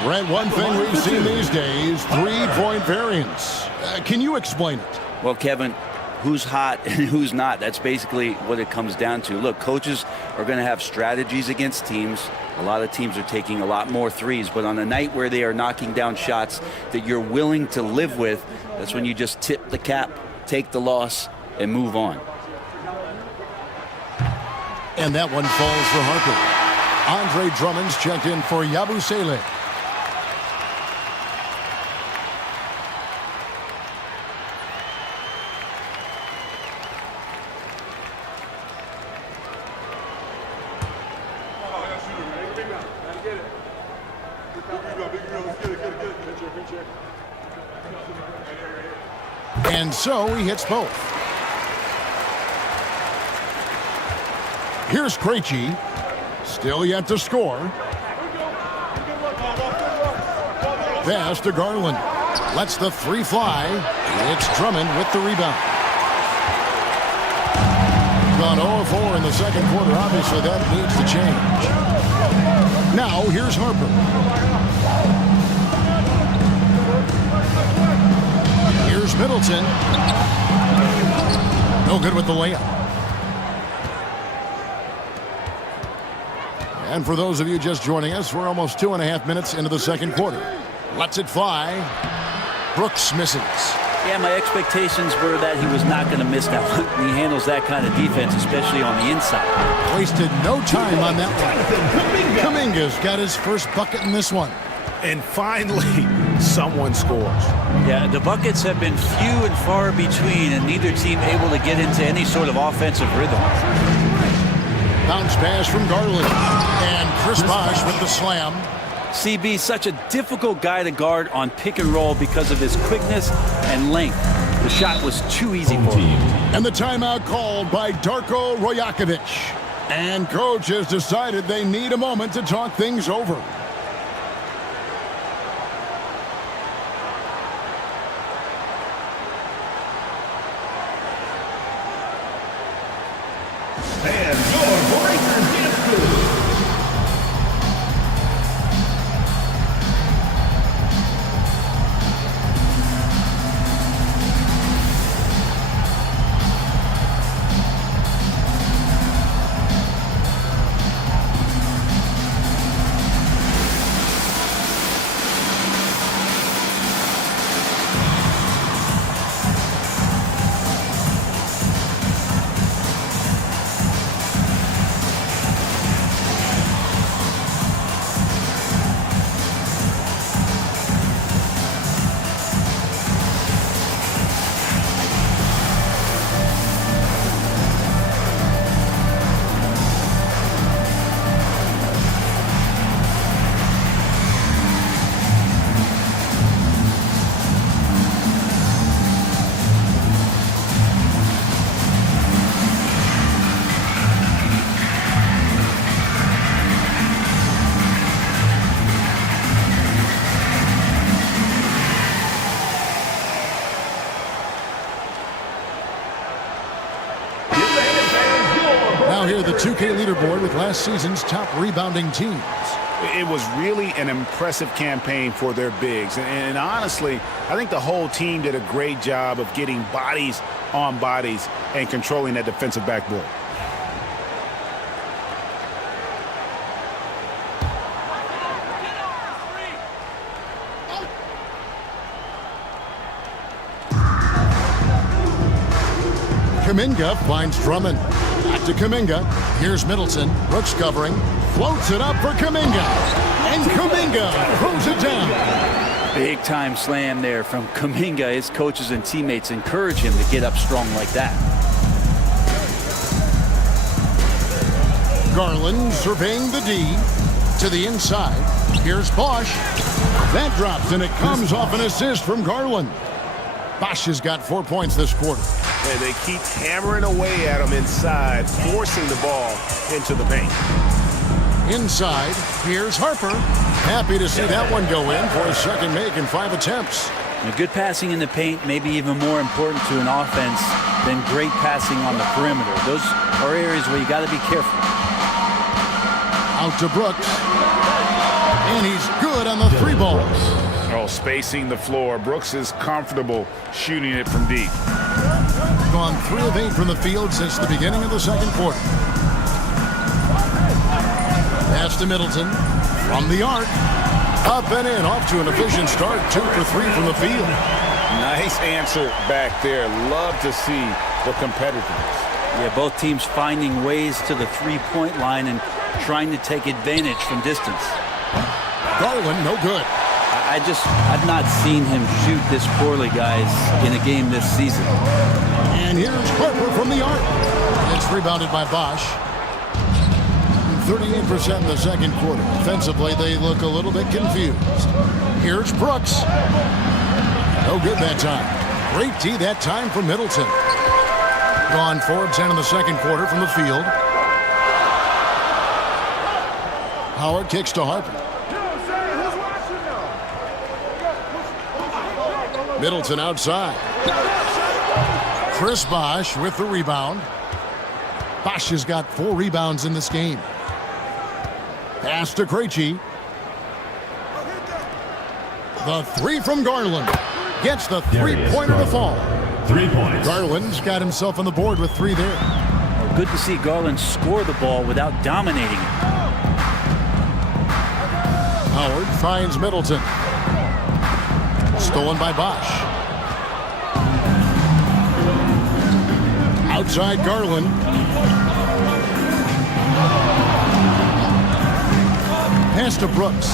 Brent, one thing we've seen these days, 3-point variance. Can you explain it? Well, Kevin, who's hot and who's not? That's basically what it comes down to. Look, coaches are going to have strategies against teams. A lot of teams are taking a lot more threes, but on a night where they are knocking down shots that you're willing to live with, that's when you just tip the cap, take the loss, and move on. And that one falls for Harper. Andre Drummond's checked in for Yabusele. And so he hits both. Here's Krejci. Still yet to score. Pass to Garland. Lets the three fly. It's Drummond with the rebound. Gone 0-4 in the second quarter. Obviously, that needs to change. Now, here's Harper. Here's Middleton. No good with the layup. And for those of you just joining us, we're almost 2.5 minutes into the second quarter. Lets it fly. Brooks misses. Yeah, my expectations were that he was not going to miss that one. He handles that kind of defense, especially on the inside. Wasted no time on that one. Kuminga's got his first bucket in this one. And finally, someone scores. Yeah, the buckets have been few and far between, and neither team able to get into any sort of offensive rhythm. Bounce pass from Garland. And Chris Bosh with the slam. CB, such a difficult guy to guard on pick and roll because of his quickness and length. The shot was too easy for him. And the timeout called by Darko Rojakovic. And coach has decided they need a moment to talk things over. And your breaker gets good. Here, the 2K leaderboard with last season's top rebounding teams. It was really an impressive campaign for their bigs. And honestly, I think the whole team did a great job of getting bodies on bodies and controlling that defensive backboard. Kuminga finds Drummond. Back to Kuminga. Here's Middleton. Brooks covering. Floats it up for Kuminga. And Kuminga throws it down. Big time slam there from Kuminga. His coaches and teammates encourage him to get up strong like that. Garland surveying the D. To the inside. Here's Bosh. That drops and it comes off an assist from Garland. Bosh has got 4 points this quarter. And they keep hammering away at him inside, forcing the ball into the paint. Inside, here's Harper. Happy to see that one go in for his second make in 5 attempts. Good passing in the paint may be even more important to an offense than great passing on the perimeter. Those are areas where you got to be careful. Out to Brooks. And he's good on the 3 balls. Oh, spacing the floor. Brooks is comfortable shooting it from deep. Gone 3 of 8 from the field since the beginning of the second quarter. Pass to Middleton. From the arc. Up and in. Off to an efficient start. 2 for 3 from the field. Nice answer back there. Love to see the competitiveness. Yeah, both teams finding ways to the three-point line and trying to take advantage from distance. Garland, no good. I've not seen him shoot this poorly, guys, in a game this season. And here's Harper from the arc. It's rebounded by Bosch. 38% in the second quarter. Offensively, they look a little bit confused. Here's Brooks. No good that time. Great D that time from Middleton. Gone 4 of 10 in the second quarter from the field. Howard kicks to Harper. Middleton outside. Chris Bosch with the rebound. Bosch has got 4 rebounds in this game. Pass to Krejci. The 3 from Garland. Gets the three-pointer to fall. 3 points. Garland's got himself on the board with 3 there. Well, good to see Garland score the ball without dominating it. Howard finds Middleton. Stolen by Bosch. Outside Garland. Pass to Brooks.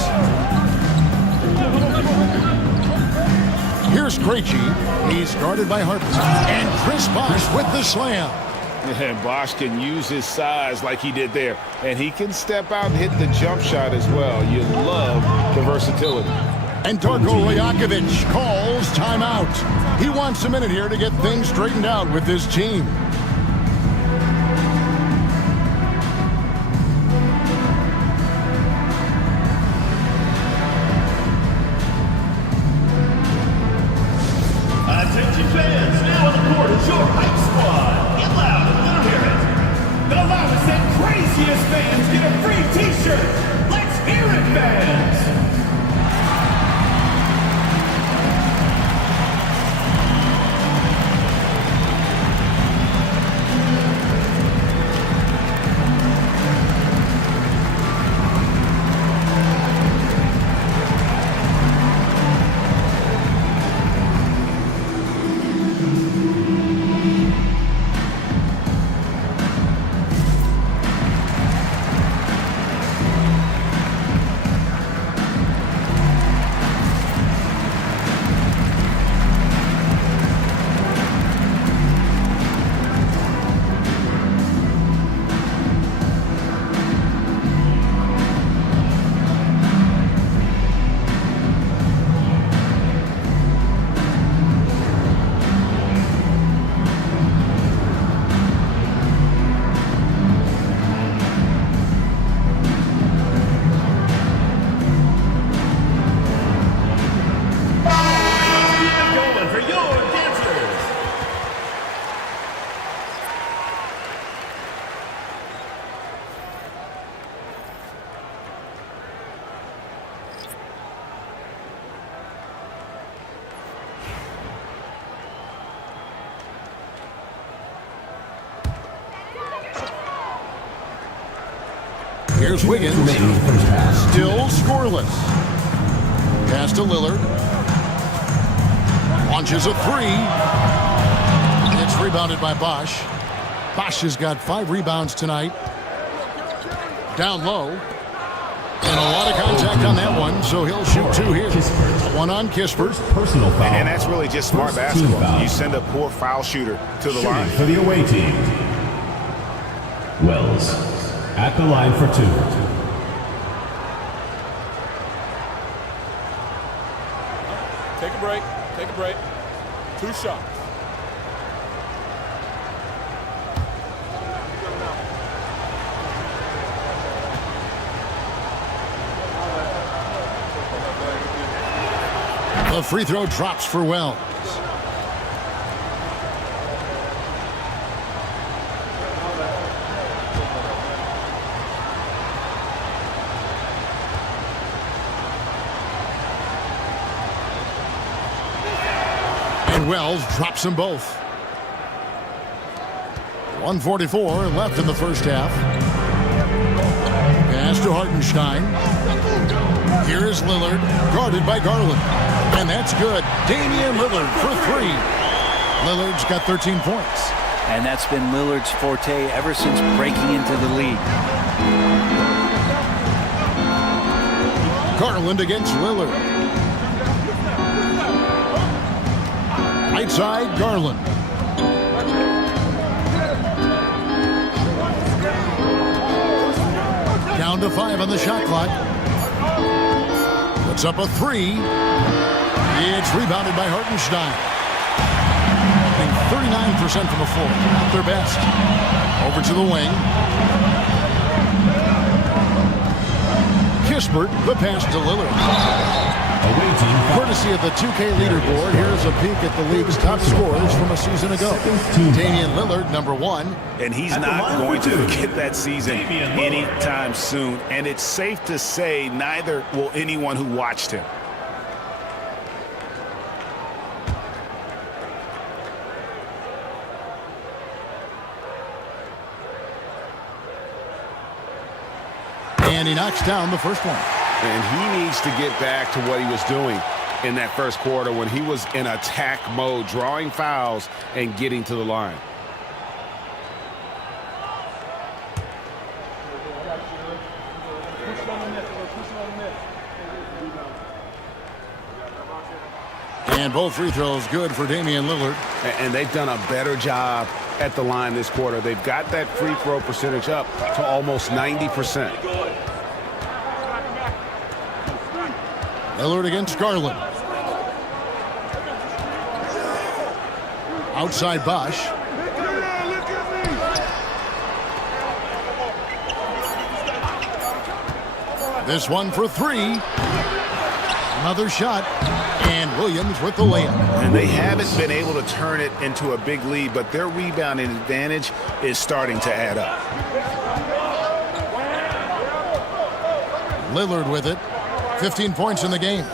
Here's Krejci. He's guarded by Harper. And Chris Bosch with the slam. And Bosch can use his size like he did there. And he can step out and hit the jump shot as well. You love the versatility. And Darko Rajakovic calls timeout. He wants a minute here to get things straightened out with his team. Attention fans, now on the court is your hype squad. Get loud and let them hear it. The loudest and craziest fans get a free t-shirt. Let's hear it, fans. Here's Wiggins. Still scoreless. Pass to Lillard. Launches a 3. It's rebounded by Bosch. Bosch has got 5 rebounds tonight. Down low. And a lot of contact on that one, so he'll shoot 2 here. One on Kispert. Personal foul. And that's really just smart basketball. You send a poor foul shooter to the line. For the away team. Wells at the line for 2. Take a break. Take a break. 2 shots. The free throw drops for Wells. And Wells drops them both. 1:44 left in the first half. Pass to Hartenstein. Here is Lillard, guarded by Garland. And that's good. Damian Lillard for 3. Lillard's got 13 points. And that's been Lillard's forte ever since breaking into the league. Garland against Lillard. Right side, Garland. Down to 5 on the shot clock. Puts up a 3. It's rebounded by Hartenstein. 39% from the floor. Not their best. Over to the wing. Kispert, the pass to Lillard. Courtesy of the 2K leaderboard, here's a peek at the league's top scorers from a season ago. Damian Lillard, number 1. And he's not going to forget that season anytime soon. And it's safe to say neither will anyone who watched him. And he knocks down the first one. And he needs to get back to what he was doing in that first quarter when he was in attack mode, drawing fouls and getting to the line. And both free throws good for Damian Lillard. And they've done a better job at the line this quarter. They've got that free throw percentage up to almost 90%. Lillard against Garland. Outside Bosch. This one for 3. Another shot. And Williams with the layup. And they haven't been able to turn it into a big lead, but their rebounding advantage is starting to add up. Lillard with it. 15 points in the game.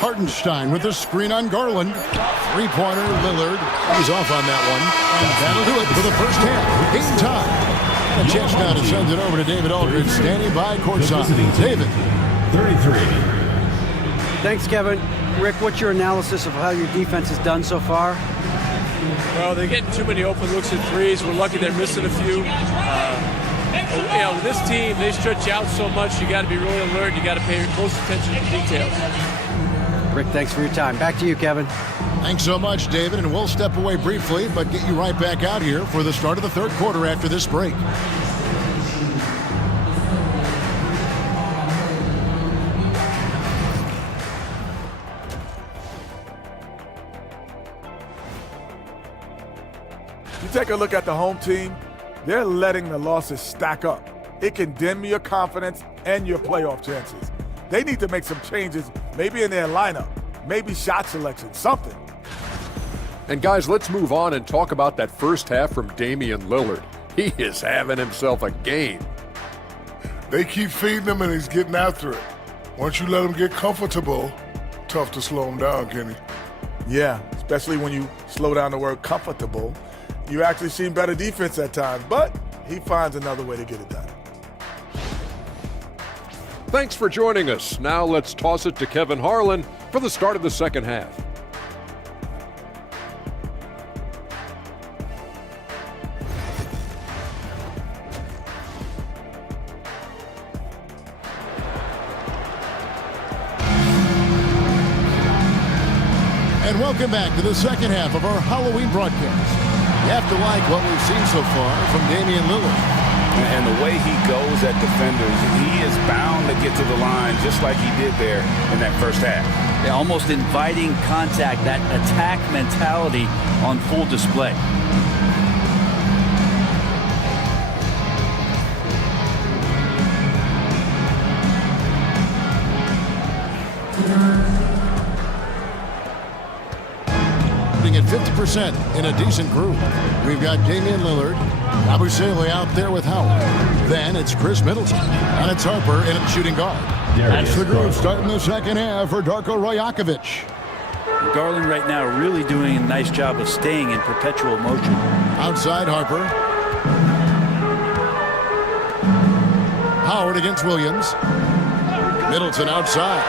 Hartenstein with the screen on Garland. Three-pointer, Lillard. He's off on that one. And that'll do it for the first half. Game time. A chance now to send it over to David Aldridge, standing by courtside. David. 33. Thanks, Kevin. Rick, what's your analysis of how your defense has done so far? Well, they're getting too many open looks at threes. We're lucky they're missing a few. You know, with this team, they stretch you out so much, you got to be really alert. You got to pay close attention to the details. Rick, thanks for your time. Back to you, Kevin. Thanks so much, David, and we'll step away briefly, but get you right back out here for the start of the third quarter after this break. You take a look at the home team, they're letting the losses stack up. It can dim your confidence and your playoff chances. They need to make some changes, maybe in their lineup, maybe shot selection, something. And guys, let's move on and talk about that first half from Damian Lillard. He is having himself a game. They keep feeding him and he's getting after it. Once you let him get comfortable, tough to slow him down, Kenny. Yeah, especially when you slow down the word comfortable. You actually see better defense at times, but he finds another way to get it done. Thanks for joining us. Now let's toss it to Kevin Harlan for the start of the second half. And welcome back to the second half of our Halloween broadcast. You have to like what we've seen so far from Damian Lillard. And the way he goes at defenders, he is bound to get to the line just like he did there in that first half. Yeah, almost inviting contact, that attack mentality on full display. At 50% in a decent group. We've got Damian Lillard, Abusele out there with Howard. Then it's Chris Middleton, and it's Harper in at shooting guard. That's the group starting the second half for Darko Rajakovic. Garland right now really doing a nice job of staying in perpetual motion. Outside Harper. Howard Lillard against Williams. Middleton outside.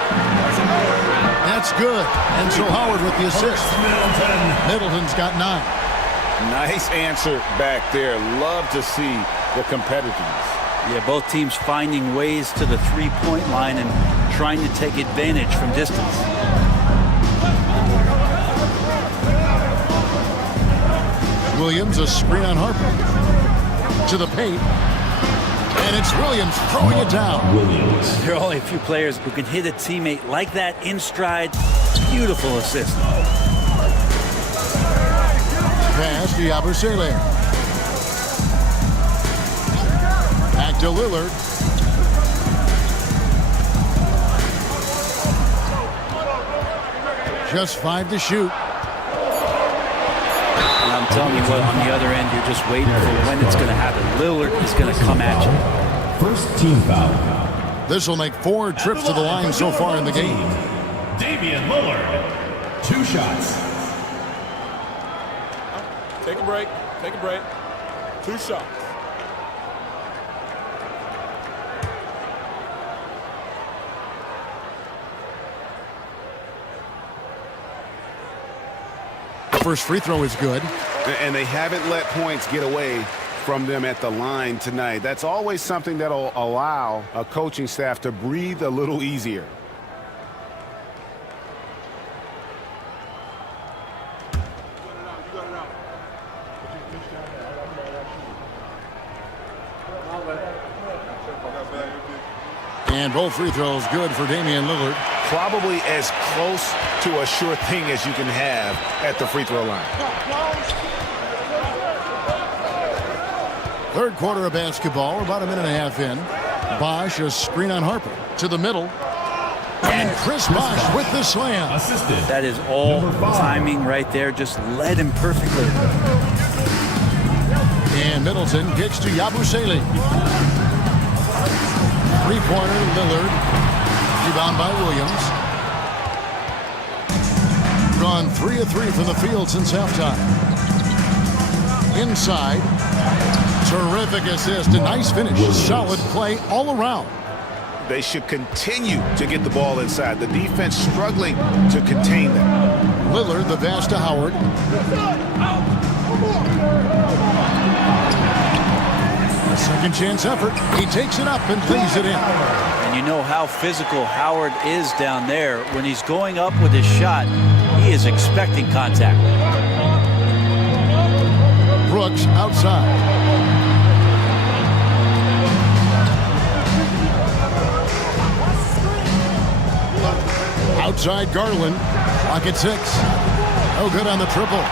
That's good. And so Howard with the assist. Middleton's got 9. Nice answer back there. Love to see the competitiveness. Yeah, both teams finding ways to the three-point line and trying to take advantage from distance. Williams, a screen on Harper. To the paint. And it's Williams throwing it down. Williams. There are only a few players who can hit a teammate like that in stride. Beautiful assist. Pass to Yabusele. Back to Lillard. Just 5 to shoot. And I'm telling you what, on the other end, you're just waiting for when it's going to happen. Lillard is going to come at you. First team foul. This will make 4 trips to the line so far in the game. Damian Lillard. 2 shots. Take a break. Take a break. 2 shots. First free throw is good. And they haven't let points get away from them at the line tonight. That's always something that'll allow a coaching staff to breathe a little easier. And both free throws good for Damian Lillard. Probably as close to a sure thing as you can have at the free throw line. Third quarter of basketball, about a minute and a half in. Bosch, a screen on Harper. To the middle. And Chris Bosch with the slam. Assisted. That is all timing right there. Just led him perfectly. And Middleton kicks to Yabusele. Three-pointer, Lillard. Rebound by Williams. Gone 3 of 3 from the field since halftime. Inside. Terrific assist. A nice finish. Solid play all around. They should continue to get the ball inside. The defense struggling to contain them. Lillard, the pass to Howard. A second chance effort. He takes it up and leaves it in. And you know how physical Howard is down there. When he's going up with his shot, he is expecting contact. Brooks outside. Outside Garland. Pocket 6. No good on the triple.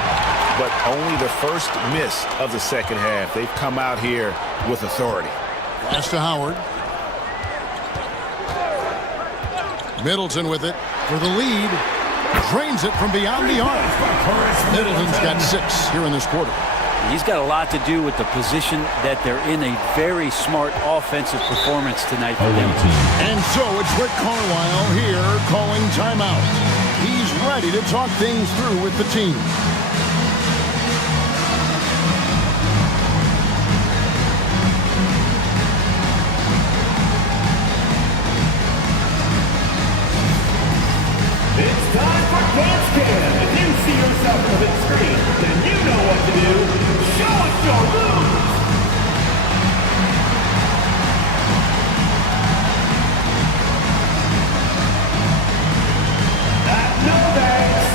But only the first miss of the second half. They've come out here with authority. Pass to Howard. Middleton with it for the lead. Drains it from beyond the arc. Middleton's got 6 here in this quarter. He's got a lot to do with the position that they're in. A very smart offensive performance tonight for them. And so it's Rick Carlisle here calling timeout. He's ready to talk things through with the team. It's time for Coach Cam. If you see yourself on the big screen, then you know what to do. Show us your moves. No thanks.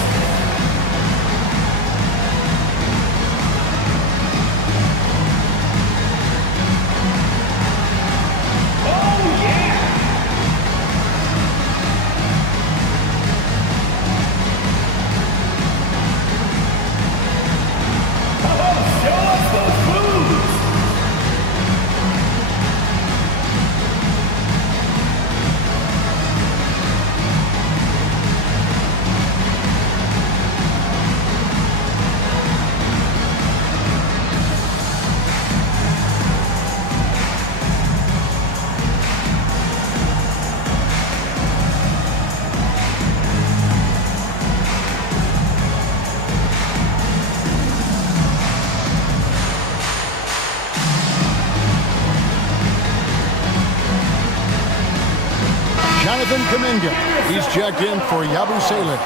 Jonathan Kuminga. He's checked in for Yabusele.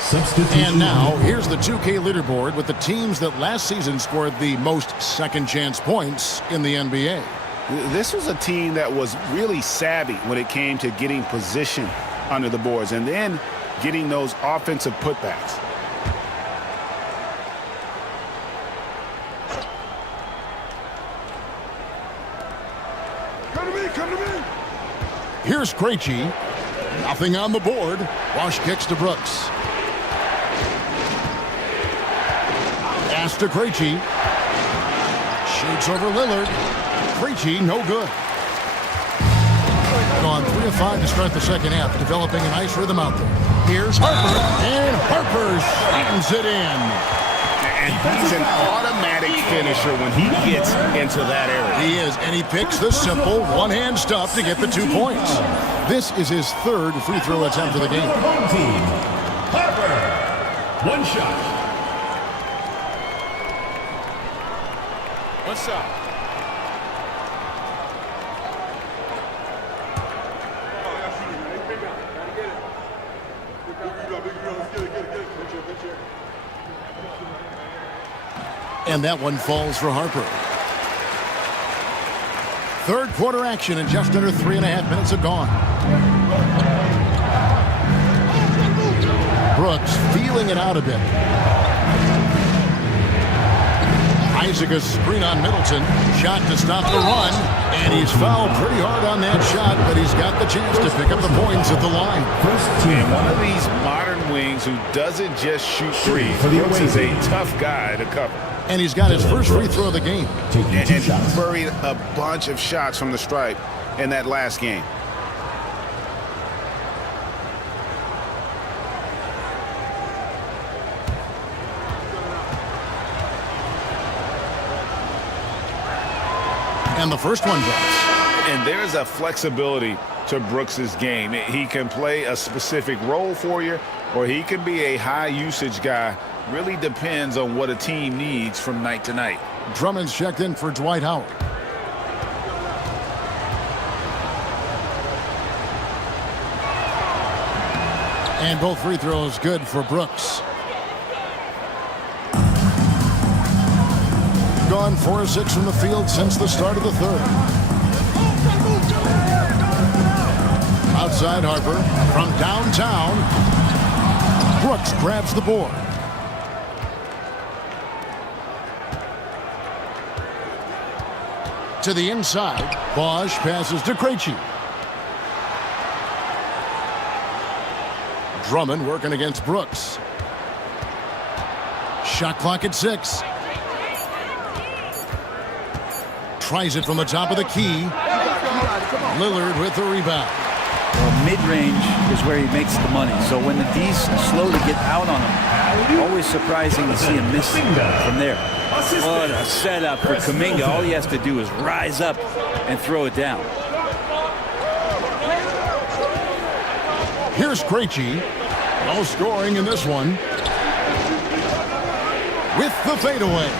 Substitution. And now, here's the 2K leaderboard with the teams that last season scored the most second-chance points in the NBA. This was a team that was really savvy when it came to getting position under the boards and then getting those offensive putbacks. Come to me. Here's Krejci. Nothing on the board. Bosch kicks to Brooks. Pass to Krejci. Shoots over Lillard. Krejci, no good. Gone 3 of 5 to start the second half, developing a nice rhythm out there. Here's Harper, and Harper slams it in. And he's an automatic finisher when he gets into that area. He is, and he picks the simple one-hand stuff to get the 2 points. This is his 3rd free throw attempt of the game. Home team. Harper. 1 shot. What's up? And that one falls for Harper. 3rd quarter action, and just under 3.5 minutes have gone. Brooks feeling it out a bit. Isaac a screen on Middleton. Shot to stop the run. And he's fouled pretty hard on that shot, but he's got the chance to pick up the points at the line. And one of these modern wings who doesn't just shoot threes. Brooks is a tough guy to cover. And he's got his first free throw of the game. And he buried a bunch of shots from the stripe in that last game. And the first one drops. And there's a flexibility to Brooks's game. He can play a specific role for you, or he can be a high-usage guy. Really depends on what a team needs from night to night. Drummond's checked in for Dwight Howard. And both free throws good for Brooks. Gone 4 of 6 from the field since the start of the 3rd. Outside Harper from downtown. Brooks grabs the board. To the inside. Bosch passes to Krejci. Drummond working against Brooks. Shot clock at 6. Tries it from the top of the key. Lillard with the rebound. Well, mid-range is where he makes the money. So when the D's slow to get out on him, always surprising to see him miss from there. What a setup for Kuminga. All he has to do is rise up and throw it down. Here's Krejci. No scoring in this one. With the fadeaway.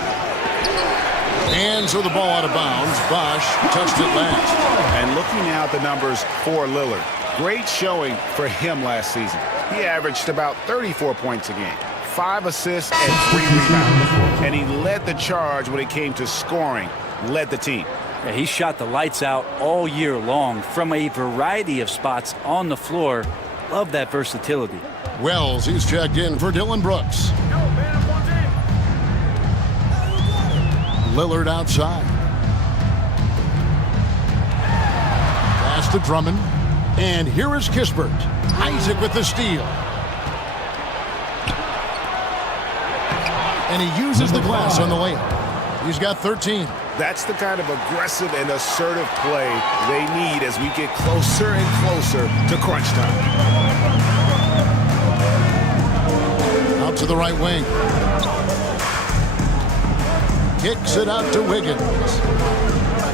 And so the ball out of bounds. Bosch touched it last. And looking now at the numbers for Lillard. Great showing for him last season. He averaged about 34 points a game, 5 assists and 3 rebounds. And he led the charge when it came to scoring, led the team. Yeah, he shot the lights out all year long from a variety of spots on the floor. Love that versatility. Wells, he's checked in for Dylan Brooks. Lillard outside. Pass to Drummond. And here is Kispert. Isaac with the steal. And he uses the glass on the layup. He's got 13. That's the kind of aggressive and assertive play they need as we get closer and closer to crunch time. Out to the right wing. Kicks it out to Wiggins.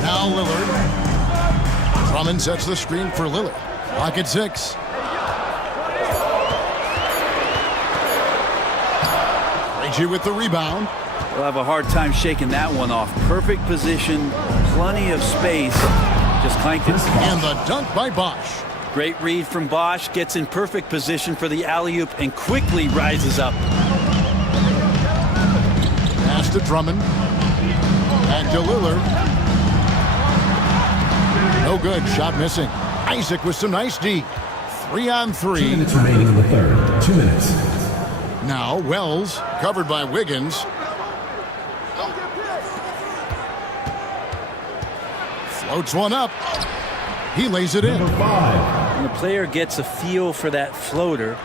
Now Lillard. Drummond sets the screen for Lillard. Clock at 6. Krejci with the rebound. We'll have a hard time shaking that one off. Perfect position, plenty of space. Just clanked it. And the dunk by Bosch. Great read from Bosch, gets in perfect position for the alley-oop and quickly rises up. Pass to Drummond. And to Lillard. No good. Shot missing. Isaac with some nice D. 3 on 3. 2 minutes remaining in the third. 2 minutes. Now Wells, covered by Wiggins. Floats one up. He lays it in. When the player gets a feel for that floater,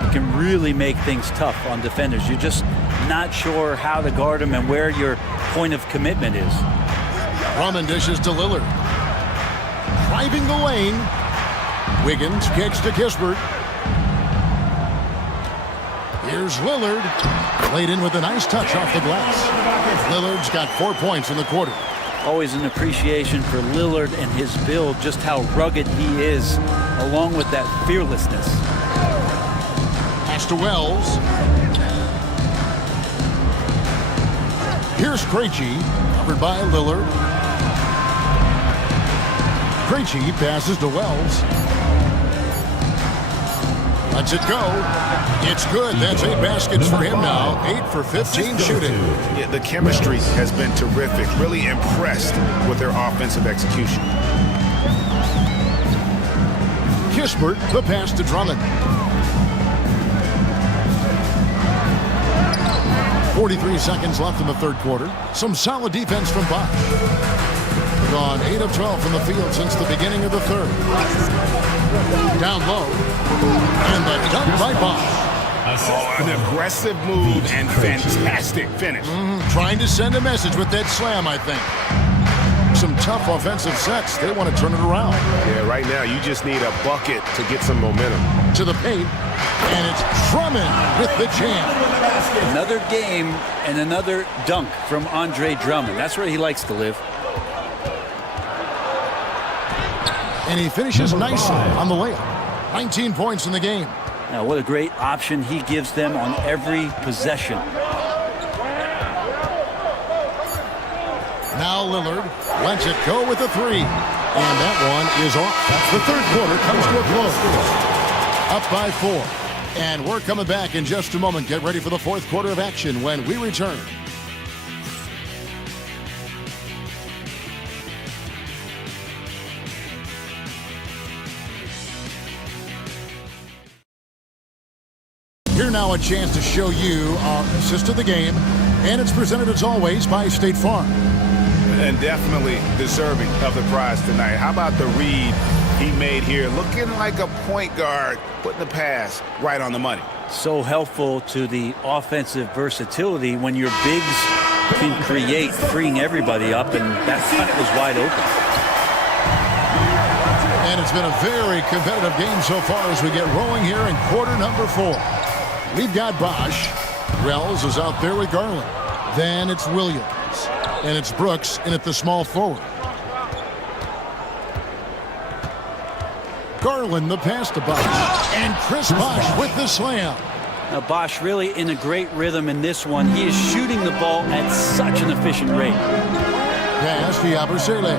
it can really make things tough on defenders. You're just not sure how to guard him and where your point of commitment is. Drummond dishes to Lillard. Driving the lane. Wiggins kicks to Kispert. Here's Lillard. Laid in with a nice touch off the glass. Lillard's got 4 points in the quarter. Always an appreciation for Lillard and his build, just how rugged he is, along with that fearlessness. Pass to Wells. Here's Krejci, covered by Lillard. Krejci passes to Wells. Lets it go. It's good. That's 8 baskets for him now. 8 for 15 shooting. Yeah, the chemistry has been terrific. Really impressed with their offensive execution. Kispert, the pass to Drummond. 43 seconds left in the third quarter. Some solid defense from Bosch. Gone 8 of 12 from the field since the beginning of the third. Down low. And the dunk by Bosch. Oh, an aggressive move and fantastic finish. Trying to send a message with that slam, I think. Some tough offensive sets. They want to turn it around. Yeah, right now you just need a bucket to get some momentum. To the paint. And it's Drummond with the jam. Another game and another dunk from Andre Drummond. That's where he likes to live. And he finishes nicely on the layup. 19 points in the game. Now, what a great option he gives them on every possession. Now Lillard lets it go with a 3. And that one is off. The third quarter comes to a close. Up by 4. And we're coming back in just a moment. Get ready for the fourth quarter of action when we return. Here now a chance to show you our assist of the game, and it's presented as always by State Farm. And definitely deserving of the prize tonight. How about the read he made here? Looking like a point guard, putting the pass right on the money. So helpful to the offensive versatility when your bigs can create, freeing everybody up, and that cut was wide open. And it's been a very competitive game so far as we get rolling here in quarter number 4. We've got Bosch. Wells is out there with Garland. Then it's Williams. And it's Brooks in at the small forward. Garland the pass to Bosch. And Chris Bosch with the slam. Now Bosch really in a great rhythm in this one. He is shooting the ball at such an efficient rate. Pass to Yabusele.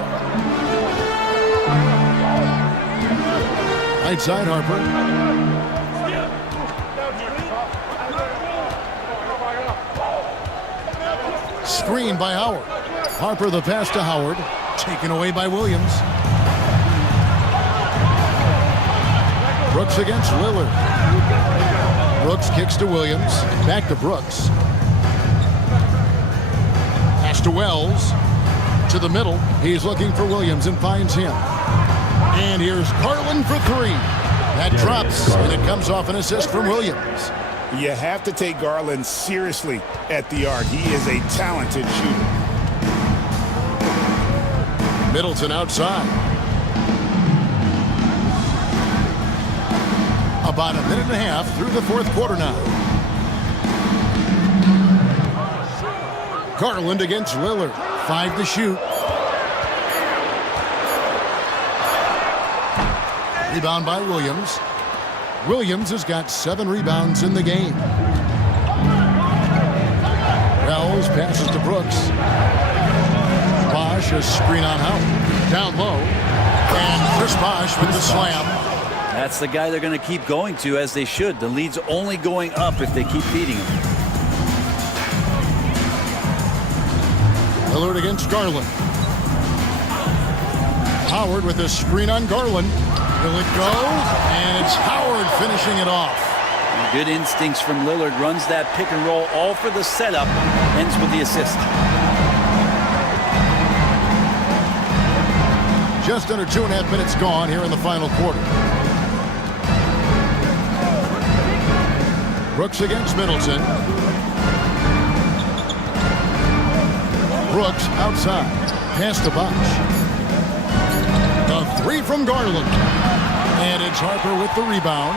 Right side Harper. Screen by Howard. Harper the pass to Howard. Taken away by Williams. Brooks against Lillard. Brooks kicks to Williams. Back to Brooks. Pass to Wells. To the middle. He's looking for Williams and finds him. And here's Garland for 3. That drops, and it comes off an assist from Williams. You have to take Garland seriously at the arc. He is a talented shooter. Middleton outside. About a minute and a half through the fourth quarter now. Garland against Lillard. 5 to shoot. Rebound by Williams. Williams has got 7 rebounds in the game. Wells passes to Brooks. Bosch a screen on Howard. Down low. And Chris Bosch with the slam. That's the guy they're going to keep going to, as they should. The lead's only going up if they keep feeding him. Lillard against Garland. Howard with a screen on Garland. Will it go? And it's Howard finishing it off. Good instincts from Lillard. Runs that pick and roll all for the setup. Ends with the assist. Just under 2.5 minutes gone here in the final quarter. Brooks against Middleton. Brooks outside. Pass to Bosh. The three from Garland. And it's Harper with the rebound.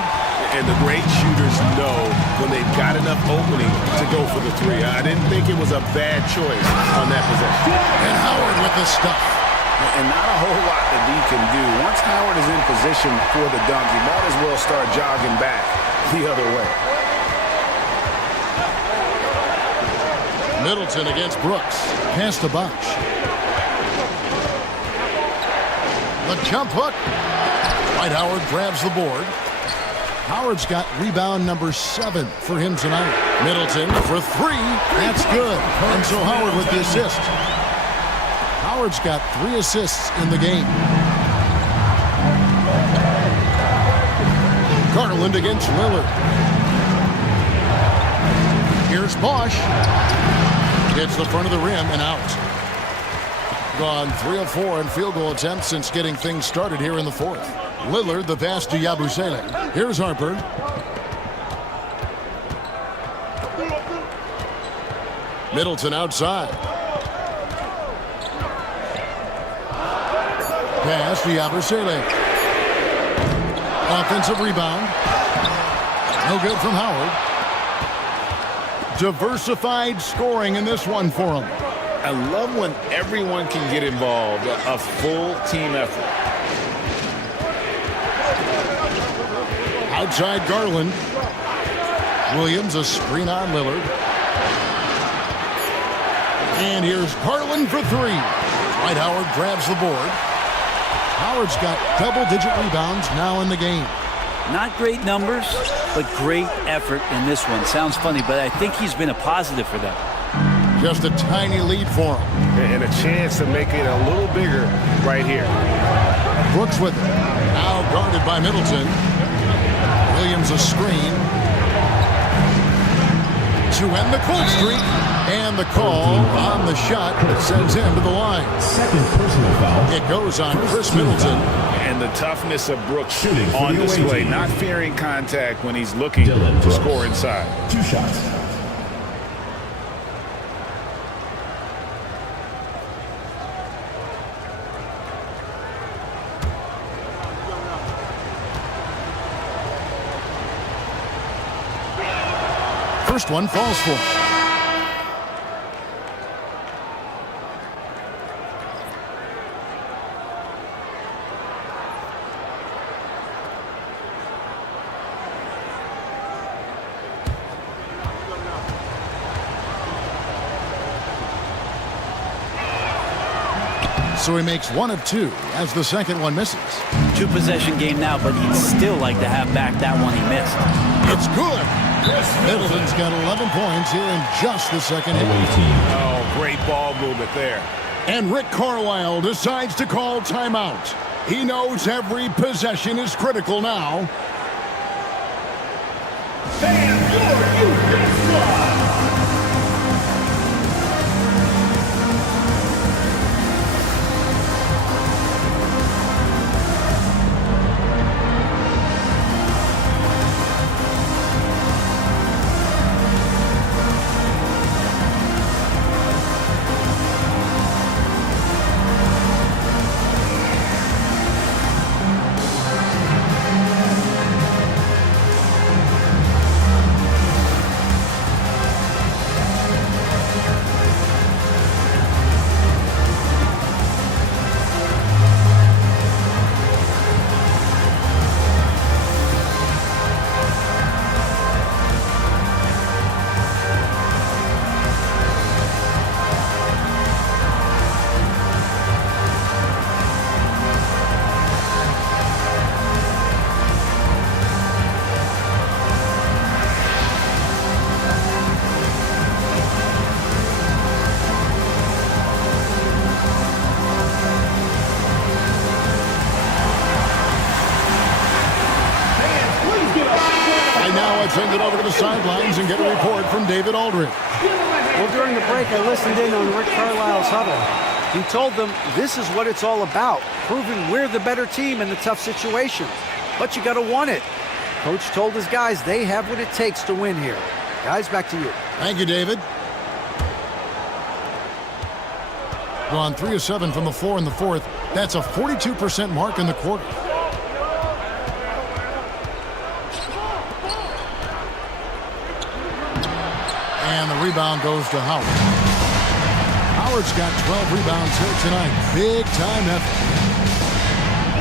And the great shooters know when they've got enough opening to go for the three. I didn't think it was a bad choice on that possession. And Howard with the stuff. And not a whole lot that D can do. Once Howard is in position for the dunk, he might as well start jogging back the other way. Middleton against Brooks. Pass to Bosh. The jump hook. Dwight Howard grabs the board. Howard's got rebound number 7 for him tonight. Middleton for 3. That's good. And so Howard with the assist. Howard's got 3 assists in the game. Garland against Lillard. Here's Bosh. Hits the front of the rim and out. Gone 3 of 4 in field goal attempts since getting things started here in the fourth. Lillard, the pass to Yabusele. Here's Harper. Middleton outside. Pass to Yabusele. Offensive rebound. No good from Howard. Diversified scoring in this one for him. I love when everyone can get involved, a full team effort. Outside Garland. Williams a screen on Lillard. And here's Garland for 3. Dwight Howard grabs the board. Howard's got double-digit rebounds now in the game. Not great numbers, but great effort in this one. Sounds funny, but I think he's been a positive for them. Just a tiny lead for him. And a chance to make it a little bigger right here. Brooks with it. Now guarded by Middleton. Williams a screen. To end the cold streak. And the call on the shot that sends him to the line. Second personal foul. It goes on Chris Middleton. And the toughness of Brooks on display. Not fearing contact when he's looking to score inside. 2 shots. First one falls for him. So he makes 1 of 2 as the second one misses. 2-possession game now, but he'd still like to have back that one he missed. It's good. Middleton's got 11 points here in just the second half. Oh, great ball movement there. And Rick Carlisle decides to call timeout. He knows every possession is critical now. And your Houston squad. send it over to the sidelines and get a report from David Aldridge. Well, during the break, I listened in on Rick Carlisle's huddle. He told them this is what it's all about, proving we're the better team in the tough situations. But you got to want it. Coach told his guys they have what it takes to win here. Guys, back to you. Thank you, David. Gone 3 of 7 from the floor in the fourth. That's a 42% mark in the quarter. And the rebound goes to Howard. Howard's got 12 rebounds here tonight. Big time effort.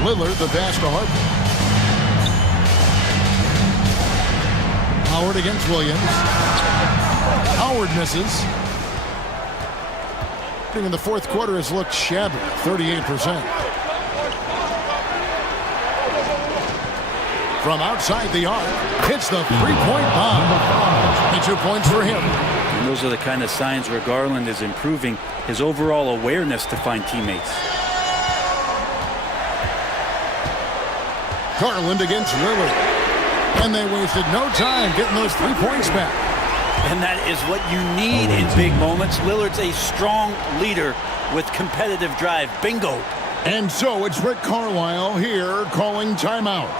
Lillard, the pass to Harper. Howard against Williams. Howard misses. In the fourth quarter has looked shabby, 38%. From outside the arc, hits the three-point bomb. 22 points for him. And those are the kind of signs where Garland is improving his overall awareness to find teammates. Garland against Lillard. And they wasted no time getting those 3 points back. And that is what you need in big moments. Lillard's a strong leader with competitive drive. Bingo. And so it's Rick Carlisle here calling timeout.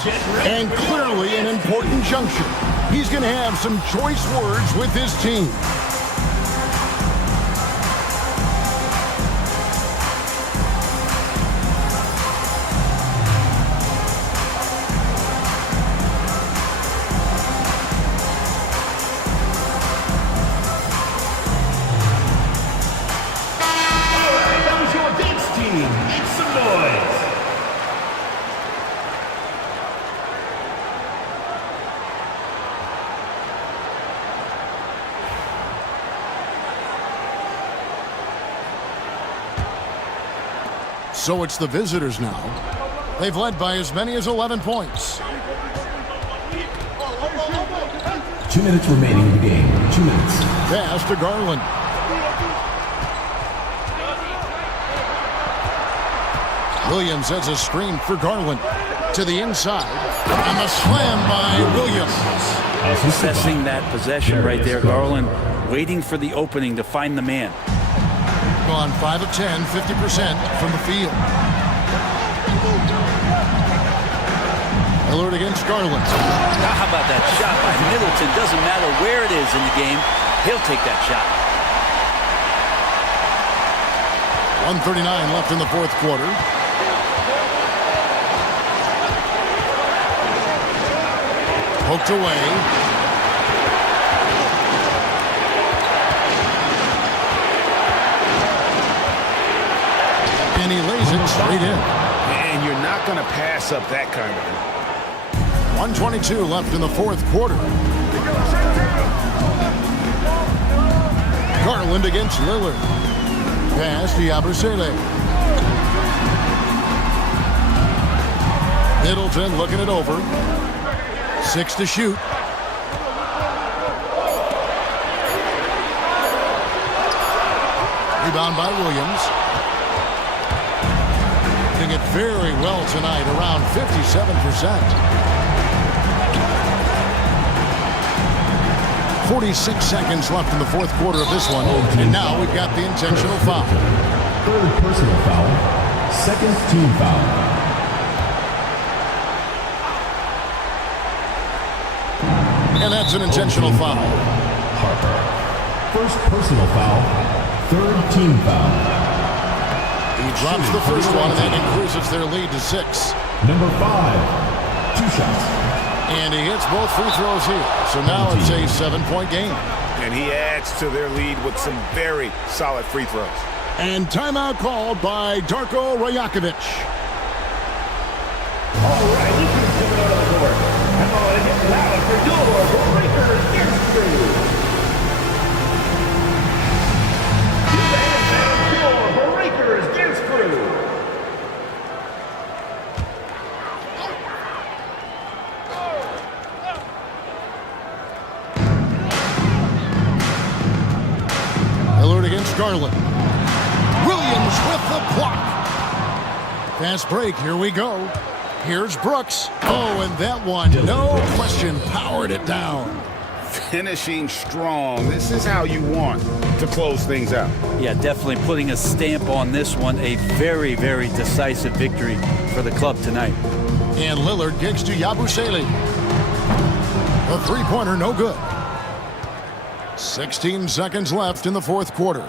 And clearly an important juncture. He's going to have some choice words with his team. So it's the visitors now. They've led by as many as 11 points. 2 minutes remaining in the game. 2 minutes. Pass to Garland. Williams has a screen for Garland. To the inside. And the slam by Williams. Assessing that possession right there. Garland waiting for the opening to find the man. Gone 5 of 10, 50% from the field. Lillard against Garland. How about that shot by Middleton? Doesn't matter where it is in the game, he'll take that shot. 1:39 left in the fourth quarter. Poked away. And he lays it straight in. And you're not going to pass up that kind of thing. 1:22 left in the fourth quarter. Garland against Lillard. Pass to Yabusele. Middleton looking it over. 6 to shoot. Rebound by Williams. Doing it very well tonight, around 57%. 46 seconds left in the fourth quarter of this one. And now we've got the intentional foul. Third personal foul. Second team foul. And that's an intentional foul. Harper. First personal foul. Third team foul. He drops the first one and then increases their lead to 6. Number 5. 2 shots. And he hits both free throws here. So now it's a 7-point game. And he adds to their lead with some very solid free throws. And timeout called by Darko Rajakovic. All right, this is coming out of the court. Come on and get loud for your breakers against crew. Your breakers against crew. Lillard against Garland. Williams with the block. Fast break, here we go. Here's Brooks. Oh, and that one, no question, powered it down. finishing strong. This is how you want to close things out. Yeah, definitely putting a stamp on this one. A very, very decisive victory for the club tonight. And Lillard kicks to Yabusele. The three-pointer, no good. 16 seconds left in the fourth quarter.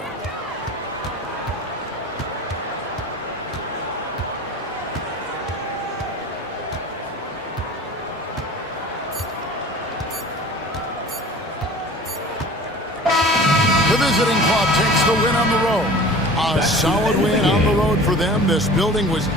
The visiting club takes the win on the road. A solid win on the road for them. This building was...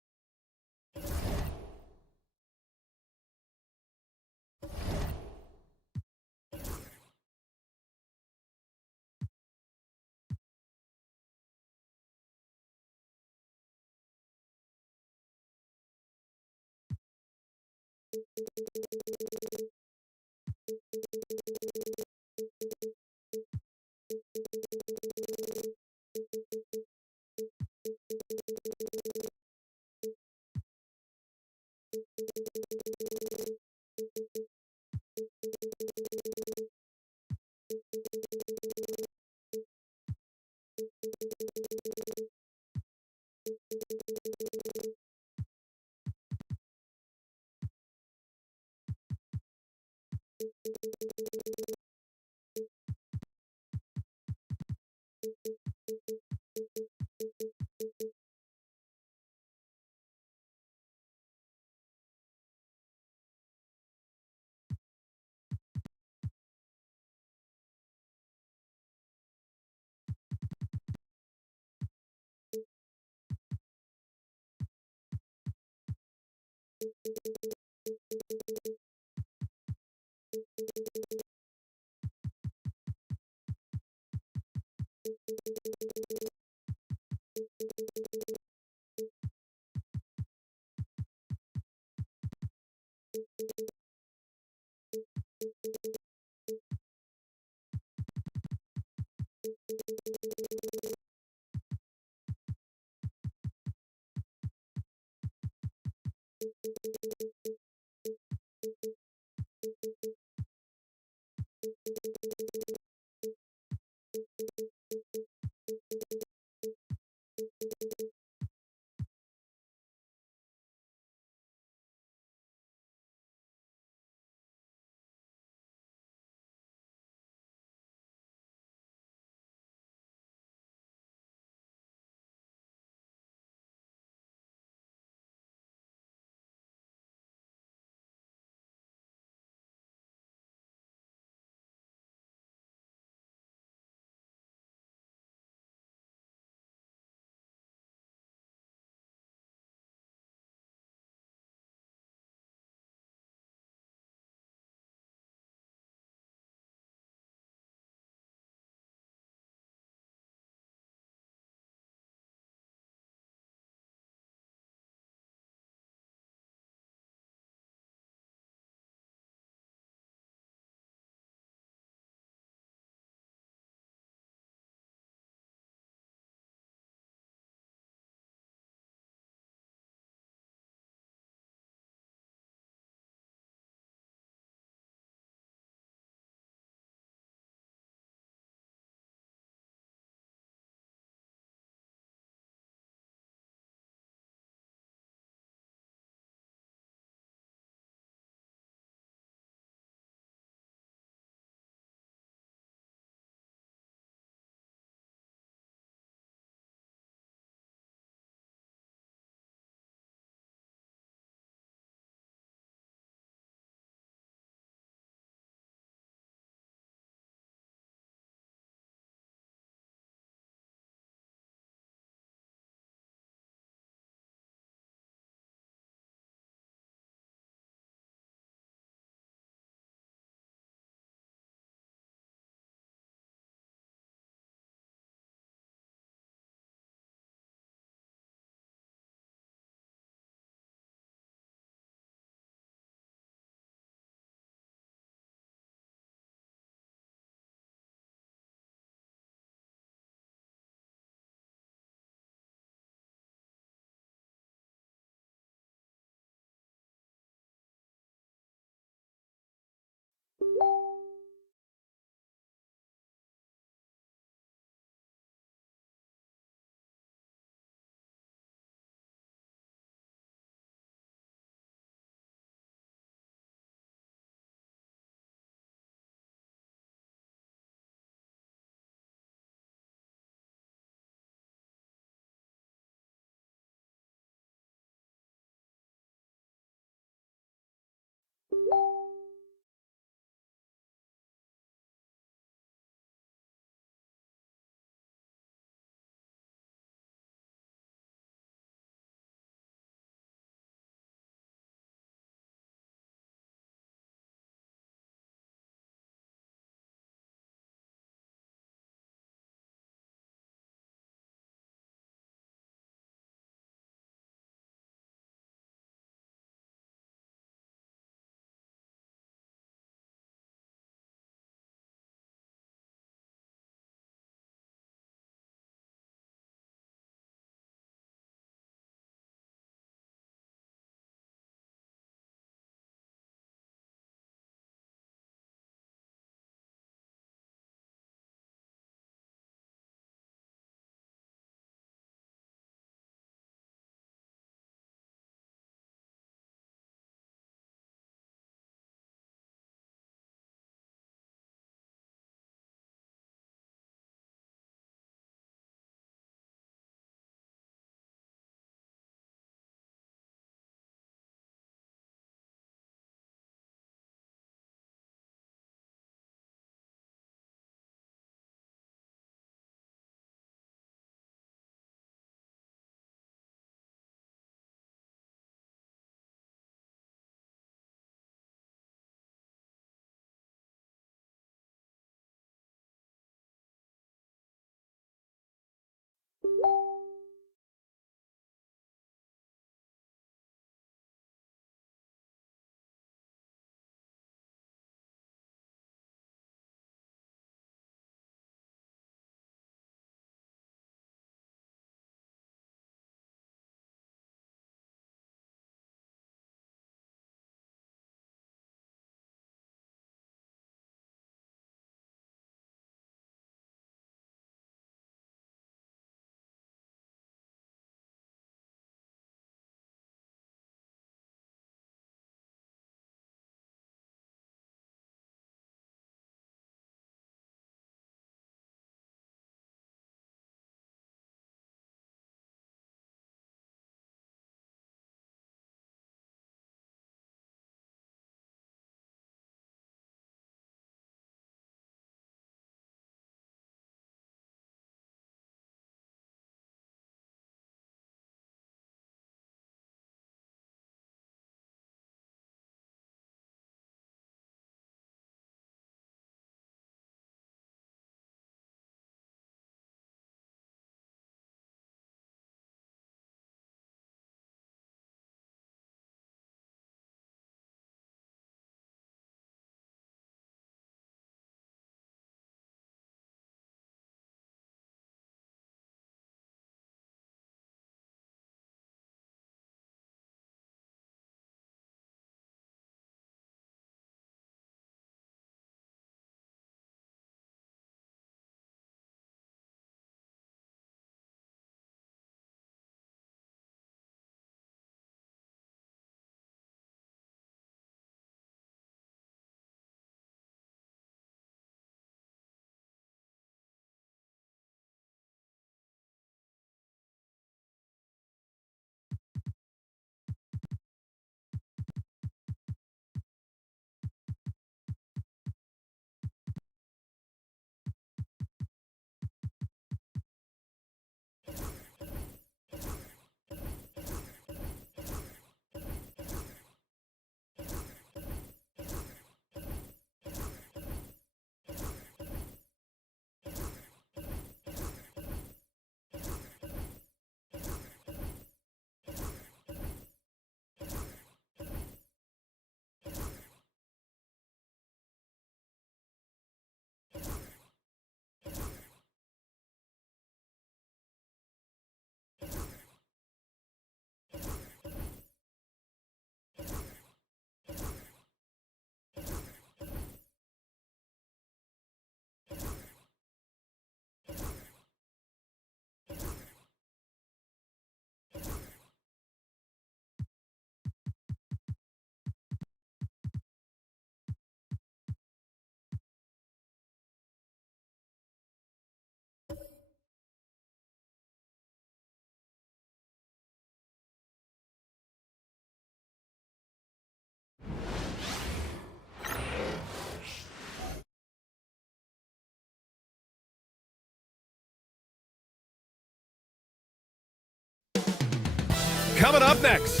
coming up next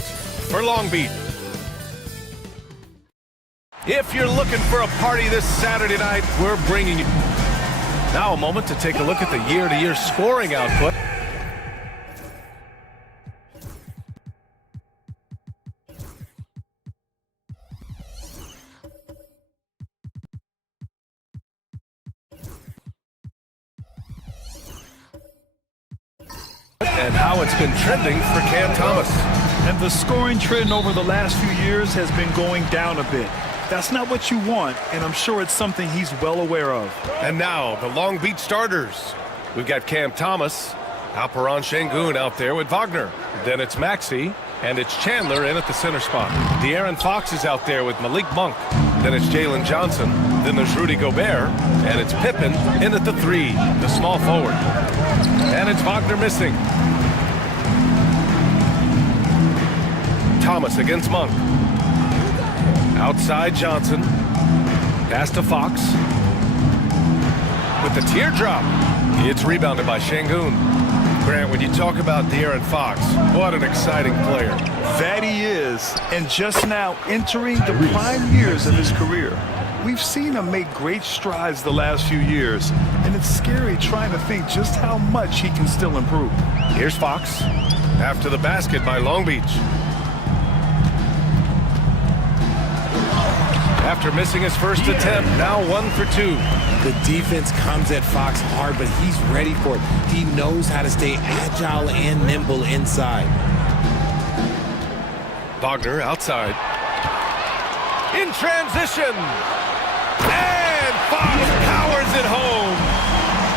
for Long Beach. If you're looking for a party this Saturday night, we're bringing you. Now a moment to take a look at the year-to-year scoring output. And how it's been trending for Cam Thomas. And the scoring trend over the last few years has been going down a bit. That's not what you want, and I'm sure it's something he's well aware of. And now, the Long Beach starters. We've got Cam Thomas, Alperon Şengün out there with Wagner. Then it's Maxey, and it's Chandler in at the center spot. De'Aaron Fox is out there with Malik Monk. Then it's Jalen Johnson. Then there's Rudy Gobert, and it's Pippen in at the 3, the small forward. And it's Wagner missing. Thomas against Monk. Outside Johnson. Pass to Fox. With the teardrop. It's rebounded by Şengün. Grant, when you talk about De'Aaron Fox, what an exciting player. That he is, and just now entering the prime years of his career. We've seen him make great strides the last few years, and it's scary trying to think just how much he can still improve. Here's Fox after the basket by Long Beach. After missing his first attempt, now 1 for 2. The defense comes at Fox hard, but he's ready for it. He knows how to stay agile and nimble inside. Wagner outside. In transition. And Fox powers it home.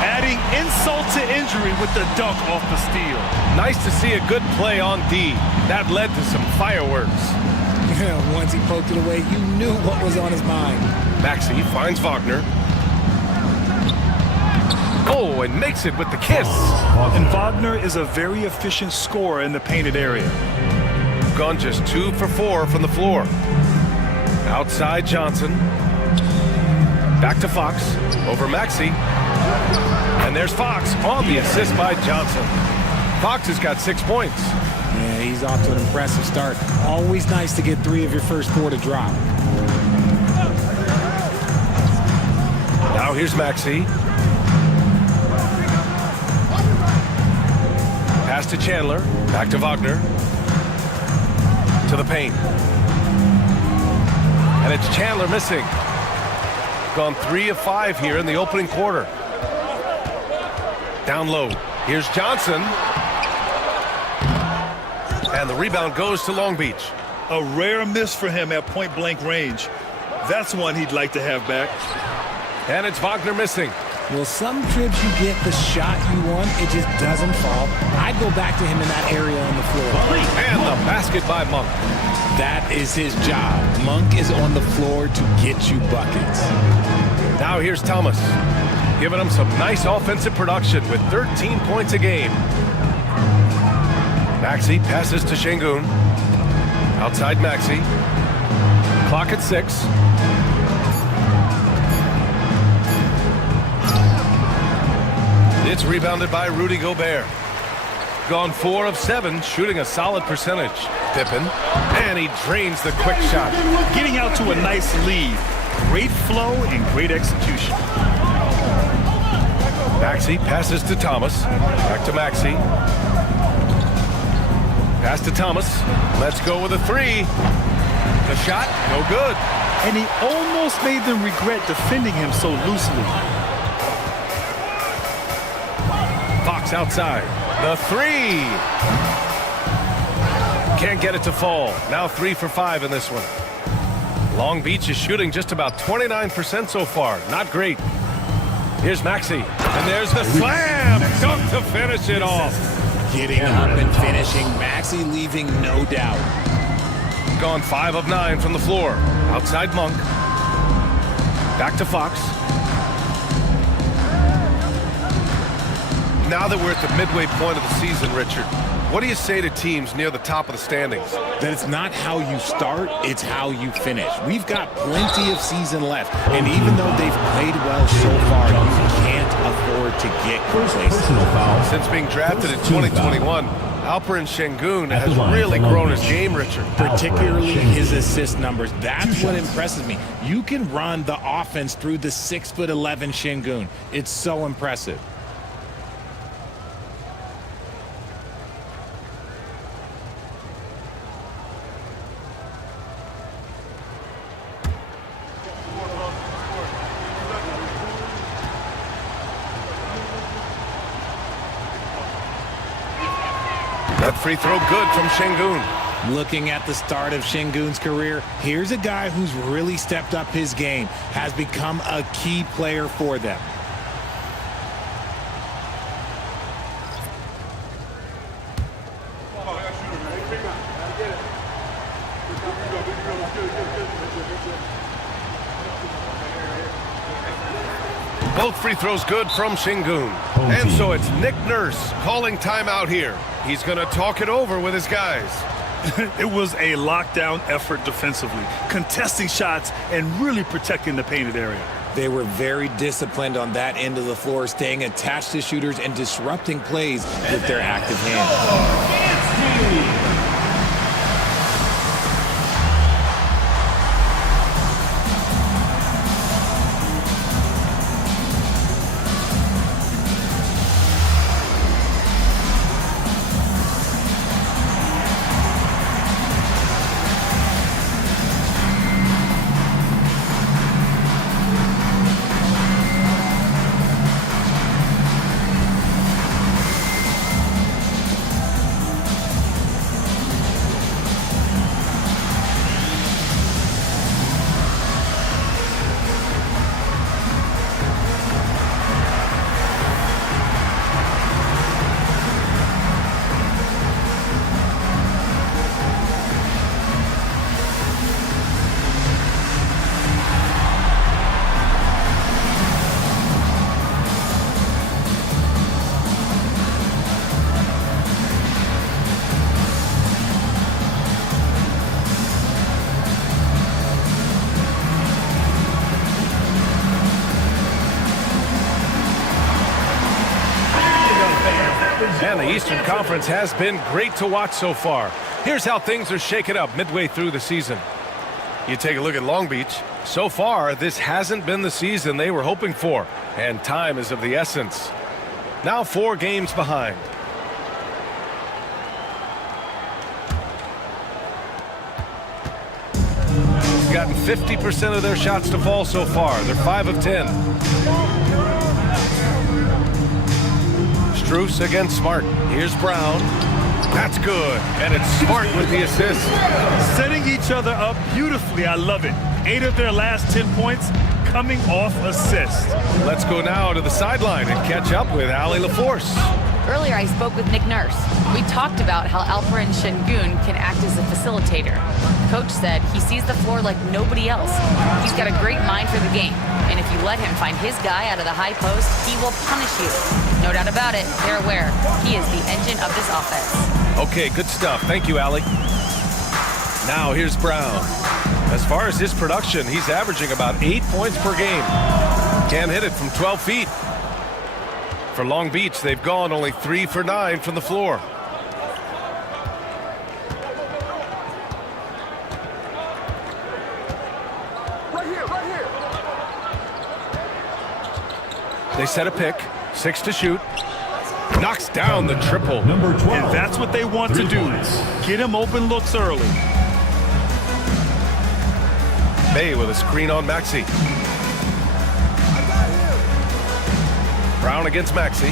Adding insult to injury with the dunk off the steal. Nice to see a good play on D. That led to some fireworks. Once he poked it away, you knew what was on his mind. Maxey finds Wagner. Oh, and makes it with the kiss. And Wagner is a very efficient scorer in the painted area. Gone just 2 for 4 from the floor. Outside Johnson. Back to Fox. Over Maxey. And there's Fox on the assist by Johnson. Fox has got 6 points. Yeah, he's off to an impressive start. Always nice to get 3 of your first 4 to drop. Now here's Maxey. Pass to Chandler. Back to Wagner. To the paint. And it's Chandler missing. Gone 3 of 5 here in the opening quarter. Down low. Here's Johnson. And the rebound goes to Long Beach. A rare miss for him at point-blank range. That's one he'd like to have back. And it's Wagner missing. Well, some trips you get the shot you want, it just doesn't fall. I'd go back to him in that area on the floor. And the basket by Monk. That is his job. Monk is on the floor to get you buckets. Now here's Thomas, giving him some nice offensive production with 13 points a game. Maxey passes to Şengün. Outside Maxey. Clock at 6. It's rebounded by Rudy Gobert. Gone 4 of 7, shooting a solid percentage. Pippen, and he drains the quick shot. Getting out to a nice lead. Great flow and great execution. Maxey passes to Thomas. Back to Maxey. Pass to Thomas. Let's go with a 3. The shot, no good. And he almost made them regret defending him so loosely. Fox outside. The 3. Can't get it to fall. Now 3 for 5 in this one. Long Beach is shooting just about 29% so far. Not great. Here's Maxey. And there's the slam. Dunk to finish it off. Getting up and finishing. Maxey leaving no doubt. Gone 5 of 9 from the floor. Outside Monk. Back to Fox. Now that we're at the midway point of the season, Richard, what do you say to teams near the top of the standings? That it's not how you start, it's how you finish. We've got plenty of season left, and even though they've played well so far, you can't afford to get complacent. Since being drafted in 2021, Alperen Şengün has really grown his game richer. Particularly his assist numbers. That's what impresses me. You can run the offense through the 6'11" Şengün. It's so impressive. That free throw good from Şengün. Looking at the start of Şengün's career, here's a guy who's really stepped up his game, has become a key player for them. Both free throws good from Şengün. And so it's Nick Nurse calling timeout here. He's going to talk it over with his guys. It was a lockdown effort defensively, contesting shots and really protecting the painted area. They were very disciplined on that end of the floor, staying attached to shooters and disrupting plays with their active hands. And the Eastern Conference has been great to watch so far. Here's how things are shaken up midway through the season. You take a look at Long Beach. So far, this hasn't been the season they were hoping for, and time is of the essence. Now 4 games behind. He's gotten 50% of their shots to fall so far. They're 5 of 10. Strus against Smart. Here's Brown. That's good. And it's Smart with the assist. Setting each other up beautifully. I love it. 8 of their last 10 points coming off assists. Let's go now to the sideline and catch up with Allie LaForce. Earlier, I spoke with Nick Nurse. We talked about how Alperen Şengün can act as a facilitator. Coach said he sees the floor like nobody else. He's got a great mind for the game, and if you let him find his guy out of the high post, he will punish you. No doubt about it, they're aware he is the engine of this offense. Okay, good stuff. Thank you, Allie. Now here's Brown. As far as his production, he's averaging about 8 points per game. Can't hit it from 12 feet. For Long Beach, they've gone only 3 for 9 from the floor. Right here. They set a pick, 6 to shoot. Knocks down the triple. Number 12. And that's what they want to do. Get him open looks early. Bay with a screen on Maxey. Brown against Maxey.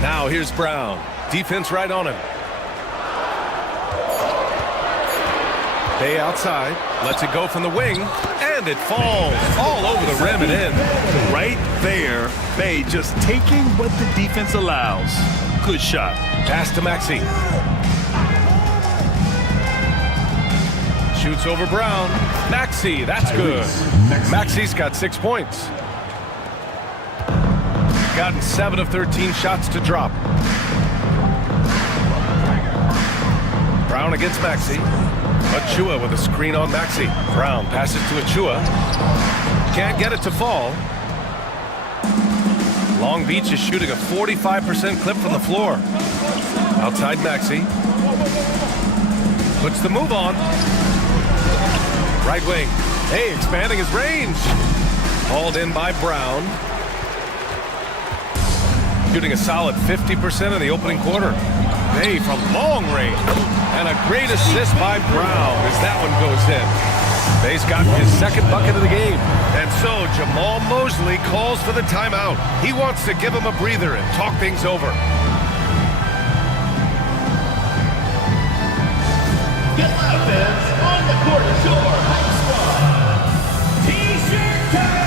Now here's Brown. Defense right on him. Bay outside. Lets it go from the wing. And it falls all over the rim and in. Right there. Bay just taking what the defense allows. Good shot. Pass to Maxey. Shoots over Brown. Maxey, that's good. Maxey's got 6 points. Gotten 7 of 13 shots to drop. Brown against Maxey. Achua with a screen on Maxey. Brown passes to Achua. Can't get it to fall. Long Beach is shooting a 45% clip from the floor. Outside Maxey. Puts the move on. Right wing. Hey, expanding his range. Hauled in by Brown. Shooting a solid 50% in the opening quarter. Hey, from long range. And a great assist by Brown as that one goes in. Bay's got his second bucket of the game. And so Jamal Mosley calls for the timeout. He wants to give him a breather and talk things over. Get loud, fans. On the court is your Hype Squad T-shirt time!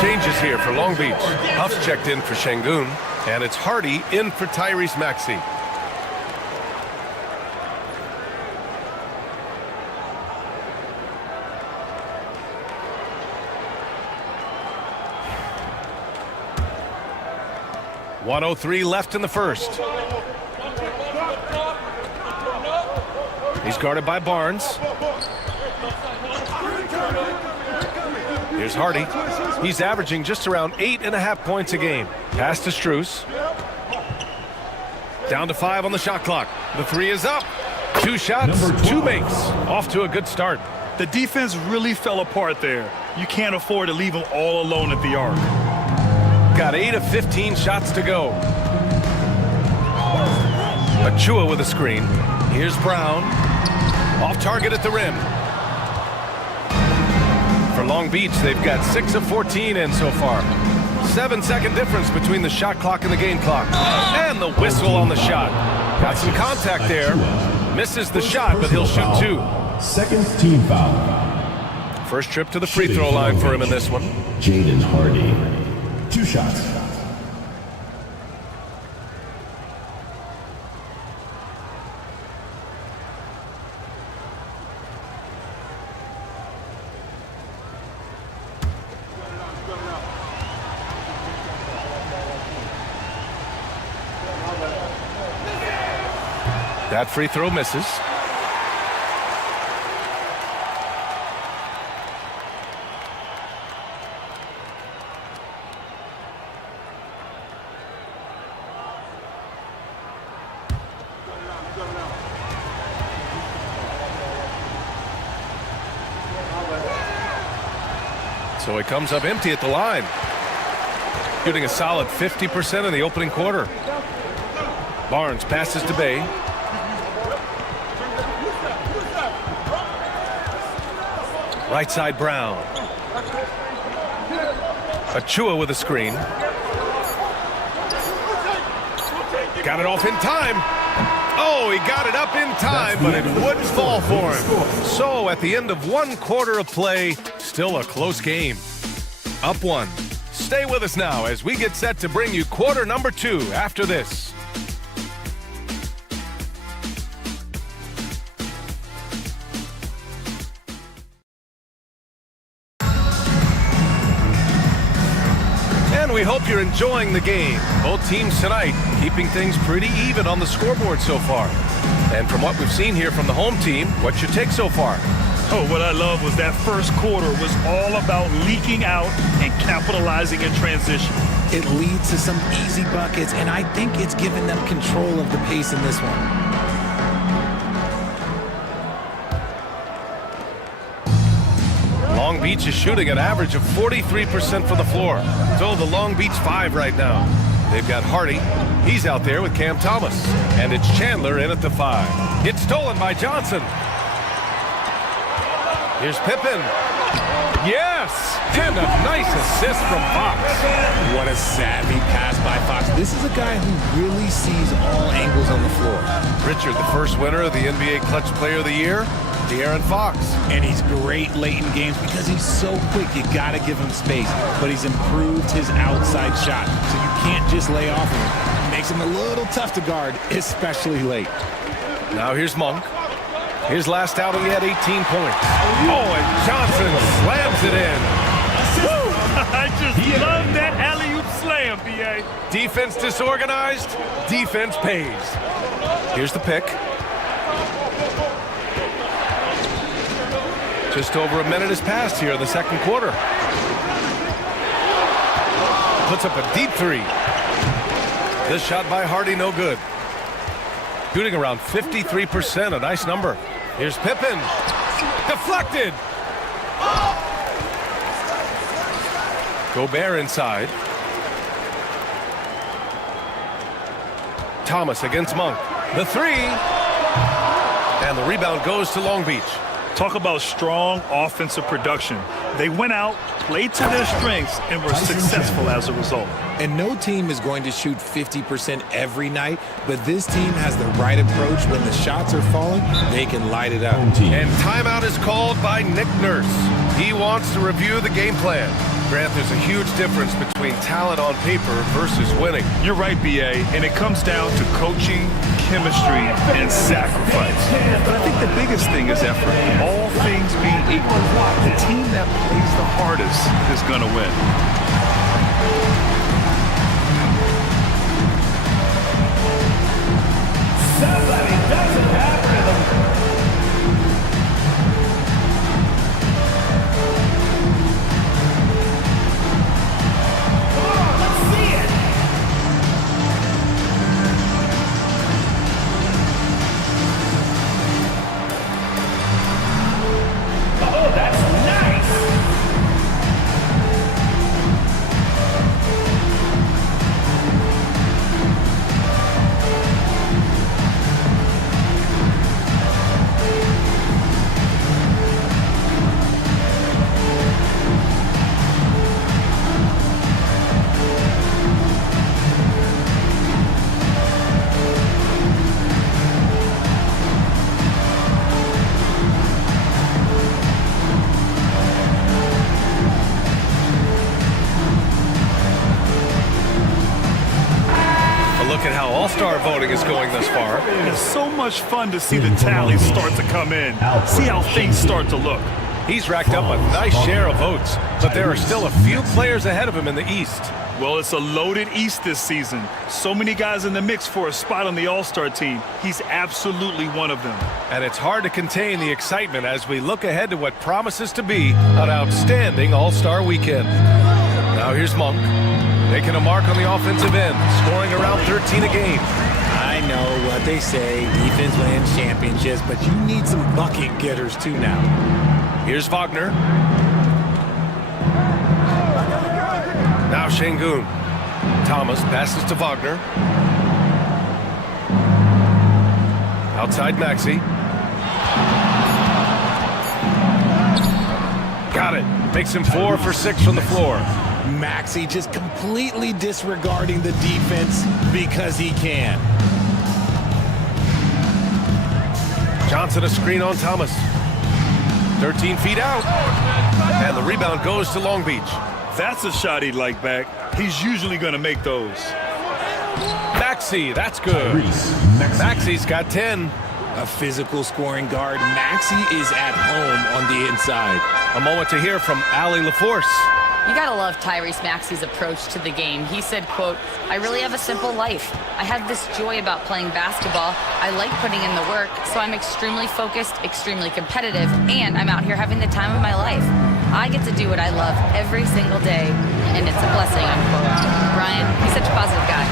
Changes here for Long Beach. Huff's checked in for Şengün, and it's Hardy in for Tyrese Maxey. .103 left in the first. He's guarded by Barnes. Here's Hardy. He's averaging just around 8.5 points a game. Pass to Strus. Down to 5 on the shot clock. The three is up. 2 shots, 2 makes. Off to a good start. The defense really fell apart there. You can't afford to leave them all alone at the arc. Got 8 of 15 shots to go. Achua with a screen. Here's Brown. Off target at the rim. For Long Beach, they've got 6 of 14 in so far. 7-second difference between the shot clock and the game clock. And the whistle on the shot. Got some contact there. Misses the shot, but he'll shoot 2. Second team foul. First trip to the free throw line for him in this one. Jaden Hardy. 2 shots. That free throw misses. So he comes up empty at the line. Shooting a solid 50% in the opening quarter. Barnes passes to Bay. Right side Brown. Achua with a screen. Got it off in time. Oh, he got it up in time, but it wouldn't fall for him. So at the end of 1 quarter of play, still a close game. Up 1. Stay with us now as we get set to bring you quarter number 2 after this. We hope you're enjoying the game. Both teams tonight keeping things pretty even on the scoreboard so far. And from what we've seen here from the home team, what's your take so far? Oh, what I love was that first quarter was all about leaking out and capitalizing in transition. It leads to some easy buckets, and I think it's given them control of the pace in this one. Long Beach is shooting an average of 43% from the floor. So the Long Beach 5 right now. They've got Hardy. He's out there with Cam Thomas. And it's Chandler in at the 5. It's stolen by Johnson. Here's Pippen. Yes! And a nice assist from Fox. What a savvy pass by Fox. This is a guy who really sees all angles on the floor. Richard, the first winner of the NBA Clutch Player of the Year, De'Aaron Fox. And he's great late in games because he's so quick. You got to give him space. But he's improved his outside shot, so you can't just lay off him. It makes him a little tough to guard, especially late. Now here's Monk. His last outing, he had 18 points. Oh, and Johnson slams it in. Woo! I just love that alley-oop slam, B.A. Defense disorganized, defense pays. Here's the pick. Just over a minute has passed here in the second quarter. Puts up a deep 3. This shot by Hardy, no good. Shooting around 53%, a nice number. Here's Pippen. Deflected. Gobert inside. Thomas against Monk. The 3. And the rebound goes to Long Beach. Talk about strong offensive production. They went out, played to their strengths, and were successful as a result. And no team is going to shoot 50% every night, but this team has the right approach. When the shots are falling, they can light it up. And timeout is called by Nick Nurse. He wants to review the game plan. Grant, there's a huge difference between talent on paper versus winning. You're right, B.A., and it comes down to coaching, chemistry, and sacrifice. But I think the biggest thing is effort. All things being equal, the team that plays the hardest is going to win. Somebody doesn't have rhythm. Come on, let's see it. Oh, that's nice. Look at how all-star voting is going thus far. It's so much fun to see the tallies start to come in. See how things start to look. He's racked up a nice share of votes, but there are still a few players ahead of him in the East. Well, it's a loaded East this season. So many guys in the mix for a spot on the All-Star team. He's absolutely one of them. And it's hard to contain the excitement as we look ahead to what promises to be an outstanding All-Star weekend. Now here's Monk, making a mark on the offensive end, scoring around 13 a game. I know what they say, defense wins championships, but you need some bucket getters too now. Here's Wagner. Now Şengün. Thomas passes to Wagner. Outside Maxey. Got it. Makes him 4 for 6 from the floor. Maxey just completely disregarding the defense because he can. Johnson a screen on Thomas. 13 feet out. And the rebound goes to Long Beach. That's a shot he'd like back. He's usually going to make those. Maxey, that's good. Maxey's got 10. A physical scoring guard. Maxey is at home on the inside. A moment to hear from Allie LaForce. You gotta love Tyrese Maxey's approach to the game. He said, quote, "I really have a simple life. I have this joy about playing basketball. I like putting in the work, so I'm extremely focused, extremely competitive, and I'm out here having the time of my life. I get to do what I love every single day, and it's a blessing," unquote. Brian, he's such a positive guy.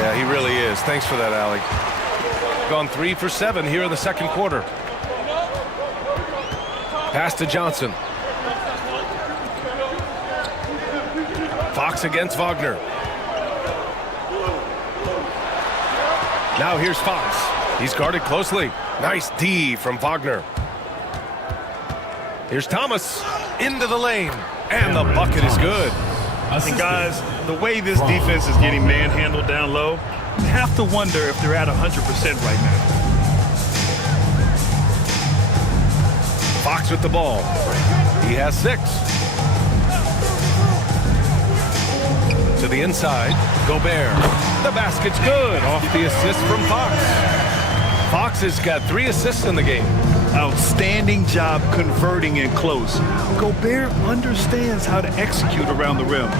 Yeah, he really is. Thanks for that, Allie. Gone 3 for 7 here in the second quarter. Pass to Johnson. Fox against Wagner. Now here's Fox. He's guarded closely. Nice D from Wagner. Here's Thomas into the lane. And the bucket is good. And guys, the way this defense is getting manhandled down low, you have to wonder if they're at 100% right now. Fox with the ball. He has 6. To the inside. Gobert. The basket's good. Off the assist from Fox. Fox has got 3 assists in the game. Outstanding job converting in close. Gobert understands how to execute around the rim.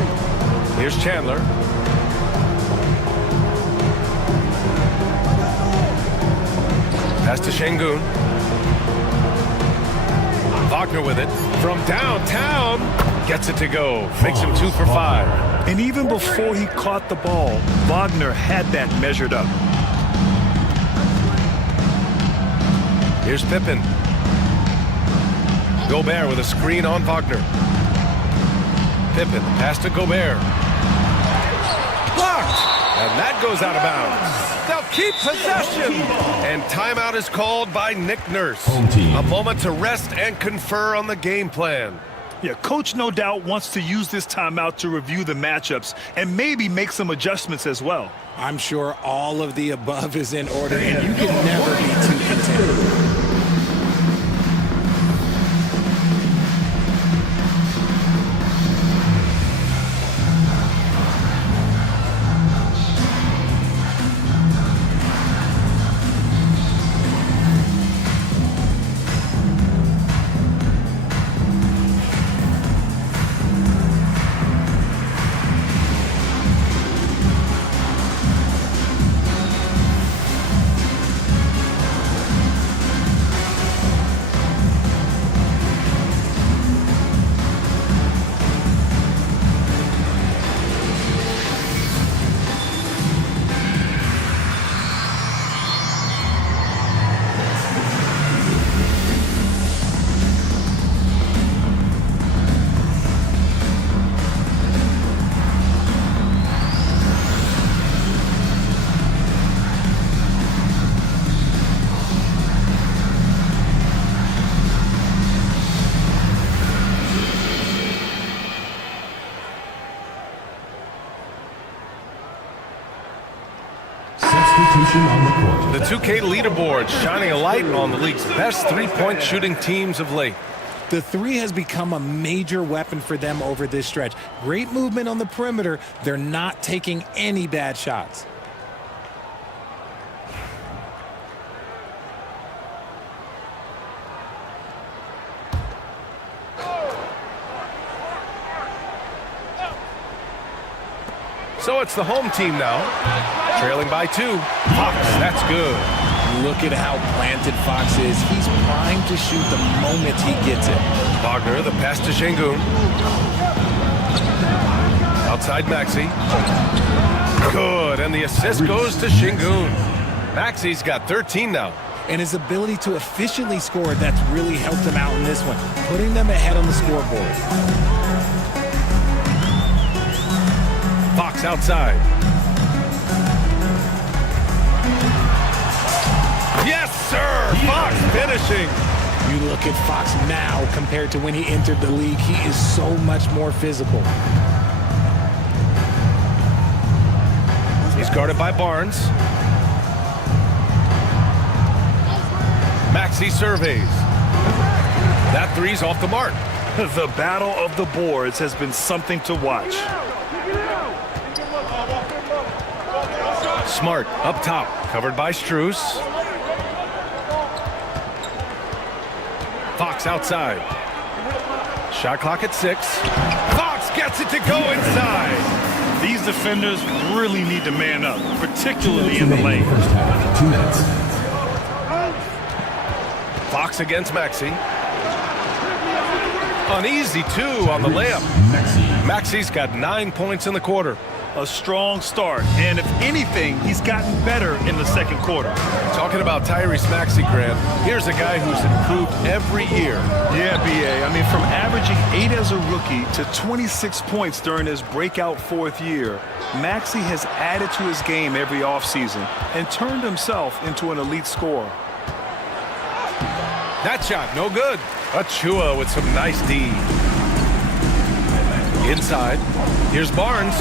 Here's Chandler. Pass to Şengün. Wagner with it from downtown. Gets it to go. Makes him 2 for 5. And even before he caught the ball, Wagner had that measured up. Here's Pippen. Gobert with a screen on Wagner. Pippen, pass to Gobert. Blocked! And that goes out of bounds. They'll keep possession. And timeout is called by Nick Nurse. A moment to rest and confer on the game plan. Yeah, coach no doubt wants to use this timeout to review the matchups and maybe make some adjustments as well. I'm sure all of the above is in order, and you can never be too content. The 2K leaderboard shining a light on the league's best three-point shooting teams of late. The 3 has become a major weapon for them over this stretch. Great movement on the perimeter. They're not taking any bad shots. So it's the home team now, trailing by 2. Fox, that's good. Look at how planted Fox is. He's primed to shoot the moment he gets it. Wagner, the pass to Şengün. Outside Maxey. Good, and the assist goes to Şengün. Maxey's got 13 now. And his ability to efficiently score, that's really helped him out in this one, putting them ahead on the scoreboard. Fox outside. Yes, sir! Fox finishing. You look at Fox now compared to when he entered the league. He is so much more physical. He's guarded by Barnes. Maxey surveys. That 3's off the mark. The battle of the boards has been something to watch. Smart up top, covered by Strus. Fox outside. Shot clock at 6. Fox gets it to go inside. These defenders really need to man up, particularly in the lane. First half, 2 minutes. Fox against Maxey. Uneasy 2 on the layup. Maxey's got 9 points in the quarter. a strong start. And if anything, he's gotten better in the second quarter. Talking about Tyrese Maxey, Grant, here's a guy who's improved every year. Yeah, B.A. I mean, from averaging 8 as a rookie to 26 points during his breakout 4th year, Maxey has added to his game every offseason and turned himself into an elite scorer. That shot, no good. Achua with some nice D. Inside, here's Barnes.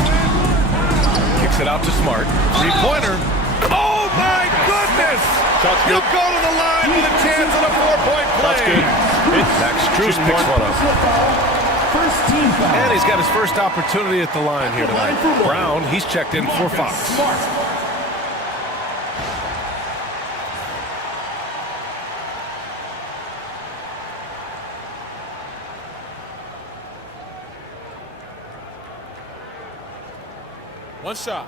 Kicks it out to Smart. Three-pointer. Oh, my goodness! He'll go to the line with a chance at a 4-point play. That's good. Max Strus picks one up. And he's got his first opportunity at the line here tonight. Brown, he's checked in for Fox. One shot.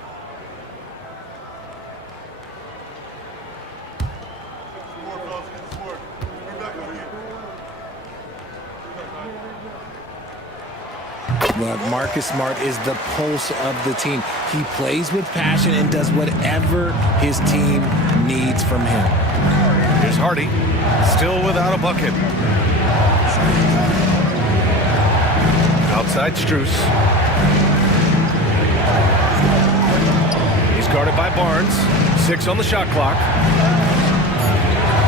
Look, Marcus Smart is the pulse of the team. He plays with passion and does whatever his team needs from him. Here's Hardy, still without a bucket. Outside Strus. He's guarded by Barnes. 6 on the shot clock.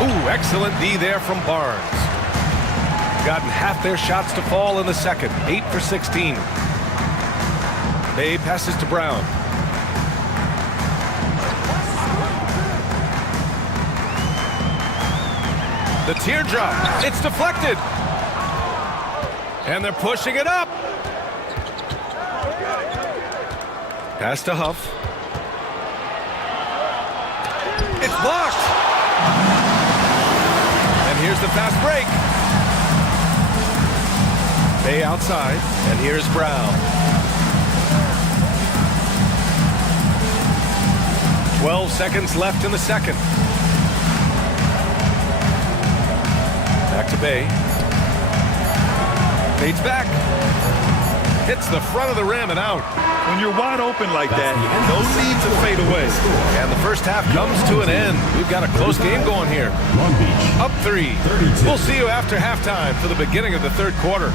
Ooh, excellent D there from Barnes. Gotten half their shots to fall in the second. 8 for 16. Bay passes to Brown. The teardrop. It's deflected. And they're pushing it up. Pass to Huff. It's blocked. And here's the fast break. Bay outside, and here's Brown. 12 seconds left in the second. Back to Bay. Fades back. Hits the front of the rim and out. When you're wide open like that, those need to fade away. And the first half comes to an end. We've got a close game going here. Long Beach. Up 3. We'll see you after halftime for the beginning of the third quarter.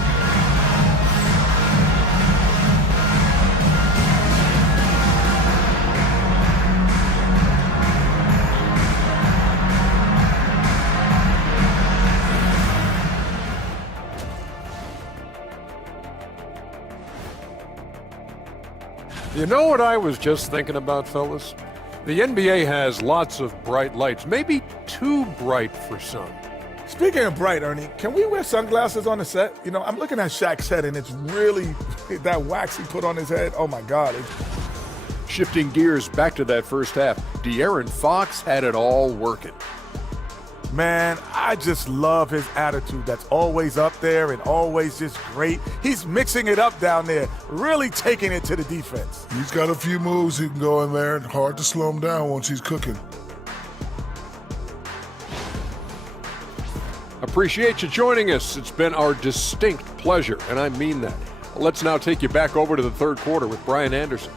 You know what I was just thinking about, fellas? The NBA has lots of bright lights, maybe too bright for some. Speaking of bright, Ernie, can we wear sunglasses on the set? You know, I'm looking at Shaq's head, and it's really that wax he put on his head. Oh, my God. Shifting gears back to that first half, De'Aaron Fox had it all working. Man, I just love his attitude. That's always up there and always just great. He's mixing it up down there, really taking it to the defense. He's got a few moves he can go in there. Hard to slow him down once he's cooking. Appreciate you joining us. It's been our distinct pleasure, and I mean that. Let's now take you back over to the third quarter with Brian Anderson.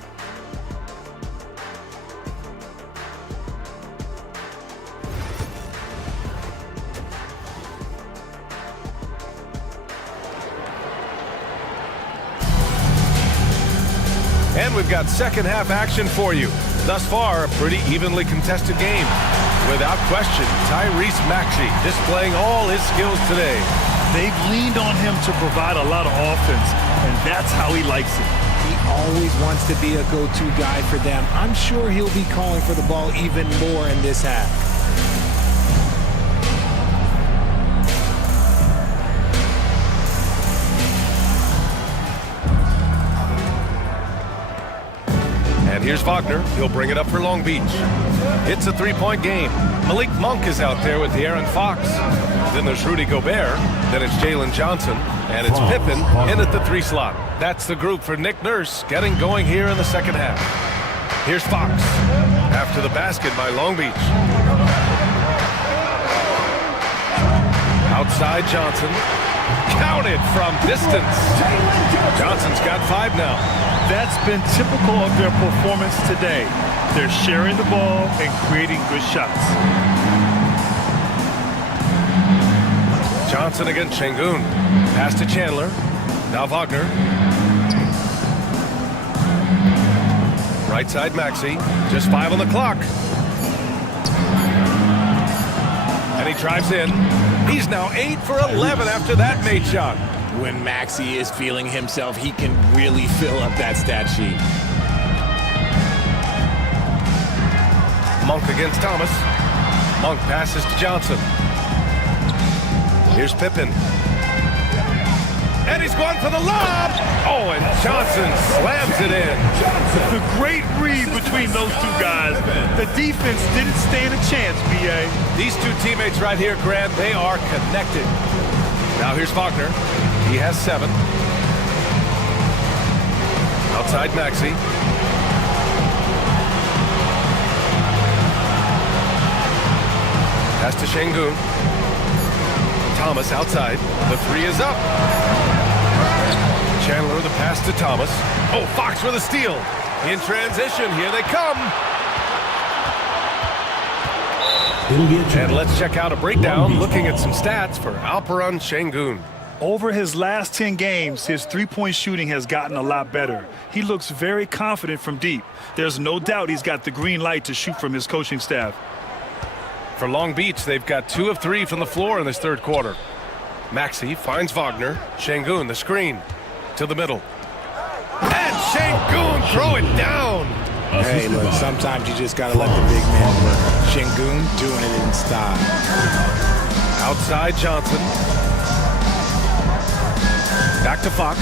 And we've got second half action for you. Thus far, a pretty evenly contested game. Without question, Tyrese Maxey displaying all his skills today. They've leaned on him to provide a lot of offense, and that's how he likes it. He always wants to be a go-to guy for them. I'm sure he'll be calling for the ball even more in this half. And here's Wagner. He'll bring it up for Long Beach. It's a three-point game. Malik Monk is out there with De'Aaron Fox. Then there's Rudy Gobert. Then it's Jalen Johnson. And it's Pippen in at the 3 slot. That's the group for Nick Nurse getting going here in the second half. Here's Fox. After the basket by Long Beach. Outside Johnson. Counted from distance. Johnson's got 5 now. That's been typical of their performance today. They're sharing the ball and creating good shots. Johnson against Şengün. Pass to Chandler. Now Wagner. Right side Maxey. Just 5 on the clock. And he drives in. He's now 8 for 11 after that made shot. When Maxey is feeling himself, he can really fill up that stat sheet. Monk against Thomas. Monk passes to Johnson. Here's Pippen. And he's going for the lob. Oh, and Johnson slams it in. The great read between those two guys. The defense didn't stand a chance, B.A. These two teammates right here, Grant, they are connected. Now here's Wagner. He has 7. Outside Maxey. Pass to Şengün. Thomas outside. The 3 is up. Chandler the pass to Thomas. Oh, Fox with a steal. In transition, here they come. And let's check out a breakdown looking at some stats for Alperen Şengün. Over his last 10 games, his three-point shooting has gotten a lot better. He looks very confident from deep. There's no doubt he's got the green light to shoot from his coaching staff. For Long Beach, they've got 2 of 3 from the floor in this third quarter. Maxey finds Wagner. Şengün, the screen. To the middle. And Şengün throw it down. Hey, look, sometimes you just got to let the big man work. Şengün doing it in style. Outside Johnson. Back to Fox.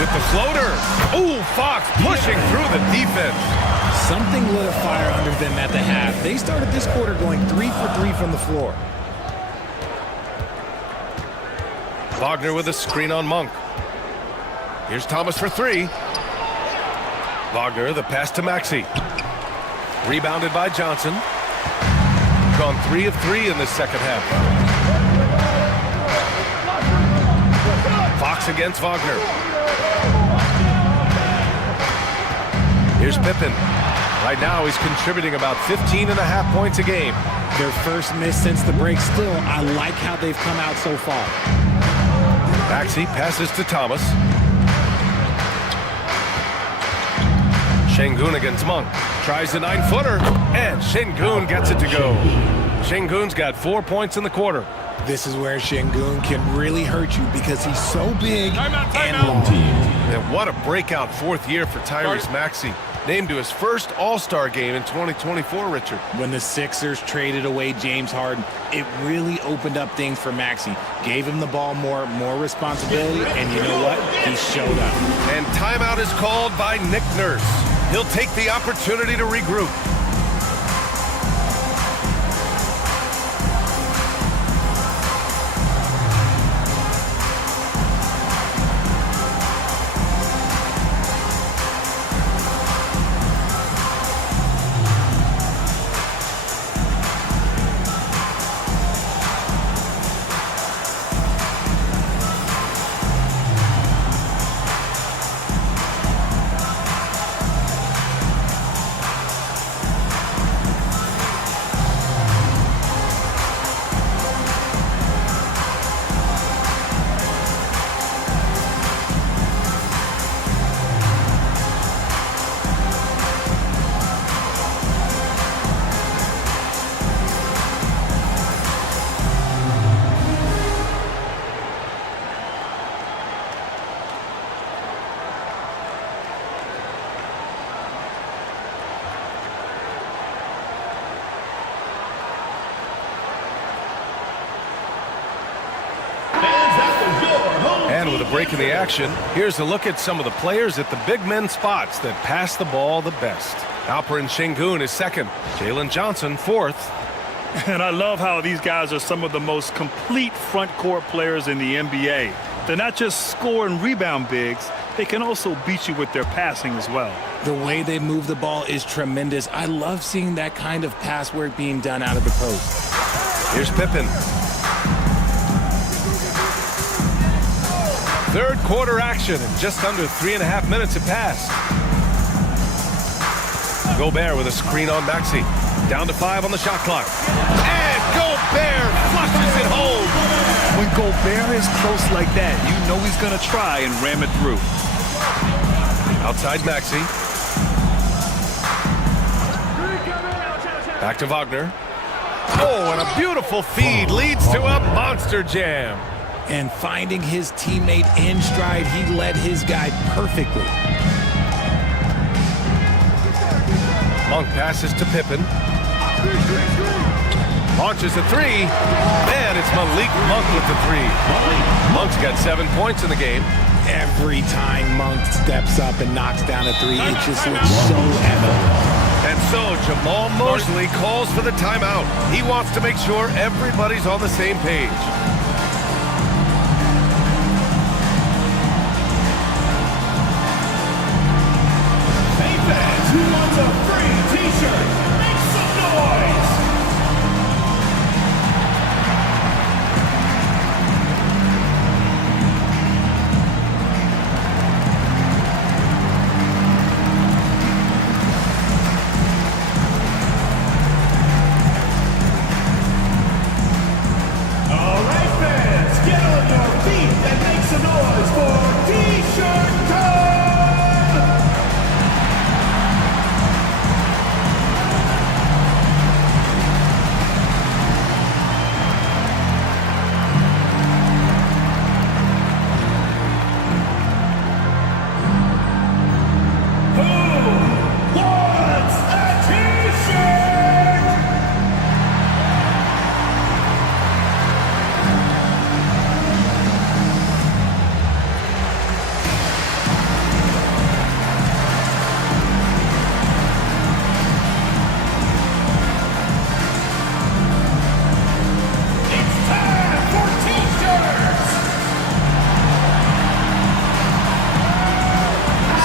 With the floater. Ooh, Fox pushing through the defense. Something lit a fire under them at the half. They started this quarter going 3 for 3 from the floor. Wagner with a screen on Monk. Here's Thomas for 3. Wagner, the pass to Maxey. Rebounded by Johnson. Gone 3 of 3 in this second half. Fox against Wagner. Here's Pippen. Right now, he's contributing about 15.5 points a game. Their first miss since the break. Still, I like how they've come out so far. Maxey passes to Thomas. Şengün against Monk. Tries the 9-footer, and Şengün gets it to go. Şengün's got 4 points in the quarter. This is where Şengün can really hurt you because he's so big and long. And what a breakout 4th year for Tyrese Maxey. Named to his first All-Star game in 2024, Richard. When the Sixers traded away James Harden, it really opened up things for Maxey. Gave him the ball more responsibility, and you know what? He showed up. And timeout is called by Nick Nurse. He'll take the opportunity to regroup. And with a break in the action, here's a look at some of the players at the big men spots that pass the ball the best. Alperen Şengün is 2nd. Jalen Johnson 4th. And I love how these guys are some of the most complete front court players in the NBA. They're not just score and rebound bigs, they can also beat you with their passing as well. The way they move the ball is tremendous. I love seeing that kind of pass work being done out of the post. Here's Pippen. Third quarter action, and just under 3.5 minutes have passed. Gobert with a screen on Maxey. Down to 5 on the shot clock. And Gobert flushes it home. When Gobert is close like that, you know he's going to try and ram it through. Outside Maxey. Back to Wagner. Oh, and a beautiful feed leads to a monster jam. And finding his teammate in stride, he led his guy perfectly. Monk passes to Pippen. Launches a three. And it's Malik Monk with the three. Monk's got 7 points in the game. Every time Monk steps up and knocks down a three, it just looks so evident. And so Jamal Mosley calls for the timeout. He wants to make sure everybody's on the same page. Hey fans, who wants a free t-shirt? Make some noise! All right, fans, get on your feet and make some noise for t-shirt time!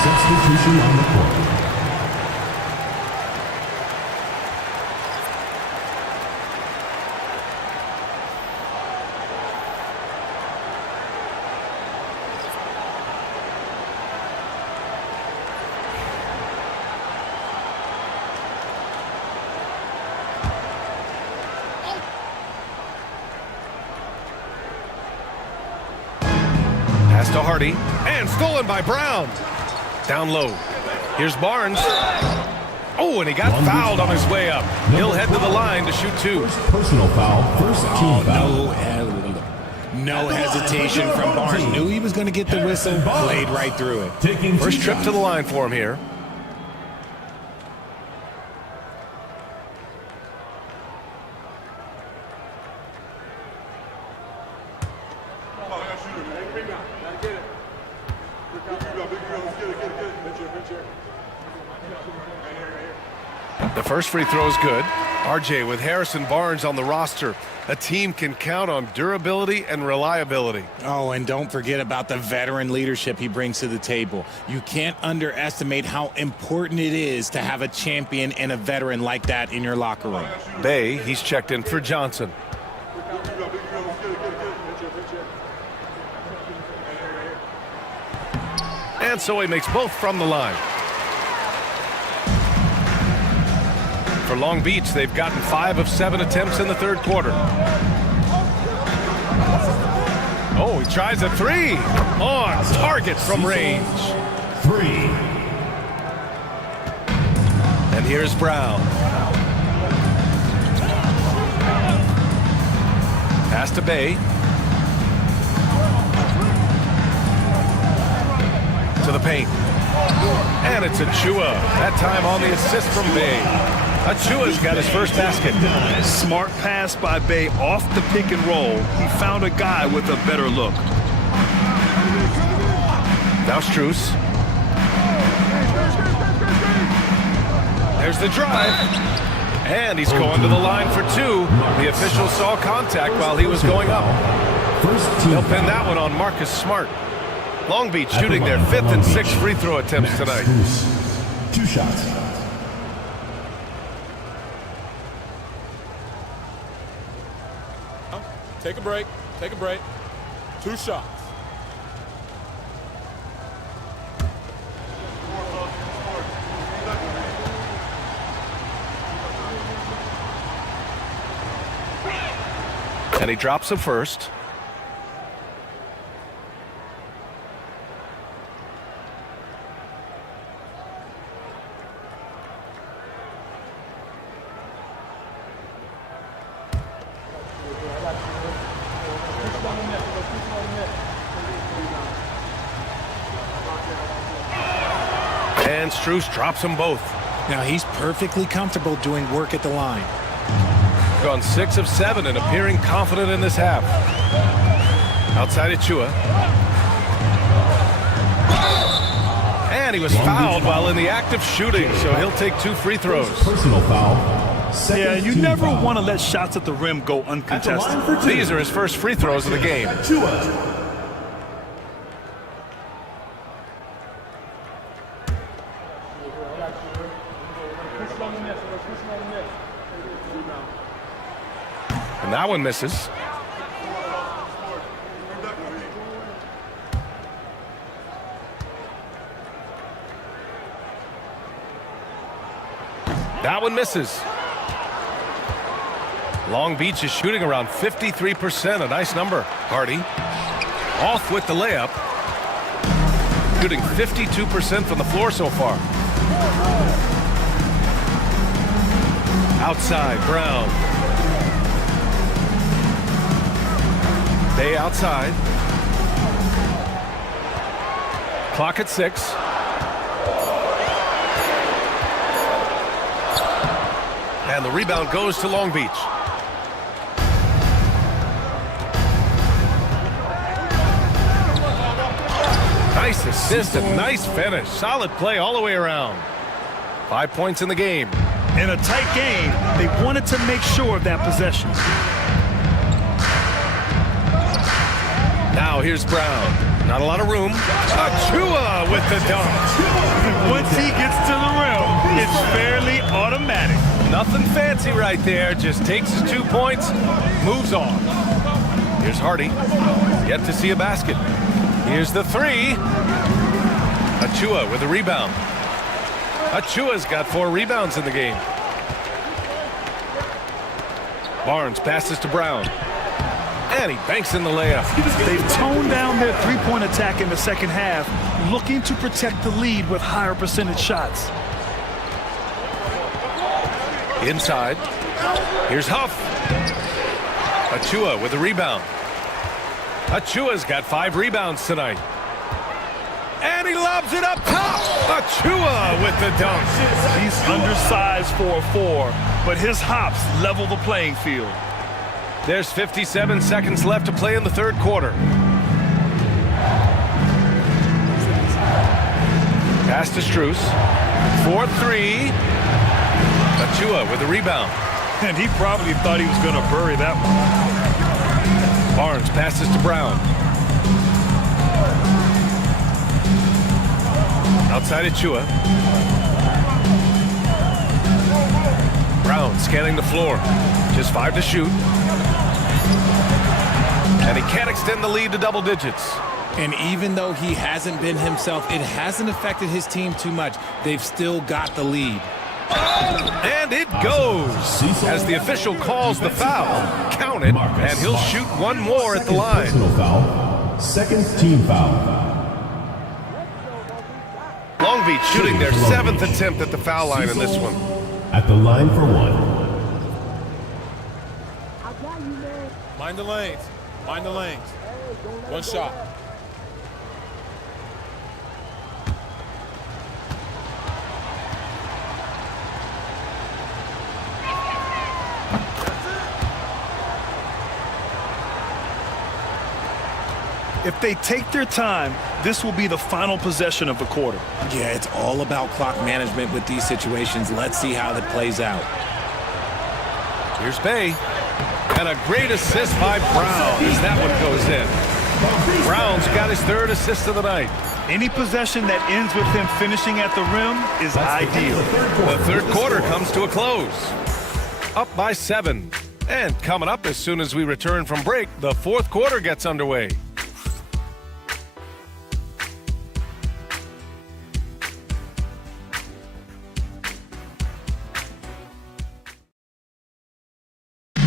Substitution on the court. Pass to Hardy. And stolen by Brown. Down low. Here's Barnes. Oh, and he got fouled on his way up. He'll head to the line to shoot two. Personal foul, first team foul. No hesitation from Barnes. Knew he was going to get the whistle, played right through it. First trip to the line for him here. The first free throw is good. RJ with Harrison Barnes on the roster. A team can count on durability and reliability. Oh, and don't forget about the veteran leadership he brings to the table. You can't underestimate how important it is to have a champion and a veteran like that in your locker room. Bay, he's checked in for Johnson. And so he makes both from the line. For Long Beach, they've gotten 5 of 7 attempts in the third quarter. Oh, he tries a three. On target from range. 3. And here's Brown. Pass to Bay. To the paint. And it's Achua. That time on the assist from Bay. Achua's got his first basket. Smart pass by Bay off the pick and roll. He found a guy with a better look. Now Strus. There's the drive. And he's going to the line for two. The official saw contact while he was going up. They'll pin that one on Marcus Smart. Long Beach shooting their 5th and 6th free throw attempts tonight. 2 shots. Take a break. Take a break. 2 shots. And he drops him first. And Strus drops them both. Now he's perfectly comfortable doing work at the line. Gone 6 of 7 and appearing confident in this half. Outside Achua. And he was fouled while in the act of shooting, so he'll take 2 free throws. Personal foul. Yeah, you never want to let shots at the rim go uncontested. These are his first free throws of the game. And that one misses. That one misses. Long Beach is shooting around 53%, a nice number. Hardy off with the layup. Shooting 52% from the floor so far. Outside, Brown. Bay outside. Clock at 6. And the rebound goes to Long Beach. Nice assist and nice finish. Solid play all the way around. 5 points in the game. In a tight game, they wanted to make sure of that possession. Now here's Brown. Not a lot of room. Achua with the dunk. Once he gets to the rim, it's fairly automatic. Nothing fancy right there. Just takes his 2 points, moves on. Here's Hardy. Yet to see a basket. Here's the 3. Achua with a rebound. Achua's got 4 rebounds in the game. Barnes passes to Brown. And he banks in the layup. They've toned down their three-point attack in the second half, looking to protect the lead with higher percentage shots. Inside. Here's Huff. Achua with a rebound. Achua's got 5 rebounds tonight. And he lobs it up top. Achua with the dunk. He's undersized for a 4, but his hops level the playing field. There's 57 seconds left to play in the third quarter. Pass to Strus. 4-3. Achua with a rebound. And he probably thought he was going to bury that one. Barnes passes to Brown. Outside Achua. Brown scanning the floor. Just 5 to shoot. And he can't extend the lead to double digits. And even though he hasn't been himself, it hasn't affected his team too much. They've still got the lead. And it goes. As the official calls the foul, count it, and he'll shoot one more at the line. Personal foul. Second team foul. Long Beach shooting their 7th attempt at the foul line in this one. At the line for 1. Mind the lanes. Mind the lanes. One shot. If they take their time, this will be the final possession of the quarter. Yeah, it's all about clock management with these situations. Let's see how that plays out. Here's Bay. And a great assist by Brown as that one goes in. Brown's got his 3rd assist of the night. Any possession that ends with him finishing at the rim is ideal. The third quarter comes to a close. Up by 7. And coming up as soon as we return from break, the fourth quarter gets underway.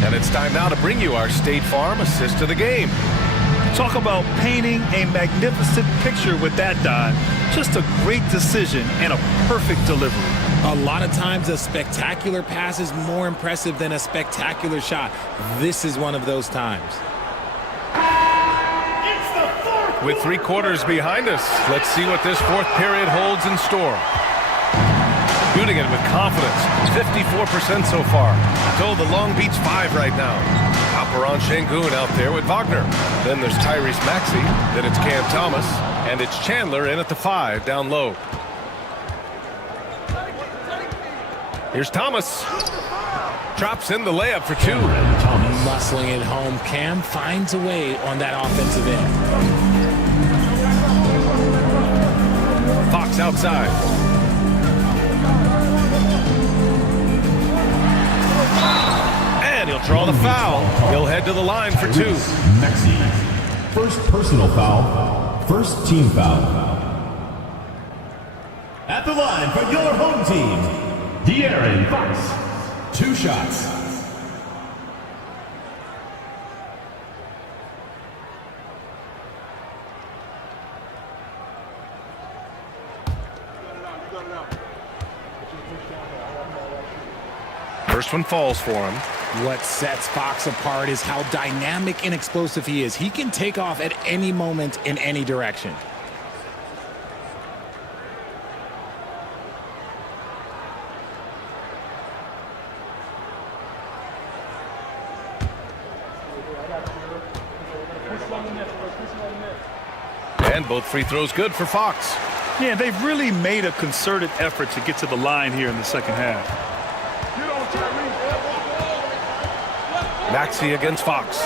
And it's time now to bring you our State Farm assist of the game. Talk about painting a magnificent picture with that dive. Just a great decision and a perfect delivery. A lot of times a spectacular pass is more impressive than a spectacular shot. This is one of those times. With 3 quarters behind us, let's see what this fourth period holds in store. Shooting it with confidence, 54% so far. Told the Long Beach 5 right now. Alperon Şengün out there with Wagner. Then there's Tyrese Maxey. Then it's Cam Thomas. And it's Chandler in at the 5 down low. Here's Thomas. Drops in the layup for 2. Muscling it home. Cam finds a way on that offensive end. Fox outside. And he'll draw the foul. He'll head to the line for 2. Maxey. First personal foul. First team foul. At the line for your home team, De'Aaron Fox. 2 shots. First one falls for him. What sets Fox apart is how dynamic and explosive he is. He can take off at any moment in any direction. And both free throws good for Fox. Yeah, they've really made a concerted effort to get to the line here in the second half. Maxey against Fox.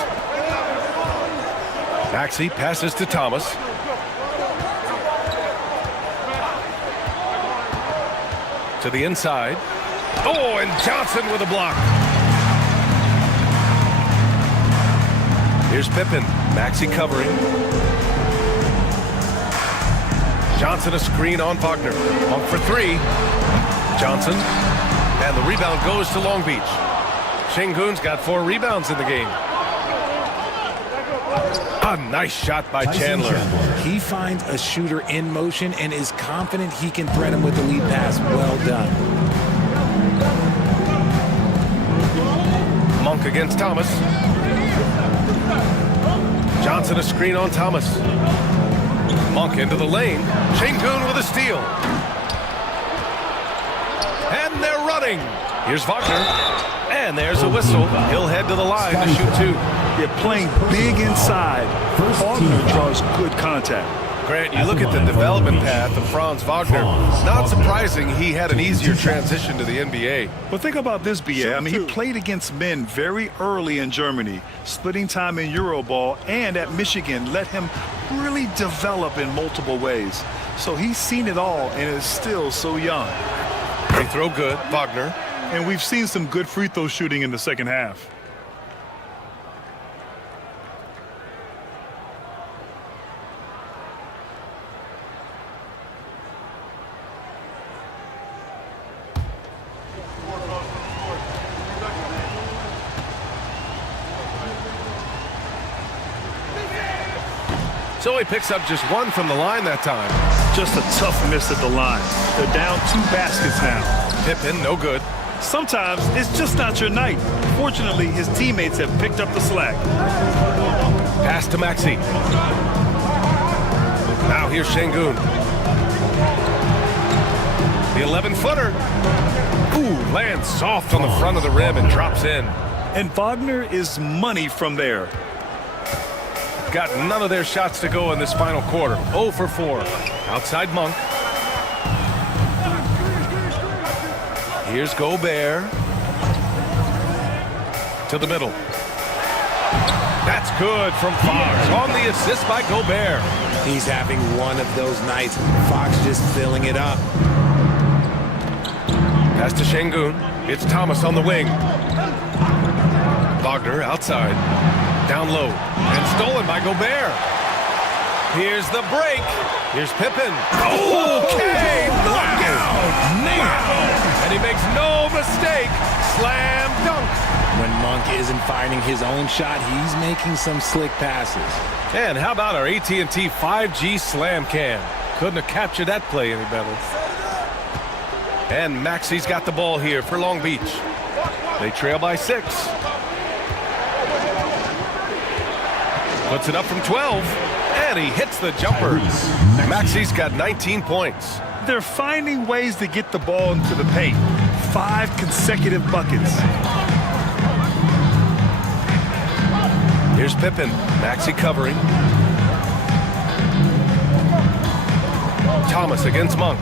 Maxey passes to Thomas. To the inside. Oh, and Johnson with a block. Here's Pippen. Maxey covering. Johnson a screen on Wagner. On for 3. Johnson. And the rebound goes to Long Beach. Şengün's got 4 rebounds in the game. A nice shot by Chandler. He finds a shooter in motion and is confident he can thread him with the lead pass. Well done. Monk against Thomas. Johnson a screen on Thomas. Monk into the lane. Şengün with a steal. And they're running. Here's Wagner. And there's a whistle. He'll head to the line to shoot 2. They're playing big inside. Wagner draws good contact. Grant, you look at the development path of Franz Wagner. Not surprising he had an easier transition to the NBA. But think about this, B.A. I mean, he played against men very early in Germany, splitting time in Euroball, and at Michigan let him really develop in multiple ways. So he's seen it all and is still so young. Free throw good, Wagner. And we've seen some good free throw shooting in the second half. So he picks up just 1 from the line that time. Just a tough miss at the line. They're down 2 baskets now. Pippen, no good. Sometimes it's just not your night. Fortunately, his teammates have picked up the slack. Pass to Maxey. Now here's Şengün. The 11-footer. Ooh, lands soft on the front of the rim and drops in. And Wagner is money from there. Got none of their shots to go in this final quarter. 0 for 4. Outside Monk. Here's Gobert. To the middle. That's good from Fox. On the assist by Gobert. He's having one of those nights. Fox just filling it up. Pass to Şengün. It's Thomas on the wing. Wagner outside. Down low. And stolen by Gobert. Here's the break. Here's Pippen. Okay! Knockout! Wow. And he makes no mistake. Slam dunk. When Monk isn't finding his own shot, he's making some slick passes. And how about our AT&T 5G Slam Cam? Couldn't have captured that play any better. And Maxey's got the ball here for Long Beach. They trail by 6. Puts it up from 12. And he hits the jumper. Maxey's got 19 points. They're finding ways to get the ball into the paint. 5 consecutive buckets. Here's Pippen. Maxey covering. Thomas against Monk.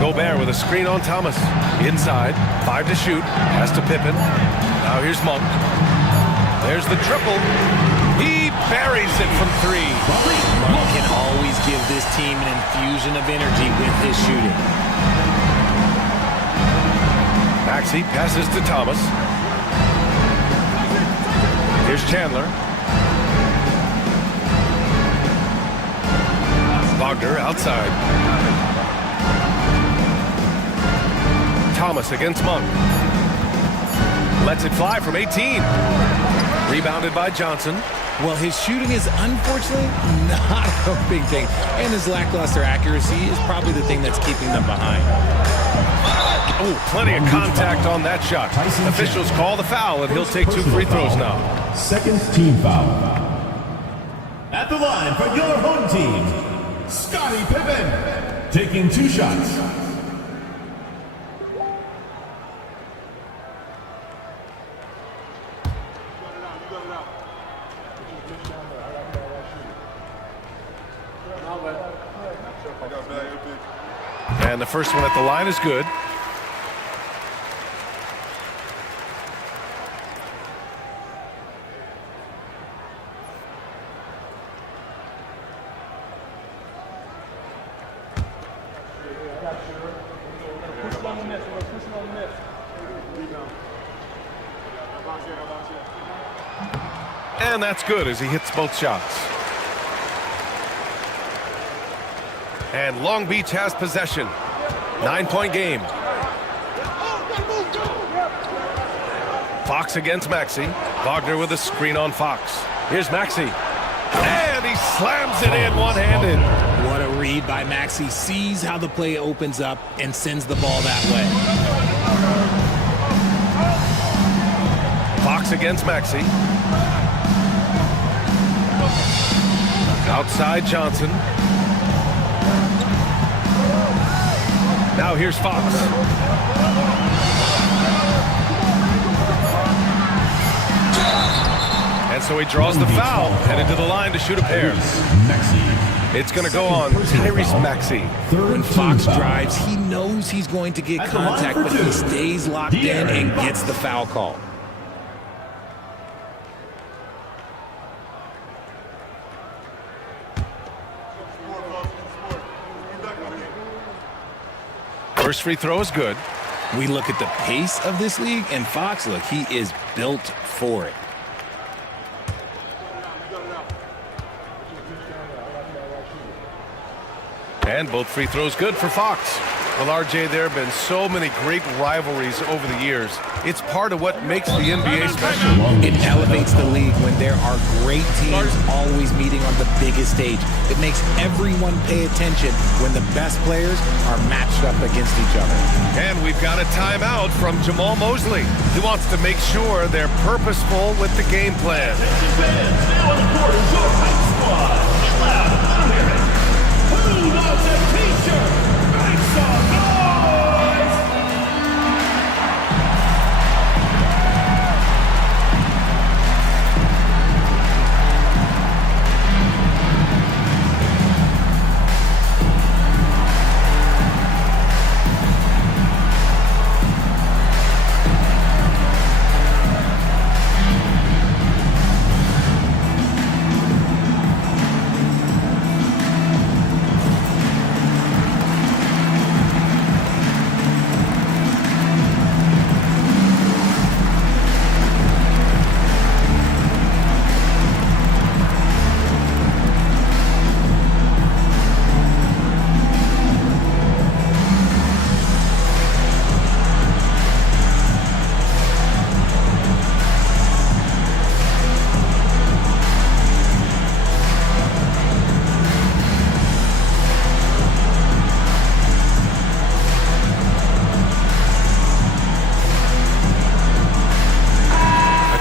Gobert with a screen on Thomas. Inside. 5 to shoot. Pass to Pippen. Now here's Monk. There's the triple. He buries it from 3. Monk can always give this team an infusion of energy with his shooting. Maxey passes to Thomas. Here's Chandler. Wagner outside. Thomas against Monk. Lets it fly from 18. Rebounded by Johnson. Well, his shooting is unfortunately not a big thing. And his lackluster accuracy is probably the thing that's keeping them behind. Oh, plenty of contact on that shot. Officials call the foul, and he'll take 2 free throws now. Second team foul. At the line for your home team, Scottie Pippen, taking 2 shots. And the first one at the line is good. And that's good as he hits both shots. And Long Beach has possession. 9-point game. Fox against Maxey. Wagner with a screen on Fox. Here's Maxey. And he slams it in one-handed. What a read by Maxey. Sees how the play opens up and sends the ball that way. Fox against Maxey. Outside Johnson. Now here's Fox. And so he draws the foul, headed to the line to shoot a pair. It's going to go on Tyrese Maxey. When Fox drives, he knows he's going to get contact, but he stays locked in and gets the foul call. First free throw is good. We look at the pace of this league, and Fox, look, he is built for it. And both free throws good for Fox. Well, RJ, there have been so many great rivalries over the years. It's part of what makes the NBA special. It elevates the league when there are great teams always meeting on the biggest stage. It makes everyone pay attention when the best players are matched up against each other. And we've got a timeout from Jamal Mosley. He wants to make sure they're purposeful with the game plan. Now on the court is your hype squad. Get loud, let them hear it. Who loves a t-shirt? Make some noise!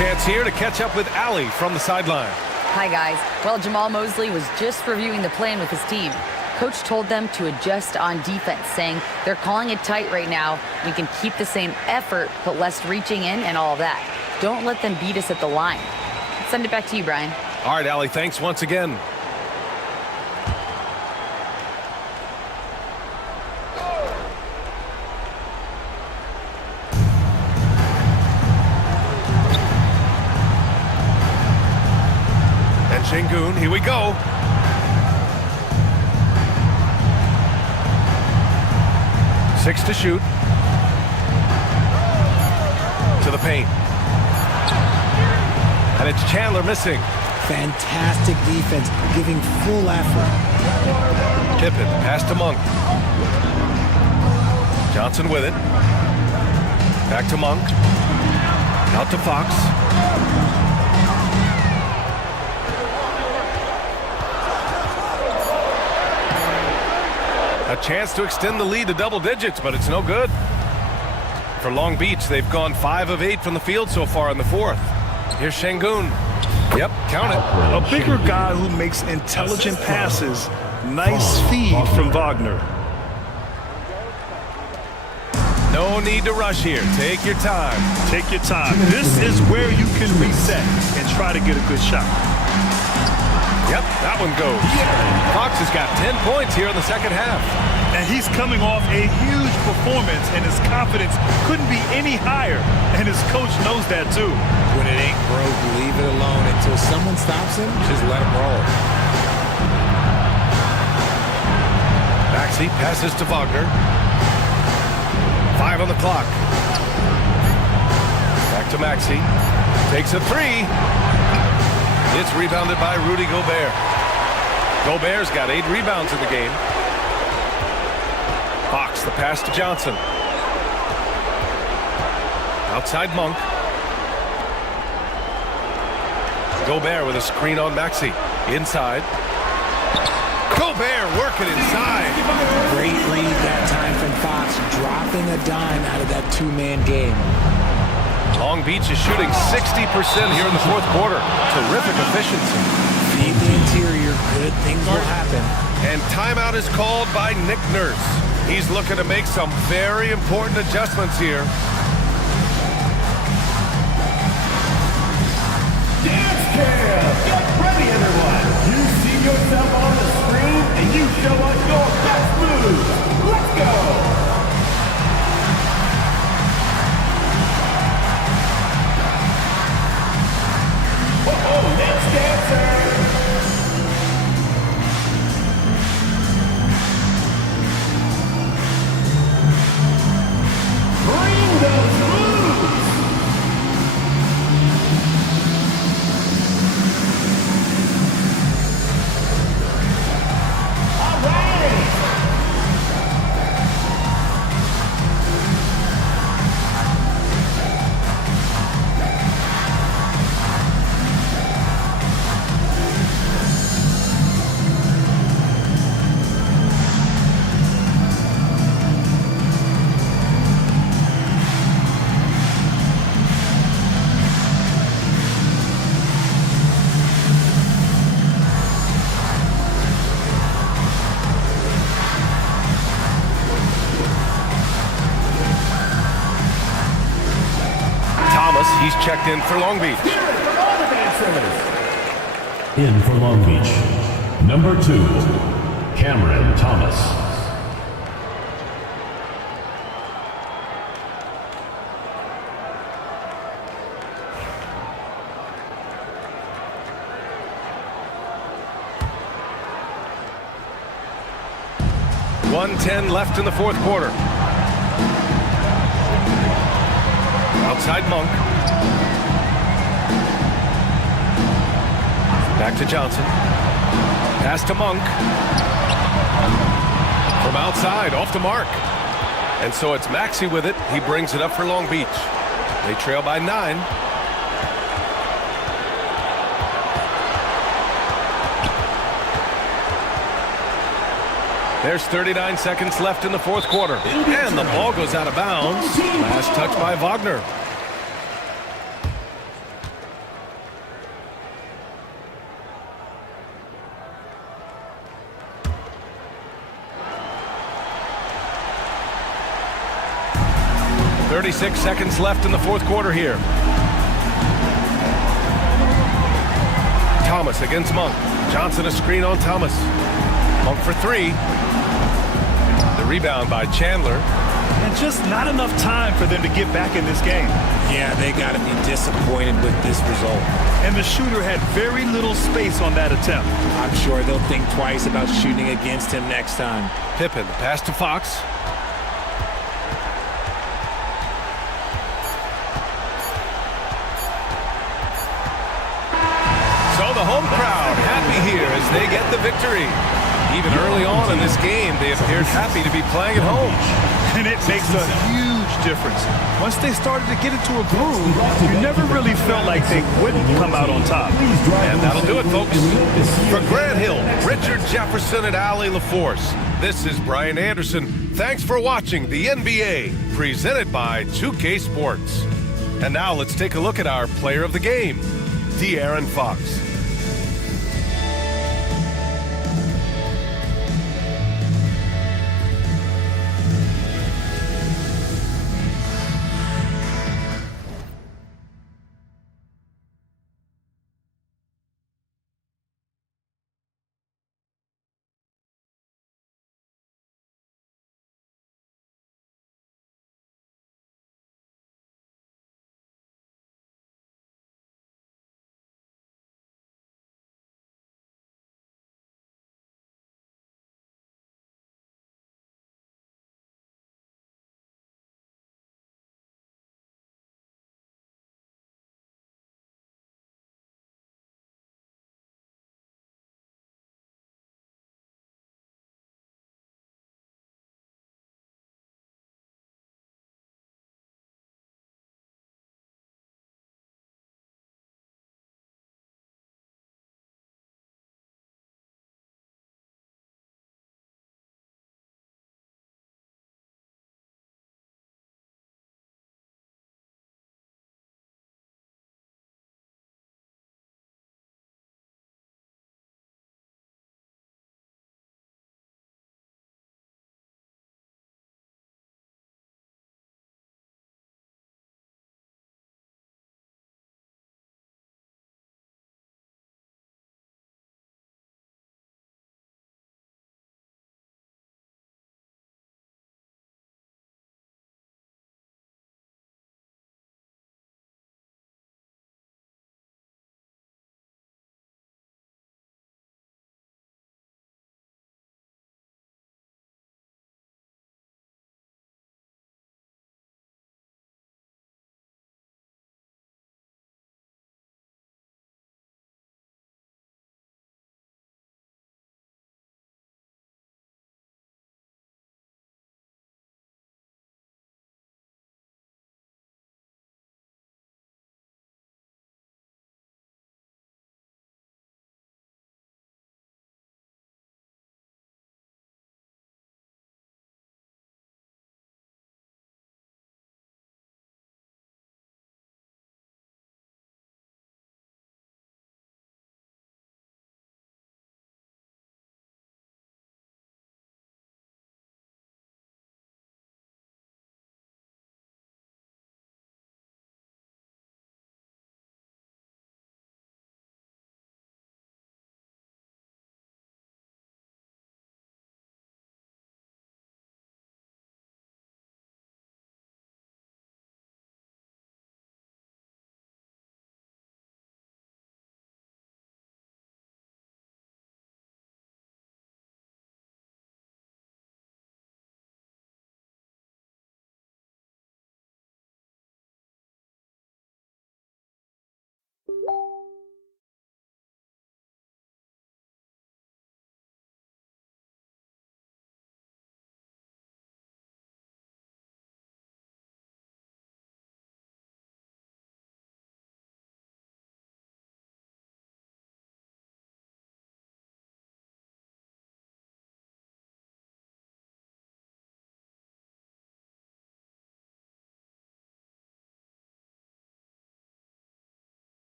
chance here to catch up with Allie from the sideline. Hi, guys. Well, Jamal Mosley was just reviewing the plan with his team. Coach told them to adjust on defense, saying they're calling it tight right now. We can keep the same effort, but less reaching in and all of that. Don't let them beat us at the line. Let's send it back to you, Brian. All right, Allie, thanks once again. And Şengün, here we go. Six to shoot. To the paint. And it's Chandler missing. Fantastic defense, giving full effort. Pippen, pass to Monk. Johnson with it. Back to Monk. Out to Fox. A chance to extend the lead to double digits, but it's no good. For Long Beach, they've gone 5 of 8 from the field so far in the fourth. Here's Şengün. Yep, count it. A bigger guy who makes intelligent passes. Nice feed from Wagner. No need to rush here. Take your time. Take your time. This is where you can reset and try to get a good shot. Yep, that one goes. Fox has got 10 points here in the second half. And he's coming off a huge performance, and his confidence couldn't be any higher. And his coach knows that too. When it ain't broke, leave it alone until someone stops him. Just let him roll. Maxey passes to Wagner. 5 on the clock. Back to Maxey. Takes a 3. It's rebounded by Rudy Gobert. Gobert's got 8 rebounds in the game. Fox, the pass to Johnson. Outside Monk. Gobert with a screen on Maxey. Inside. Gobert working inside. Great read that time from Fox, dropping a dime out of that two-man game. Long Beach is shooting 60% here in the fourth quarter. Terrific efficiency. Feed the interior, good things will happen. And timeout is called by Nick Nurse. He's looking to make some very important adjustments here. Dance camp! Get ready, everyone! You see yourself on the screen, and you show us your best moves. Let's go! Whoa, dance dancer! Bring those moves! All right! He's checked in for Long Beach. In for Long Beach, number 2, Cameron Thomas. .110 left in the fourth quarter. Outside Monk. Back to Johnson. Pass to Monk. From outside, off the mark. And so it's Maxey with it. He brings it up for Long Beach. They trail by 9. There's 39 seconds left in the fourth quarter. And the ball goes out of bounds. Last touch by Wagner. 36 seconds left in the fourth quarter here. Thomas against Monk. Johnson a screen on Thomas. Monk for three. The rebound by Chandler. And just not enough time for them to get back in this game. Yeah, they got to be disappointed with this result. And the shooter had very little space on that attempt. I'm sure they'll think twice about shooting against him next time. Pippen, the pass to Fox. So the home crowd happy here as they get the victory. Even early on in this game, they appeared happy to be playing at home. And it makes a huge difference. Once they started to get into a groove, you never really felt like they wouldn't come out on top. And that'll do it, folks. For Grant Hill, Richard Jefferson, and Allie LaForce, this is Brian Anderson. Thanks for watching the NBA, presented by 2K Sports. And now let's take a look at our player of the game, De'Aaron Fox.